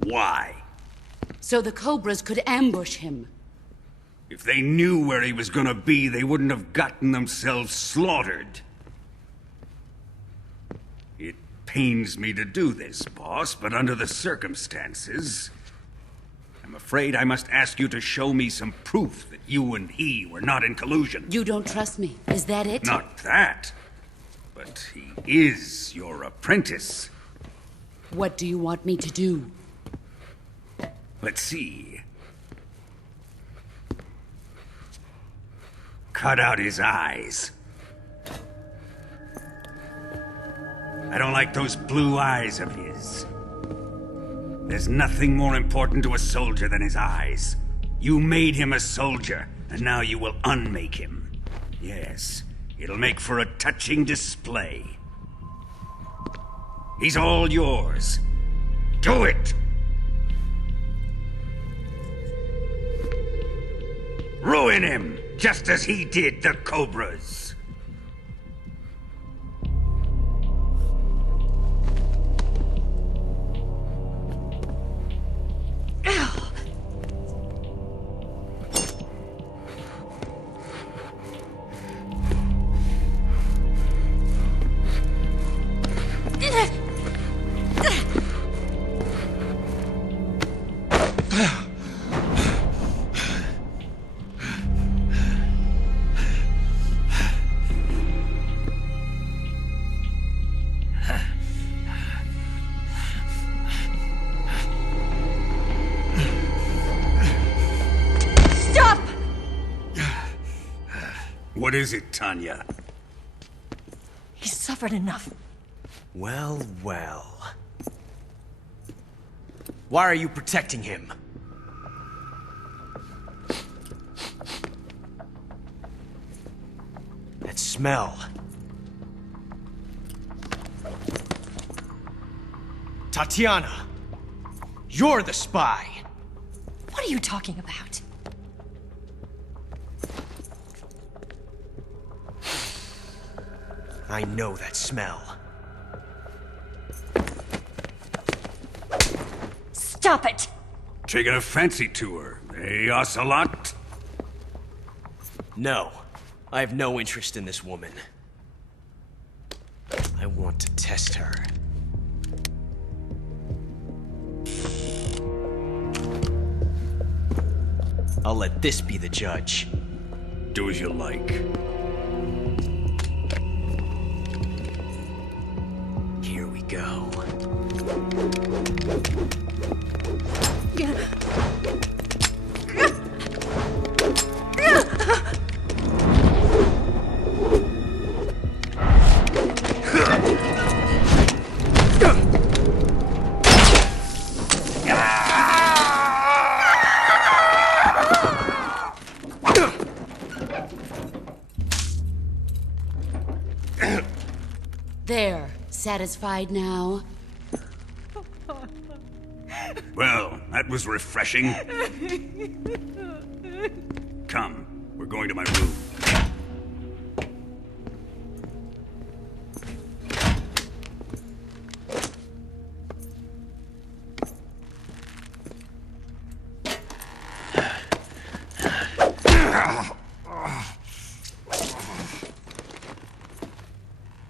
Why? So the Cobras could ambush him. If they knew where he was gonna be, they wouldn't have gotten themselves slaughtered. It pains me to do this, boss, but under the circumstances, I'm afraid I must ask you to show me some proof that you and he were not in collusion. You don't trust me, is that it? Not that, but he is your apprentice. What do you want me to do? Let's see. Cut out his eyes. I don't like those blue eyes of his. There's nothing more important to a soldier than his eyes. You made him a soldier, and now you will unmake him. Yes, it'll make for a touching display. He's all yours. Do it! Ruin him, just as he did the Cobras. What is it, Tanya? He's suffered enough. Well, well. Why are you protecting him? That smell. Tatiana! You're the spy! What are you talking about? I know that smell. Stop it! Taking a fancy to her, eh, Ocelot? No. I have no interest in this woman. I want to test her. I'll let this be the judge. Do as you like. Here we go. There, satisfied now? Well, that was refreshing. Come, we're going to my room.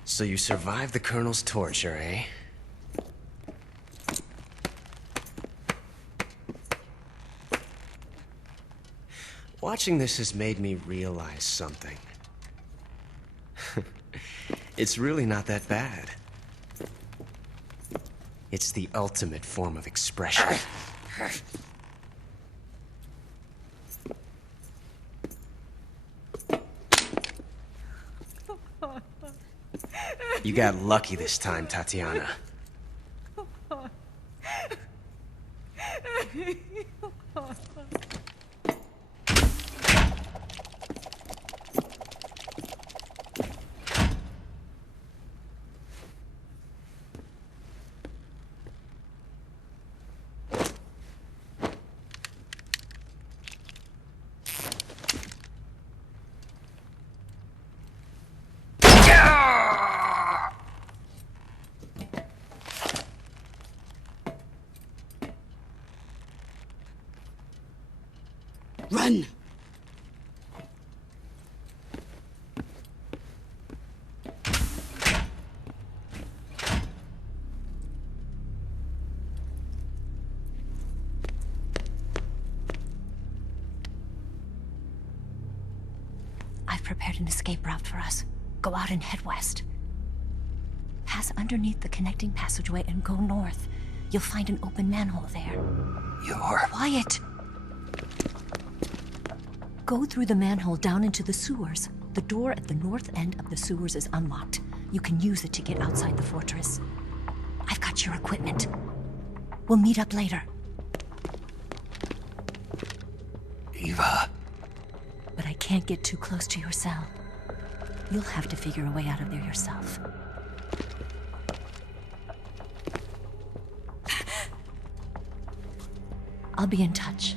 So you survived the Colonel's torture, eh? Watching this has made me realize something. It's really not that bad. It's the ultimate form of expression. You got lucky this time, Tatiana. Run! I've prepared an escape route for us. Go out and head west. Pass underneath the connecting passageway and go north. You'll find an open manhole there. You're... Quiet! Go through the manhole down into the sewers. The door at the north end of the sewers is unlocked. You can use it to get outside the fortress. I've got your equipment. We'll meet up later. Eva. But I can't get too close to your cell. You'll have to figure a way out of there yourself. I'll be in touch.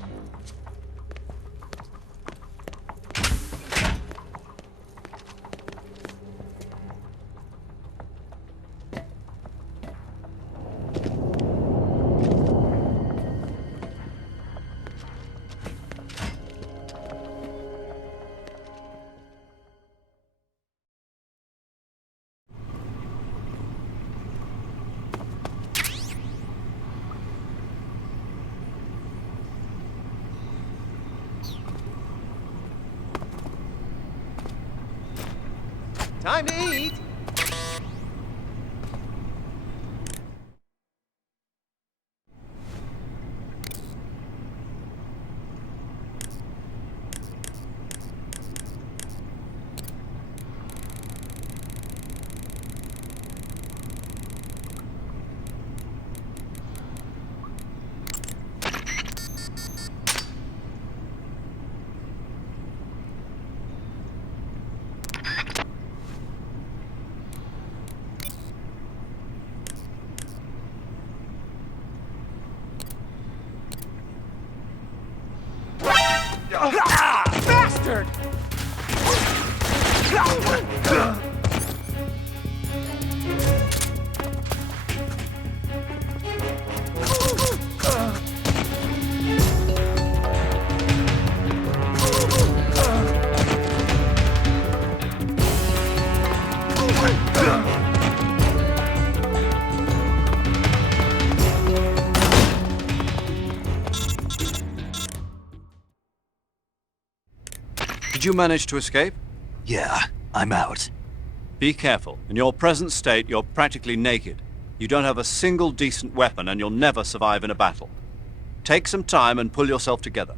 Time to eat! Bastard! Did you manage to escape? Yeah, I'm out. Be careful. In your present state, you're practically naked. You don't have a single decent weapon, and you'll never survive in a battle. Take some time and pull yourself together.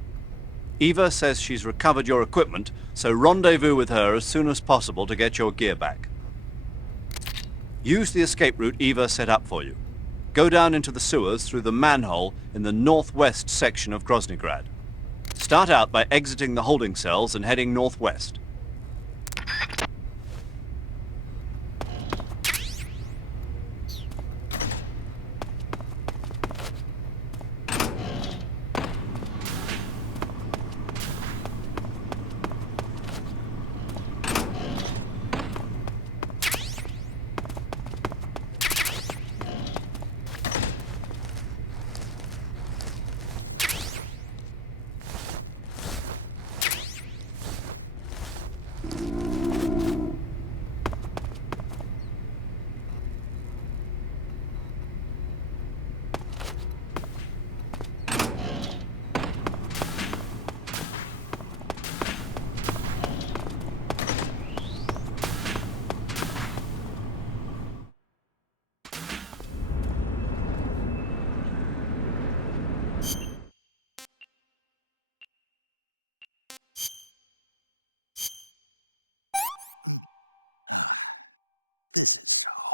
Eva says she's recovered your equipment, so rendezvous with her as soon as possible to get your gear back. Use the escape route Eva set up for you. Go down into the sewers through the manhole in the northwest section of Groznygrad. Start out by exiting the holding cells and heading northwest.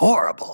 Horrible.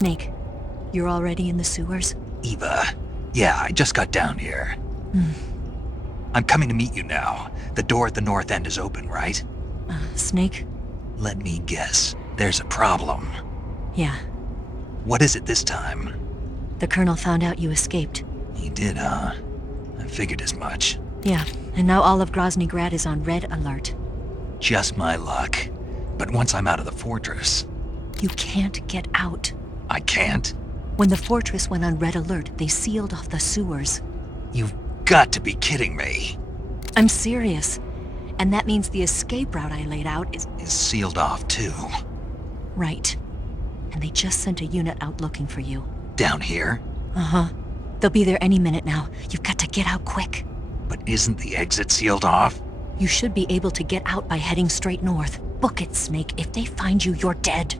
Snake, you're already in the sewers? Eva. Yeah, I just got down here. I'm coming to meet you now. The door at the north end is open, right? Snake? Let me guess. There's a problem. Yeah. What is it this time? The Colonel found out you escaped. He did, huh? I figured as much. Yeah, and now all of Grozny Grad is on red alert. Just my luck. But once I'm out of the fortress... You can't get out. I can't? When the fortress went on red alert, they sealed off the sewers. You've got to be kidding me. I'm serious. And that means the escape route I laid out is sealed off, too. Right. And they just sent a unit out looking for you. Down here? Uh-huh. They'll be there any minute now. You've got to get out quick. But isn't the exit sealed off? You should be able to get out by heading straight north. Book it, Snake. If they find you, you're dead.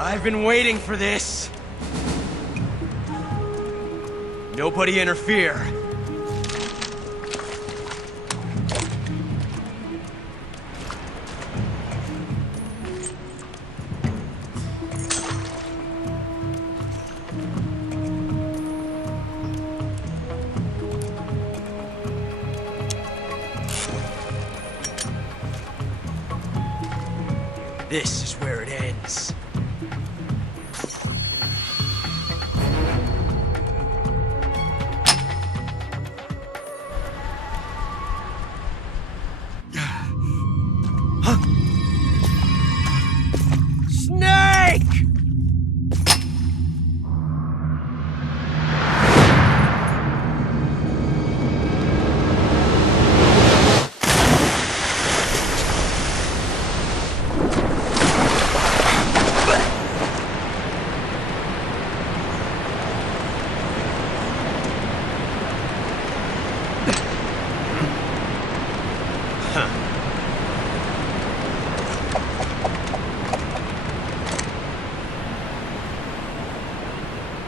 I've been waiting for this. Nobody interfere. This is where it ends. Snake!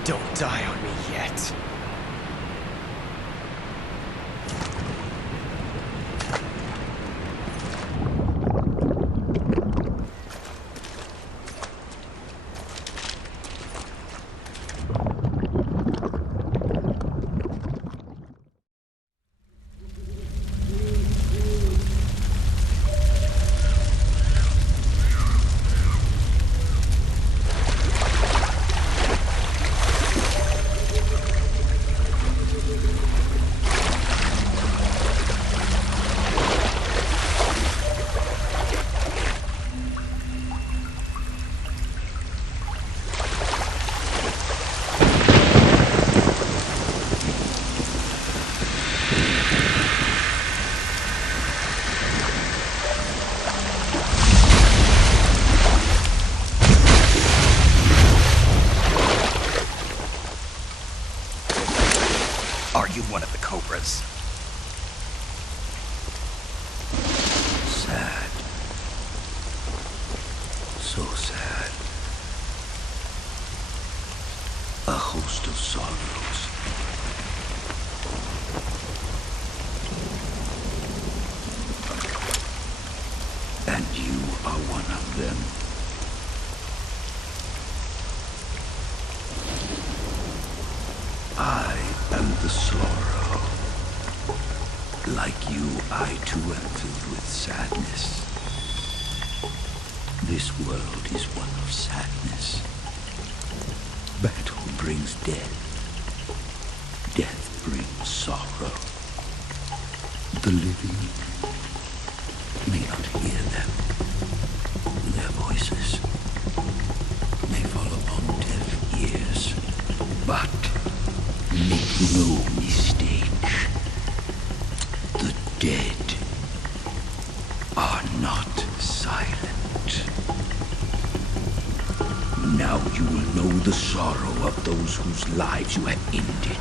Don't die on me yet. Are you one of the Cobras? Sad. So sad. A host of sorrows. And you are one of them. I am the sorrow. Like you, I too am filled with sadness. This world is one of sadness. Battle brings death. Death brings sorrow. The living may not hear them. Their voices may fall upon deaf ears. But make no mistake, the dead are not silent. Now you will know the sorrow of those whose lives you have ended.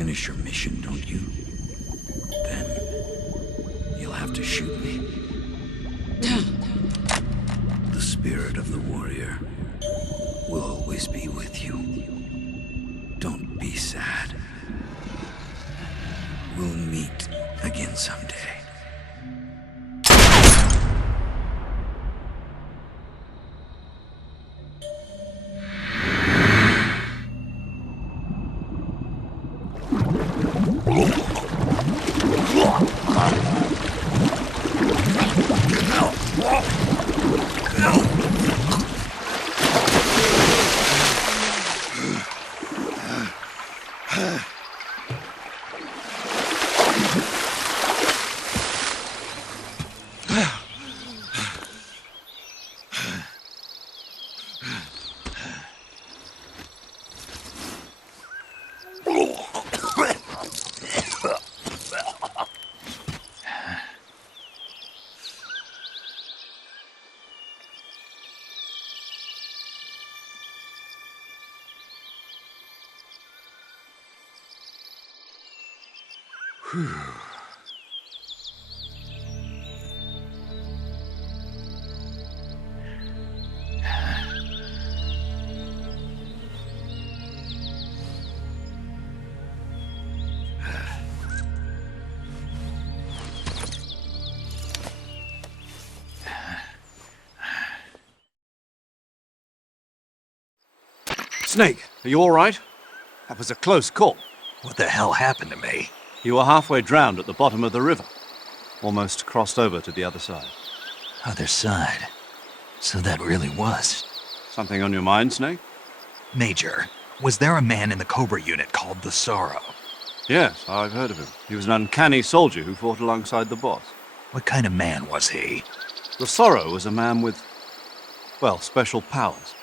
finish your mission, don't you? Then you'll have to shoot me. The spirit of the warrior will always be with you. Don't be sad. We'll meet again someday. Snake, are you all right? That was a close call. What the hell happened to me? You were halfway drowned at the bottom of the river. Almost crossed over to the other side. Other side? So that really was. Something on your mind, Snake? Major, was there a man in the Cobra unit called the Sorrow? Yes, I've heard of him. He was an uncanny soldier who fought alongside the boss. What kind of man was he? The Sorrow was a man with, well, special powers.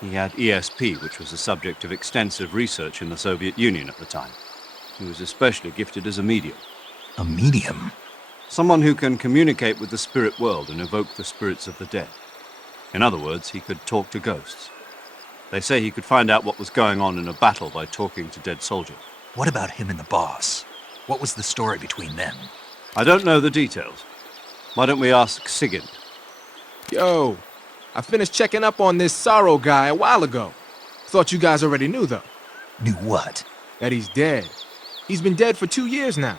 He had ESP, which was the subject of extensive research in the Soviet Union at the time. He was especially gifted as a medium. A medium? Someone who can communicate with the spirit world and evoke the spirits of the dead. In other words, he could talk to ghosts. They say he could find out what was going on in a battle by talking to dead soldiers. What about him and the boss? What was the story between them? I don't know the details. Why don't we ask Sigint? Yo, I finished checking up on this Sorrow guy a while ago. Thought you guys already knew, though. Knew what? That he's dead. He's been dead for 2 years now.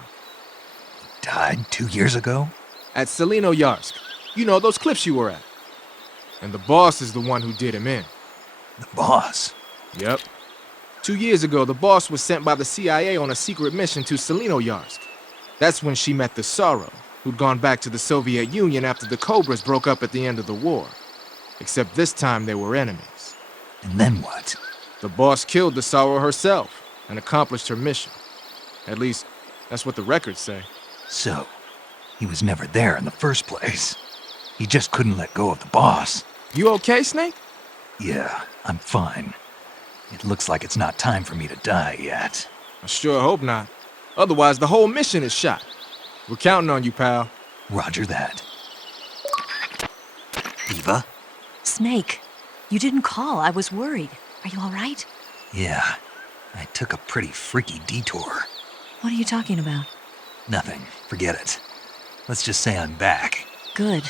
Died 2 years ago? At Selino-Yarsk. You know, those cliffs you were at. And the boss is the one who did him in. The boss? Yep. 2 years ago, the boss was sent by the CIA on a secret mission to Selino-Yarsk. That's when she met the Sorrow, who'd gone back to the Soviet Union after the Cobras broke up at the end of the war. Except this time they were enemies. And then what? The boss killed the Sorrow herself and accomplished her mission. At least, that's what the records say. So, he was never there in the first place. He just couldn't let go of the boss. You okay, Snake? Yeah, I'm fine. It looks like it's not time for me to die yet. I sure hope not. Otherwise, the whole mission is shot. We're counting on you, pal. Roger that. Eva? Snake, you didn't call. I was worried. Are you all right? Yeah, I took a pretty freaky detour. What are you talking about? Nothing. Forget it. Let's just say I'm back. Good.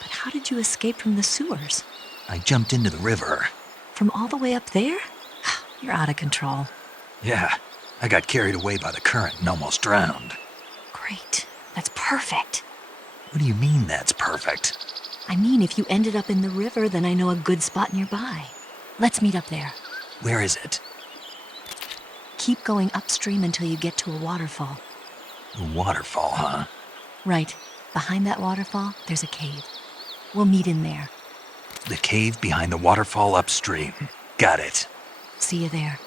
But how did you escape from the sewers? I jumped into the river. From all the way up there? You're out of control. Yeah, I got carried away by the current and almost drowned. Great. That's perfect. What do you mean that's perfect? I mean, if you ended up in the river, then I know a good spot nearby. Let's meet up there. Where is it? Keep going upstream until you get to a waterfall. A waterfall, huh? Right. Behind that waterfall, there's a cave. We'll meet in there. The cave behind the waterfall upstream. Got it. See you there.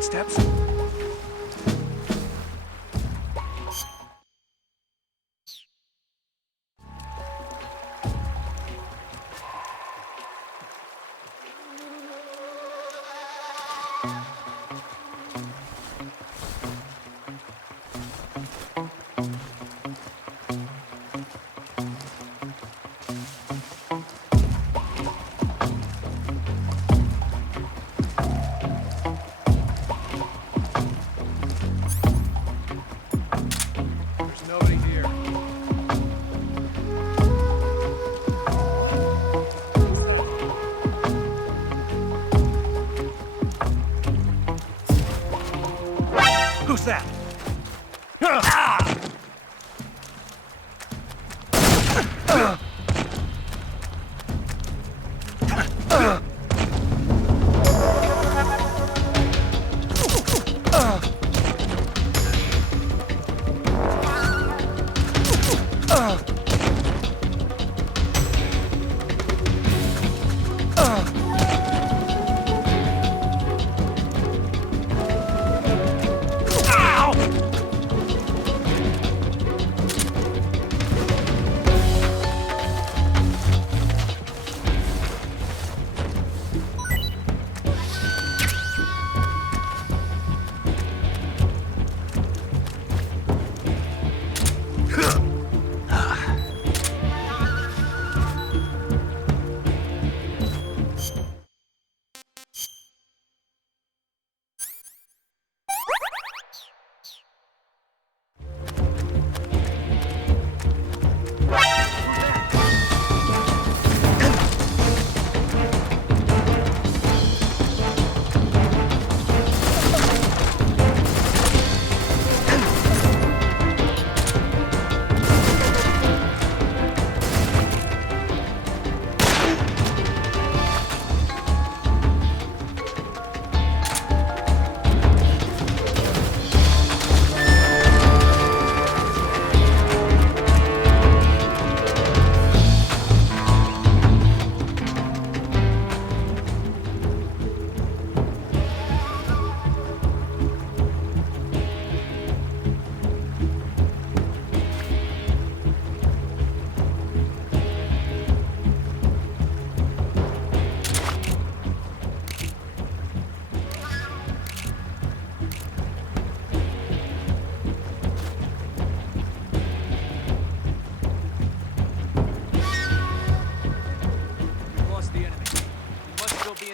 Footsteps? There's nobody here. Who's that?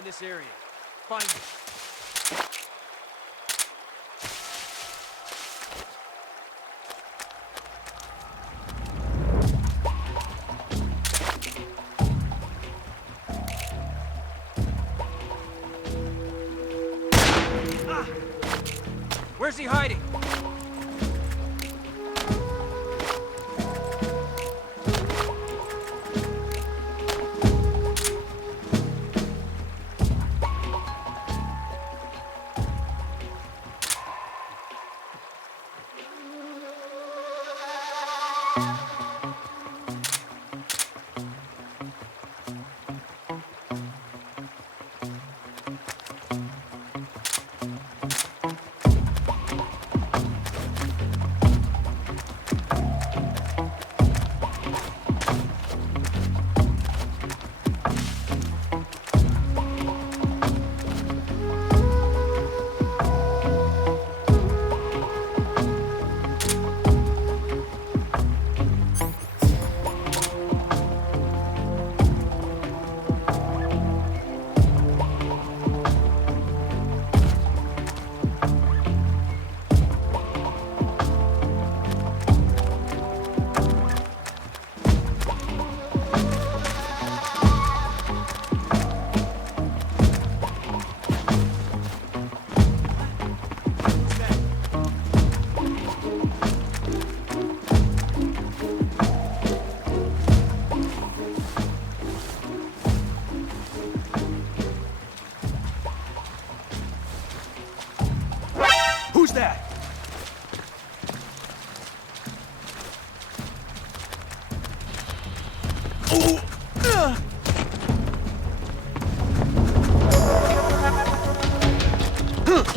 this area. Find it. Where's he hiding? Who's that? Oh!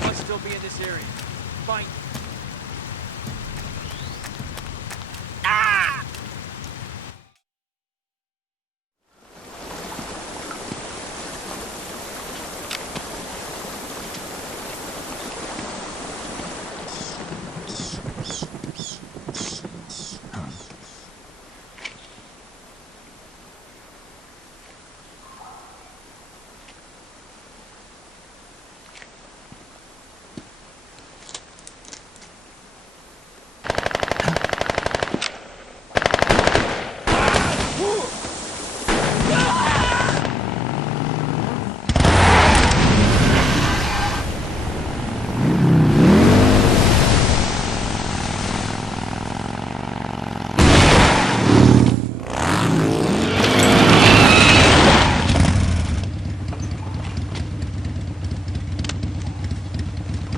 Must still be in this area. Find.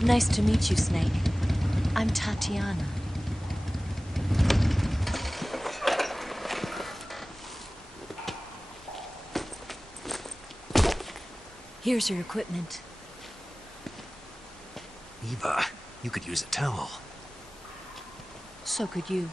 Nice to meet you, Snake. I'm Tatiana. Here's your equipment. Eva, you could use a towel. So could you.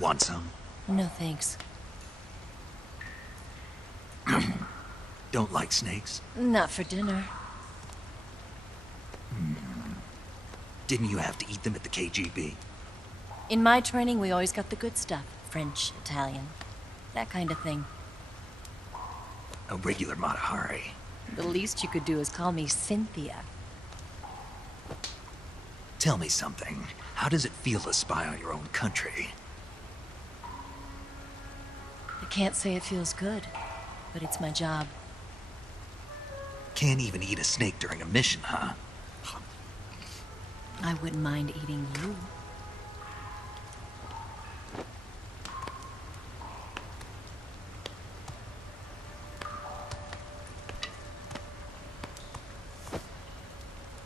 Want some? No thanks. Don't like snakes? Not for dinner. Didn't you have to eat them at the KGB? In my training, we always got the good stuff. French, Italian, that kind of thing. A regular Matahari. The least you could do is call me Cynthia. Tell me something. How does it feel to spy on your own country? I can't say it feels good, but it's my job. Can't even eat a snake during a mission, huh? I wouldn't mind eating you.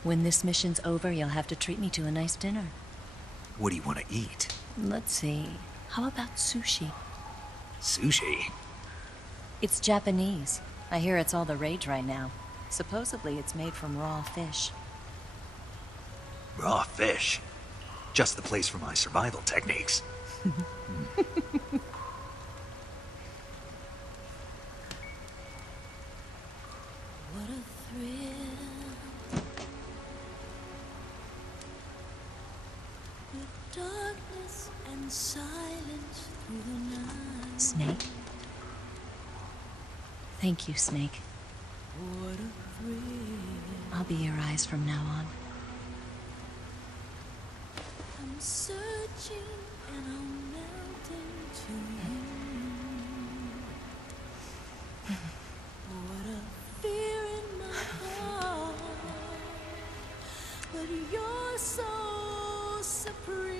When this mission's over, you'll have to treat me to a nice dinner. What do you want to eat? Let's see. How about sushi? Sushi? It's Japanese. I hear it's all the rage right now. Supposedly it's made from raw fish. Raw fish? Just the place for my survival techniques. What a thrill. With darkness and silence through the night. Snake? Thank you, Snake. What a thrill. I'll be your eyes from now on. I'm searching and I'll melt into you. What a fear in my heart, but you're so supreme.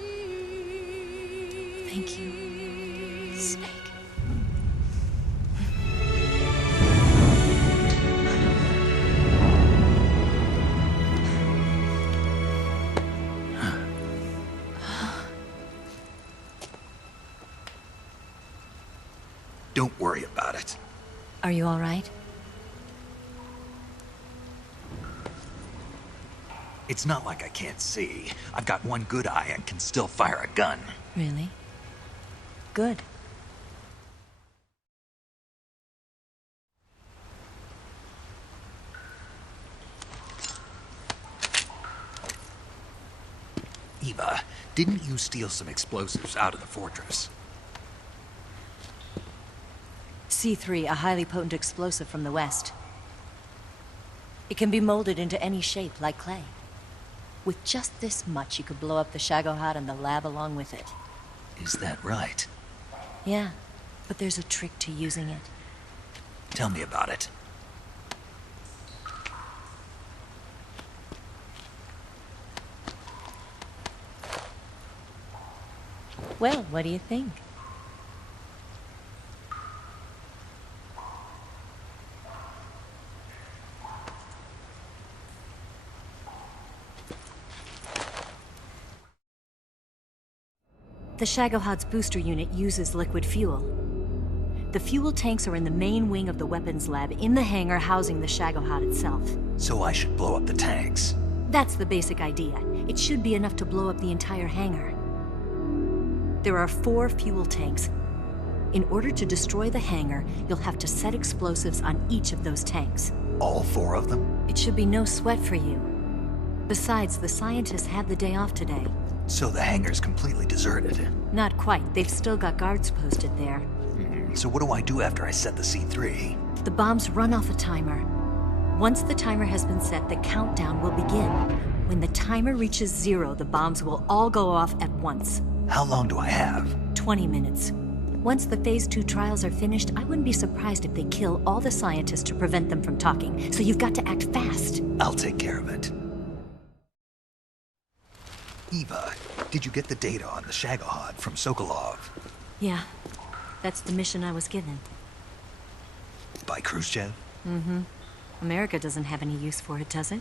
Thank you, Snake. Don't worry about it. Are you all right? It's not like I can't see. I've got one good eye and can still fire a gun. Really? Good. Eva, didn't you steal some explosives out of the fortress? C3, a highly potent explosive from the west. It can be molded into any shape, like clay. With just this much, you could blow up the Shagohod and the lab along with it. Is that right? Yeah, but there's a trick to using it. Tell me about it. Well, what do you think? The Shagohod's booster unit uses liquid fuel. The fuel tanks are in the main wing of the weapons lab in the hangar housing the Shagohod itself. So I should blow up the tanks. That's the basic idea. It should be enough to blow up the entire hangar. There are 4 fuel tanks. In order to destroy the hangar, you'll have to set explosives on each of those tanks. All 4 of them? It should be no sweat for you. Besides, the scientists had the day off today. So the hangar's completely deserted. Not quite. They've still got guards posted there. So what do I do after I set the C3? The bombs run off a timer. Once the timer has been set, the countdown will begin. When the timer reaches 0, the bombs will all go off at once. How long do I have? 20 minutes. Once the Phase 2 trials are finished, I wouldn't be surprised if they kill all the scientists to prevent them from talking. So you've got to act fast. I'll take care of it. Eva, did you get the data on the Shagohod from Sokolov? Yeah, that's the mission I was given. By Khrushchev? Mm-hmm. America doesn't have any use for it, does it?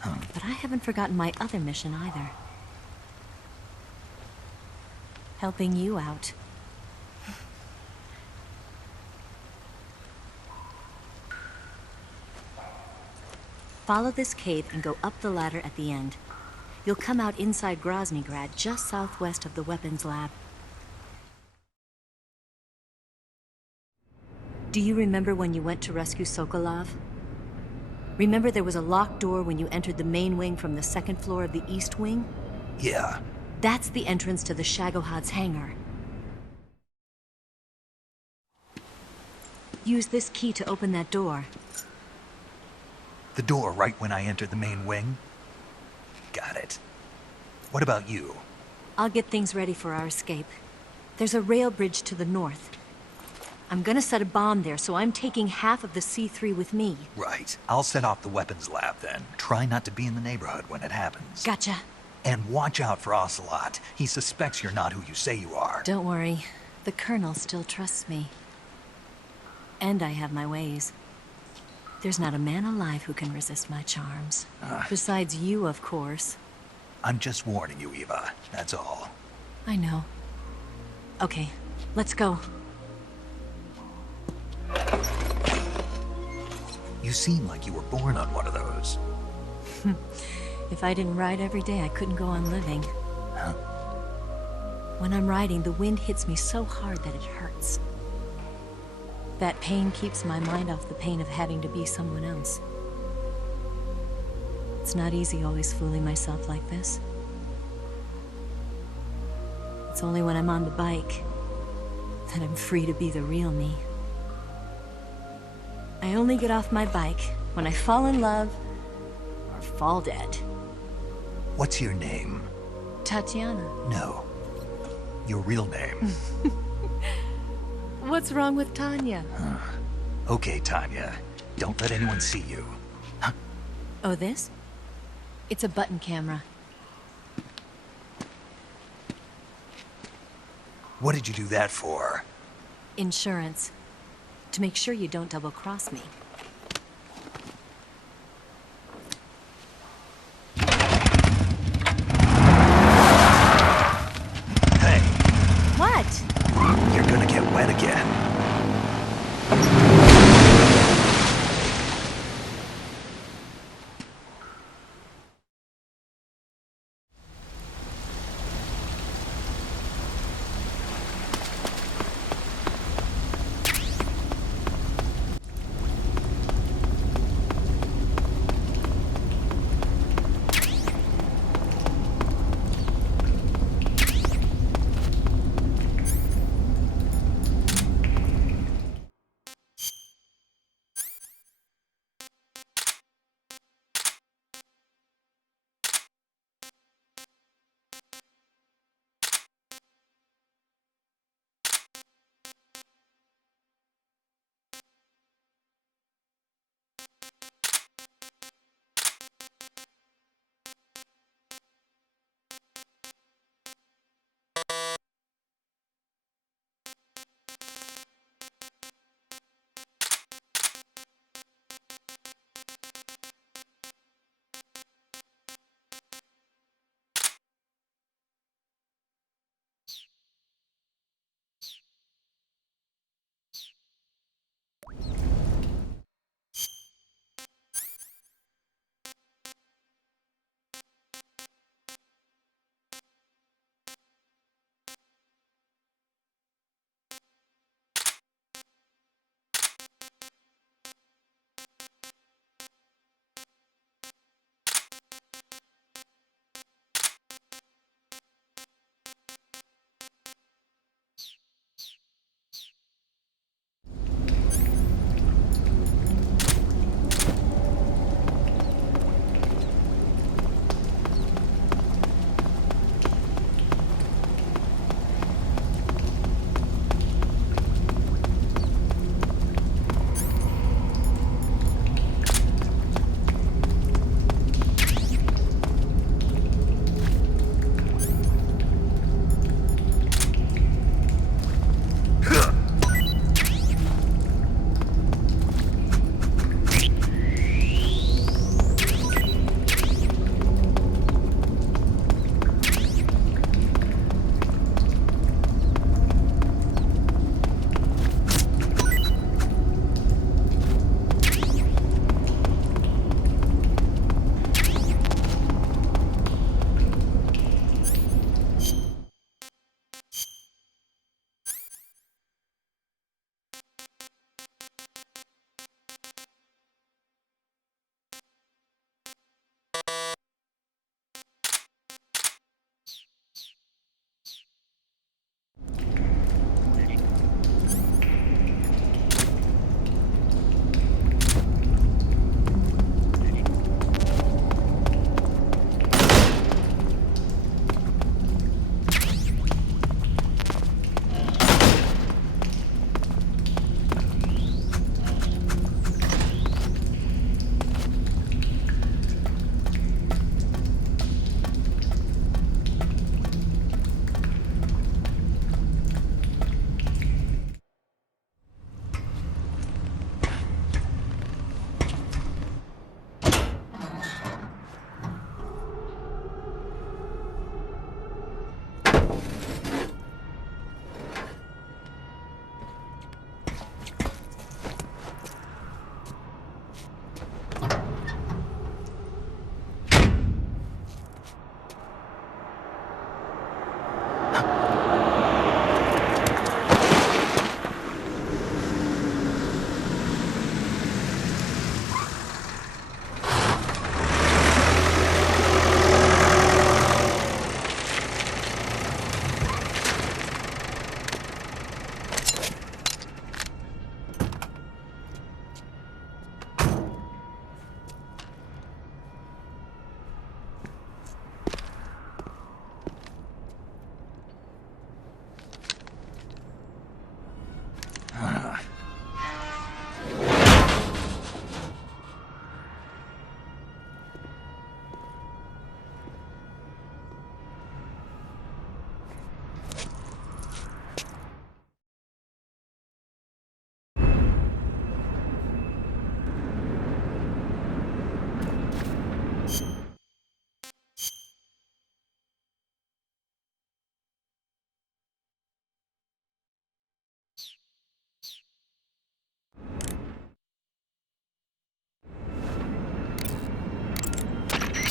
Huh. But I haven't forgotten my other mission either. Helping you out. Follow this cave and go up the ladder at the end. You'll come out inside Groznygrad, just southwest of the weapons lab. Do you remember when you went to rescue Sokolov? Remember there was a locked door when you entered the main wing from the second floor of the east wing? Yeah. That's the entrance to the Shagohod's hangar. Use this key to open that door. The door right when I entered the main wing? Got it. What about you? I'll get things ready for our escape. There's a rail bridge to the north. I'm gonna set a bomb there, so I'm taking half of the C3 with me. Right. I'll set off the weapons lab then. Try not to be in the neighborhood when it happens. Gotcha. And watch out for Ocelot. He suspects you're not who you say you are. Don't worry. The Colonel still trusts me. And I have my ways. There's not a man alive who can resist my charms. Besides you, of course. I'm just warning you, Eva. That's all. I know. Okay, let's go. You seem like you were born on one of those. If I didn't ride every day, I couldn't go on living. Huh? When I'm riding, the wind hits me so hard that it hurts. That pain keeps my mind off the pain of having to be someone else. It's not easy always fooling myself like this. It's only when I'm on the bike that I'm free to be the real me. I only get off my bike when I fall in love or fall dead. What's your name? Tatiana. No. Your real name. What's wrong with Tanya? Okay, Tanya. Don't let anyone see you. Oh, this? It's a button camera. What did you do that for? Insurance. To make sure you don't double-cross me. Hey. What? You're gonna get wet again.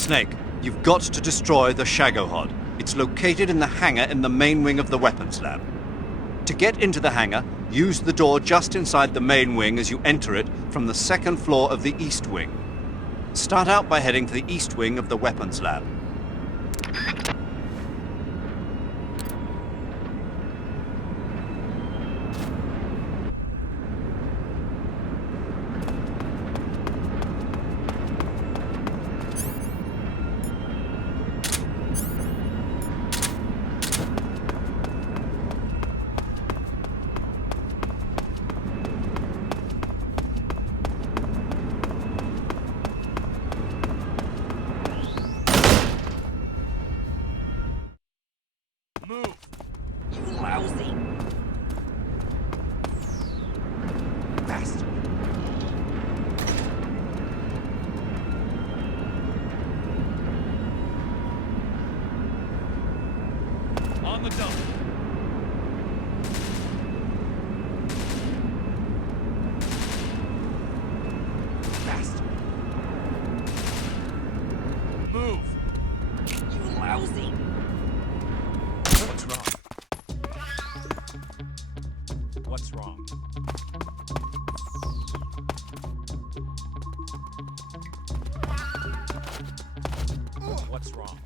Snake, you've got to destroy the Shagohod. It's located in the hangar in the main wing of the weapons lab. To get into the hangar, use the door just inside the main wing as you enter it from the second floor of the east wing. Start out by heading to the east wing of the weapons lab. Move! You lousy! Faster! On the double. Faster! Move! You lousy! What's wrong? What's wrong? What's wrong? What's wrong?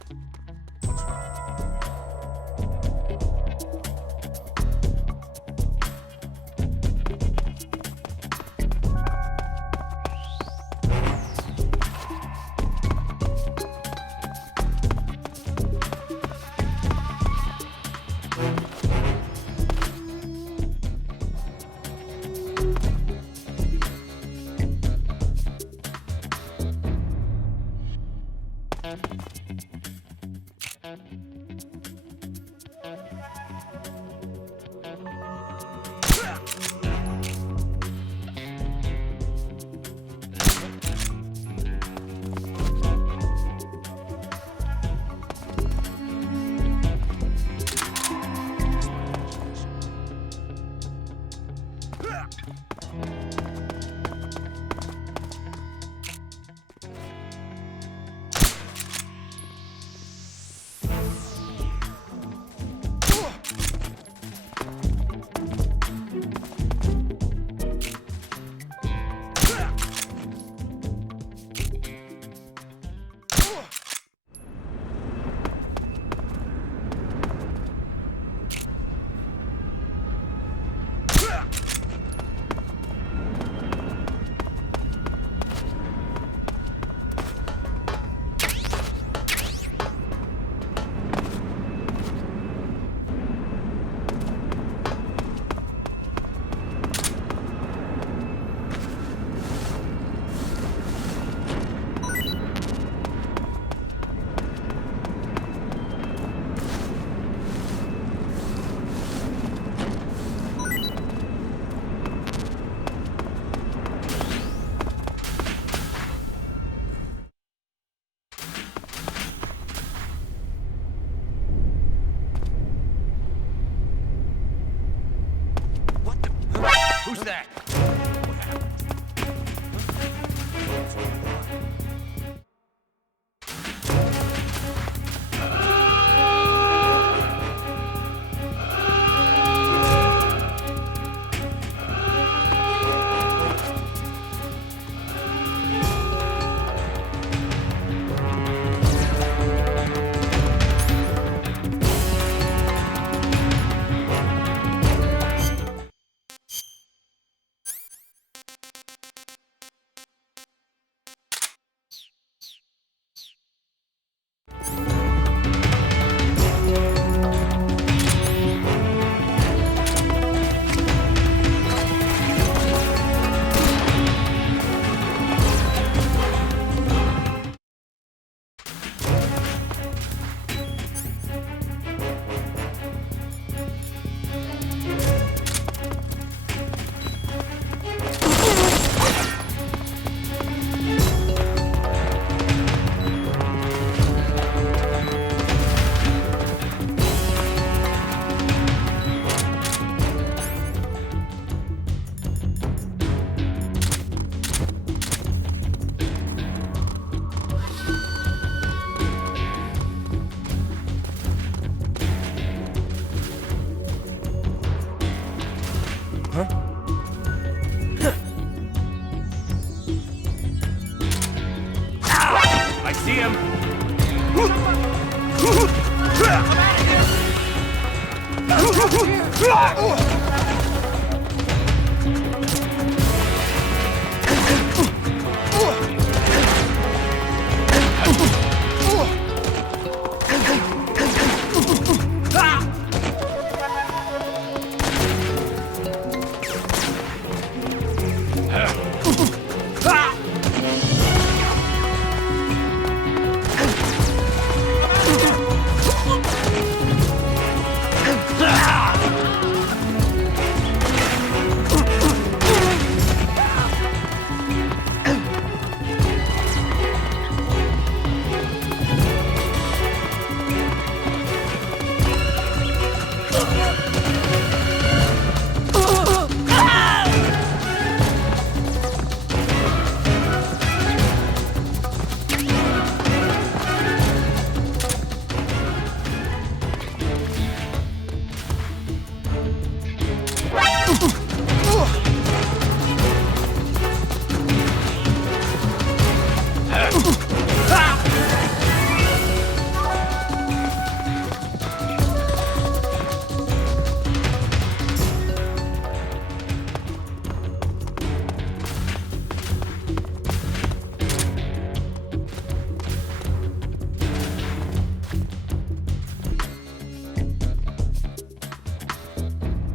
Who's that? What happened?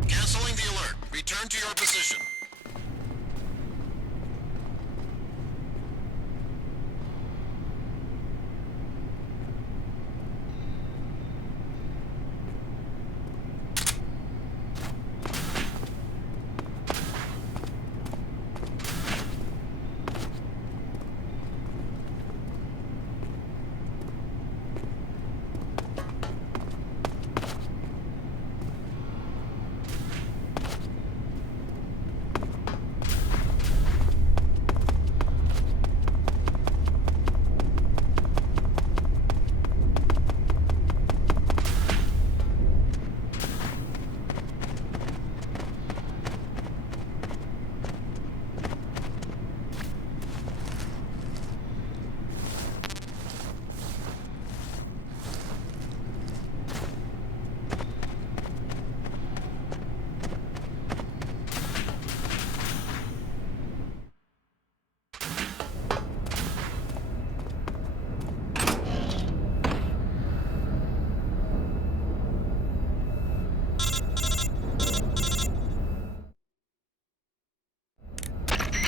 Canceling the alert. Return to your position.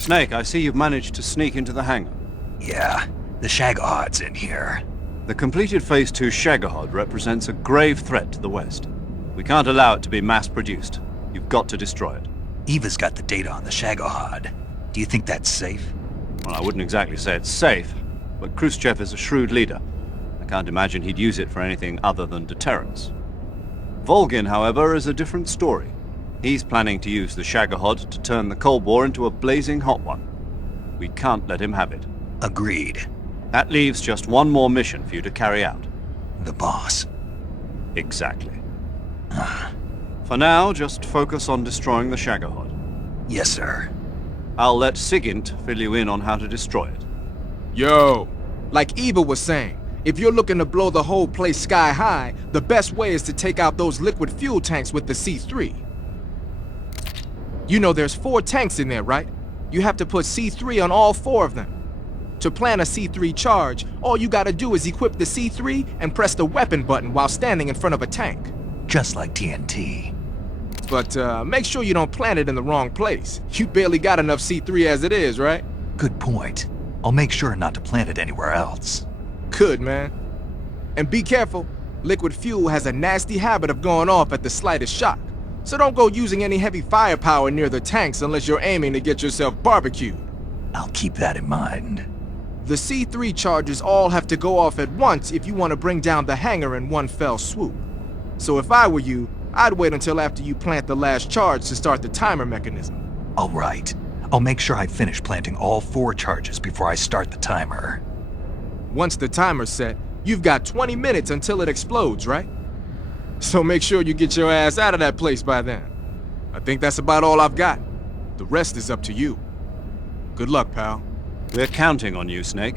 Snake, I see you've managed to sneak into the hangar. Yeah, the Shagohod's in here. The completed Phase 2 Shagahod represents a grave threat to the West. We can't allow it to be mass-produced. You've got to destroy it. Eva's got the data on the Shagohod. Do you think that's safe? Well, I wouldn't exactly say it's safe, but Khrushchev is a shrewd leader. I can't imagine he'd use it for anything other than deterrence. Volgin, however, is a different story. He's planning to use the Shagahod to turn the Cold War into a blazing hot one. We can't let him have it. Agreed. That leaves just one more mission for you to carry out. The boss. Exactly. For now, just focus on destroying the Shagahod. Yes, sir. I'll let Sigint fill you in on how to destroy it. Yo, like Eva was saying, if you're looking to blow the whole place sky high, the best way is to take out those liquid fuel tanks with the C3. You know there's 4 tanks in there, right? You have to put C3 on all 4 of them. To plan a C3 charge, all you gotta do is equip the C3 and press the weapon button while standing in front of a tank. Just like TNT. But make sure you don't plant it in the wrong place. You barely got enough C3 as it is, right? Good point. I'll make sure not to plant it anywhere else. Good, man. And be careful. Liquid fuel has a nasty habit of going off at the slightest shock. So don't go using any heavy firepower near the tanks unless you're aiming to get yourself barbecued. I'll keep that in mind. The C3 charges all have to go off at once if you want to bring down the hangar in one fell swoop. So if I were you, I'd wait until after you plant the last charge to start the timer mechanism. All right. I'll make sure I finish planting all 4 charges before I start the timer. Once the timer's set, you've got 20 minutes until it explodes, right? So make sure you get your ass out of that place by then. I think that's about all I've got. The rest is up to you. Good luck, pal. We're counting on you, Snake.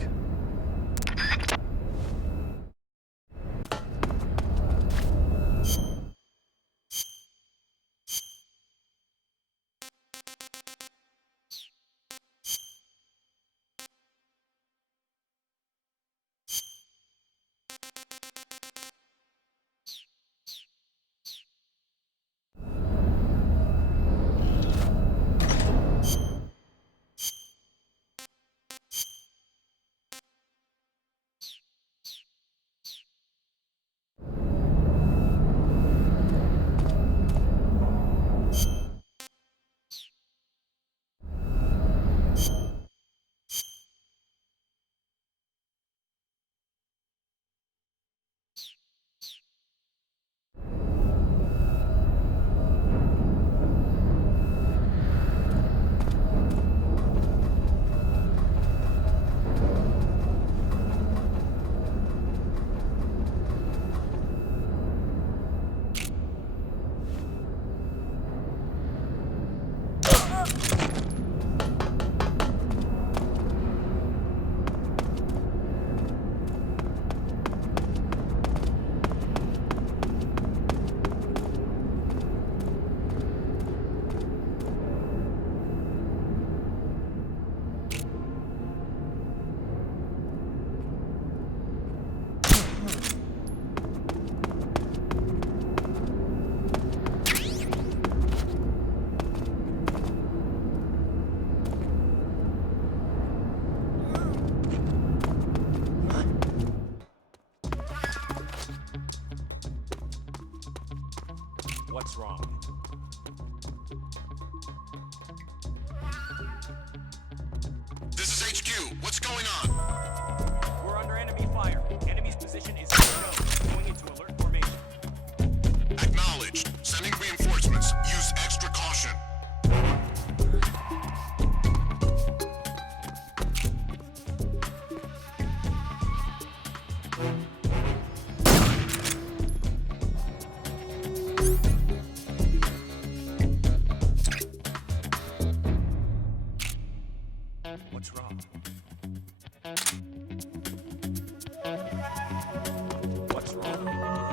What's wrong? This is HQ. What's going on? We're under enemy fire. Enemy's position is unknown. Going into alert formation. Acknowledged. Sending reinforcements. Use extra caution. What's wrong? What's wrong?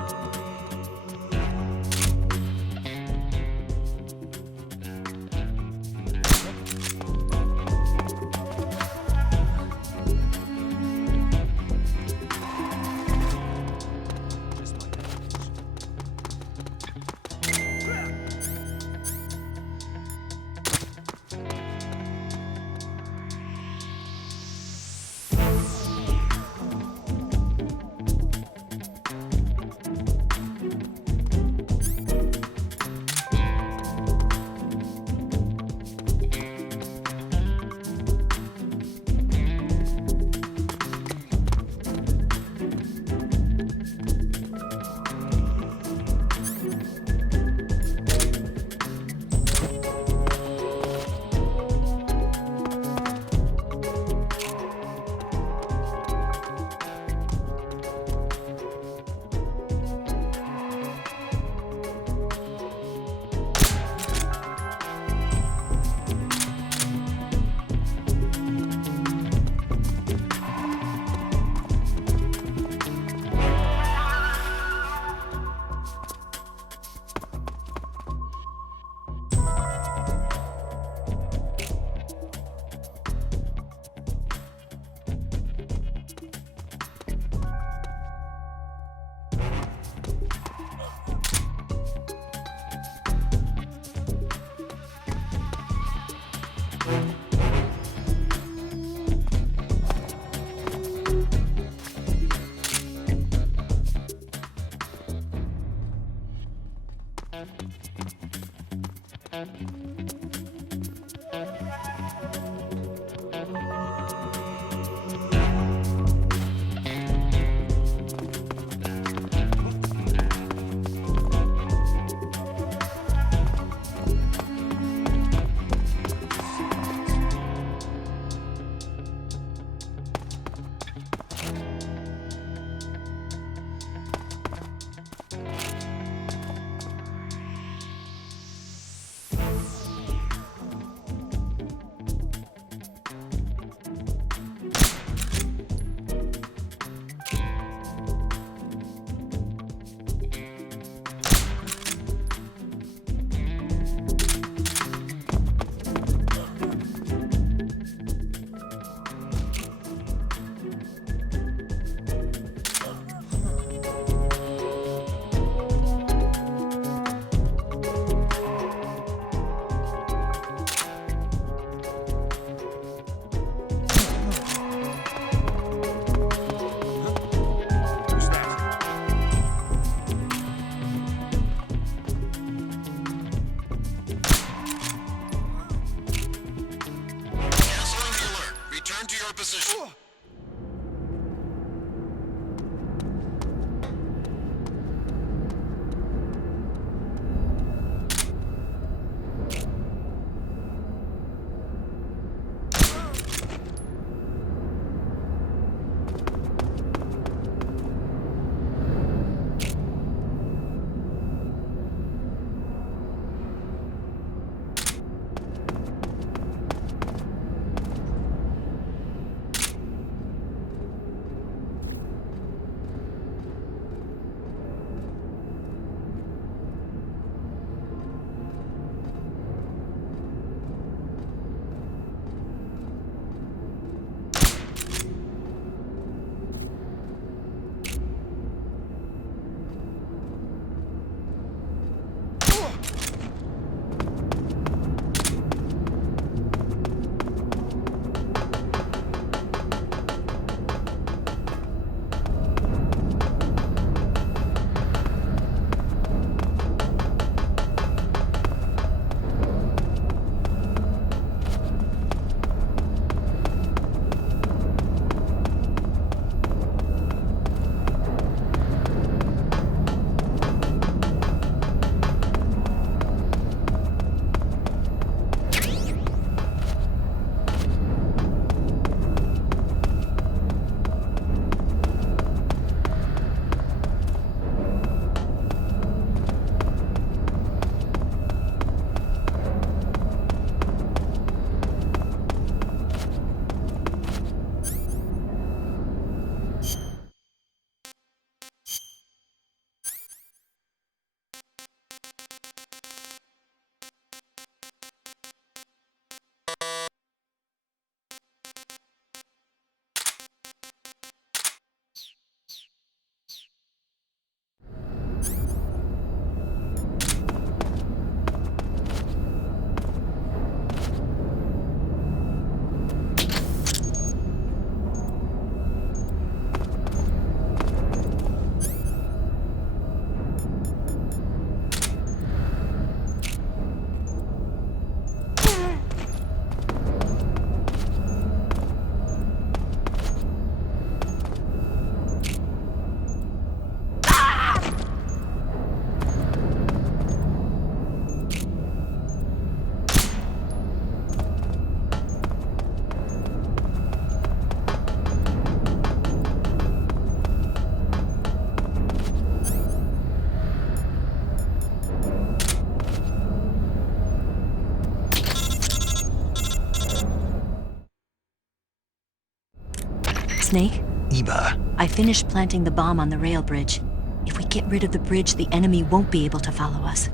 Snake? Eva. I finished planting the bomb on the rail bridge. If we get rid of the bridge, the enemy won't be able to follow us.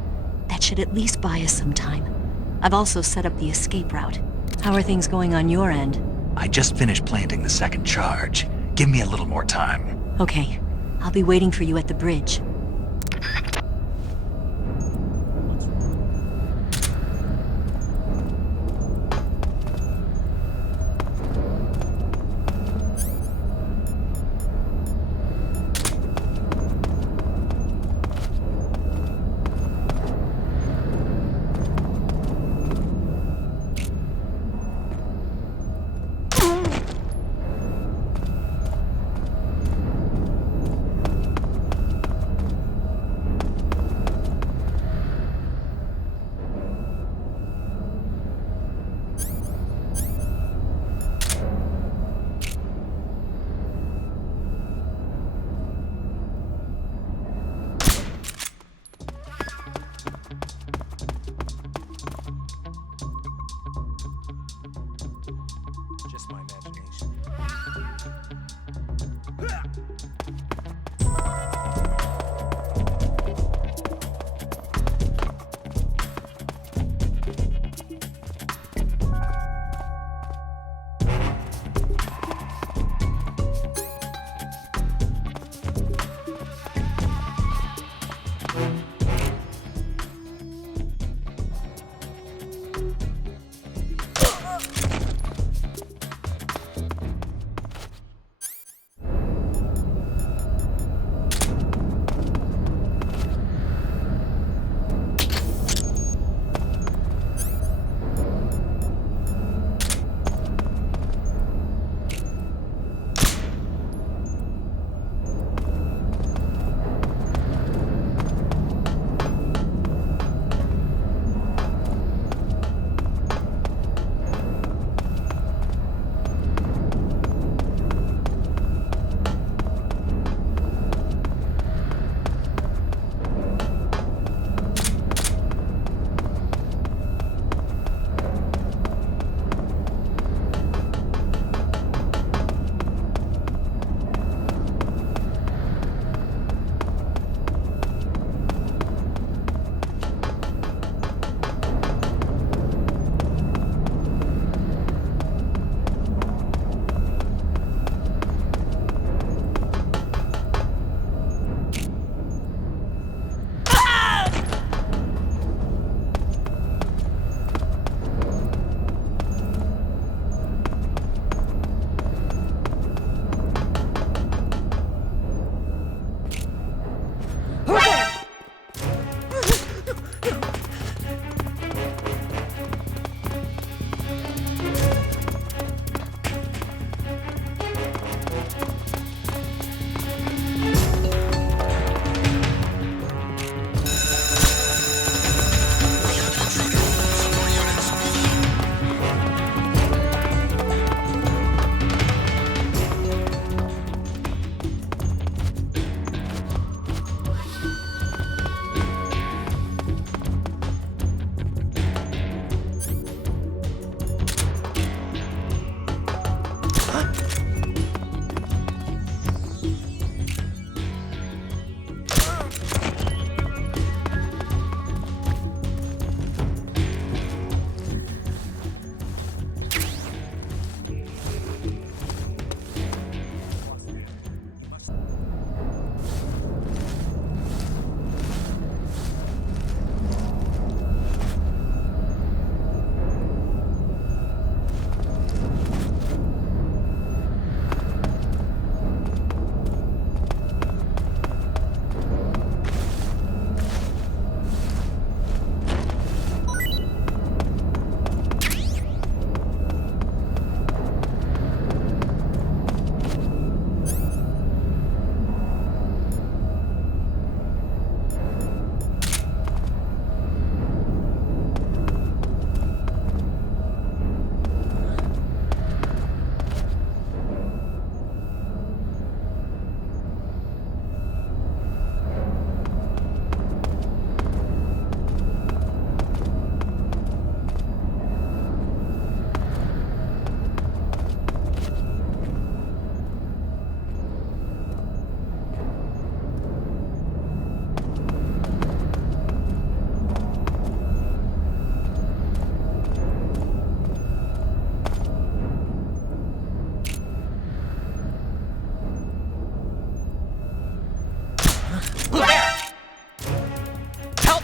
That should at least buy us some time. I've also set up the escape route. How are things going on your end? I just finished planting the second charge. Give me a little more time. Okay. I'll be waiting for you at the bridge.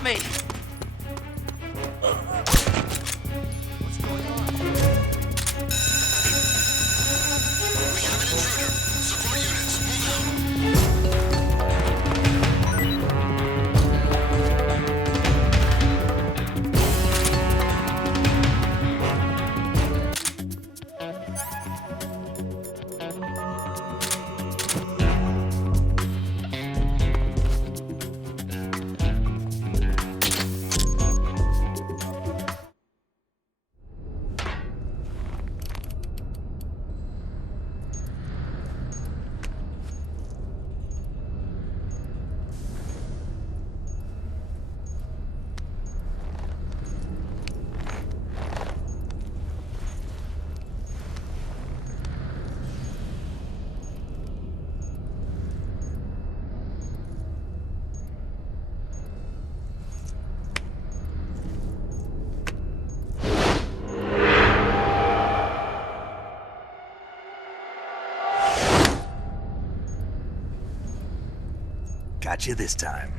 me! What's going on? We have an intruder. Support units, move out. Got you this time.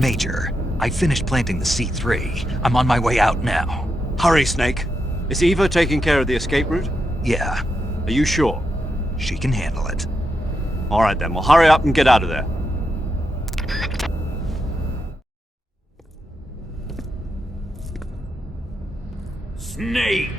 Major, I finished planting the C3. I'm on my way out now. Hurry, Snake. Is Eva taking care of the escape route? Yeah. Are you sure? She can handle it. All right then, well hurry up and get out of there. Snake!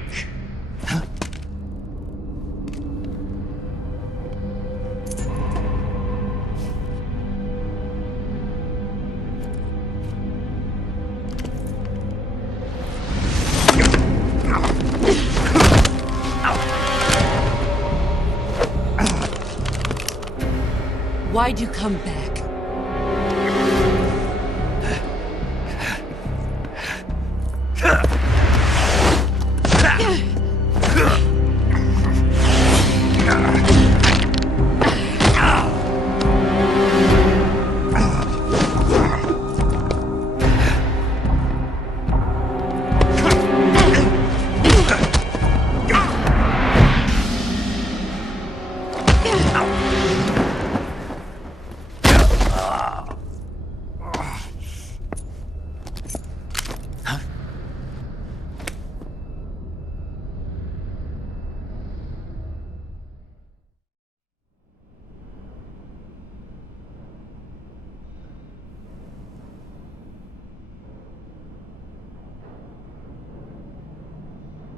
Why'd you come back?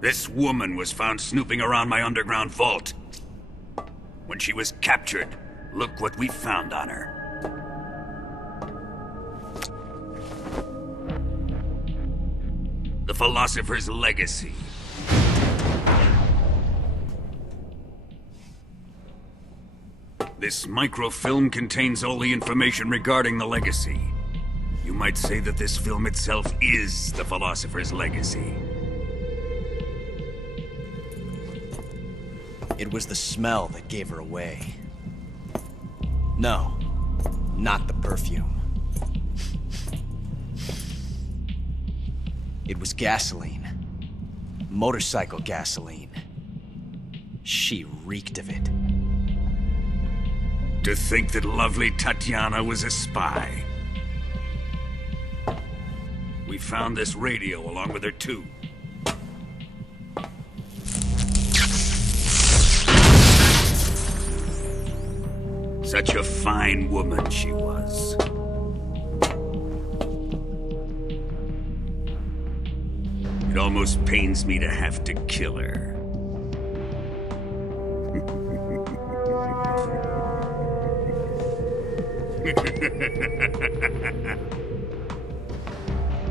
This woman was found snooping around my underground vault. When she was captured, look what we found on her. The Philosopher's Legacy. This microfilm contains all the information regarding the Legacy. You might say that this film itself is the Philosopher's Legacy. It was the smell that gave her away. No, not the perfume. It was gasoline. Motorcycle gasoline. She reeked of it. To think that lovely Tatiana was a spy. We found this radio along with her too. Such a fine woman she was. It almost pains me to have to kill her.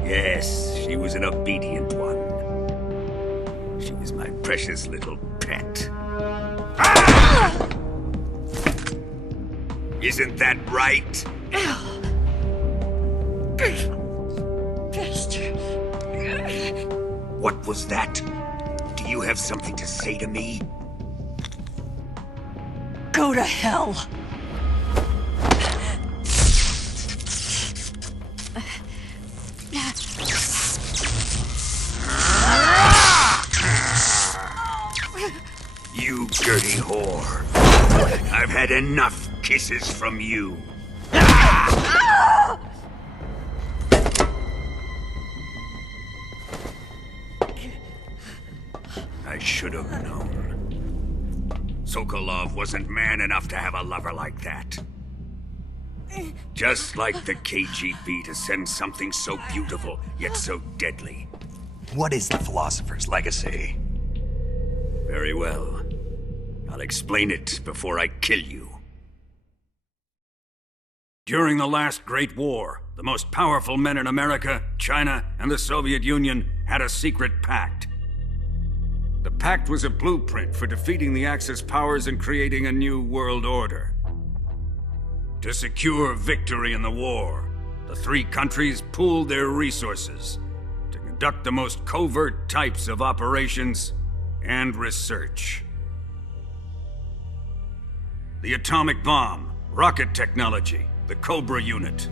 Yes, she was an obedient one. She was my precious little pet. Ah! Isn't that right? What was that? Do you have something to say to me? Go to hell! I've had enough kisses from you. I should have known. Sokolov wasn't man enough to have a lover like that. Just like the KGB to send something so beautiful, yet so deadly. What is the Philosopher's Legacy? Very well. I'll explain it before I kill you. During the last Great War, the most powerful men in America, China, and the Soviet Union had a secret pact. The pact was a blueprint for defeating the Axis powers and creating a new world order. To secure victory in the war, the three countries pooled their resources to conduct the most covert types of operations and research. The atomic bomb, rocket technology, the Cobra unit.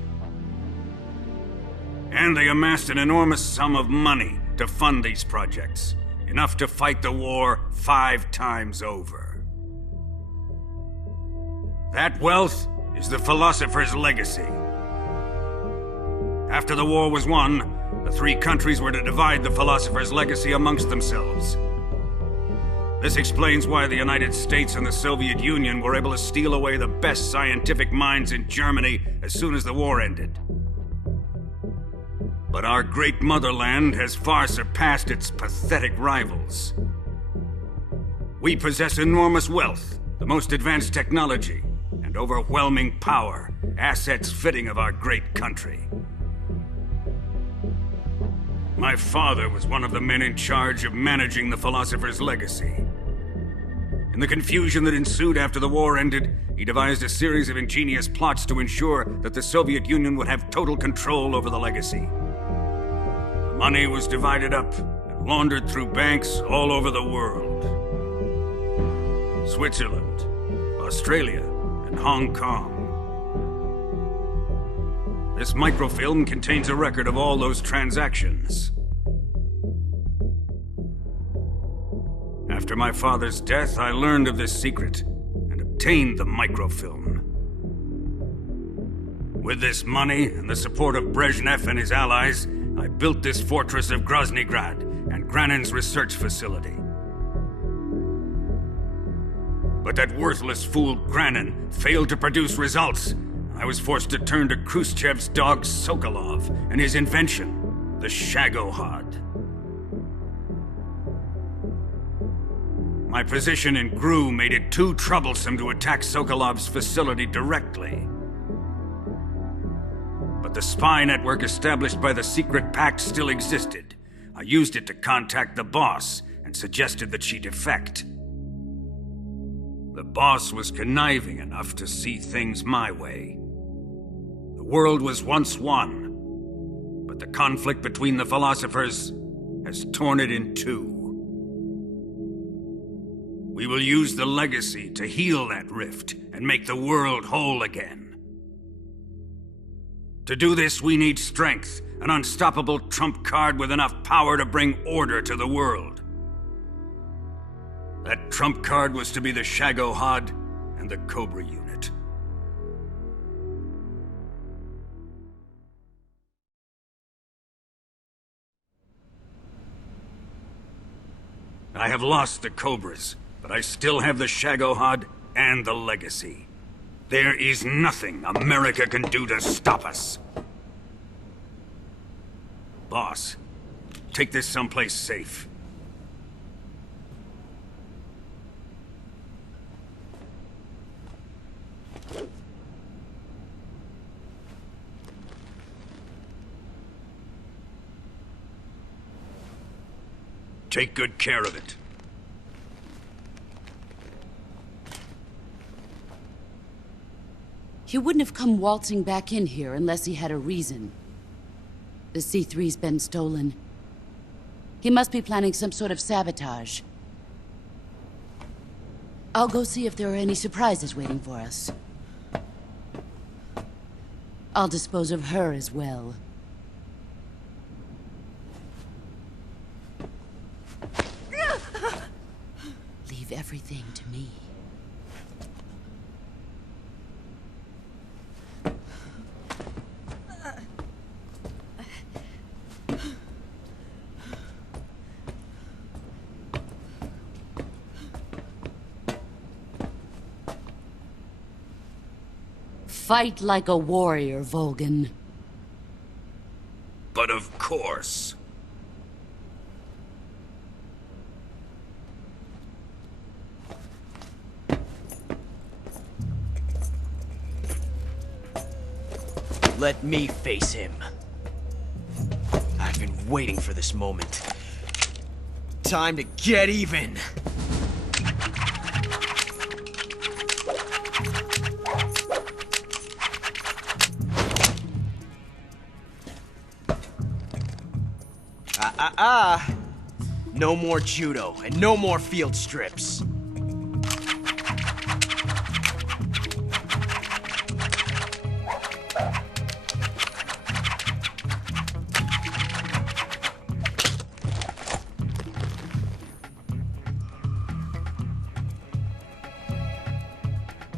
And they amassed an enormous sum of money to fund these projects, enough to fight the war 5 times over. That wealth is the Philosopher's Legacy. After the war was won, the three countries were to divide the Philosopher's Legacy amongst themselves. This explains why the United States and the Soviet Union were able to steal away the best scientific minds in Germany as soon as the war ended. But our great motherland has far surpassed its pathetic rivals. We possess enormous wealth, the most advanced technology, and overwhelming power, assets fitting of our great country. My father was one of the men in charge of managing the Philosopher's Legacy. In the confusion that ensued after the war ended, he devised a series of ingenious plots to ensure that the Soviet Union would have total control over the legacy. The money was divided up and laundered through banks all over the world. Switzerland, Australia, and Hong Kong. This microfilm contains a record of all those transactions. After my father's death, I learned of this secret and obtained the microfilm. With this money and the support of Brezhnev and his allies, I built this fortress of Groznygrad and Granin's research facility. But that worthless fool Granin failed to produce results. I was forced to turn to Khrushchev's dog Sokolov and his invention, the Shagohod. My position in GRU made it too troublesome to attack Sokolov's facility directly. But the spy network established by the secret pact still existed. I used it to contact the boss and suggested that she defect. The boss was conniving enough to see things my way. The world was once one, but the conflict between the philosophers has torn it in two. We will use the legacy to heal that rift and make the world whole again. To do this, we need strength, an unstoppable trump card with enough power to bring order to the world. That trump card was to be the Shagohod and the Cobra unit. I have lost the Cobras, but I still have the Shagohod and the legacy. There is nothing America can do to stop us. Boss, take this someplace safe. Take good care of it. He wouldn't have come waltzing back in here unless he had a reason. The C3's been stolen. He must be planning some sort of sabotage. I'll go see if there are any surprises waiting for us. I'll dispose of her as well. Leave everything to me. Fight like a warrior, Volgan. But of course. Let me face him. I've been waiting for this moment. Time to get even! No more judo, and no more field strips.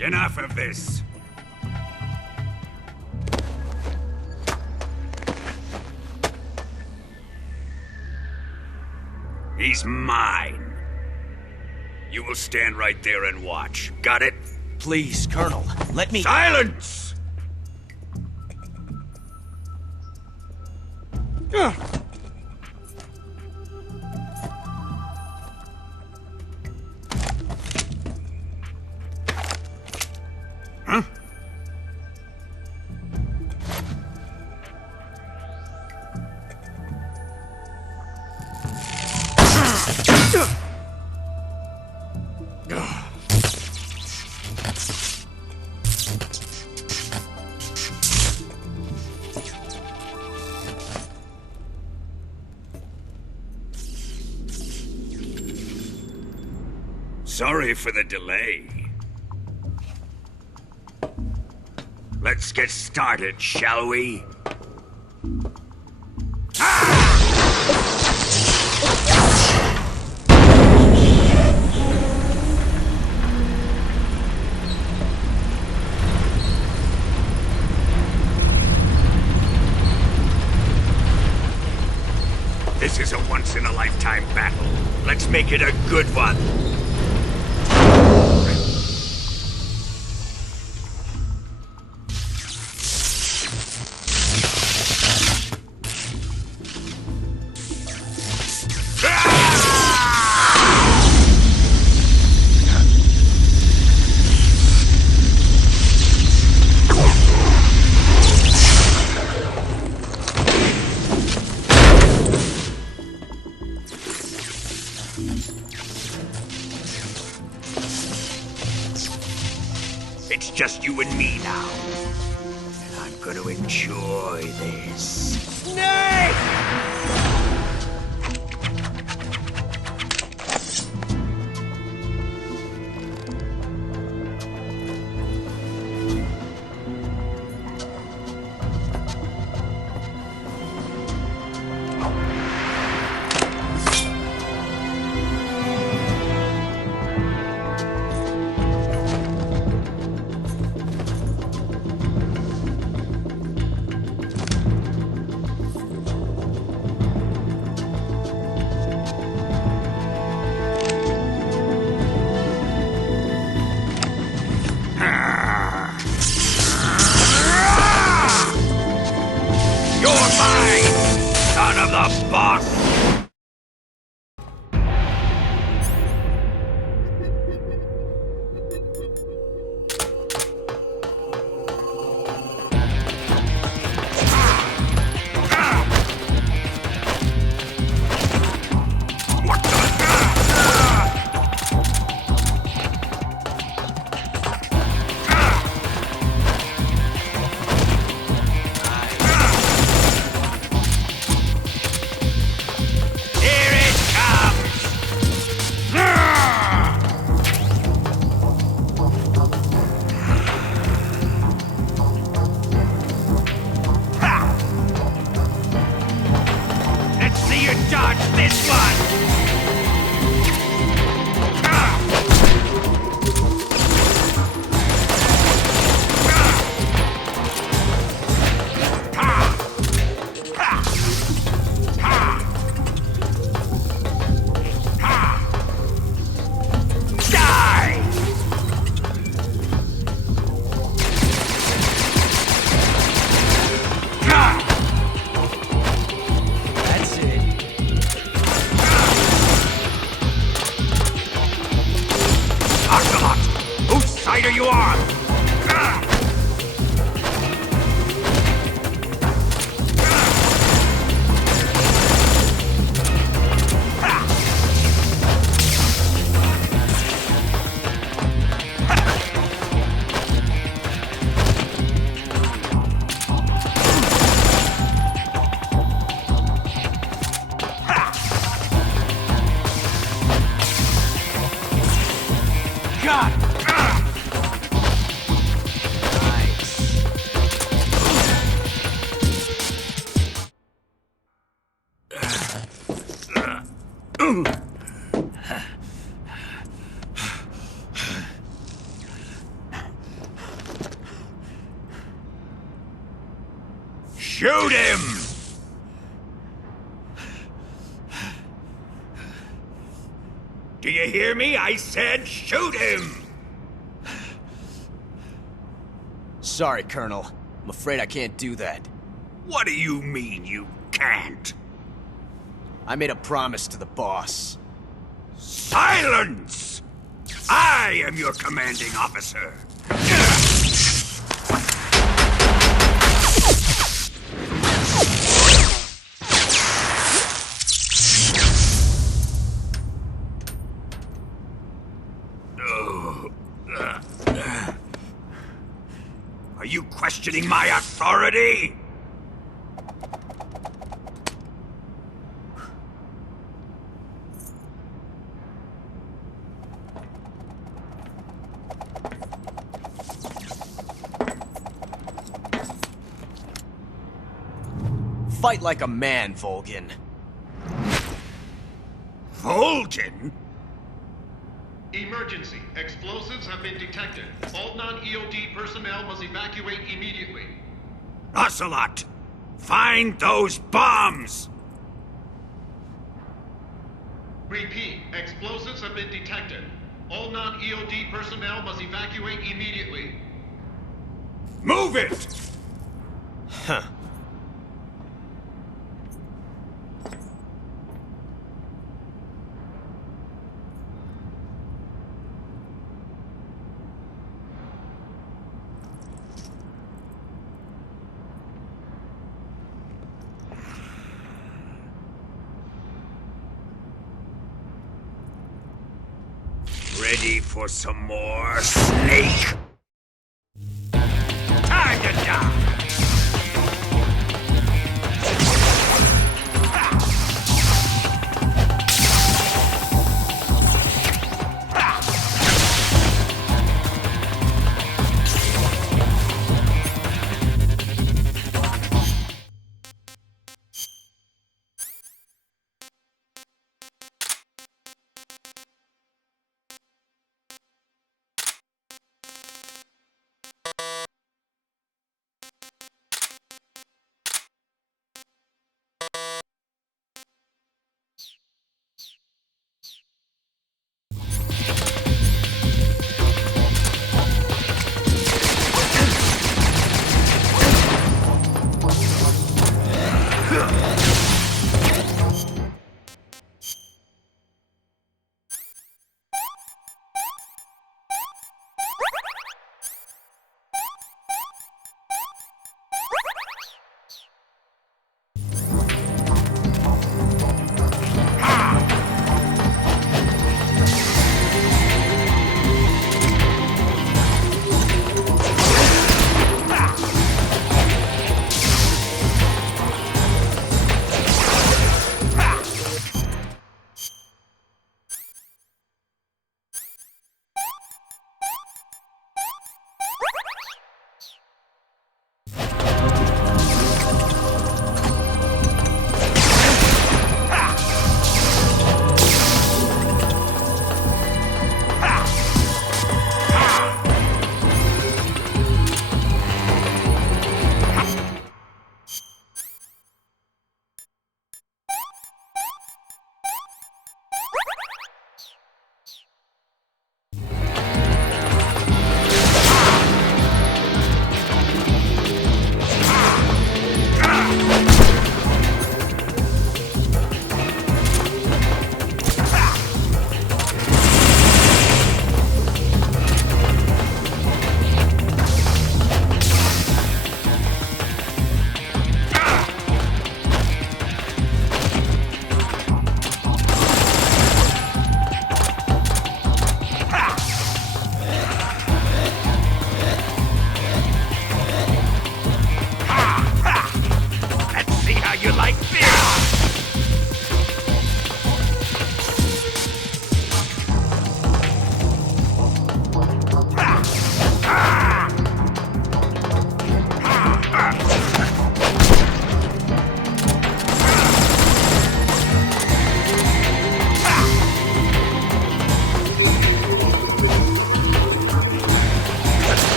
Enough of this. He's mine. You will stand right there and watch. Got it? Please, Colonel, let me— Silence! Huh? Sorry for the delay. Let's get started, shall we? This is a once-in-a-lifetime battle. Let's make it a good one. It's just you and me now. And I'm gonna enjoy this. Snake! Son of the boss! Shoot him! Do you hear me? I said shoot him! Sorry, Colonel. I'm afraid I can't do that. What do you mean you can't? I made a promise to the boss. Silence! I am your commanding officer. Are you questioning my authority? Fight like a man, Volgin. Volgin? Emergency. Explosives have been detected. All non-EOD personnel must evacuate immediately. Ocelot! Find those bombs! Repeat. Explosives have been detected. All non-EOD personnel must evacuate immediately. Move it! Huh. Ready for some more, Snake? Time to die!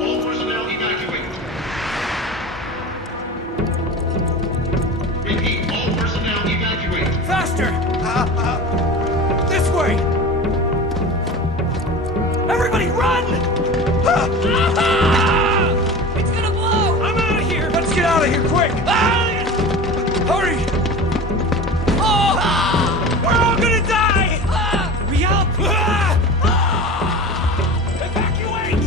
All personnel evacuate. Repeat, all personnel evacuate. Faster! This way! Everybody run! It's gonna blow! I'm out of here! Let's get out of here, quick! Hurry! Oh! We're all gonna die! Hurry up! Evacuate!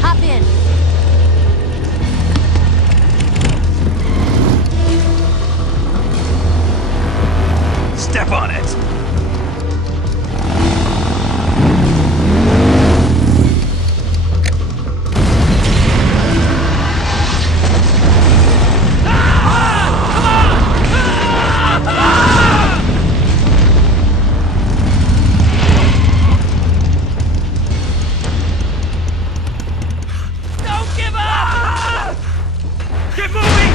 Hop in. Step on it! Don't give up! Get moving!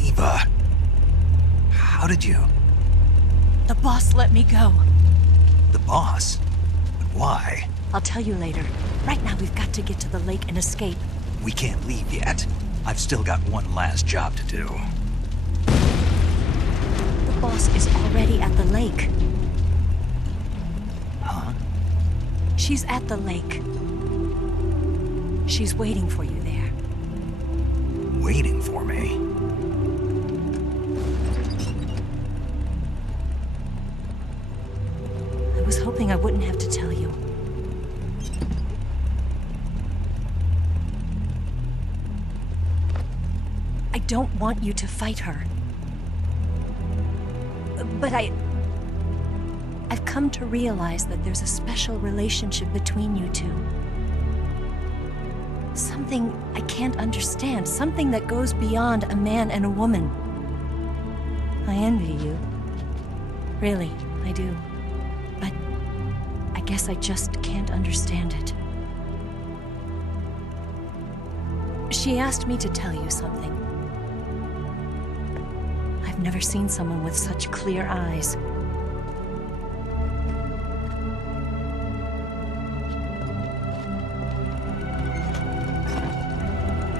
Eva, how did you? The boss let me go. The boss? But why? I'll tell you later. Right now, we've got to get to the lake and escape. We can't leave yet. I've still got one last job to do. The boss is already at the lake. Huh? She's at the lake. She's waiting for you there. Waiting for me? I was hoping I wouldn't have to tell you. I don't want you to fight her. But I've come to realize that there's a special relationship between you two. Something I can't understand, something that goes beyond a man and a woman. I envy you. Really, I do. But I guess I just can't understand it. She asked me to tell you something. I've never seen someone with such clear eyes.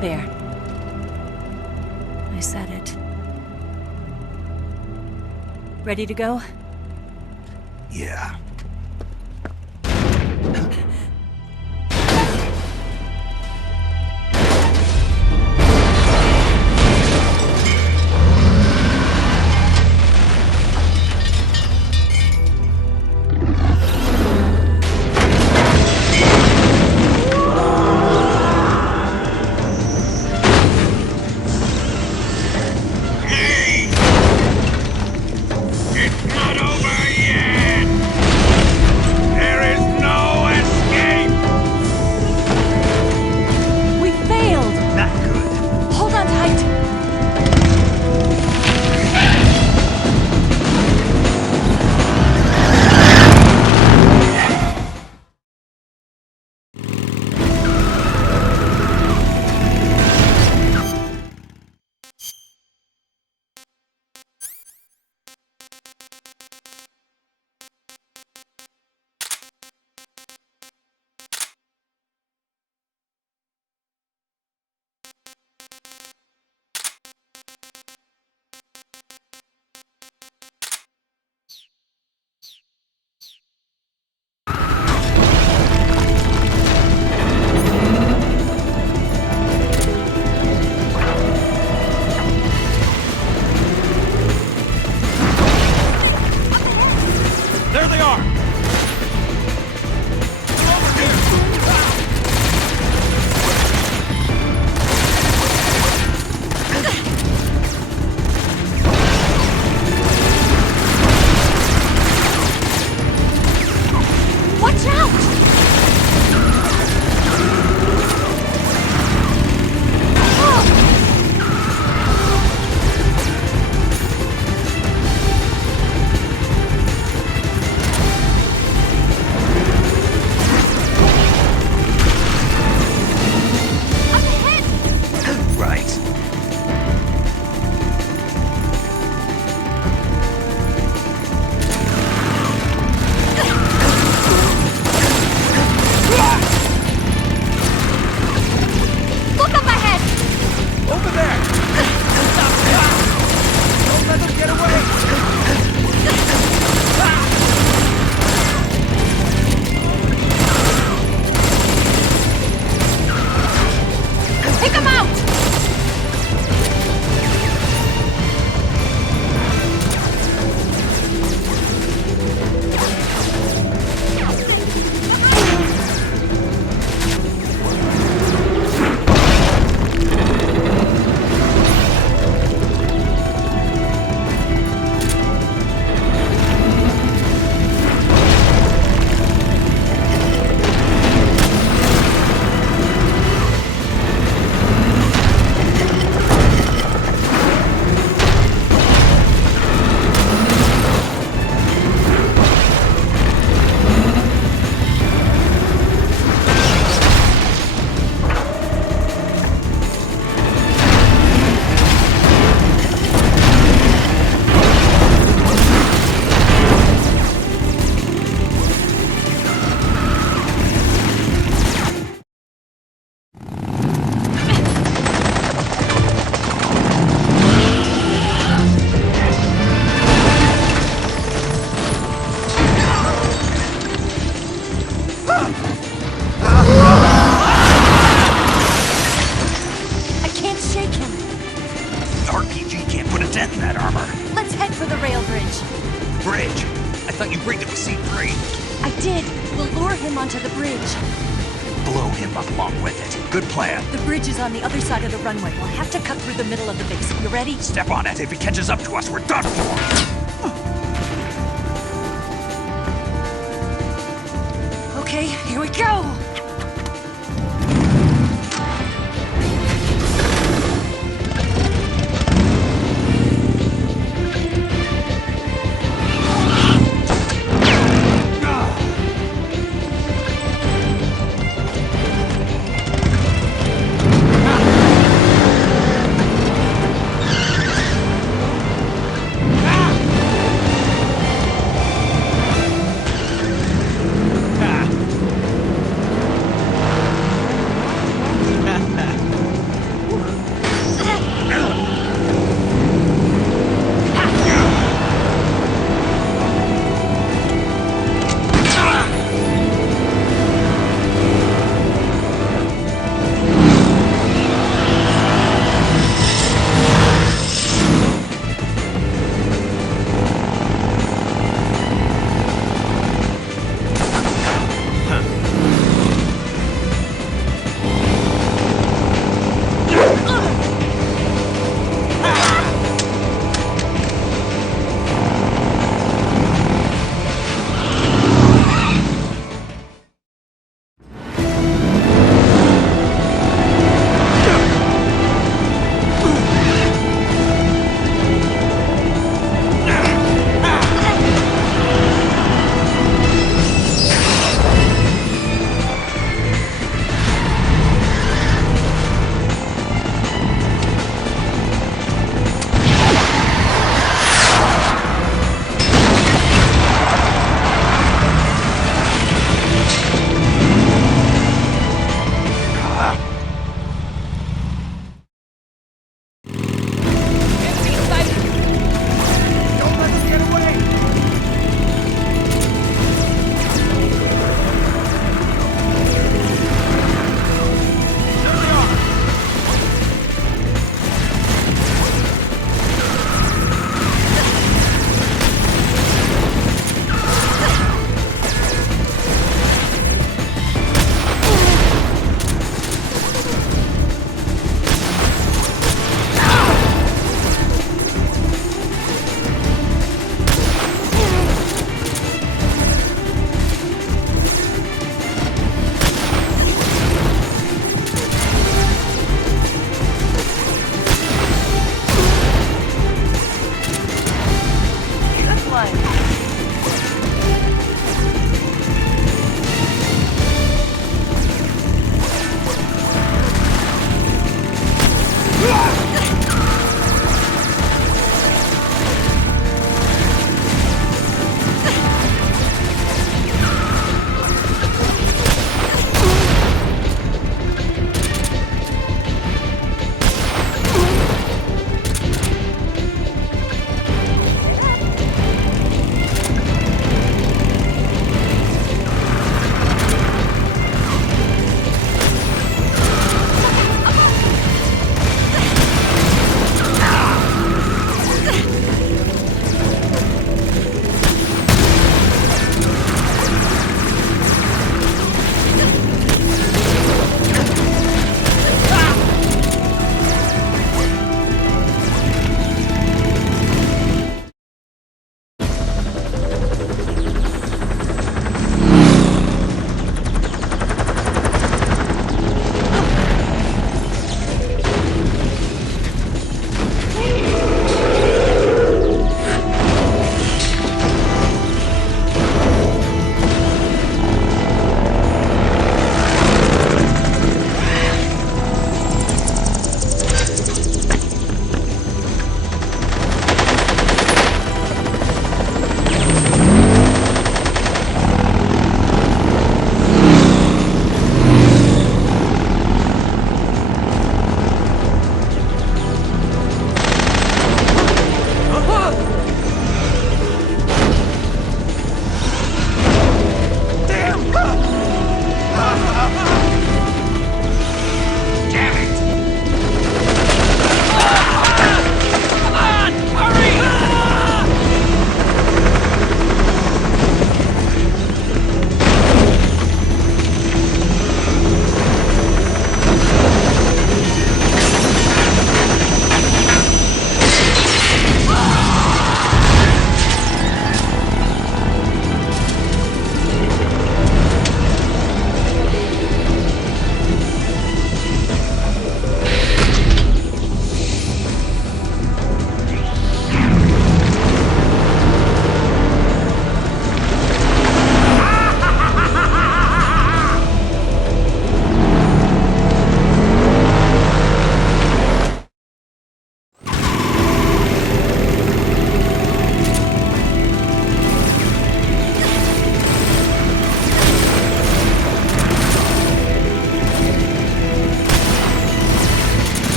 There. I said it. Ready to go? Yeah. It's not over yet! him along with it. Good plan. The bridge is on the other side of the runway. We'll have to cut through the middle of the base. You ready? Step on it. If he catches up to us, we're done for. Okay, here we go!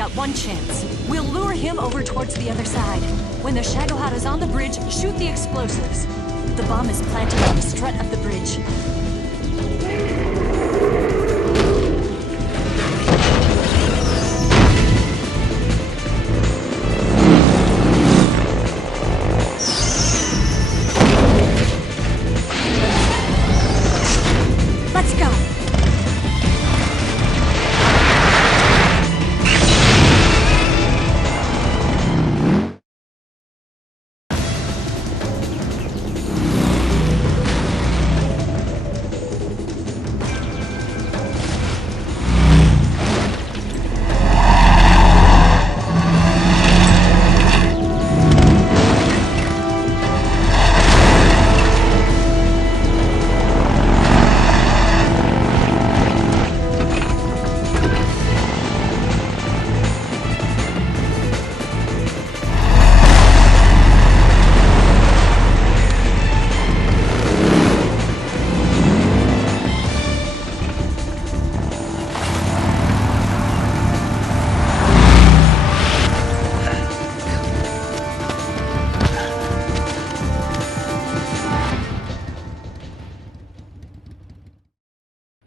got one chance. We'll lure him over towards the other side. When the Shagohata's on the bridge, shoot the explosives. The bomb is planted on the strut of the bridge. Let's go!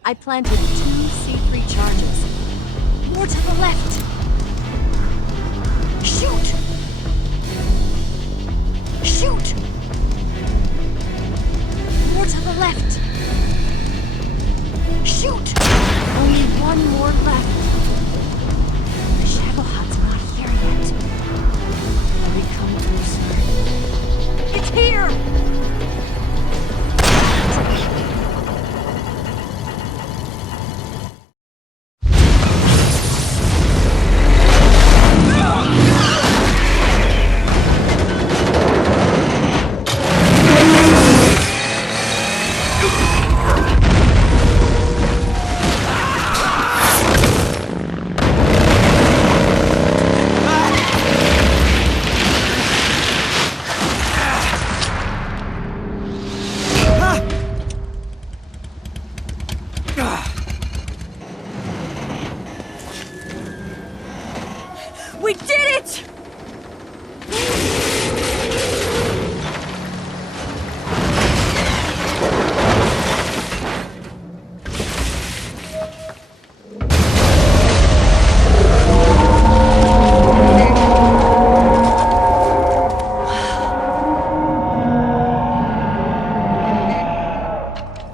I planted 2 C3 charges. More to the left! Shoot! Shoot! More to the left! Shoot! Only one more left. The Shagohat's not here yet. Are we coming closer? It's here! We did it!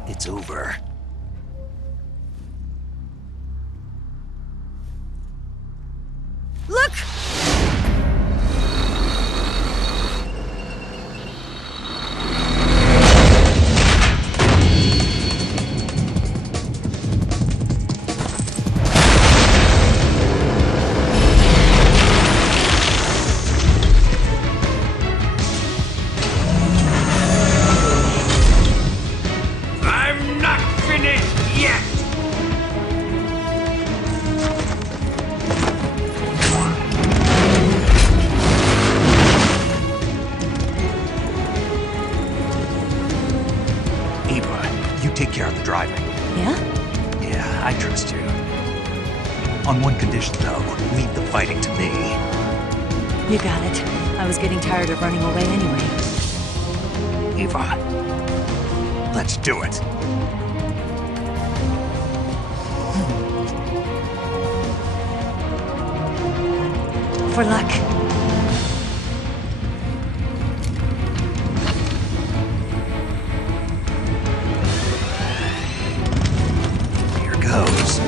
It's over. Look! I'm not finished yet! Eva, you take care of the driving. Yeah? Yeah, I trust you. On one condition, though, leave the fighting to me. You got it. I was getting tired of running away anyway. Eva, let's do it. For luck. Here goes.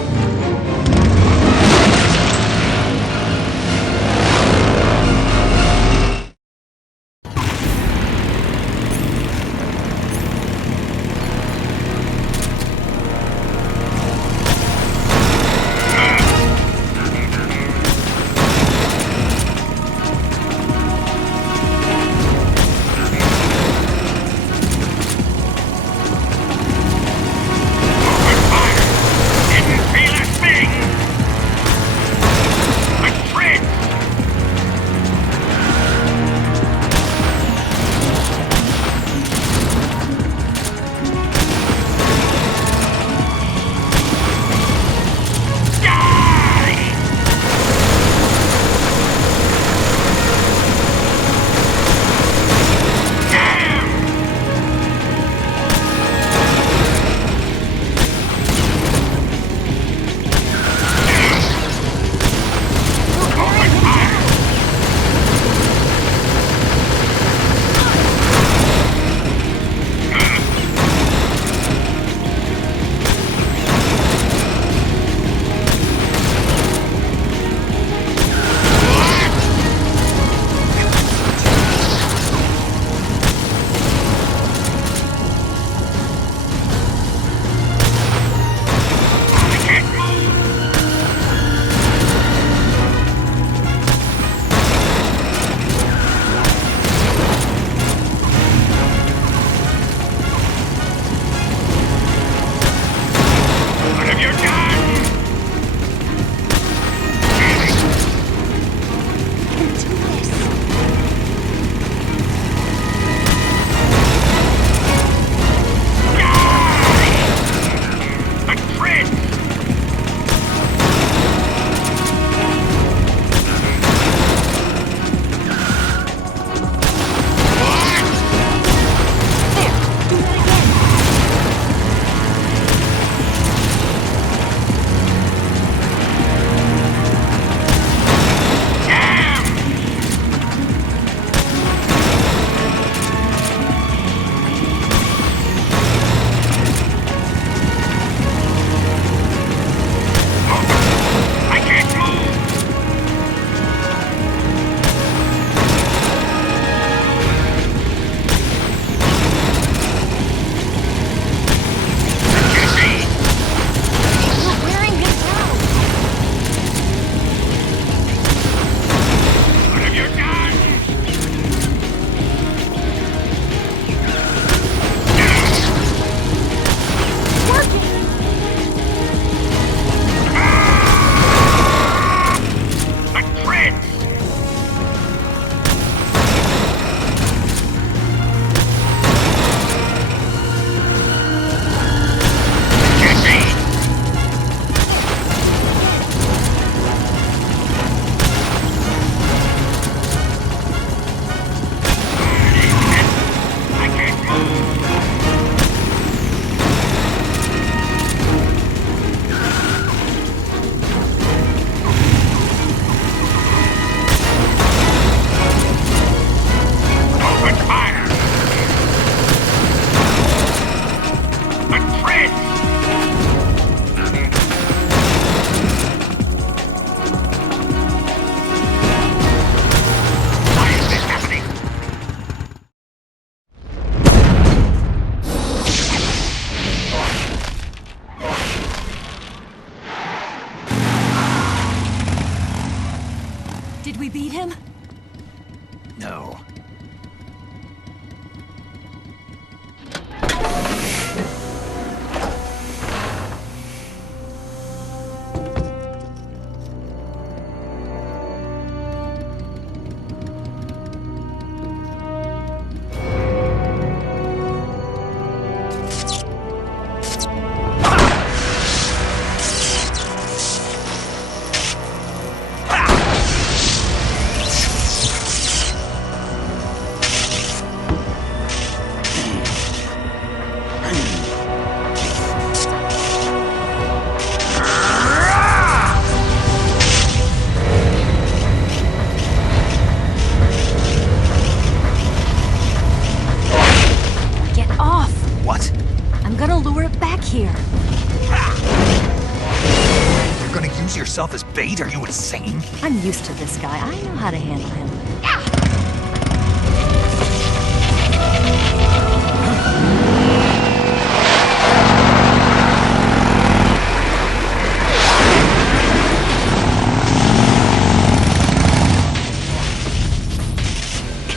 use yourself as bait? Are you insane? I'm used to this guy. I know how to handle him.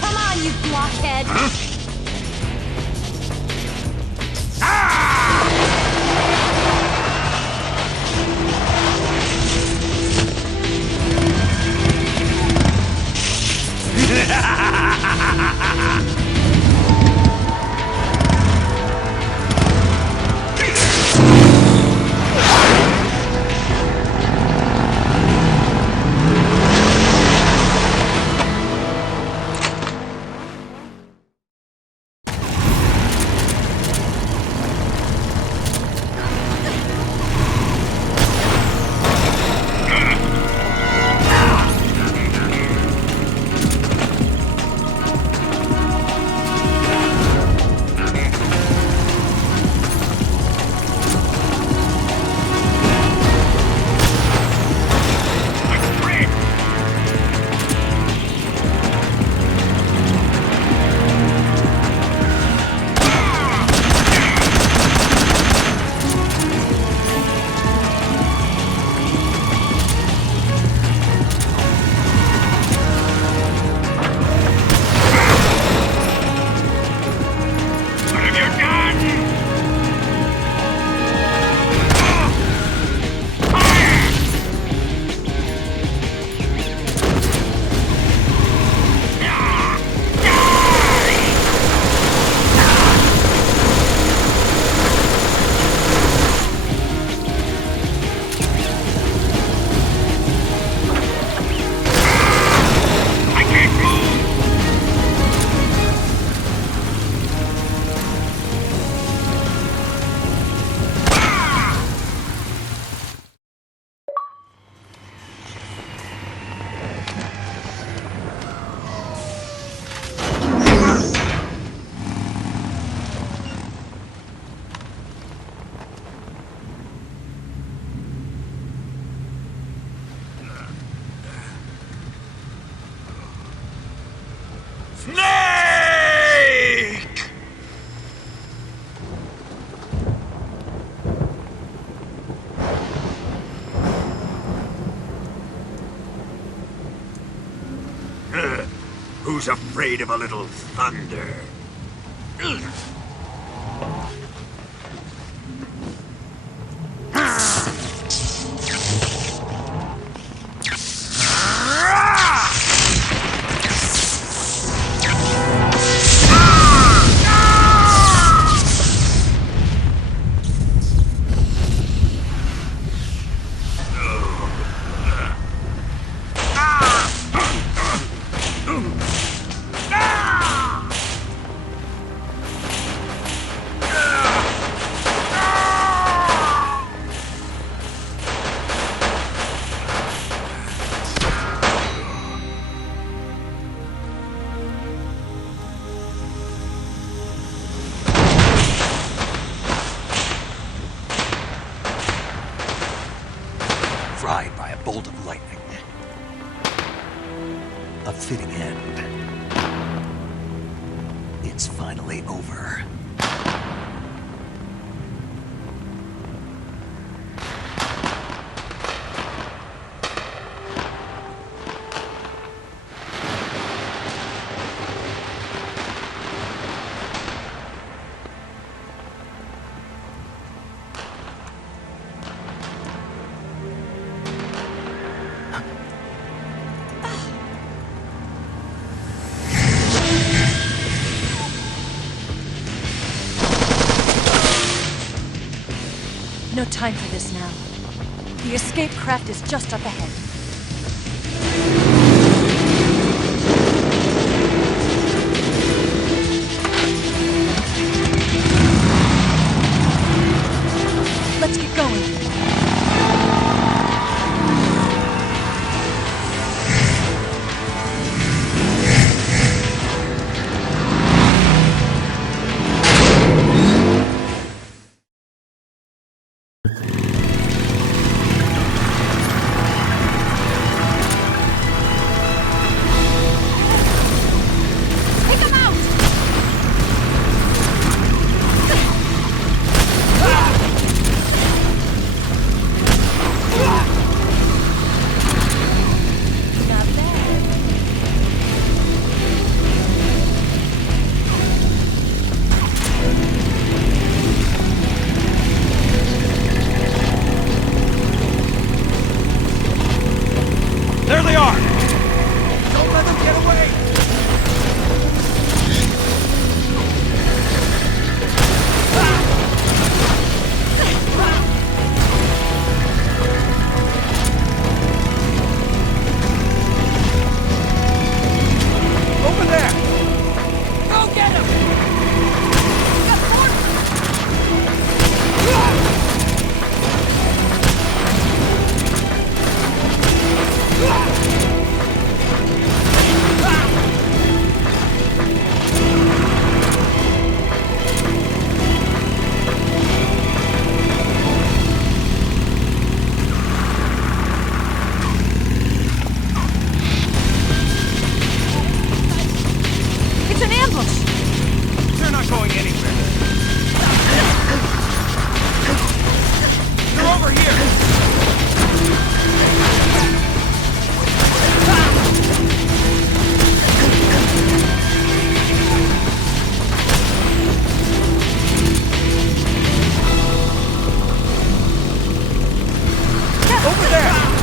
Come on, you blockhead! Snake! Who's afraid of a little thunder? Fried by a bolt of lightning. A fitting end. It's finally over. No time for this now. The escape craft is just up ahead. Let's get going. Push. They're not going anywhere. They're over here. Over there!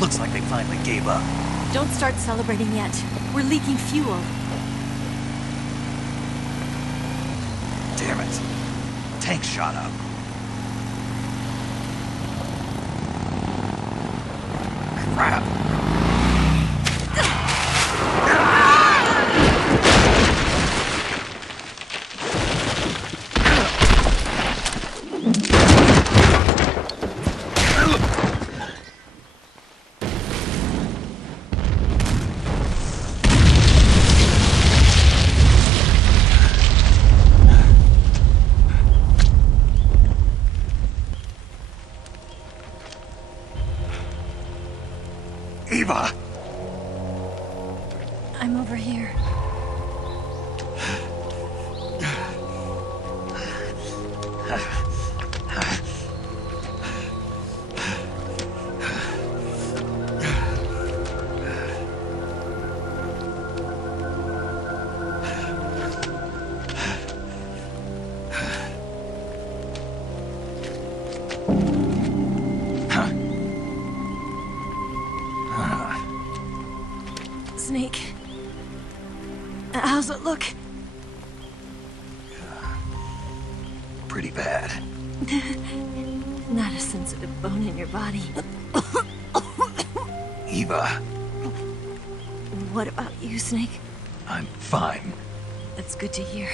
Looks like they finally gave up. Don't start celebrating yet. We're leaking fuel. Damn it. Tank shot up. Crap. Snake. How's it look? Pretty bad. Not a sensitive bone in your body. Eva, What about you, Snake? I'm fine. That's good to hear.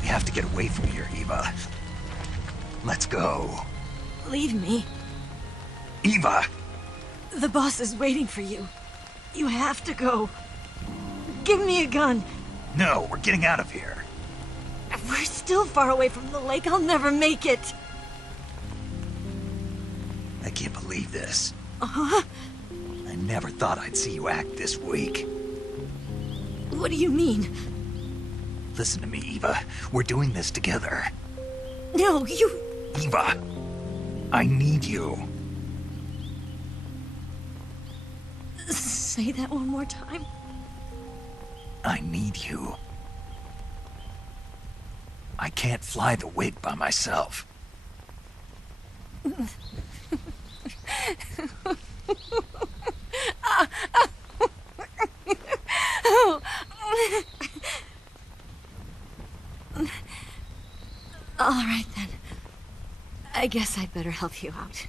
We have to get away from here, Eva. Let's go. Leave me. Eva! The boss is waiting for you. You have to go. Give me a gun. No, we're getting out of here. We're still far away from the lake. I'll never make it. I can't believe this. Uh-huh. I never thought I'd see you act this weak. What do you mean? Listen to me, Eva. We're doing this together. No, you... Eva, I need you. Say that one more time. I need you. I can't fly the wig by myself. All right, then. I guess I'd better help you out.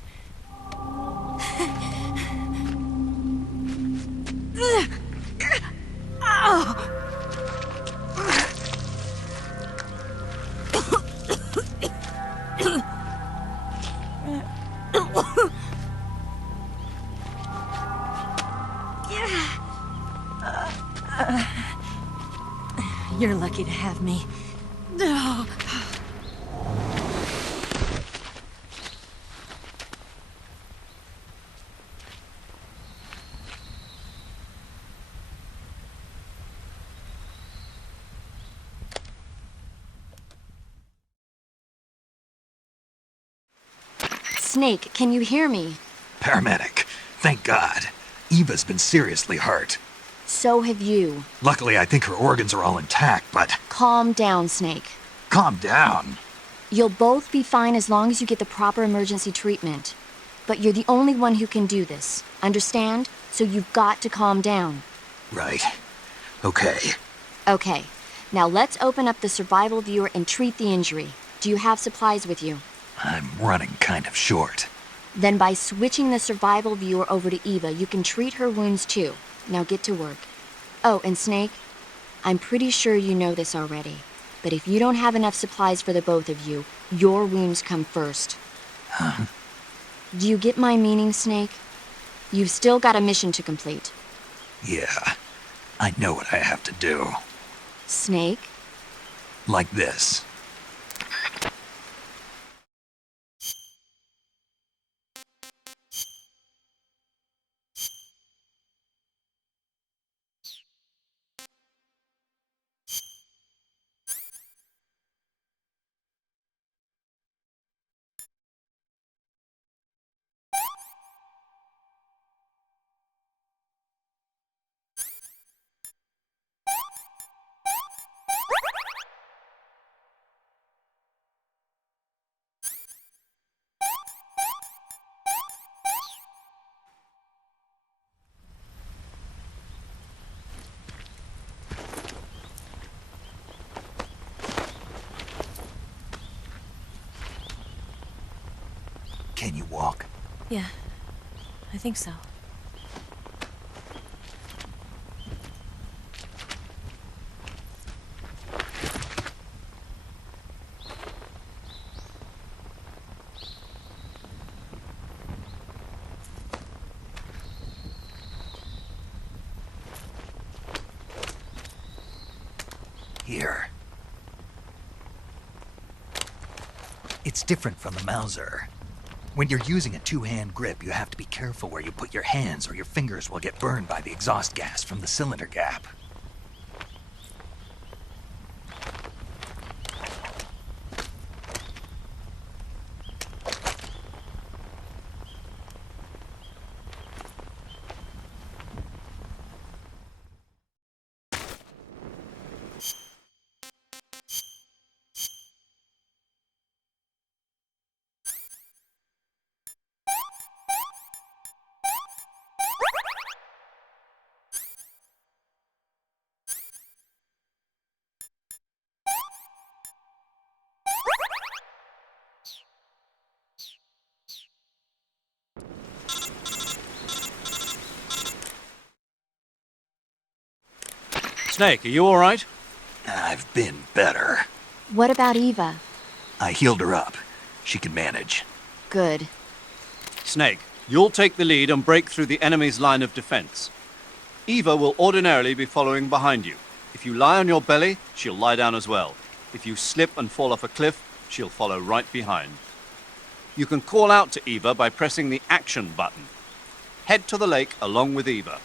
You're lucky to have me. No. Snake, can you hear me? Paramedic, thank God. Eva's been seriously hurt. So have you. Luckily, I think her organs are all intact, but... Calm down, Snake. Calm down. You'll both be fine as long as you get the proper emergency treatment. But you're the only one who can do this. Understand? So you've got to calm down. Right. Okay. Okay. Now let's open up the survival viewer and treat the injury. Do you have supplies with you? I'm running kind of short. Then by switching the survival viewer over to Eva, you can treat her wounds too. Now get to work. Oh, and Snake, I'm pretty sure you know this already, but if you don't have enough supplies for the both of you, your wounds come first. Huh? Do you get my meaning, Snake? You've still got a mission to complete. Yeah, I know what I have to do. Snake? Like this. Can you walk? Yeah, I think so. Here. It's different from the Mauser. When you're using a two-hand grip, you have to be careful where you put your hands or your fingers will get burned by the exhaust gas from the cylinder gap. Snake, are you all right? I've been better. What about Eva? I healed her up. She can manage. Good. Snake, you'll take the lead and break through the enemy's line of defense. Eva will ordinarily be following behind you. If you lie on your belly, she'll lie down as well. If you slip and fall off a cliff, she'll follow right behind. You can call out to Eva by pressing the action button. Head to the lake along with Eva.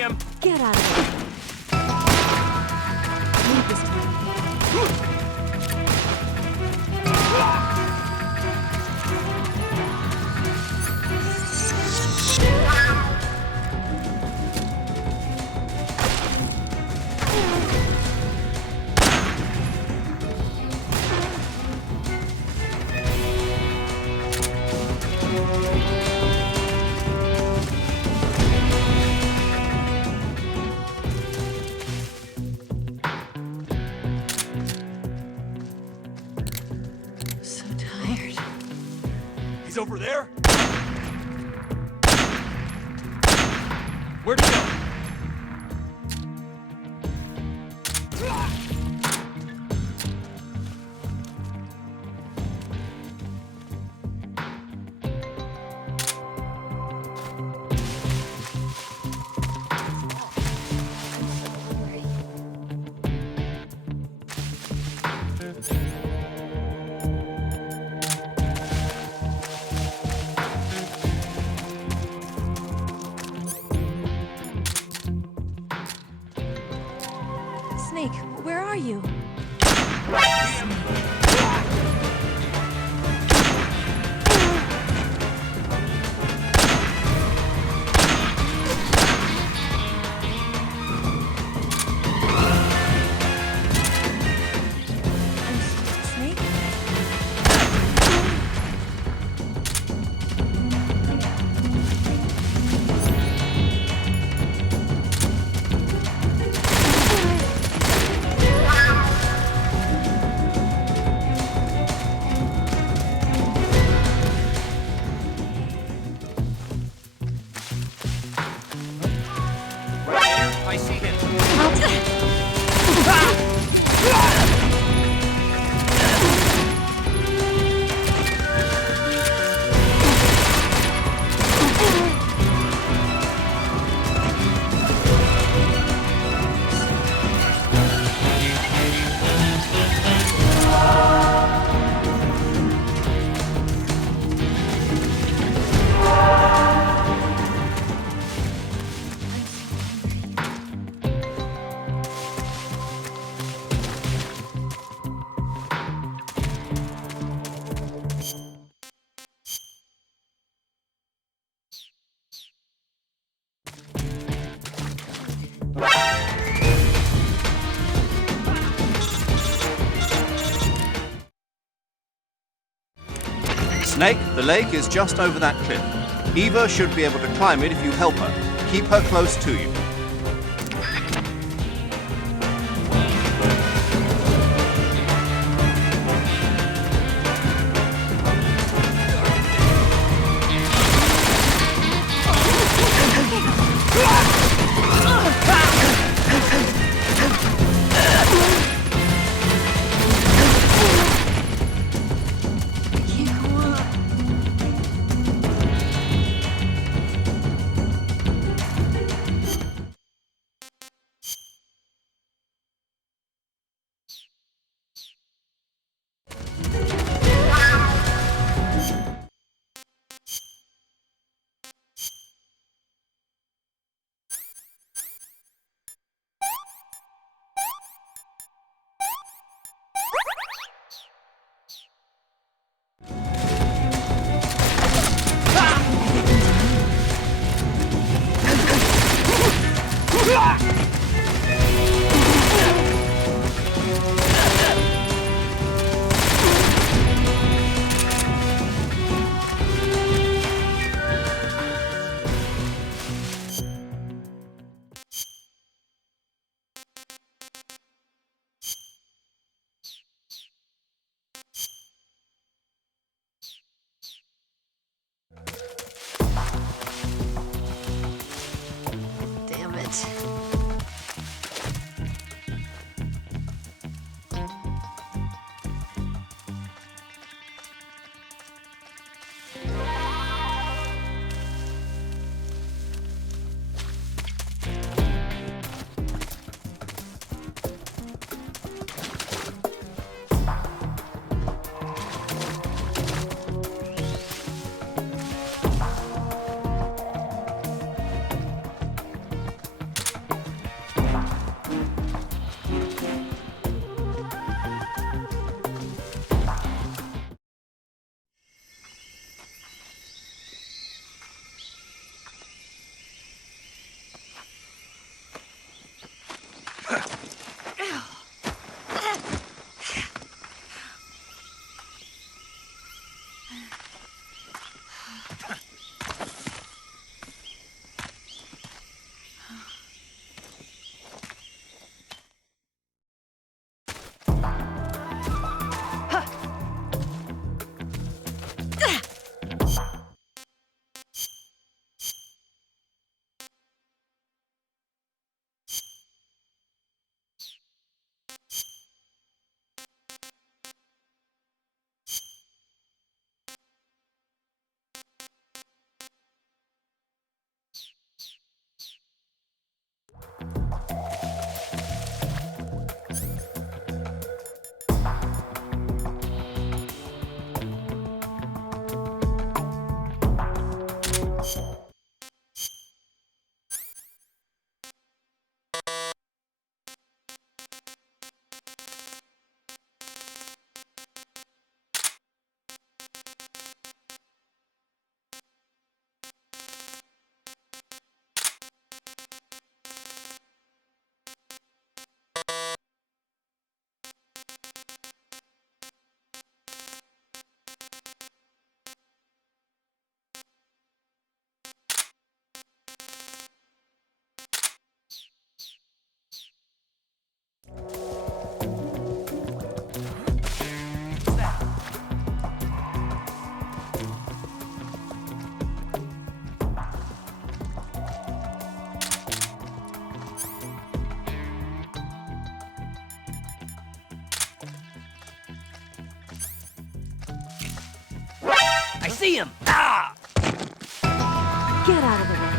him! Get out of here. Leave this time. So tired. He's over there? Where'd he go? Snake, where are you? Snake? I see him. Snake, the lake is just over that cliff. Eva should be able to climb it if you help her. Keep her close to you. see him! Ah! Get out of the way.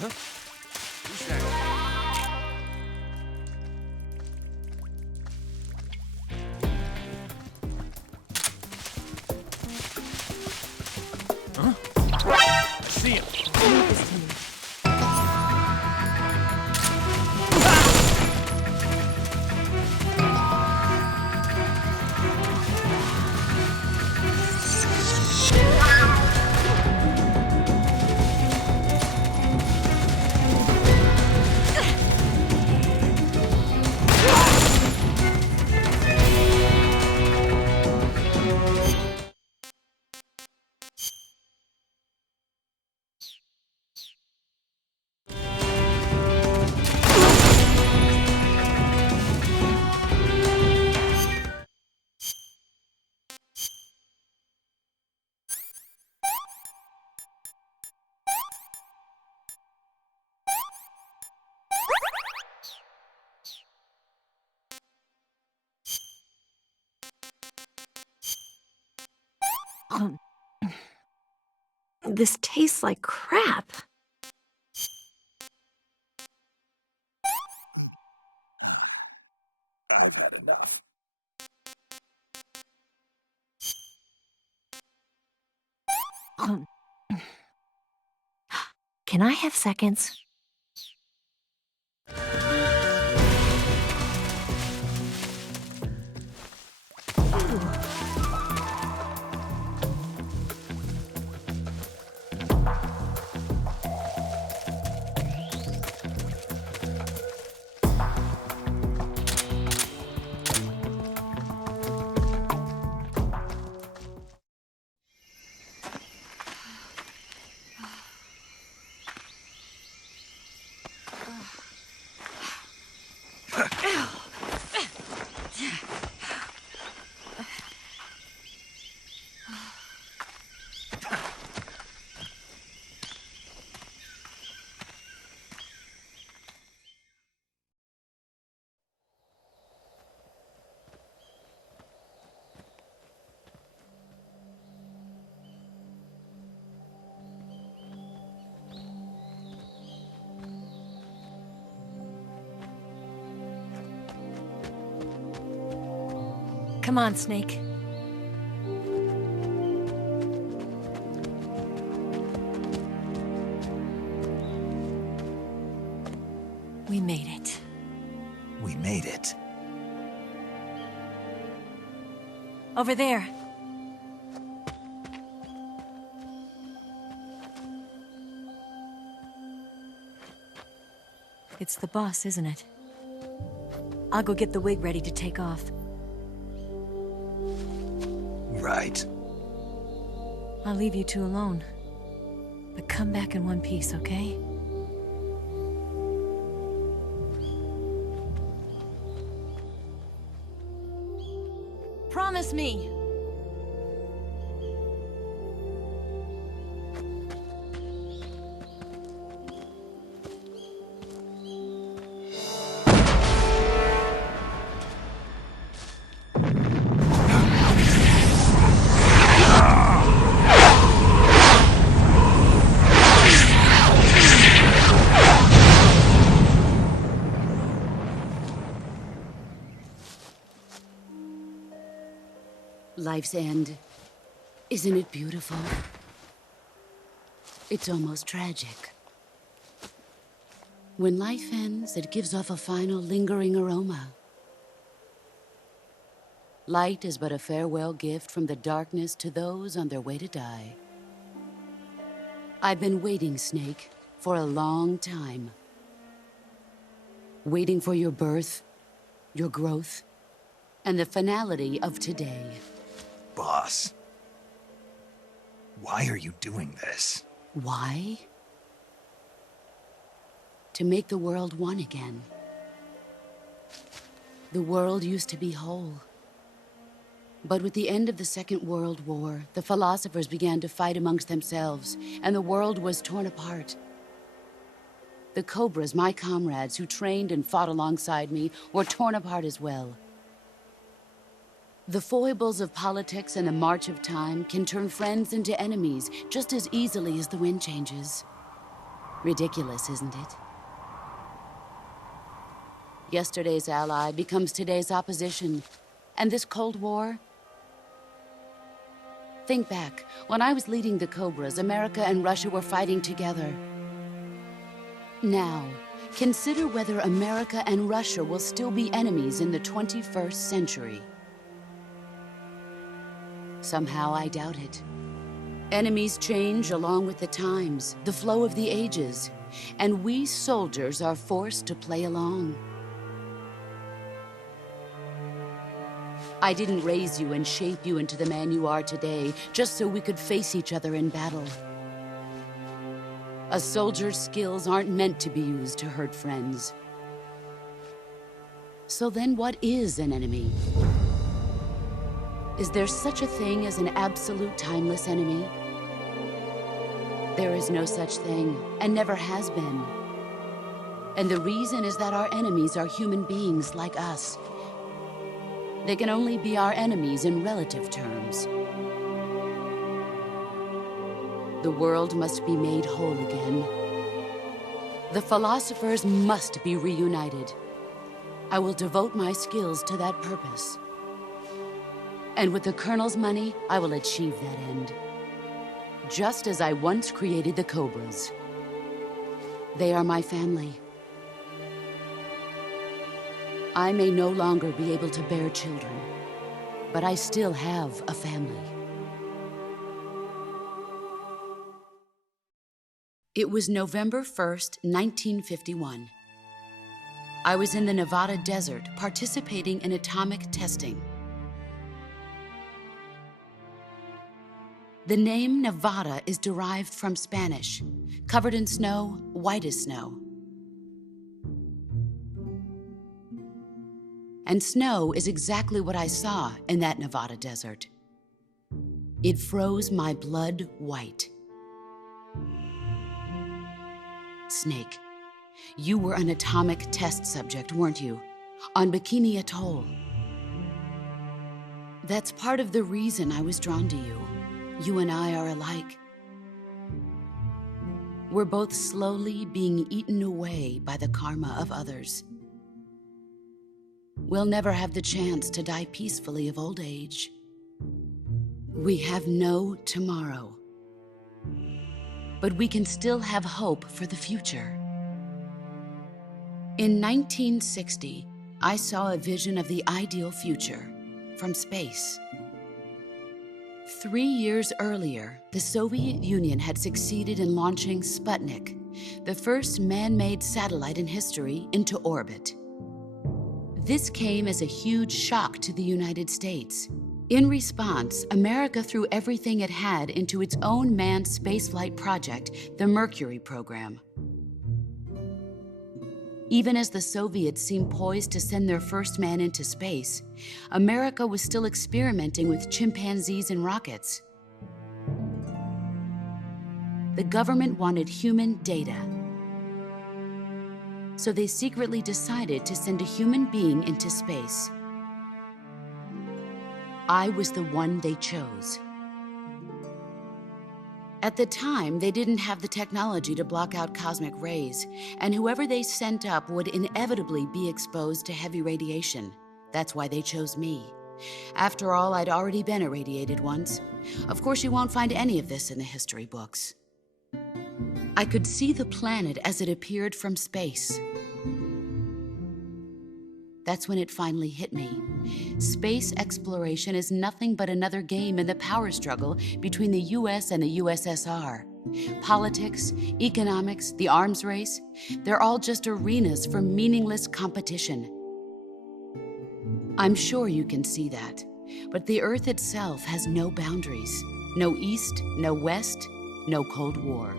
Huh? Who's that? Huh? I see him. This tastes like crap. I've had enough. Can I have seconds? Come on, Snake. We made it. We made it. Over there. It's the boss, isn't it? I'll go get the wig ready to take off. Right. I'll leave you two alone. But come back in one piece, okay? Promise me! Life's end. Isn't it beautiful? It's almost tragic. When life ends, it gives off a final lingering aroma. Light is but a farewell gift from the darkness to those on their way to die. I've been waiting, Snake, for a long time. Waiting for your birth, your growth, and the finality of today. Boss, why are you doing this? Why? To make the world one again. The world used to be whole. But with the end of the Second World War, the philosophers began to fight amongst themselves, and the world was torn apart. The Cobras, my comrades who trained and fought alongside me, were torn apart as well. The foibles of politics and the march of time can turn friends into enemies just as easily as the wind changes. Ridiculous, isn't it? Yesterday's ally becomes today's opposition. And this Cold War? Think back. When I was leading the Cobras, America and Russia were fighting together. Now, consider whether America and Russia will still be enemies in the 21st century. Somehow I doubt it. Enemies change along with the times, the flow of the ages, and we soldiers are forced to play along. I didn't raise you and shape you into the man you are today just so we could face each other in battle. A soldier's skills aren't meant to be used to hurt friends. So then what is an enemy? Is there such a thing as an absolute timeless enemy? There is no such thing, and never has been. And the reason is that our enemies are human beings like us. They can only be our enemies in relative terms. The world must be made whole again. The philosophers must be reunited. I will devote my skills to that purpose. And with the Colonel's money, I will achieve that end. Just as I once created the Cobras. They are my family. I may no longer be able to bear children, but I still have a family. It was November 1st, 1951. I was in the Nevada desert participating in atomic testing. The name Nevada is derived from Spanish, covered in snow, white as snow. And snow is exactly what I saw in that Nevada desert. It froze my blood white. Snake, you were an atomic test subject, weren't you? On Bikini Atoll. That's part of the reason I was drawn to you. You and I are alike. We're both slowly being eaten away by the karma of others. we'll never have the chance to die peacefully of old age. We have no tomorrow. But we can still have hope for the future. In 1960, I saw a vision of the ideal future from space. 3 years earlier, the Soviet Union had succeeded in launching Sputnik, the first man-made satellite in history, into orbit. This came as a huge shock to the United States. In response, America threw everything it had into its own manned spaceflight project, the Mercury program. Even as the Soviets seemed poised to send their first man into space, America was still experimenting with chimpanzees and rockets. The government wanted human data, so they secretly decided to send a human being into space. I was the one they chose. At the time, they didn't have the technology to block out cosmic rays, and whoever they sent up would inevitably be exposed to heavy radiation. That's why they chose me. After all, I'd already been irradiated once. Of course, you won't find any of this in the history books. I could see the planet as it appeared from space. That's when it finally hit me. Space exploration is nothing but another game in the power struggle between the US and the USSR. Politics, economics, the arms race, they're all just arenas for meaningless competition. I'm sure you can see that, but the Earth itself has no boundaries. No East, no West, no Cold War.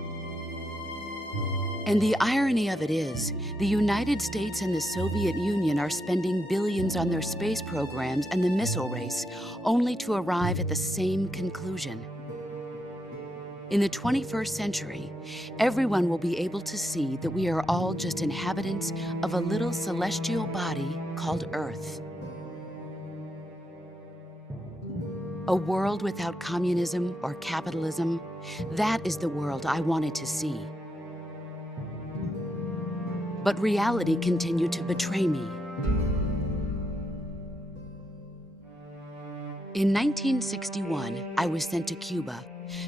And the irony of it is, the United States and the Soviet Union are spending billions on their space programs and the missile race, only to arrive at the same conclusion. In the 21st century, everyone will be able to see that we are all just inhabitants of a little celestial body called Earth. A world without communism or capitalism, that is the world I wanted to see. But reality continued to betray me. In 1961, I was sent to Cuba,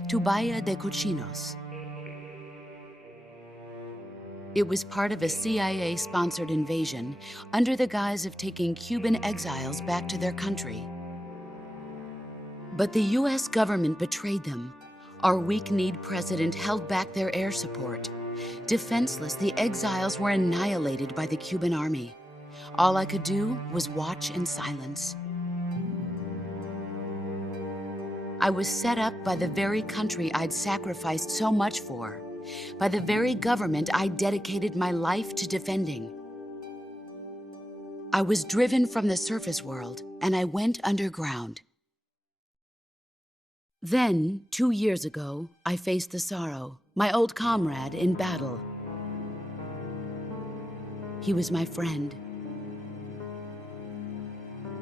to Bahia de Cochinos. It was part of a CIA-sponsored invasion under the guise of taking Cuban exiles back to their country. But the US government betrayed them. Our weak-kneed president held back their air support. Defenseless, the exiles were annihilated by the Cuban army. All I could do was watch in silence. I was set up by the very country I'd sacrificed so much for, by the very government I dedicated my life to defending. I was driven from the surface world, and I went underground. Then, 2 years ago, I faced the Sorrow, my old comrade in battle. He was my friend.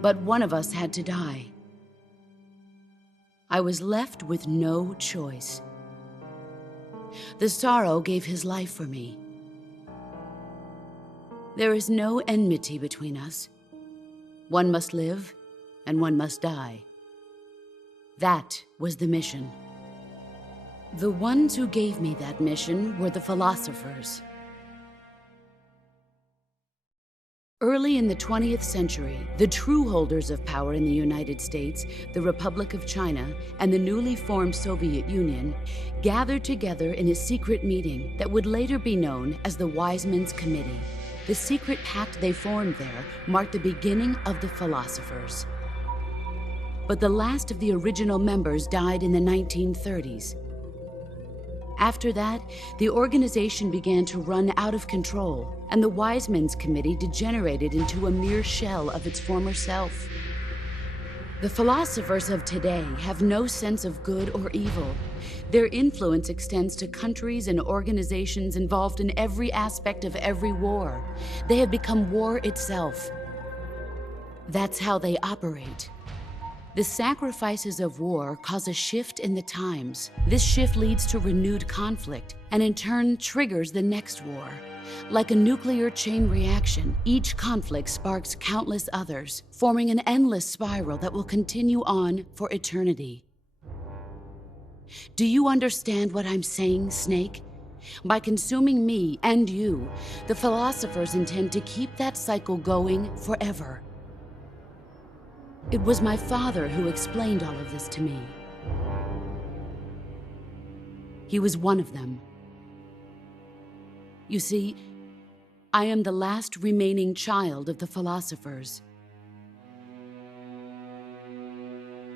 But one of us had to die. I was left with no choice. The Sorrow gave his life for me. There is no enmity between us. One must live, and one must die. That was the mission. The ones who gave me that mission were the philosophers. Early in the 20th century, the true holders of power in the United States, the Republic of China, and the newly formed Soviet Union gathered together in a secret meeting that would later be known as the Wise Men's Committee. The secret pact they formed there marked the beginning of the philosophers. But the last of the original members died in the 1930s. After that, the organization began to run out of control, and the Wise Men's Committee degenerated into a mere shell of its former self. The philosophers of today have no sense of good or evil. Their influence extends to countries and organizations involved in every aspect of every war. They have become war itself. That's how they operate. The sacrifices of war cause a shift in the times. This shift leads to renewed conflict, and in turn triggers the next war. Like a nuclear chain reaction, each conflict sparks countless others, forming an endless spiral that will continue on for eternity. Do you understand what I'm saying, Snake? By consuming me and you, the philosophers intend to keep that cycle going forever. It was my father who explained all of this to me. He was one of them. You see, I am the last remaining child of the philosophers.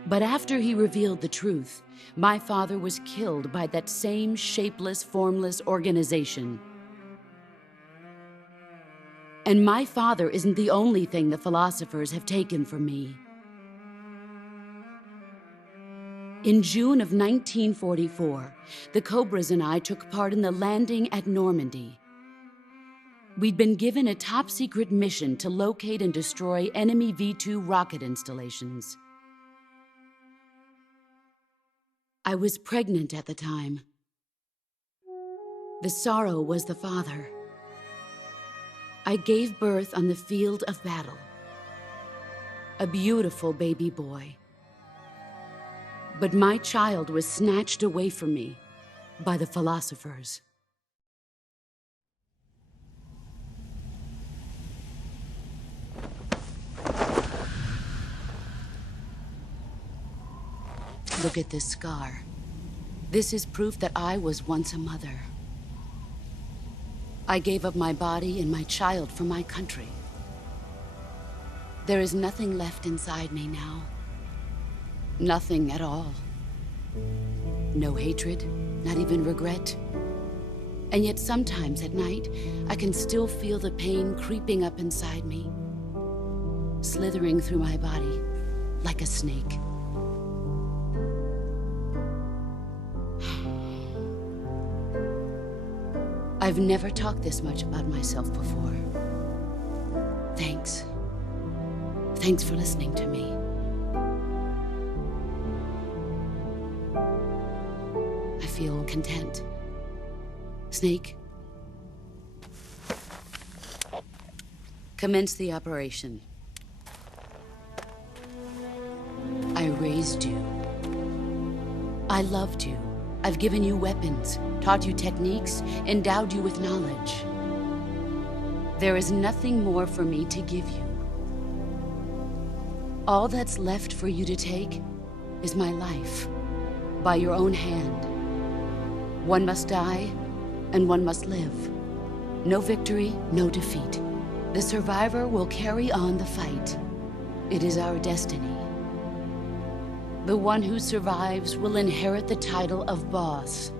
But after he revealed the truth, my father was killed by that same shapeless, formless organization. And my father isn't the only thing the philosophers have taken from me. In June of 1944, the Cobras and I took part in the landing at Normandy. We'd been given a top-secret mission to locate and destroy enemy V-2 rocket installations. I was pregnant at the time. The sorrow was the father. I gave birth on the field of battle. A beautiful baby boy. But my child was snatched away from me by the philosophers. Look at this scar. This is proof that I was once a mother. I gave up my body and my child for my country. There is nothing left inside me now. Nothing at all. No hatred, not even regret. And yet sometimes at night, I can still feel the pain creeping up inside me, slithering through my body like a snake. I've never talked this much about myself before. Thanks. Thanks for listening to me. I feel content. Snake, commence the operation. I raised you. I loved you. I've given you weapons, taught you techniques, endowed you with knowledge. There is nothing more for me to give you. All that's left for you to take is my life, by your own hand. One must die, and one must live. No victory, no defeat. The survivor will carry on the fight. It is our destiny. The one who survives will inherit the title of boss.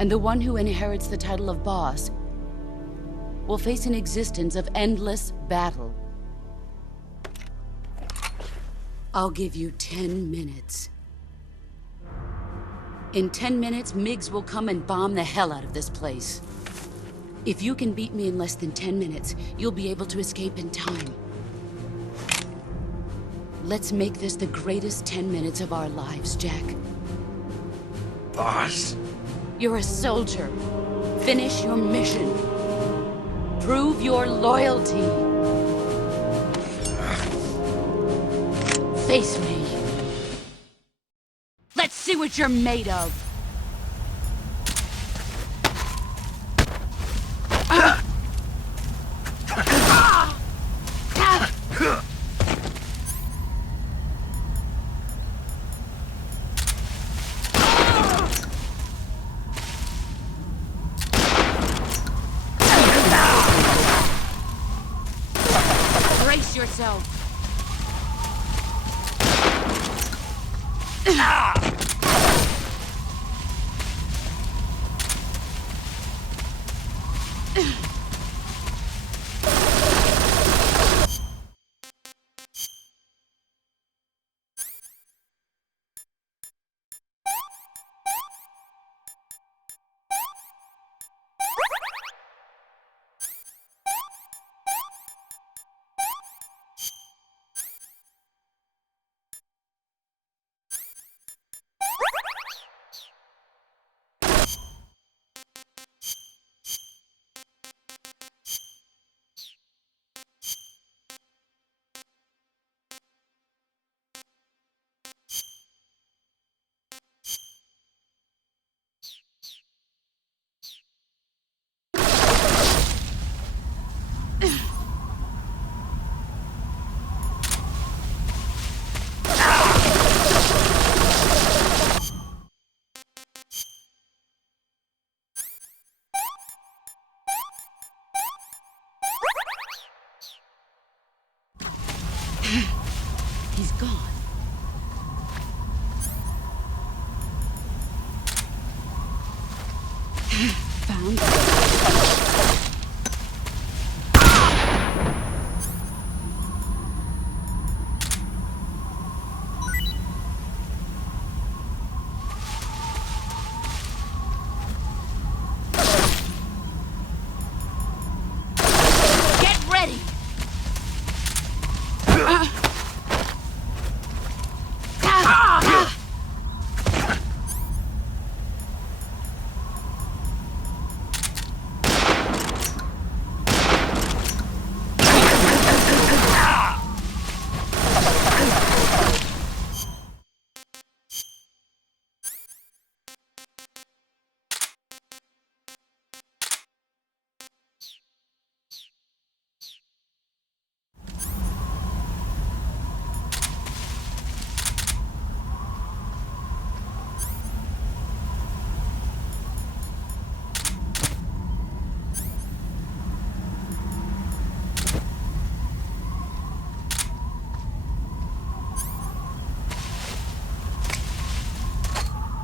And the one who inherits the title of boss will face an existence of endless battle. I'll give you 10 minutes. In 10 minutes, MiGs will come and bomb the hell out of this place. If you can beat me in less than 10 minutes, you'll be able to escape in time. Let's make this the greatest 10 minutes of our lives, Jack. Boss? You're a soldier. Finish your mission. Prove your loyalty. Face me. Let's see what you're made of. Brace yourself.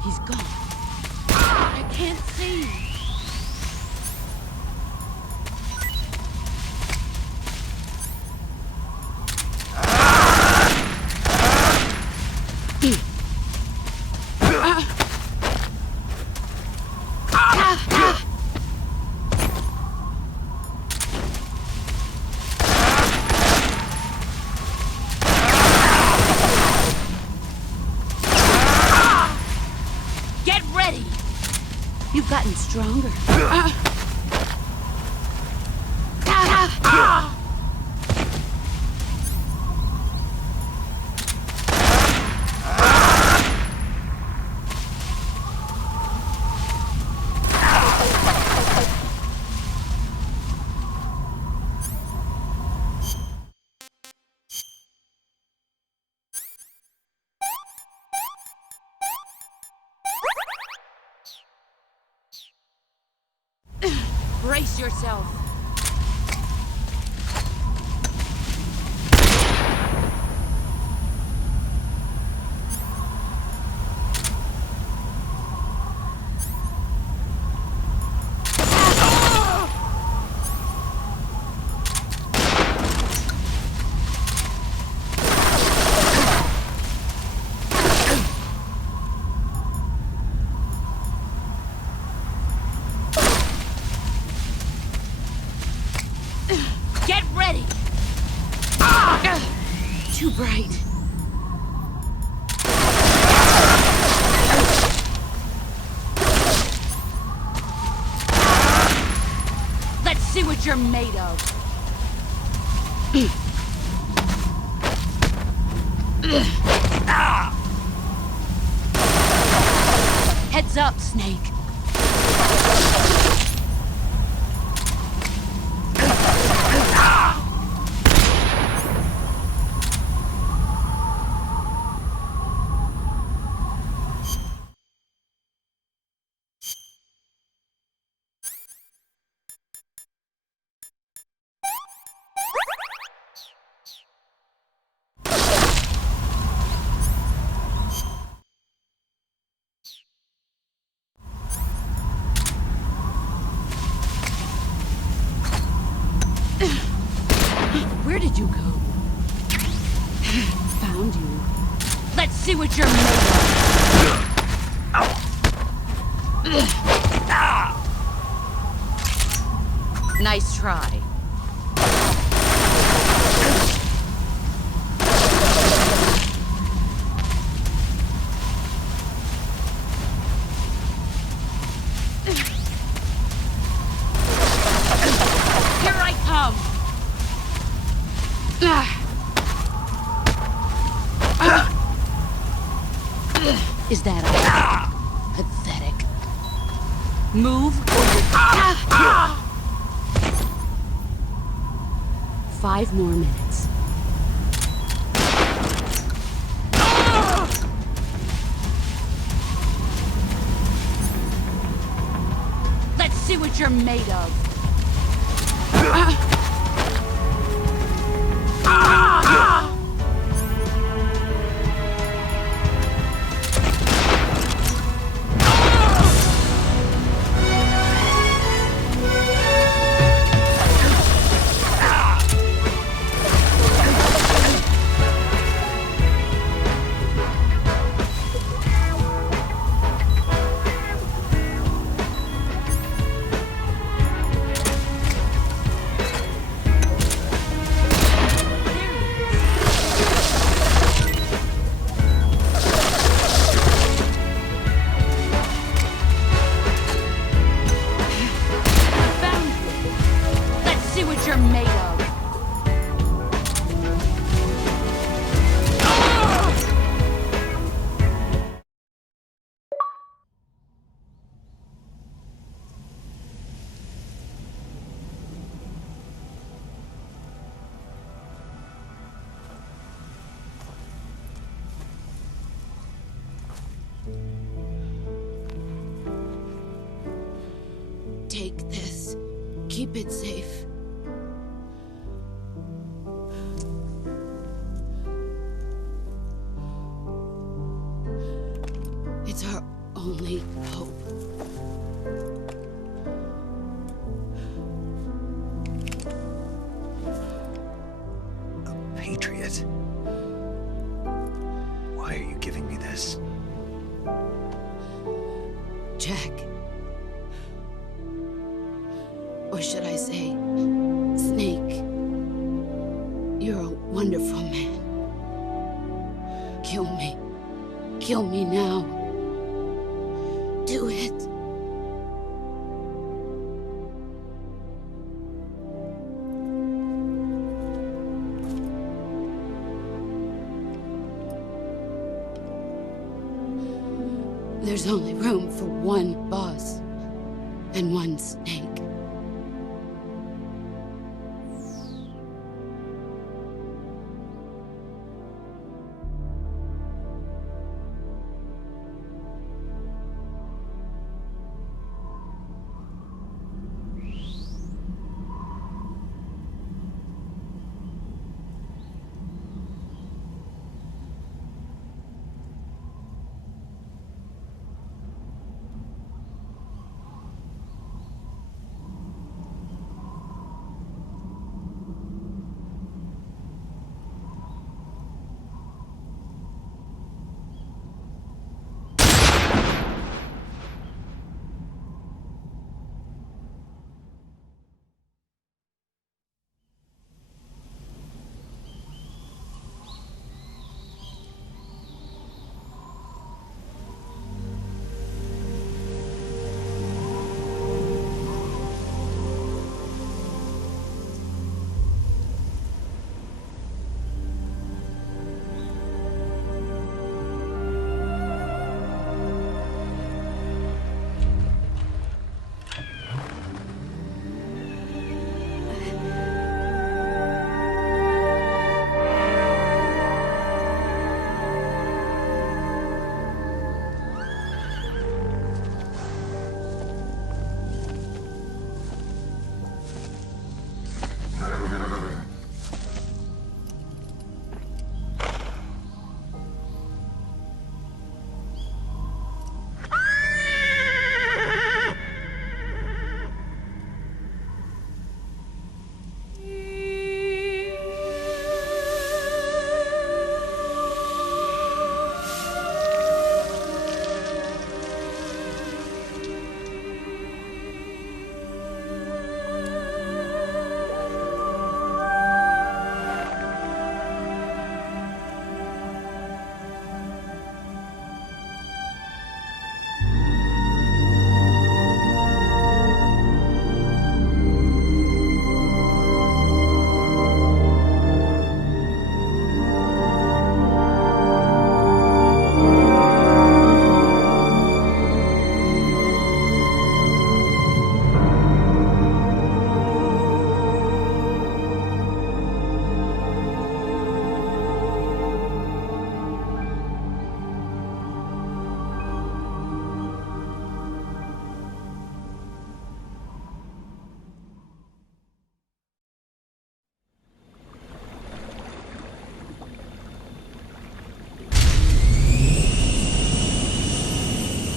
He's gone. I can't see. Get ready! You've gotten stronger. Brace yourself. Get ready! Too bright. Let's see what you're made of. Heads up, Snake. Where did you go? Found you. Let's see what you're made of. Nice try. Here I come. Is that all? Pathetic. Move or you're... 5 more minutes. Let's see what you're made of. You're made of. Take this. Keep it safe. It's our only hope. A patriot? Why are you giving me this? Jack. Or should I say, Snake. You're a wonderful man. Kill me. Kill me now. Do it. There's only room for one boss and one snake.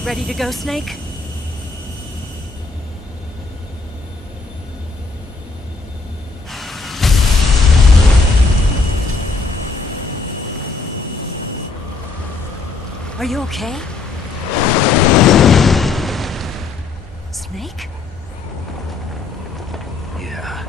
Ready to go, Snake? Are you okay? Snake? Yeah.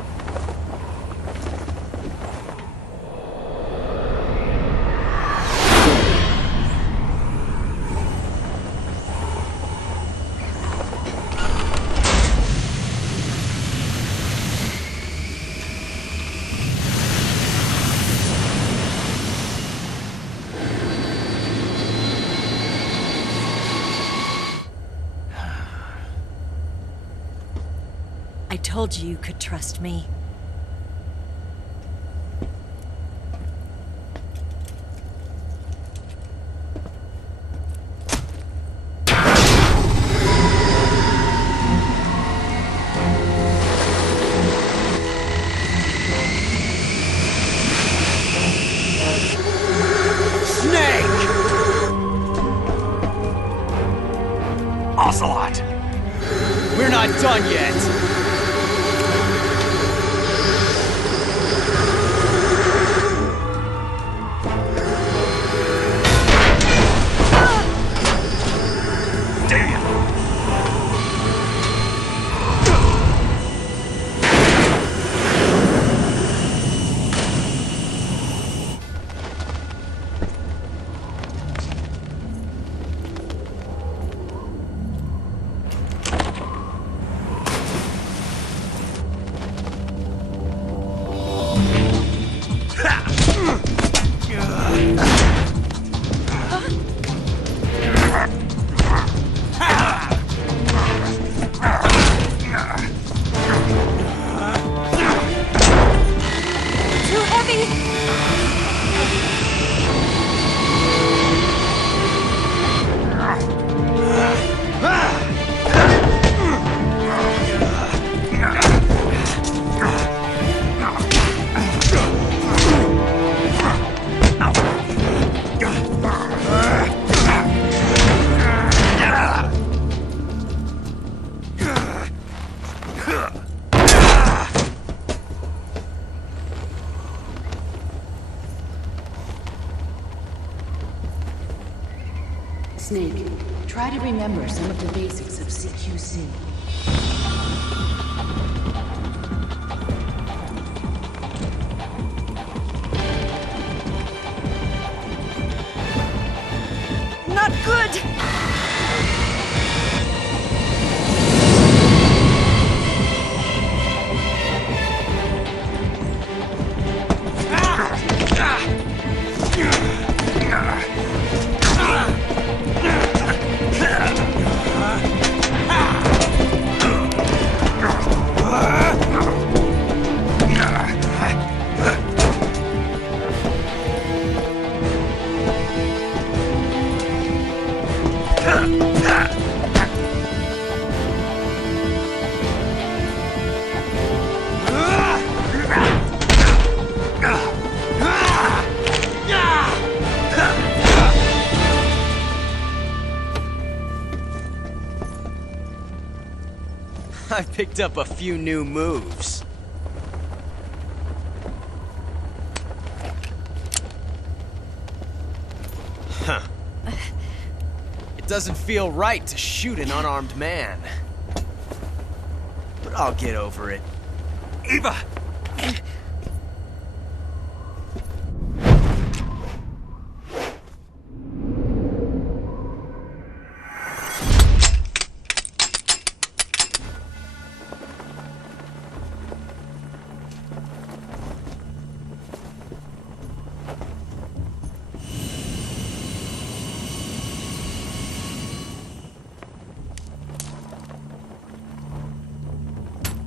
I told you you could trust me. Ocelot! We're not done yet! Snake, try to remember some of the basics of CQC. Not good! I picked up a few new moves. Huh. It doesn't feel right to shoot an unarmed man. But I'll get over it. Eva!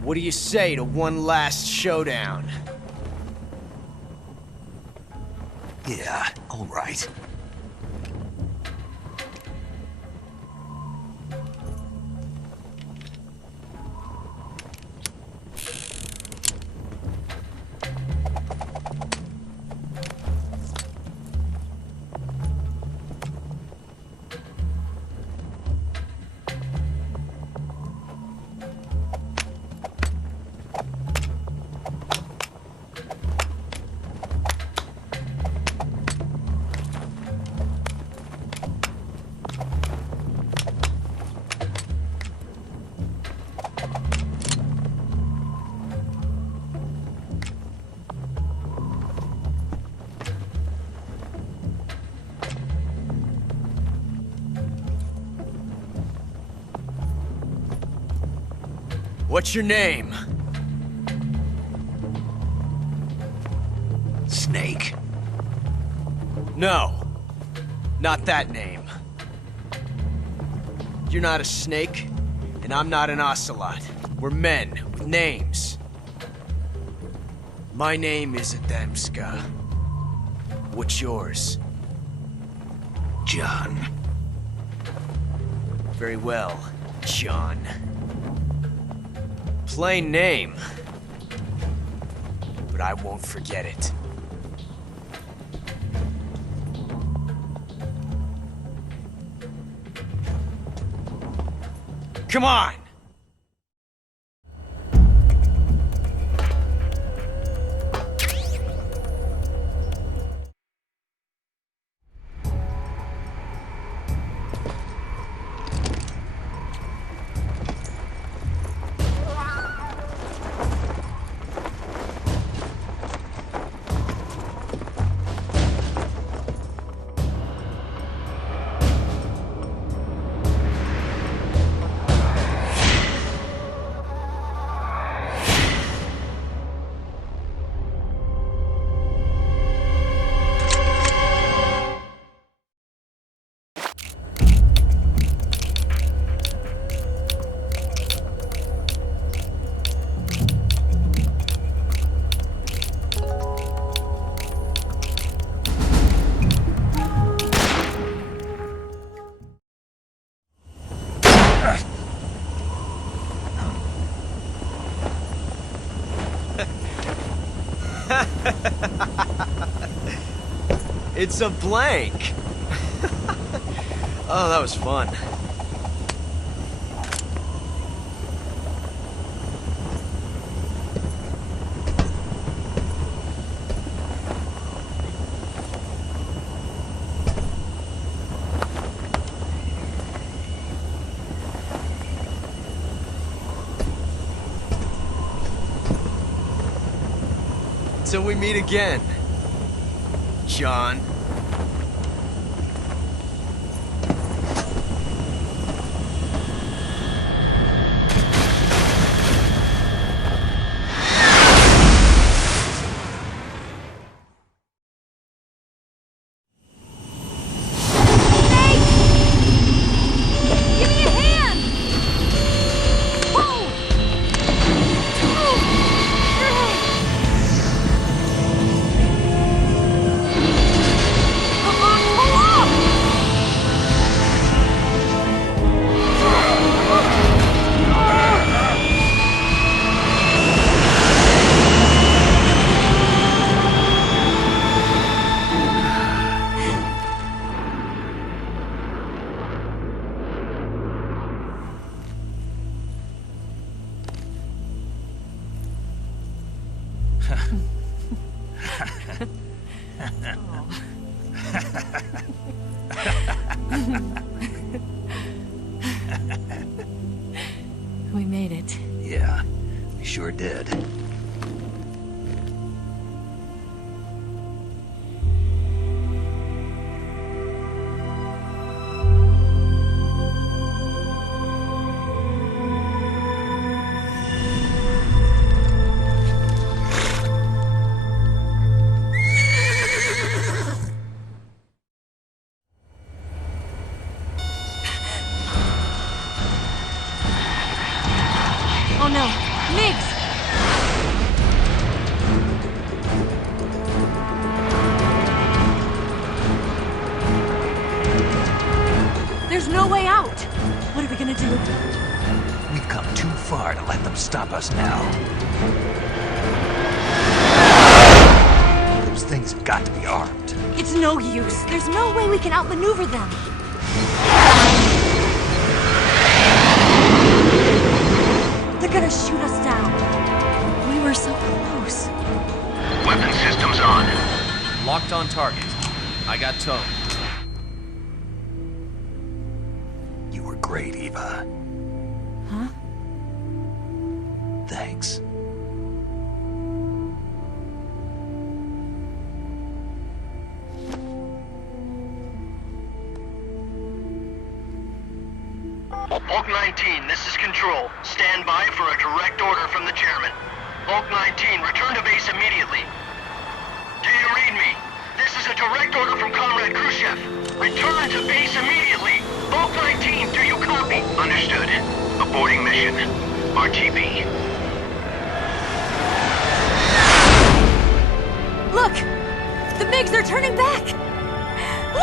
What do you say to one last showdown? Yeah, all right. What's your name? Snake. No. Not that name. You're not a snake, and I'm not an ocelot. We're men with names. My name is Adamska. What's yours? John. Very well, John. Plain name. But I won't forget it. Come on! It's a blank! Oh, that was fun. Till we meet again, John. We made it. Yeah, we sure did. Oh no, Migs! There's no way out! What are we gonna do? We've come too far to let them stop us now. Those things have got to be armed. It's no use. There's no way we can outmaneuver them. They're gonna shoot us down. We were so close. Weapon systems on. Locked on target. I got towed. You were great, Eva. Huh? Thanks. Bulk 19, this is Control. Stand by for a direct order from the chairman. Bulk 19, return to base immediately. Do you read me? This is a direct order from Comrade Khrushchev. Return to base immediately. Bulk 19, do you copy? Understood. Aborting mission. RTB. Look! The MiGs are turning back! Woo!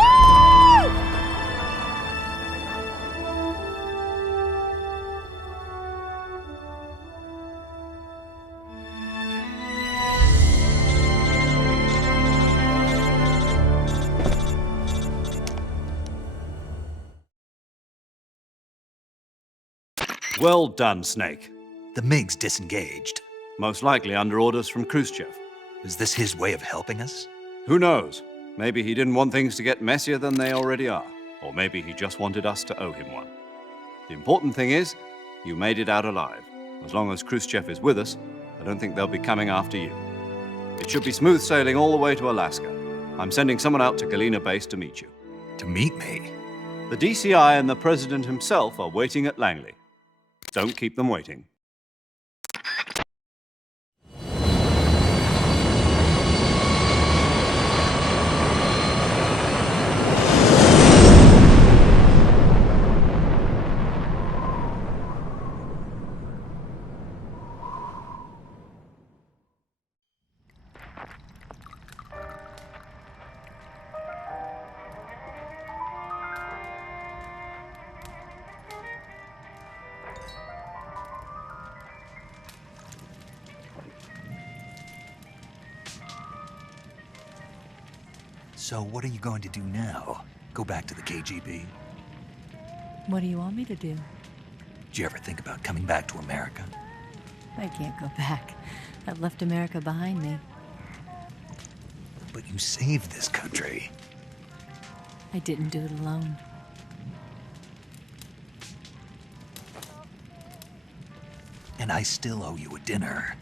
Well done, Snake. The MiG's disengaged. Most likely under orders from Khrushchev. Is this his way of helping us? Who knows? Maybe he didn't want things to get messier than they already are. Or maybe he just wanted us to owe him one. The important thing is, you made it out alive. As long as Khrushchev is with us, I don't think they'll be coming after you. It should be smooth sailing all the way to Alaska. I'm sending someone out to Galena Base to meet you. To meet me? The DCI and the President himself are waiting at Langley. Don't keep them waiting. So what are you going to do now? Go back to the KGB? What do you want me to do? Did you ever think about coming back to America? I can't go back. I've left America behind me. But you saved this country. I didn't do it alone. And I still owe you a dinner.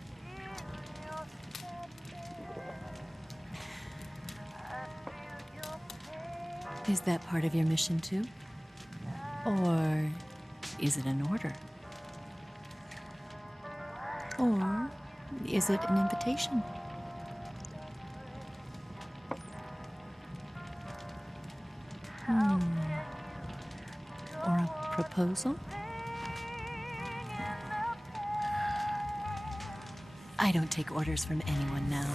Is that part of your mission too? Or is it an order? Or is it an invitation? Or a proposal? I don't take orders from anyone now.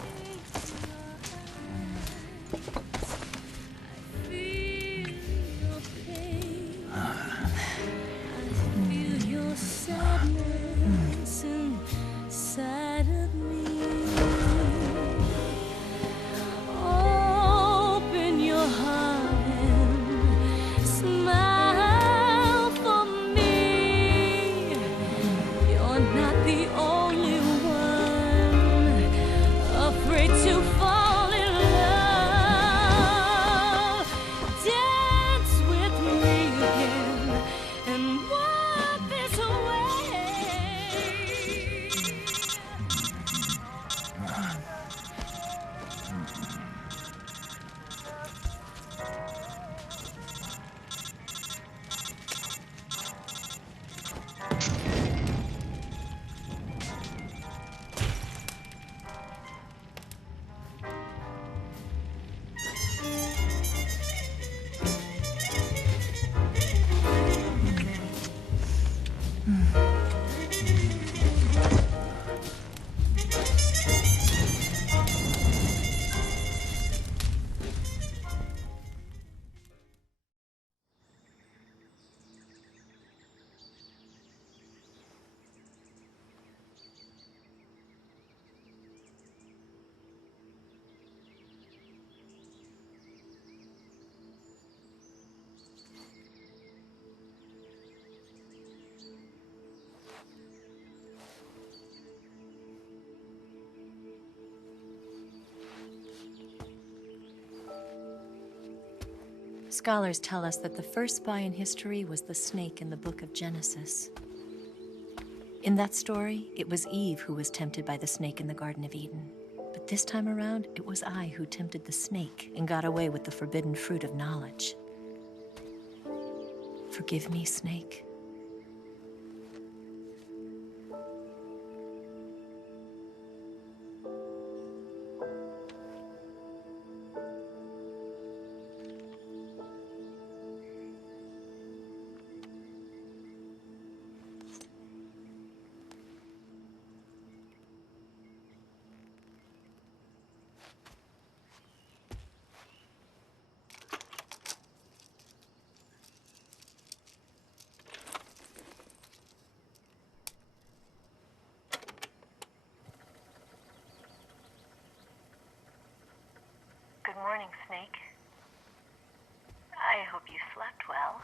Scholars tell us that the first spy in history was the snake in the book of Genesis. In that story, it was Eve who was tempted by the snake in the Garden of Eden. But this time around, it was I who tempted the snake and got away with the forbidden fruit of knowledge. Forgive me, Snake. Good morning, Snake. I hope you slept well.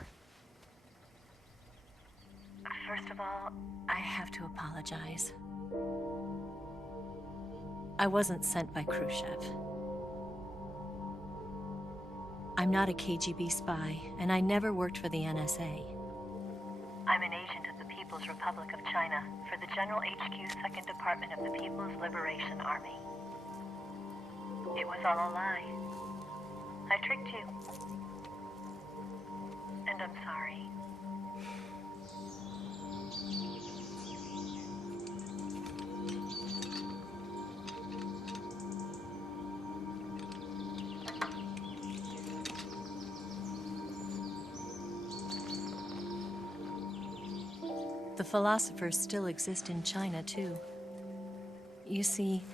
First of all, I have to apologize. I wasn't sent by Khrushchev. I'm not a KGB spy, and I never worked for the NSA. I'm an agent of the People's Republic of China for the General HQ 2nd Department of the People's Liberation Army. It was all a lie. I tricked you. And I'm sorry. The philosophers still exist in China, too. You see,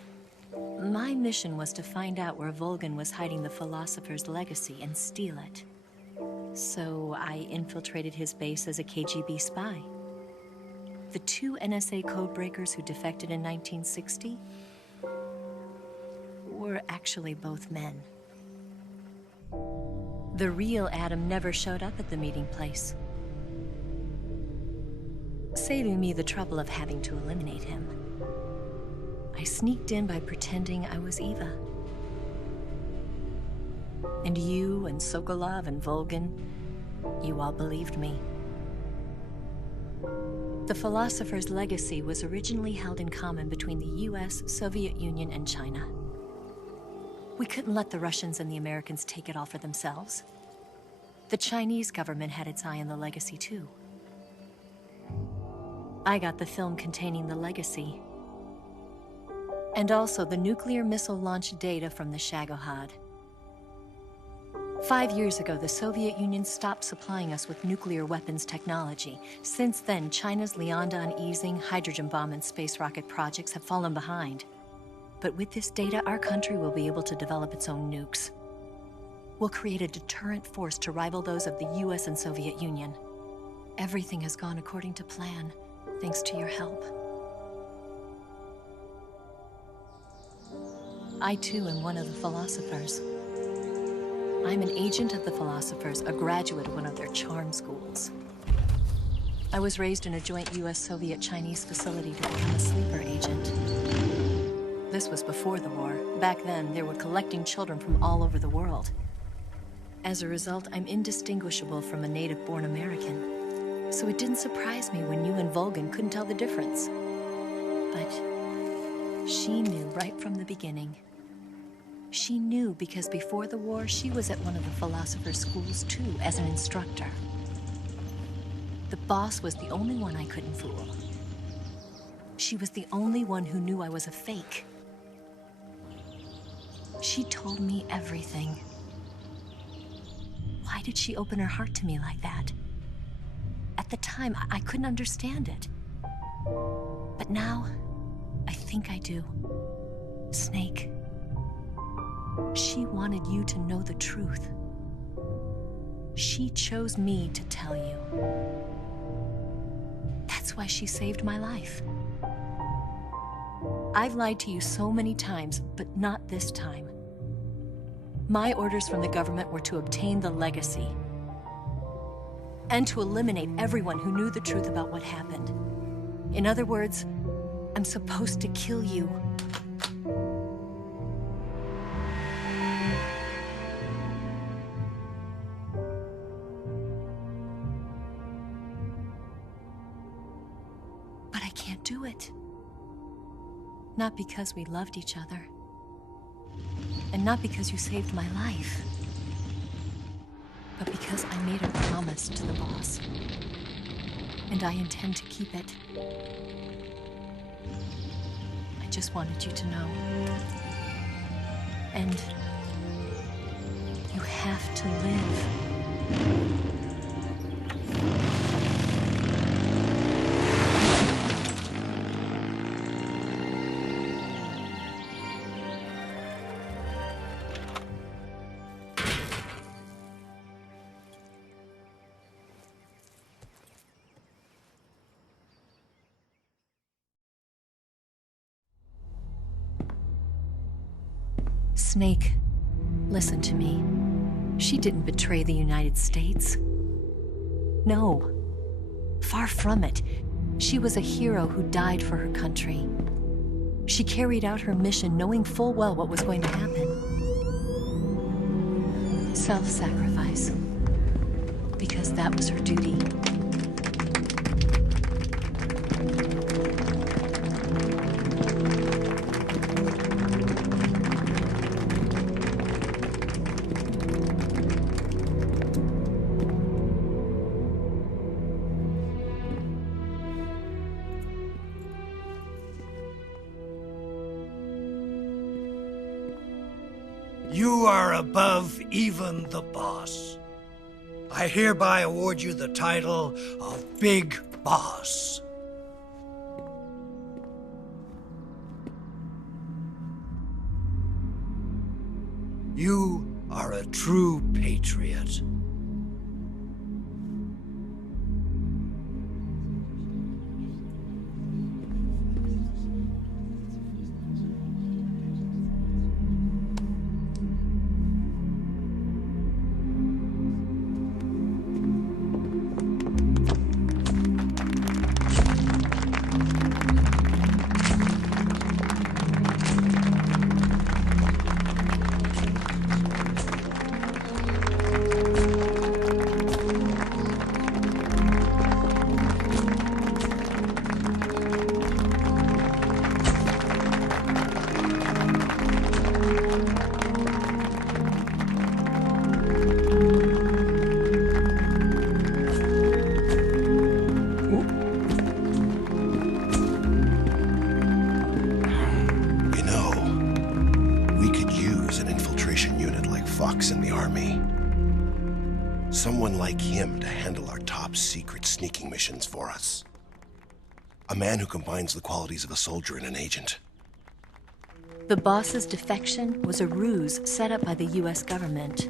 my mission was to find out where Volgin was hiding the philosopher's legacy and steal it. So I infiltrated his base as a KGB spy. The 2 NSA codebreakers who defected in 1960 were actually both men. The real Adam never showed up at the meeting place, saving me the trouble of having to eliminate him. I sneaked in by pretending I was Eva. And you and Sokolov and Volgin, you all believed me. The philosopher's legacy was originally held in common between the US, Soviet Union, and China. We couldn't let the Russians and the Americans take it all for themselves. The Chinese government had its eye on the legacy, too. I got the film containing the legacy, and also the nuclear missile launch data from the Shagohod. 5 years ago, the Soviet Union stopped supplying us with nuclear weapons technology. Since then, China's Liaodong easing, hydrogen bomb, and space rocket projects have fallen behind. But with this data, our country will be able to develop its own nukes. We'll create a deterrent force to rival those of the US and Soviet Union. Everything has gone according to plan, thanks to your help. I, too, am one of the philosophers. I'm an agent of the philosophers, a graduate of one of their charm schools. I was raised in a joint US-Soviet-Chinese facility to become a sleeper agent. This was before the war. Back then, they were collecting children from all over the world. As a result, I'm indistinguishable from a native-born American. So it didn't surprise me when you and Volgin couldn't tell the difference. But she knew right from the beginning. She knew because before the war, she was at one of the philosopher's schools too, as an instructor. The boss was the only one I couldn't fool. She was the only one who knew I was a fake. She told me everything. Why did she open her heart to me like that? At the time, I couldn't understand it. But now, I think I do. Snake. She wanted you to know the truth. She chose me to tell you. That's why she saved my life. I've lied to you so many times, but not this time. My orders from the government were to obtain the legacy and to eliminate everyone who knew the truth about what happened. In other words, I'm supposed to kill you. But I can't do it. Not because we loved each other. And not because you saved my life. But because I made a promise to the boss. And I intend to keep it. I just wanted you to know. And you have to live. Snake, listen to me. She didn't betray the United States. No, far from it. She was a hero who died for her country. She carried out her mission knowing full well what was going to happen. Self-sacrifice. Because that was her duty. You are above even the boss. I hereby award you the title of Big Boss. You are a true patriot. In the army. Someone like him to handle our top secret sneaking missions for us. A man who combines the qualities of a soldier and an agent. The boss's defection was a ruse set up by the US government.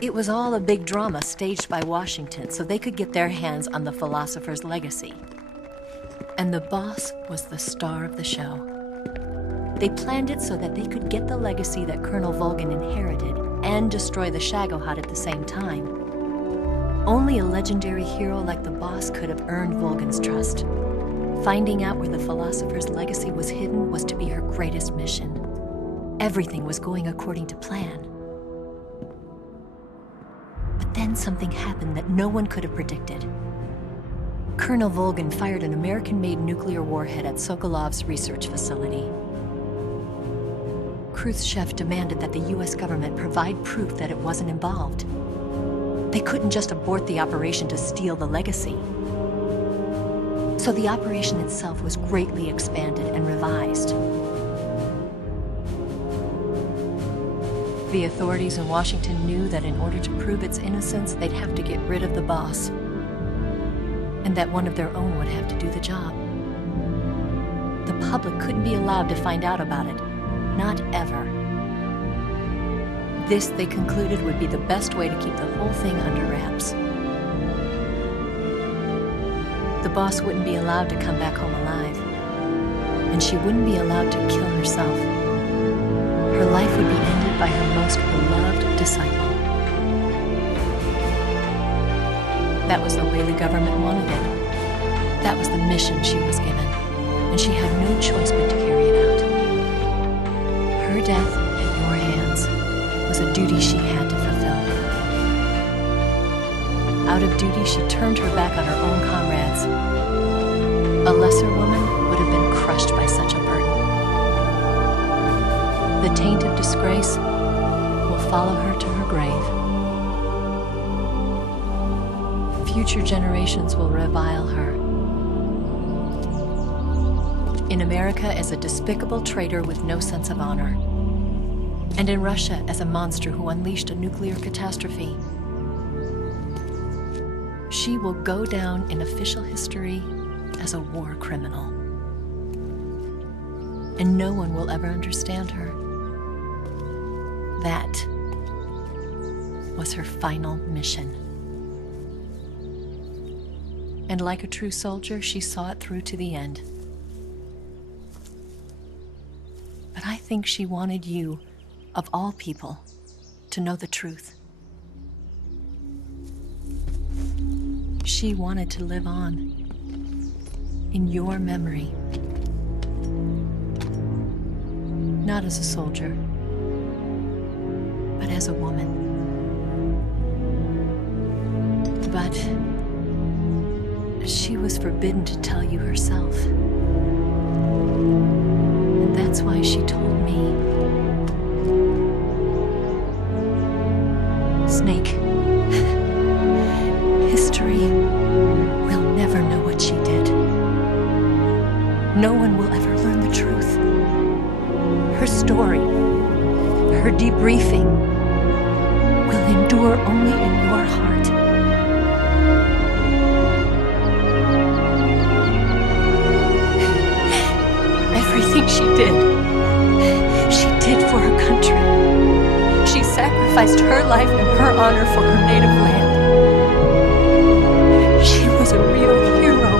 It was all a big drama staged by Washington so they could get their hands on the philosopher's legacy. And the boss was the star of the show. They planned it so that they could get the legacy that Colonel Volgin inherited and destroy the Shagohod at the same time. Only a legendary hero like the boss could have earned Volgin's trust. Finding out where the philosopher's legacy was hidden was to be her greatest mission. Everything was going according to plan. But then something happened that no one could have predicted. Colonel Volgin fired an American-made nuclear warhead at Sokolov's research facility. Khrushchev demanded that the US government provide proof that it wasn't involved. They couldn't just abort the operation to steal the legacy. So the operation itself was greatly expanded and revised. The authorities in Washington knew that in order to prove its innocence, they'd have to get rid of the boss, and that one of their own would have to do the job. The public couldn't be allowed to find out about it. Not ever. This, they concluded, would be the best way to keep the whole thing under wraps. The boss wouldn't be allowed to come back home alive, and she wouldn't be allowed to kill herself. Her life would be ended by her most beloved disciple. That was the way the government wanted it. That was the mission she was given, and she had no choice but to carry it out. Her death in your hands was a duty she had to fulfill. Out of duty, she turned her back on her own comrades. A lesser woman would have been crushed by such a burden. The taint of disgrace will follow her to her grave. Future generations will revile her. In America as a despicable traitor with no sense of honor. And in Russia as a monster who unleashed a nuclear catastrophe. She will go down in official history as a war criminal. And no one will ever understand her. That was her final mission. And like a true soldier, she saw it through to the end. But I think she wanted you, of all people, to know the truth. She wanted to live on. in your memory. Not as a soldier, but as a woman. But she was forbidden to tell you herself. And that's why she told me. Snake, history will never know what she did. No one will ever learn the truth. Her story, her debriefing, will endure only in your heart. Everything she did for her country. She sacrificed her life and her honor for her native land. She was a real hero.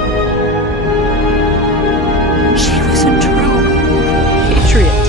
She was a true patriot.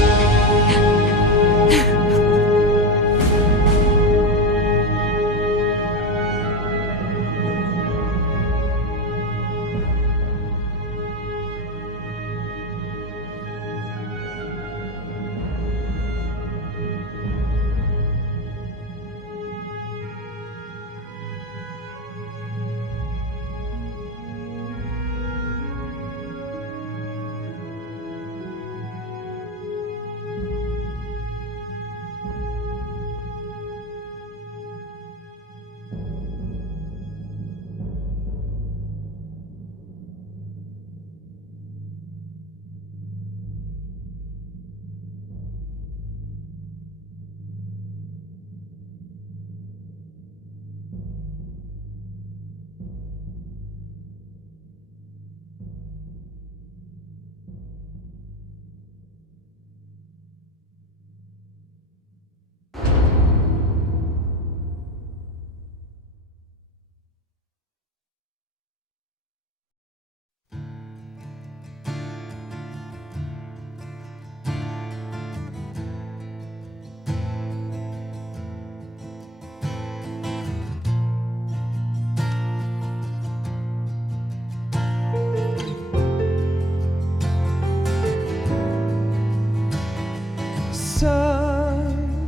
Son,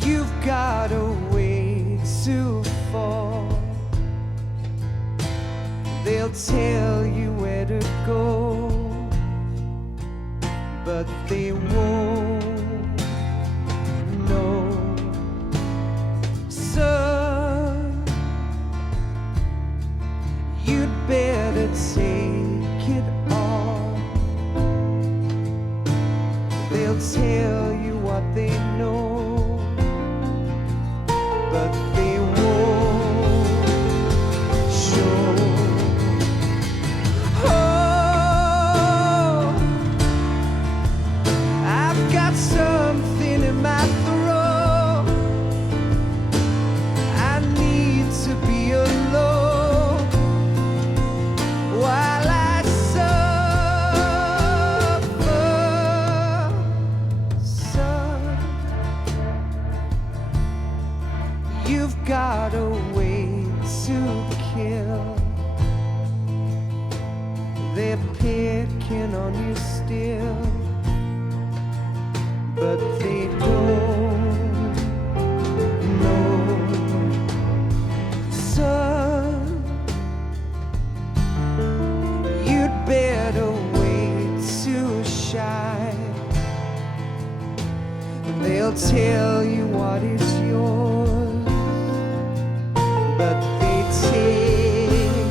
you've got a way to fall. They'll tell you where to go, but they won't know. Son, you'd better take it on. They'll tell you what they know, but they won't show. Oh, I've got something in my throat. I need to be alone while I suffer. Son, you've got a way to kill. They're picking on you still, but they don't know. Son, you'd better wait to shine. They'll tell you what is yours, but they take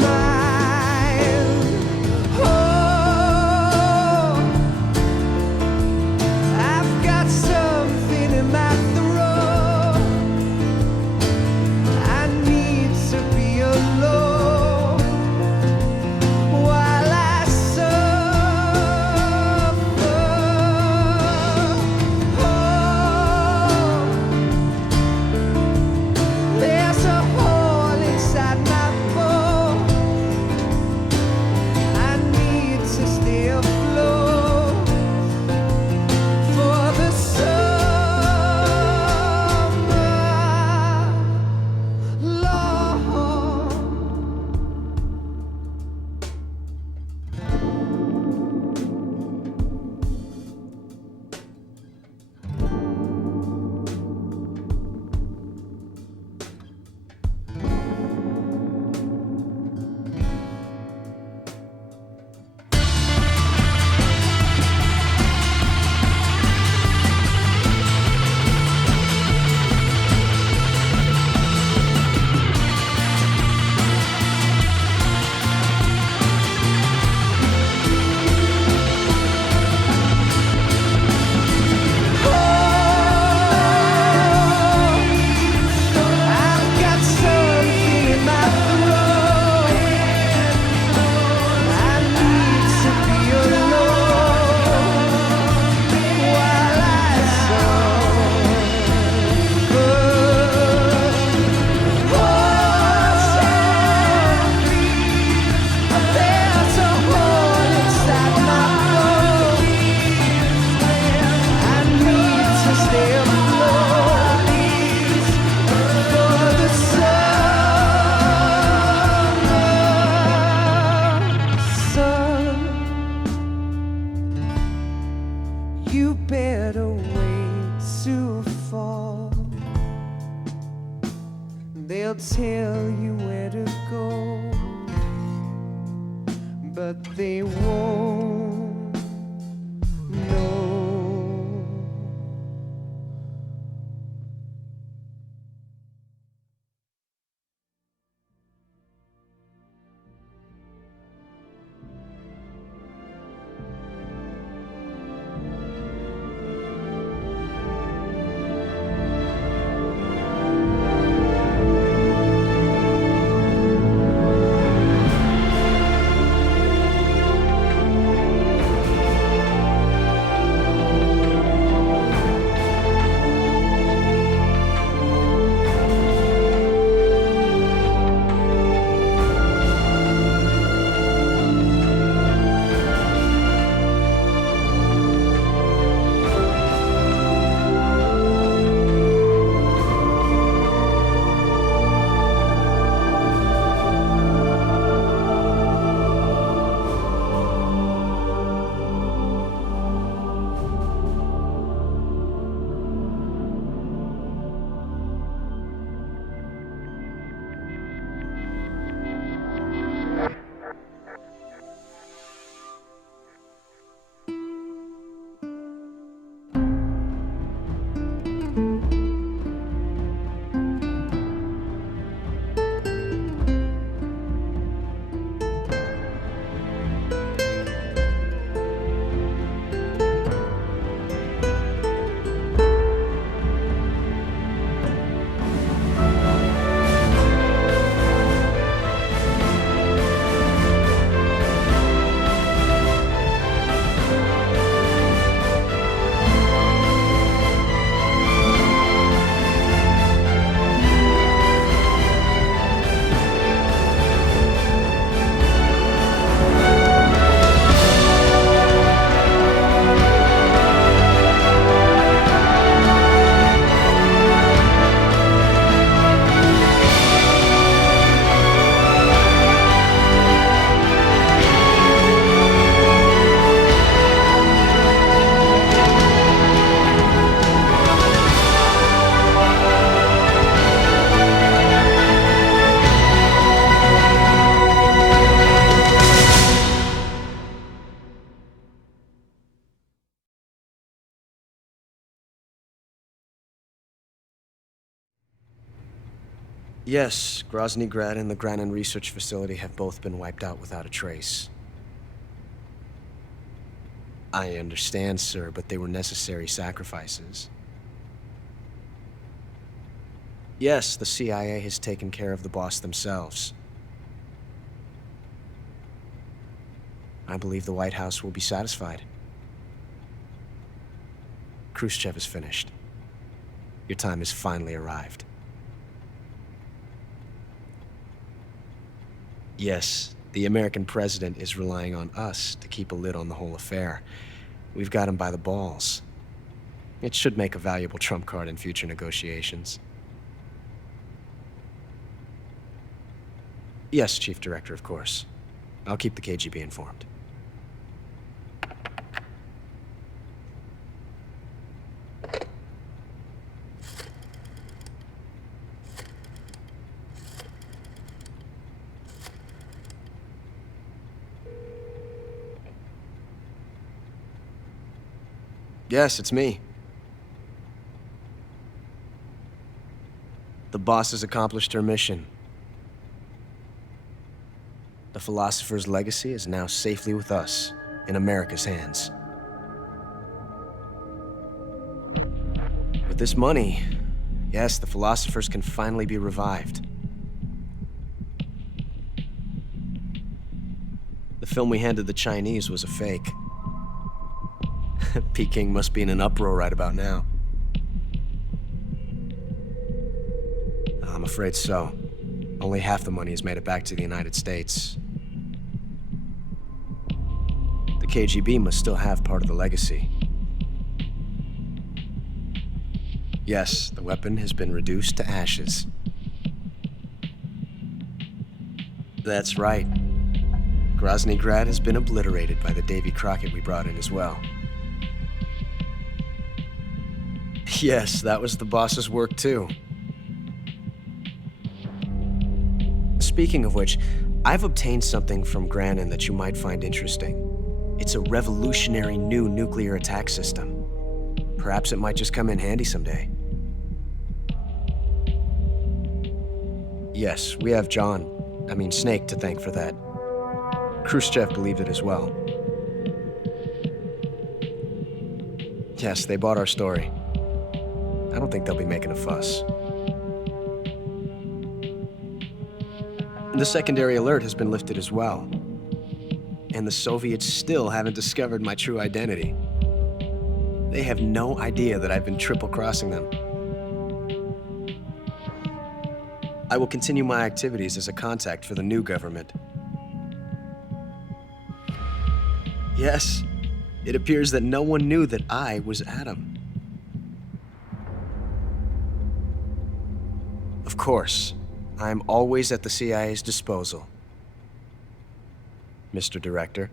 mine. Oh, I've got something in my throat. I need to be alone while I suffer. Oh, there's a hole They'll tell you where to go, but they won't know. Yes, Grozny Grad and the Granin Research Facility have both been wiped out without a trace. I understand, sir, but they were necessary sacrifices. Yes, the CIA has taken care of the boss themselves. I believe the White House will be satisfied. Khrushchev is finished. Your time has finally arrived. Yes, the American president is relying on us to keep a lid on the whole affair. We've got him by the balls. It should make a valuable trump card in future negotiations. Yes, Chief Director, of course. I'll keep the KGB informed. Yes, it's me. The boss has accomplished her mission. The philosopher's legacy is now safely with us, in America's hands. With this money, yes, the philosophers can finally be revived. The film we handed the Chinese was a fake. Peking must be in an uproar right about now. I'm afraid so. Only half the money has made it back to the United States. The KGB must still have part of the legacy. Yes, the weapon has been reduced to ashes. That's right. Grozny Grad has been obliterated by the Davy Crockett we brought in as well. Yes, that was the boss's work too. speaking of which, I've obtained something from Grannon that you might find interesting. It's a revolutionary new nuclear attack system. Perhaps it might just come in handy someday. Yes, we have Snake to thank for that. Khrushchev believed it as well. Yes, they bought our story. I don't think they'll be making a fuss. The secondary alert has been lifted as well. And the Soviets still haven't discovered my true identity. They have no idea that I've been triple-crossing them. I will continue my activities as a contact for the new government. Yes, it appears that no one knew that I was Adam. Of course, I'm always at the CIA's disposal, Mr. Director.